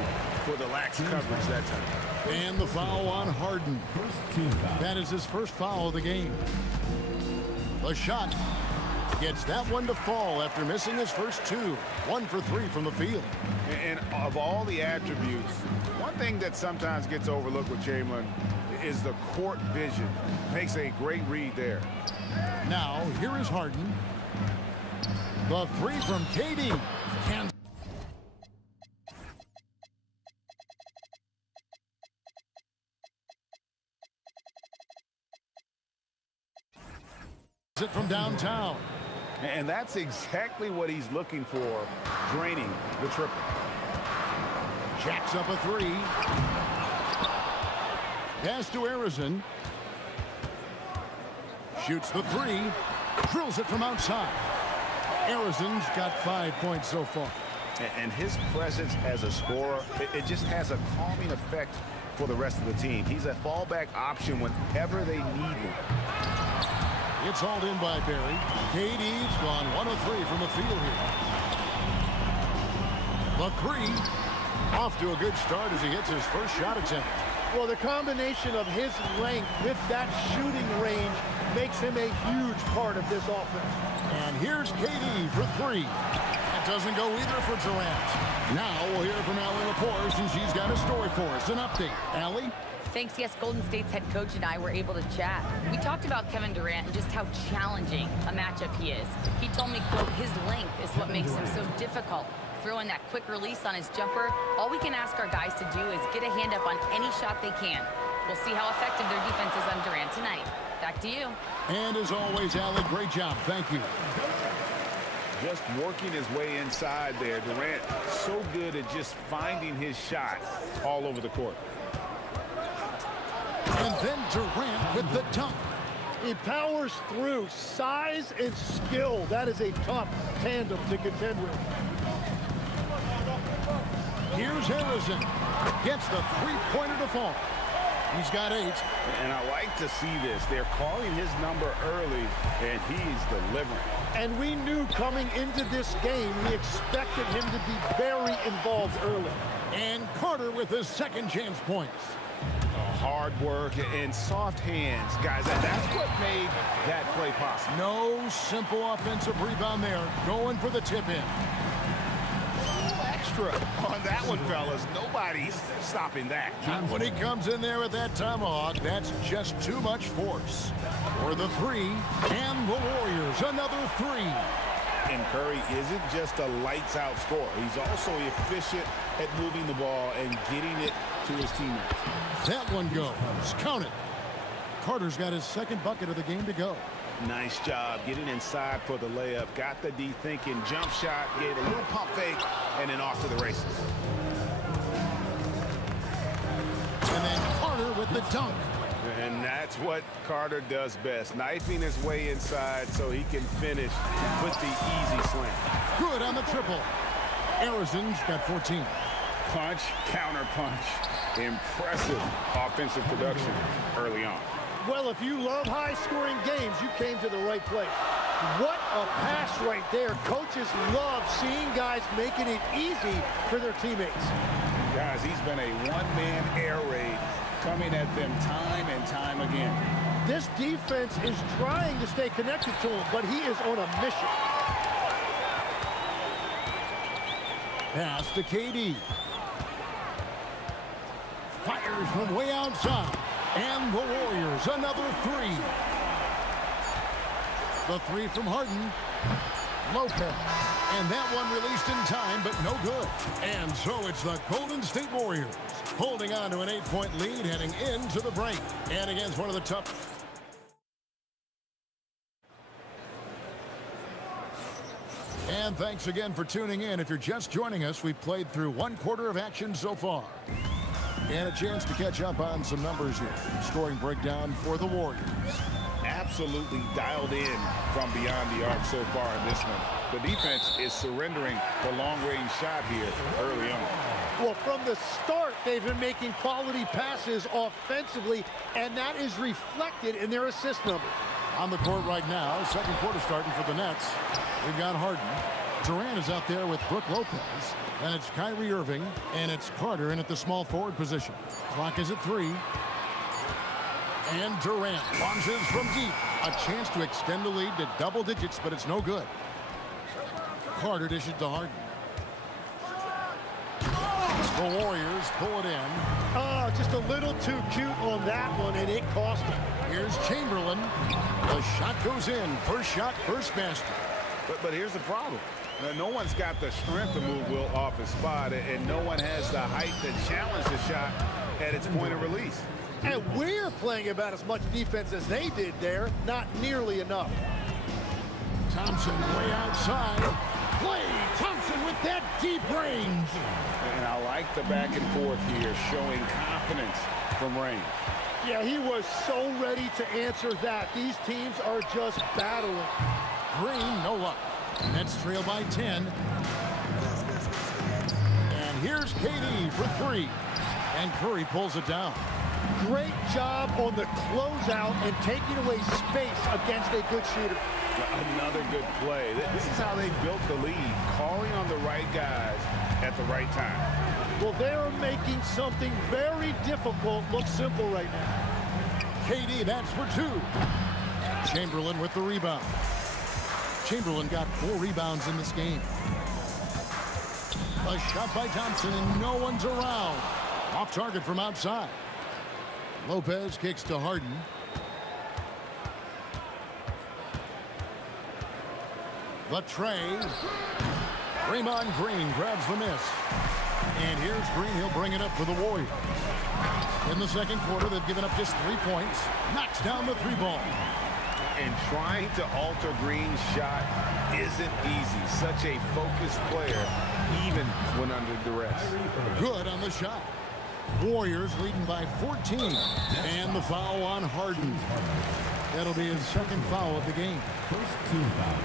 for the lax coverage that time. And the foul on Harden. That is his first foul of the game. The shot gets that one to fall after missing his first 2. 1 for 3 from the field. And of all the attributes, one thing that sometimes gets overlooked with Chamberlain is the court vision. Makes a great read there. Now, here is Harden. The 3 from KD. Kansas. It from downtown. And that's exactly what he's looking for, draining the triple. Jacks up a 3. Pass to Arizon. Shoots the 3. Drills it from outside. Arizon's got 5 points so far. And his presence as a scorer, it just has a calming effect for the rest of the team. He's a fallback option whenever they need him. It's hauled in by Barry. KD's gone 1 of 3 from the field here. The 3 off to a good start as he hits his first shot attempt. Well, the combination of his length with that shooting range makes him a huge part of this offense. And here's KD for 3. That doesn't go either for Durant. Now we'll hear from Allie LaForce, and she's got a story for us. An update. Allie? Thanks, yes, Golden State's head coach and I were able to chat. We talked about Kevin Durant and just how challenging a matchup he is. He told me, quote, his length is what makes him so difficult. Throwing that quick release on his jumper, all we can ask our guys to do is get a hand up on any shot they can. We'll see how effective their defense is on Durant tonight. Back to you. And as always, Allie, great job. Thank you. Just working his way inside there. Durant so good at just finding his shot all over the court. And then Durant with the dunk. He powers through. Size and skill. That is a tough tandem to contend with. Here's Harrison. Gets the 3-pointer to fall. He's got 8. And I like to see this. They're calling his number early, and he's delivering. And we knew coming into this game, we expected him to be very involved early. And Carter with his second chance points. Hard work and soft hands, guys. That's what made that play possible. No simple offensive rebound there. Going for the tip-in. Extra on that one, fellas. Nobody's stopping that. Not when he comes in there with that tomahawk. That's just too much force. For the 3, and the Warriors, another 3. And Curry isn't just a lights-out scorer. He's also efficient at moving the ball and getting it to his teammates. That one goes. Count it. Carter's got his second bucket of the game to go. Nice job getting inside for the layup. Got the D thinking. Jump shot. Gave a little pump fake. And then off to the races. And then Carter with the dunk. And that's what Carter does best. Knifing his way inside so he can finish with the easy slam. Good on the triple. Arizon's got 14. Punch, counter punch. Impressive offensive production early on. Well, if you love high-scoring games, you came to the right place. What a pass right there. Coaches love seeing guys making it easy for their teammates. Guys, he's been a one-man air raid coming at them time and time again. This defense is trying to stay connected to him, but he is on a mission. Pass to KD. Fires from way outside. And the Warriors, another three. The three from Harden. Lopez. And that one released in time, but no good. And so it's the Golden State Warriors holding on to an 8-point lead heading into the break. And against one of the tough... And thanks again for tuning in. If you're just joining us, we've played through one quarter of action so far. And a chance to catch up on some numbers here. Scoring breakdown for the Warriors. Absolutely dialed in from beyond the arc so far in this one. The defense is surrendering the long-range shot here early on. Well, from the start, they've been making quality passes offensively, and that is reflected in their assist numbers. On the court right now, second quarter starting for the Nets. We've got Harden. Durant is out there with Brook Lopez. Then it's Kyrie Irving, and it's Carter in at the small forward position. Clock is at 3. And Durant launches from deep. A chance to extend the lead to double digits, but it's no good. Carter dishes to Harden. The Warriors pull it in. Oh, just a little too cute on that one, and it cost him. Here's Chamberlain. The shot goes in. First shot, first basket. But here's the problem. No one's got the strength to move Will off his spot, and no one has the height to challenge the shot at its point of release. And we're playing about as much defense as they did there. Not nearly enough. Thompson way outside. Klay Thompson with that deep range. And I like the back and forth here, showing confidence from range. Yeah, he was so ready to answer that. These teams are just battling. Green, no luck. Nets trail by 10. And here's KD for 3. And Curry pulls it down. Great job on the closeout and taking away space against a good shooter. Another good play. This is how they built the lead, calling on the right guys at the right time. Well, they're making something very difficult look simple right now. KD, that's for 2. Chamberlain with the rebound. Chamberlain got 4 rebounds in this game. A shot by Thompson, and no one's around. Off target from outside. Lopez kicks to Harden. The tray. Draymond Green grabs the miss. And here's Green. He'll bring it up for the Warriors. In the second quarter, they've given up just 3 points. Knocks down the 3-ball. And trying to alter Green's shot isn't easy. Such a focused player, even when under duress. Good on the shot. Warriors leading by 14. And the foul on Harden. That'll be his second foul of the game. First team foul.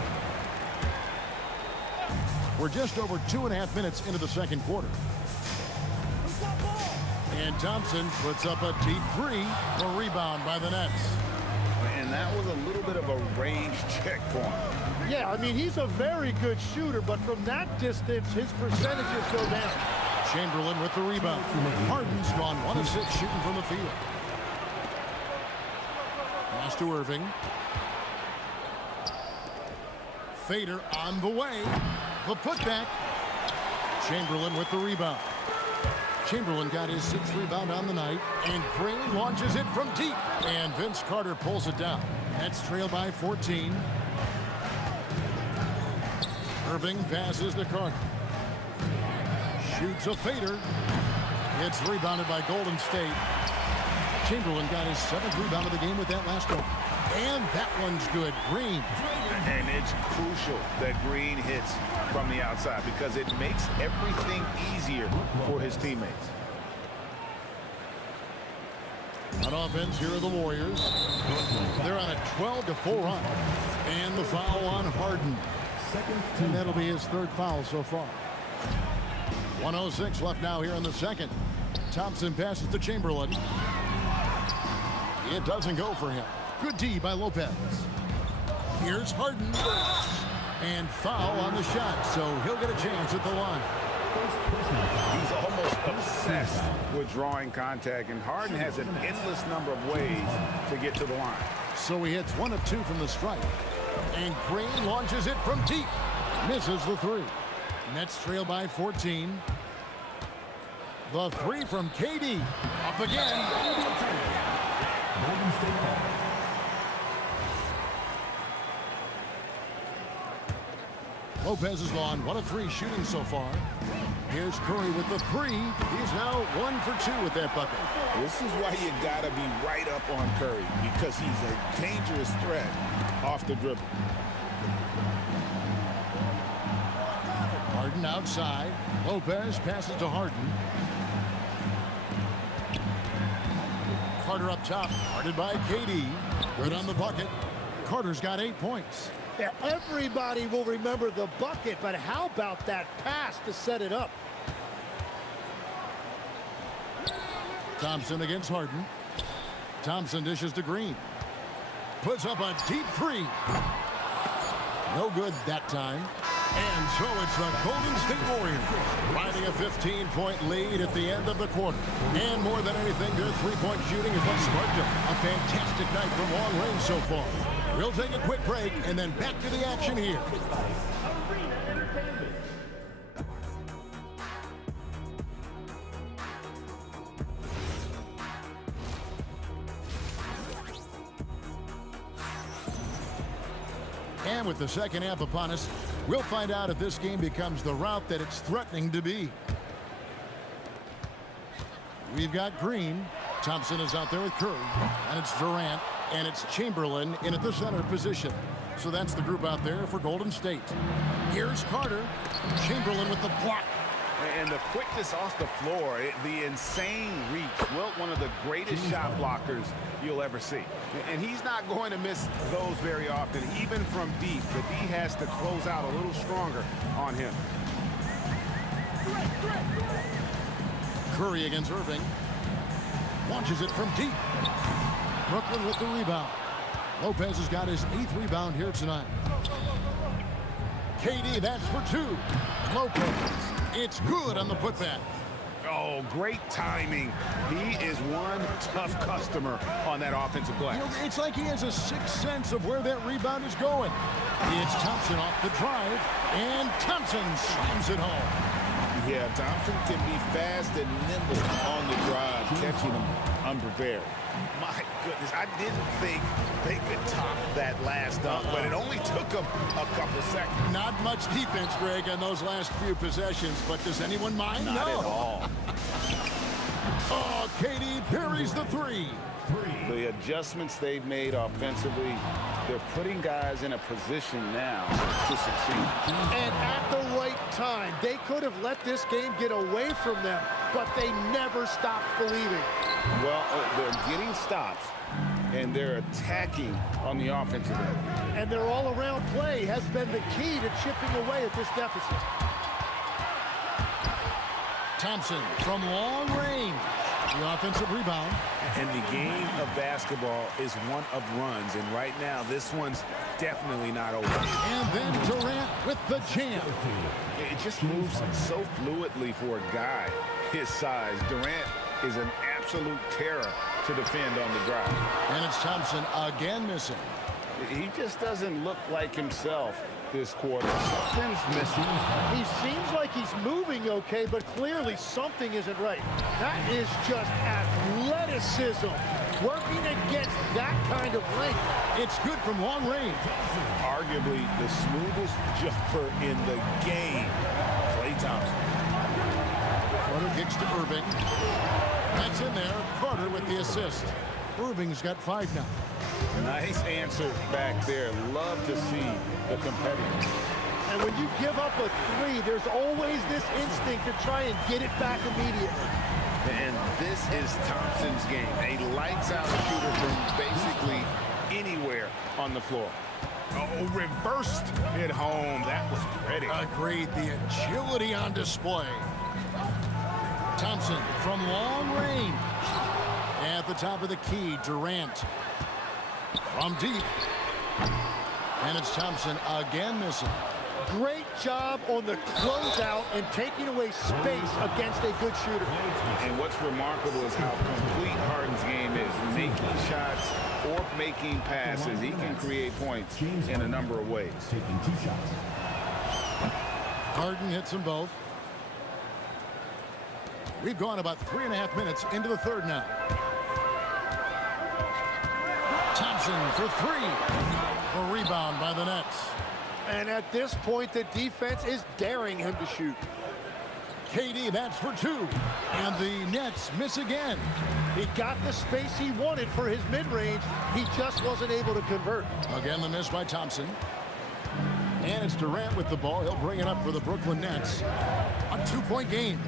We're just over 2.5 minutes into the second quarter. And Thompson puts up a deep 3. A rebound by the Nets. And that was a little bit of a range check for him. Yeah, I mean, he's a very good shooter, but from that distance, his percentages go down. Chamberlain with the rebound. Harden's gone 1 of 6 shooting from the field. Pass to Irving. Fader on the way. The putback. Chamberlain with the rebound. Chamberlain got his 6th rebound on the night, and Green launches it from deep. And Vince Carter pulls it down. Nets trail by 14. Irving passes to Carter. Shoots a fader. It's rebounded by Golden State. Chamberlain got his 7th rebound of the game with that last one. And that one's good. Green. And it's crucial that Green hits from the outside because it makes everything easier for his teammates. On offense, here are the Warriors. They're on a 12-4 run. And the foul on Harden. And that'll be his 3rd foul so far. 1:06 left now here in the second. Thompson passes to Chamberlain. It doesn't go for him. Good D by Lopez. Here's Harden. And foul on the shot, so he'll get a chance at the line. He's almost obsessed with drawing contact, and Harden has an endless number of ways to get to the line. So he hits 1 of 2 from the stripe. And Green launches it from deep. Misses the 3. Nets trail by 14. The three from KD. Up again. Golden State ball. Lopez is gone 1 of 3 shooting so far. Here's Curry with the three. He's now 1 for 2 with that bucket. This is why you gotta be right up on Curry, because he's a dangerous threat off the dribble. Harden outside. Lopez passes to Harden. Carter up top, guarded by KD. Good on the bucket. Carter's got 8 points. Yeah, everybody will remember the bucket, but how about that pass to set it up? Thompson against Harden. Thompson dishes to Green. Puts up a deep three. No good that time. And so it's the Golden State Warriors riding a 15-point lead at the end of the quarter. And more than anything, their three-point shooting is what sparked them. A fantastic night from long range so far. We'll take a quick break and then back to the action here. And with the second half upon us, we'll find out if this game becomes the route that it's threatening to be. We've got Green. Thompson is out there with Curry. And it's Durant. And it's Chamberlain in at the center position. So that's the group out there for Golden State. Here's Carter. Chamberlain with the block. And the quickness off the floor, the insane reach. Wilt, one of the greatest shot blockers you'll ever see. And he's not going to miss those very often, even from deep. The D has to close out a little stronger on him. Curry against Irving. Launches it from deep. Brooklyn with the rebound. Lopez has got his 8th rebound here tonight. KD, that's for 2. Lopez, it's good on the putback. Oh, great timing. He is one tough customer on that offensive glass. You know, it's like he has a sixth sense of where that rebound is going. It's Thompson off the drive, and Thompson slams it home. Yeah, Thompson can be fast and nimble on the drive, catching him unprepared. My goodness, I didn't think they could top that last dunk, but it only took them a couple seconds. Not much defense, Greg, on those last few possessions, but does anyone mind? Not no. at all. Oh, KD parries the three. The adjustments they've made offensively, they're putting guys in a position now to succeed. And at the right time, they could have let this game get away from them, but they never stopped believing. Well, they're getting stops, and they're attacking on the offensive end. And their all-around play has been the key to chipping away at this deficit. Thompson from long range. The offensive rebound. And the game of basketball is one of runs, and right now this one's definitely not over. And then Durant with the jam. It just moves so fluidly for a guy his size. Durant is an absolute terror to defend on the drive. And it's Thompson again missing. He just doesn't look like himself this quarter. Something's missing. He seems like he's moving okay, but clearly something isn't right. That is just athleticism working against that kind of length. It's good from long range. Arguably the smoothest jumper in the game. Klay Thompson. Carter kicks to Irving. That's in there. Carter with the assist. Irving's got 5 now. Nice answer back there. Love to see the competitors. And when you give up a 3, there's always this instinct to try and get it back immediately. And this is Thompson's game. A lights-out shooter from basically anywhere on the floor. Oh, reversed it home. That was pretty. Agreed. The agility on display. Thompson from long range. At the top of the key, Durant. From deep. And it's Thompson again missing. Great job on the closeout and taking away space against a good shooter. And what's remarkable is how complete Harden's game is. Making shots or making passes. He can create points in a number of ways. Taking 2 shots. Harden hits them both. We've gone about 3.5 minutes into the third now. Thompson for three. A rebound by the Nets. And at this point, the defense is daring him to shoot. KD, that's for two. And the Nets miss again. He got the space he wanted for his mid-range. He just wasn't able to convert. Again, the miss by Thompson. And it's Durant with the ball. He'll bring it up for the Brooklyn Nets. A two-point game.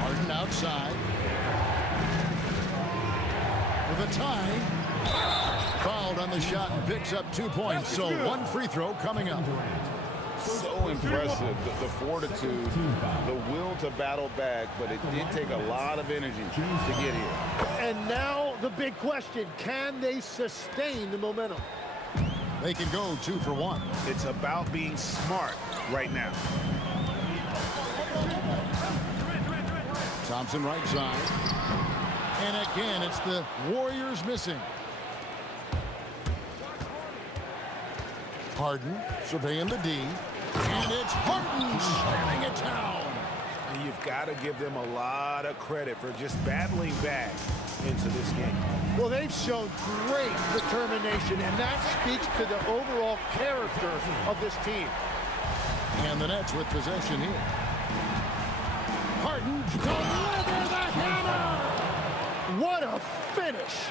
Harden outside. For the tie. Fouled on the shot and picks up 2 points. So one free throw coming up. So impressive, the fortitude, the will to battle back, but it did take a lot of energy to get here. And now the big question, can they sustain the momentum? They can go 2 for 1. It's about being smart right now. Thompson right side. And again, it's the Warriors missing. Harden surveying the D. And it's Harden slamming it down. And you've got to give them a lot of credit for just battling back into this game. Well, they've shown great determination, and that speaks to the overall character of this team. And the Nets with possession here. Harden delivers the hammer. What a finish.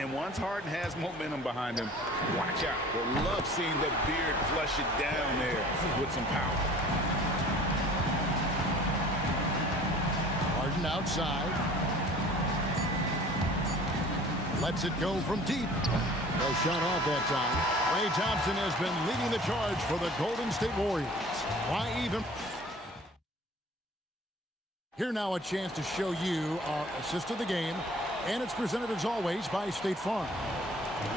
And once Harden has momentum behind him, watch out. We'll love seeing the beard flush it down there with some power. Harden outside. Lets it go from deep. No shot off that time. Klay Thompson has been leading the charge for the Golden State Warriors. Why even? Here now a chance to show you our assist of the game. And it's presented as always by State Farm.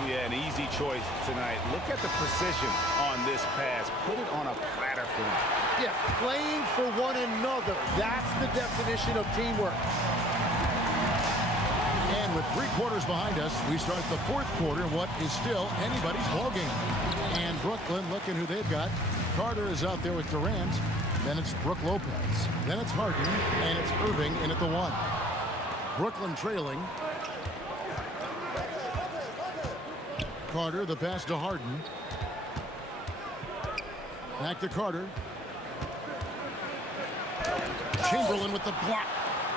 Yeah, an easy choice tonight. Look at the precision on this pass. Put it on a platter for him. Yeah, playing for one another. That's the definition of teamwork. And with 3 quarters behind us, we start the 4th quarter in what is still anybody's ballgame. And Brooklyn looking who they've got. Carter is out there with Durant. Then it's Brook Lopez. Then it's Harden. And it's Irving in at the 1. Brooklyn trailing. Carter, the pass to Harden. Back to Carter. Chamberlain with the block.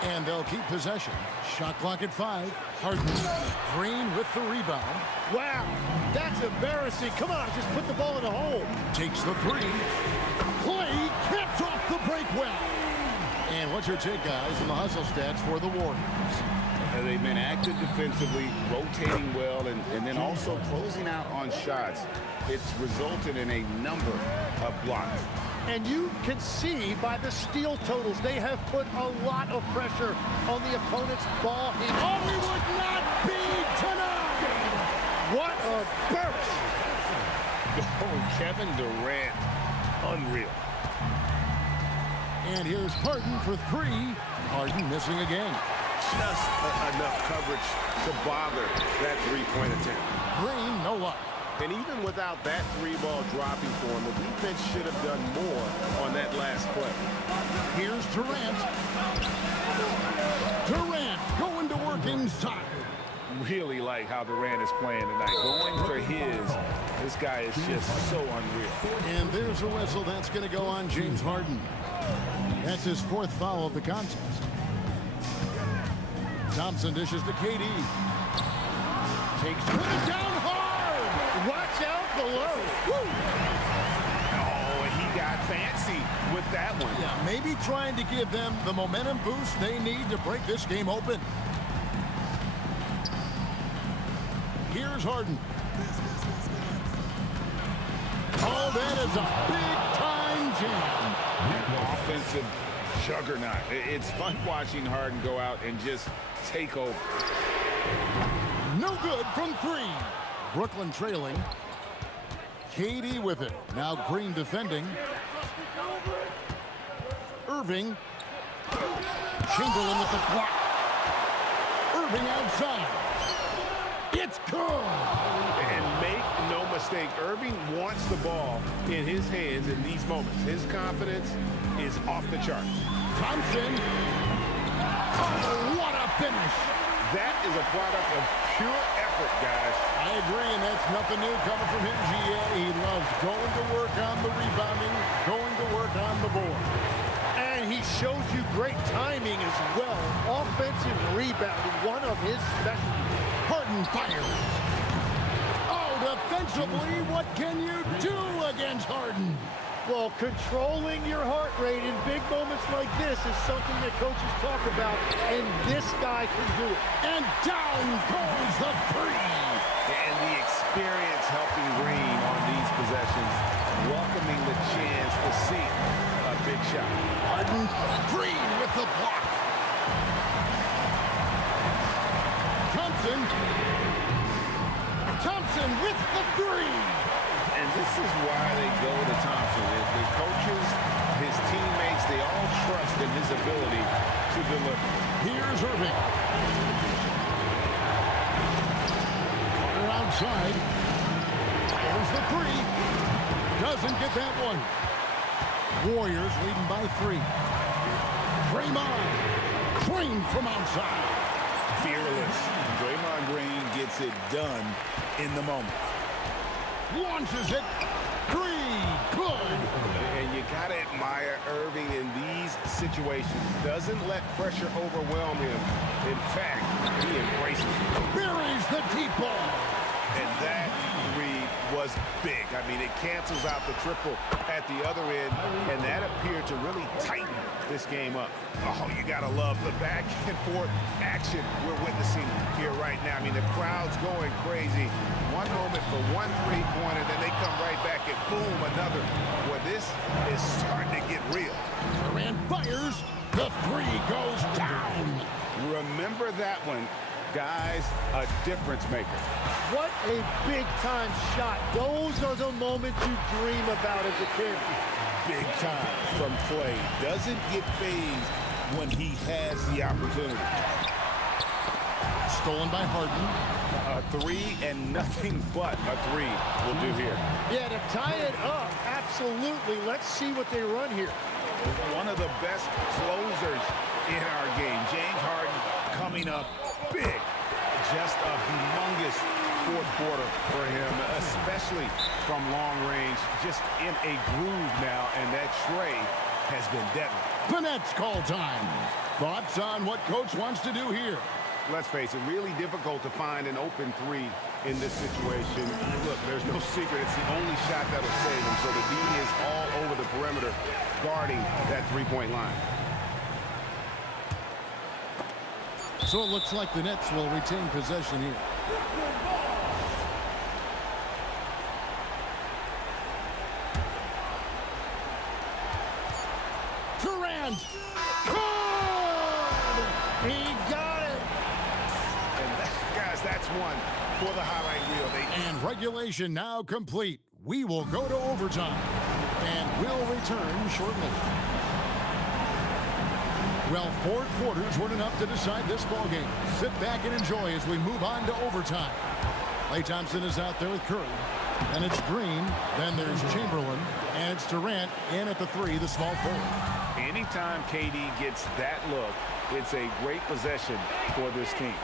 And they'll keep possession. Shot clock at 5. Harden. Green with the rebound. Wow, that's embarrassing. Come on, just put the ball in the hole. Takes the 3. Klay caps off the break well. And what's your take, guys, on the hustle stats for the Warriors? They've been active defensively, rotating well, and then also closing out on shots. It's resulted in a number of blocks. And you can see by the steal totals, they have put a lot of pressure on the opponent's ball. Oh, we would not be tonight! What a burst! Oh, Kevin Durant, unreal. And here's Harden for 3. Harden missing again. Just enough coverage to bother that three-point attempt. Green, no luck. And even without that 3-ball dropping for him, the defense should have done more on that last play. Here's Durant. Durant going to work inside. Really like how Durant is playing tonight. Going for his. This guy is just so unreal. And there's a whistle that's going to go on James Harden. That's his 4th foul of the contest. Thompson dishes to KD. Takes it down hard. Watch out below. Woo. Oh, he got fancy with that one. Yeah, maybe trying to give them the momentum boost they need to break this game open. Here's Harden. Oh, that is a big-time jam. An offensive juggernaut. It's fun watching Harden go out and just take over. No good from 3. Brooklyn trailing. KD with it. Now Green defending. Irving. Chamberlain with the block. Irving outside. It's good. And make no mistake. Irving wants the ball in his hands in these moments. His confidence is off the charts. Thompson. Oh, what a finish. That is a product of pure effort, guys. I agree, and that's nothing new coming from him, GA. He loves going to work on the rebounding, going to work on the board. And he showed you great timing as well. Offensive rebounding, one of his specialties. Harden fires. Oh, defensively, what can you do against Harden? Well, controlling your heart rate in big moments like this is something that coaches talk about, and this guy can do it. And down goes the three. And the experience helping Green on these possessions, welcoming the chance to see a big shot. Harden, Green with the block. Thompson with the three. And this is why they go to Thompson. The coaches, his teammates, they all trust in his ability to deliver. Here's Irving. Carter outside. There's the three. Doesn't get that one. Warriors leading by 3. Draymond. Green from outside. Fearless. Draymond Green gets it done in the moment. Launches it. 3. Good. And you got to admire Irving in these situations. Doesn't let pressure overwhelm him. In fact, he embraces it. Buries the deep ball. And that 3 was big. I mean, it cancels out the triple at the other end, and that appeared to really tighten this game up. Oh, you got to love the back and forth action we're witnessing here right now. I mean, the crowd's going crazy. One moment for one three-pointer, then they come right back and boom, another. Well, this is starting to get real. Durant fires. The 3 goes down. Remember that one. Guys, a difference maker. What a big-time shot. Those are the moments you dream about as a kid. Big time from Clay. Doesn't get phased when he has the opportunity. Stolen by Harden. A 3 and nothing but a 3 will do here. Yeah, to tie it up, absolutely. Let's see what they run here. One of the best closers in our game. James Harden coming up big. Just a humongous fourth quarter for him, especially from long range. Just in a groove now, and that tray has been deadly. The Nets call time. Thoughts on what coach wants to do here? Let's face it, really difficult to find an open 3 in this situation. Look, there's no secret. It's the only shot that'll save him. So the D is all over the perimeter guarding that three-point line. So it looks like the Nets will retain possession here. Durant! Good! He got it! And guys, that's one for the highlight reel. And regulation now complete. We will go to overtime. And we'll return shortly. Well, 4 quarters weren't enough to decide this ballgame. Sit back and enjoy as we move on to overtime. Klay Thompson is out there with Curry. And it's Green. Then there's Chamberlain. And it's Durant in at the 3, the small forward. Anytime KD gets that look, it's a great possession for this team.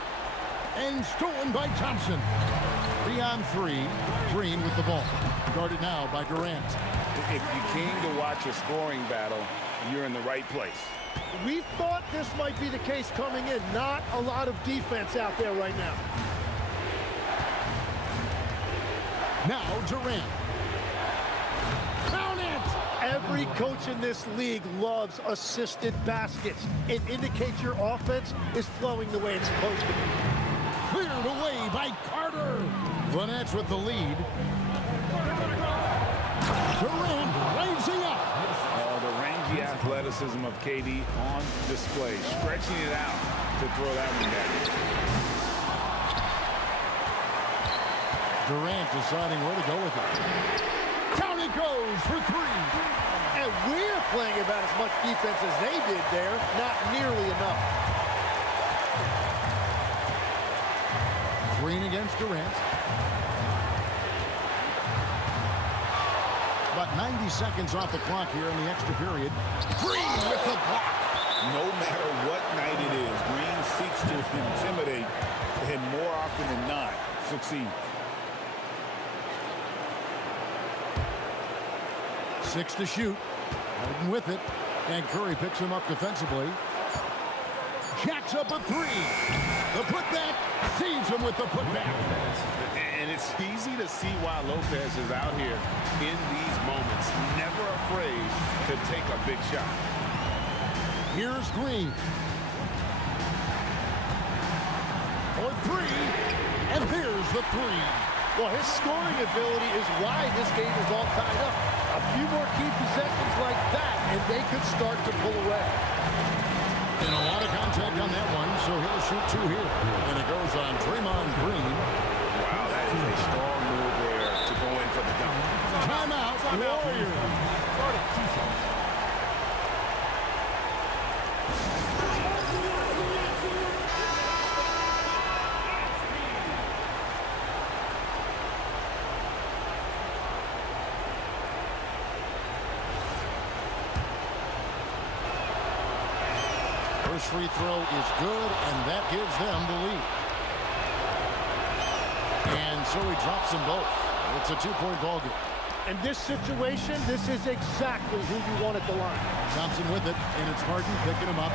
And stolen by Thompson. 3-on-3. Green with the ball. Guarded now by Durant. If you came to watch a scoring battle, you're in the right place. We thought this might be the case coming in. Not a lot of defense out there right now. Now Durant. Count it! Every coach in this league loves assisted baskets. It indicates your offense is flowing the way it's supposed to be. Cleared away by Carter. The Nets with the lead. Durant raising up. The rangy athleticism of KD on display, stretching it out to throw that one down. Durant deciding where to go with it. Down it goes for 3. And we're playing about as much defense as they did there. Not nearly enough. Green against Durant. About 90 seconds off the clock here in the extra period. Green with the block. No matter what night it is, Green seeks to intimidate and more often than not succeed. 6 to shoot. Harden with it. And Curry picks him up defensively. Jacks up a 3. The putback saves him with the putback. And it's easy to see why Lopez is out here in these moments, never afraid to take a big shot. Here's Green. For 3. And here's the 3. Well, his scoring ability is why this game is all tied up. A few more key possessions like that, and they could start to pull away. And a lot of contact on that one, so he'll shoot 2 here. And it goes on Draymond Green. Wow, that is a strong move there to go in for the dunk. Timeout, Warriors. First free throw is good, and that gives them the lead. And so he drops them both. It's a 2-point ball game. In this situation, this is exactly who you want at the line. Thompson with it, and it's Harden picking him up.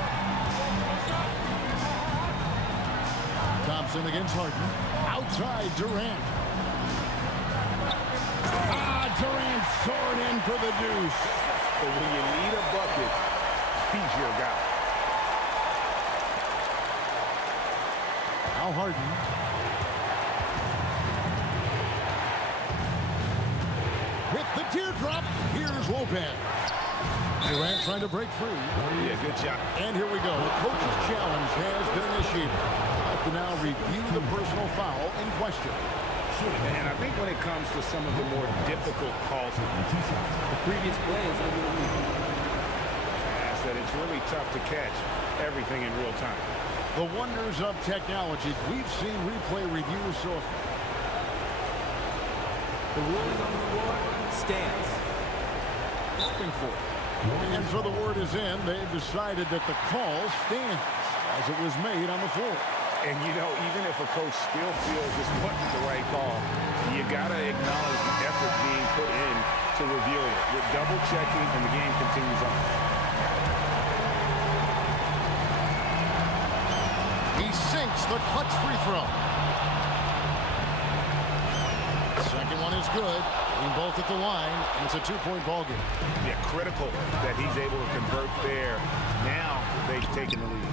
Thompson against Harden. Outside, Durant. Durant soaring in for the deuce. But when you need a bucket, he's your guy. Now Harden. With the teardrop, here's Lopez. Durant trying to break free. Yeah, good job. And here we go. The coach's challenge has been initiated. Have to now review the personal foul in question. And I think when it comes to some of the more difficult calls, The previous play is over the lead. that it's really tough to catch everything in real time. The wonders of technology. We've seen replay reviews so far. The ruling on the floor stands. Looking for it. And so the word is in. They've decided that the call stands as it was made on the floor. And, you know, even if a coach still feels this wasn't the right call, you got to acknowledge the effort being put in to review it. With double checking, and the game continues on. He sinks the clutch free throw. Second one is good. Getting both at the line, and it's a 2-point ball game. Yeah, critical that he's able to convert there. Now they've taken the lead.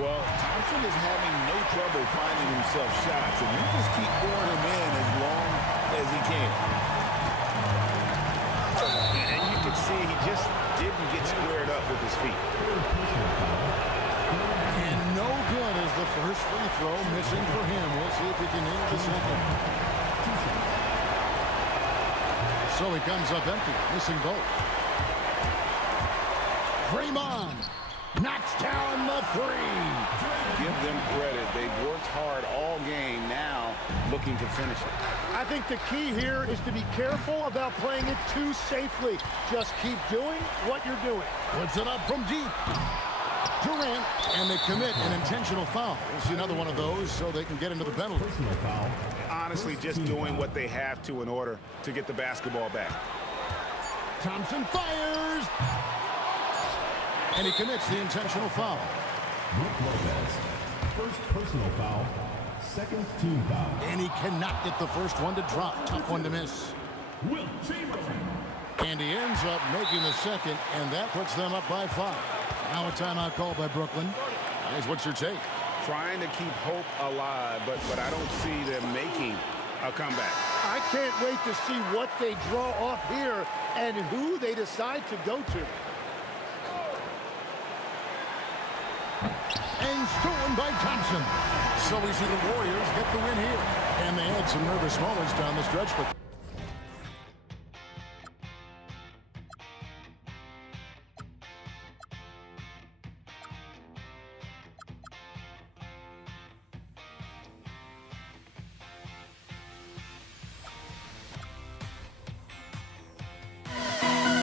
Well, Thompson is having no trouble finding himself shots, and you just keep pouring him in as long as he can. And you can see he just didn't get squared up with his feet. And no good is the first free throw missing for him. We'll see if he can nail the second. So he comes up empty, missing both. Draymond knocks down the 3. Give them credit. They've worked hard all game, now looking to finish it. I think the key here is to be careful about playing it too safely. Just keep doing what you're doing. Puts it up from deep. Durant, and they commit an intentional foul. We'll see another one of those so they can get into the penalty. Honestly, just doing what they have to in order to get the basketball back. Thompson fires. And he commits the intentional foul. Lopez, first personal foul, second team foul. And he cannot get the first one to drop. Tough one to miss. Will Chamberlain. And he ends up making the second, and that puts them up by 5. Now a timeout call by Brooklyn. Guys, what's your take? Trying to keep hope alive, but I don't see them making a comeback. I can't wait to see what they draw up here and who they decide to go to. And stolen by Thompson. So we see the Warriors get the win here. And they had some nervous moments down the stretch, but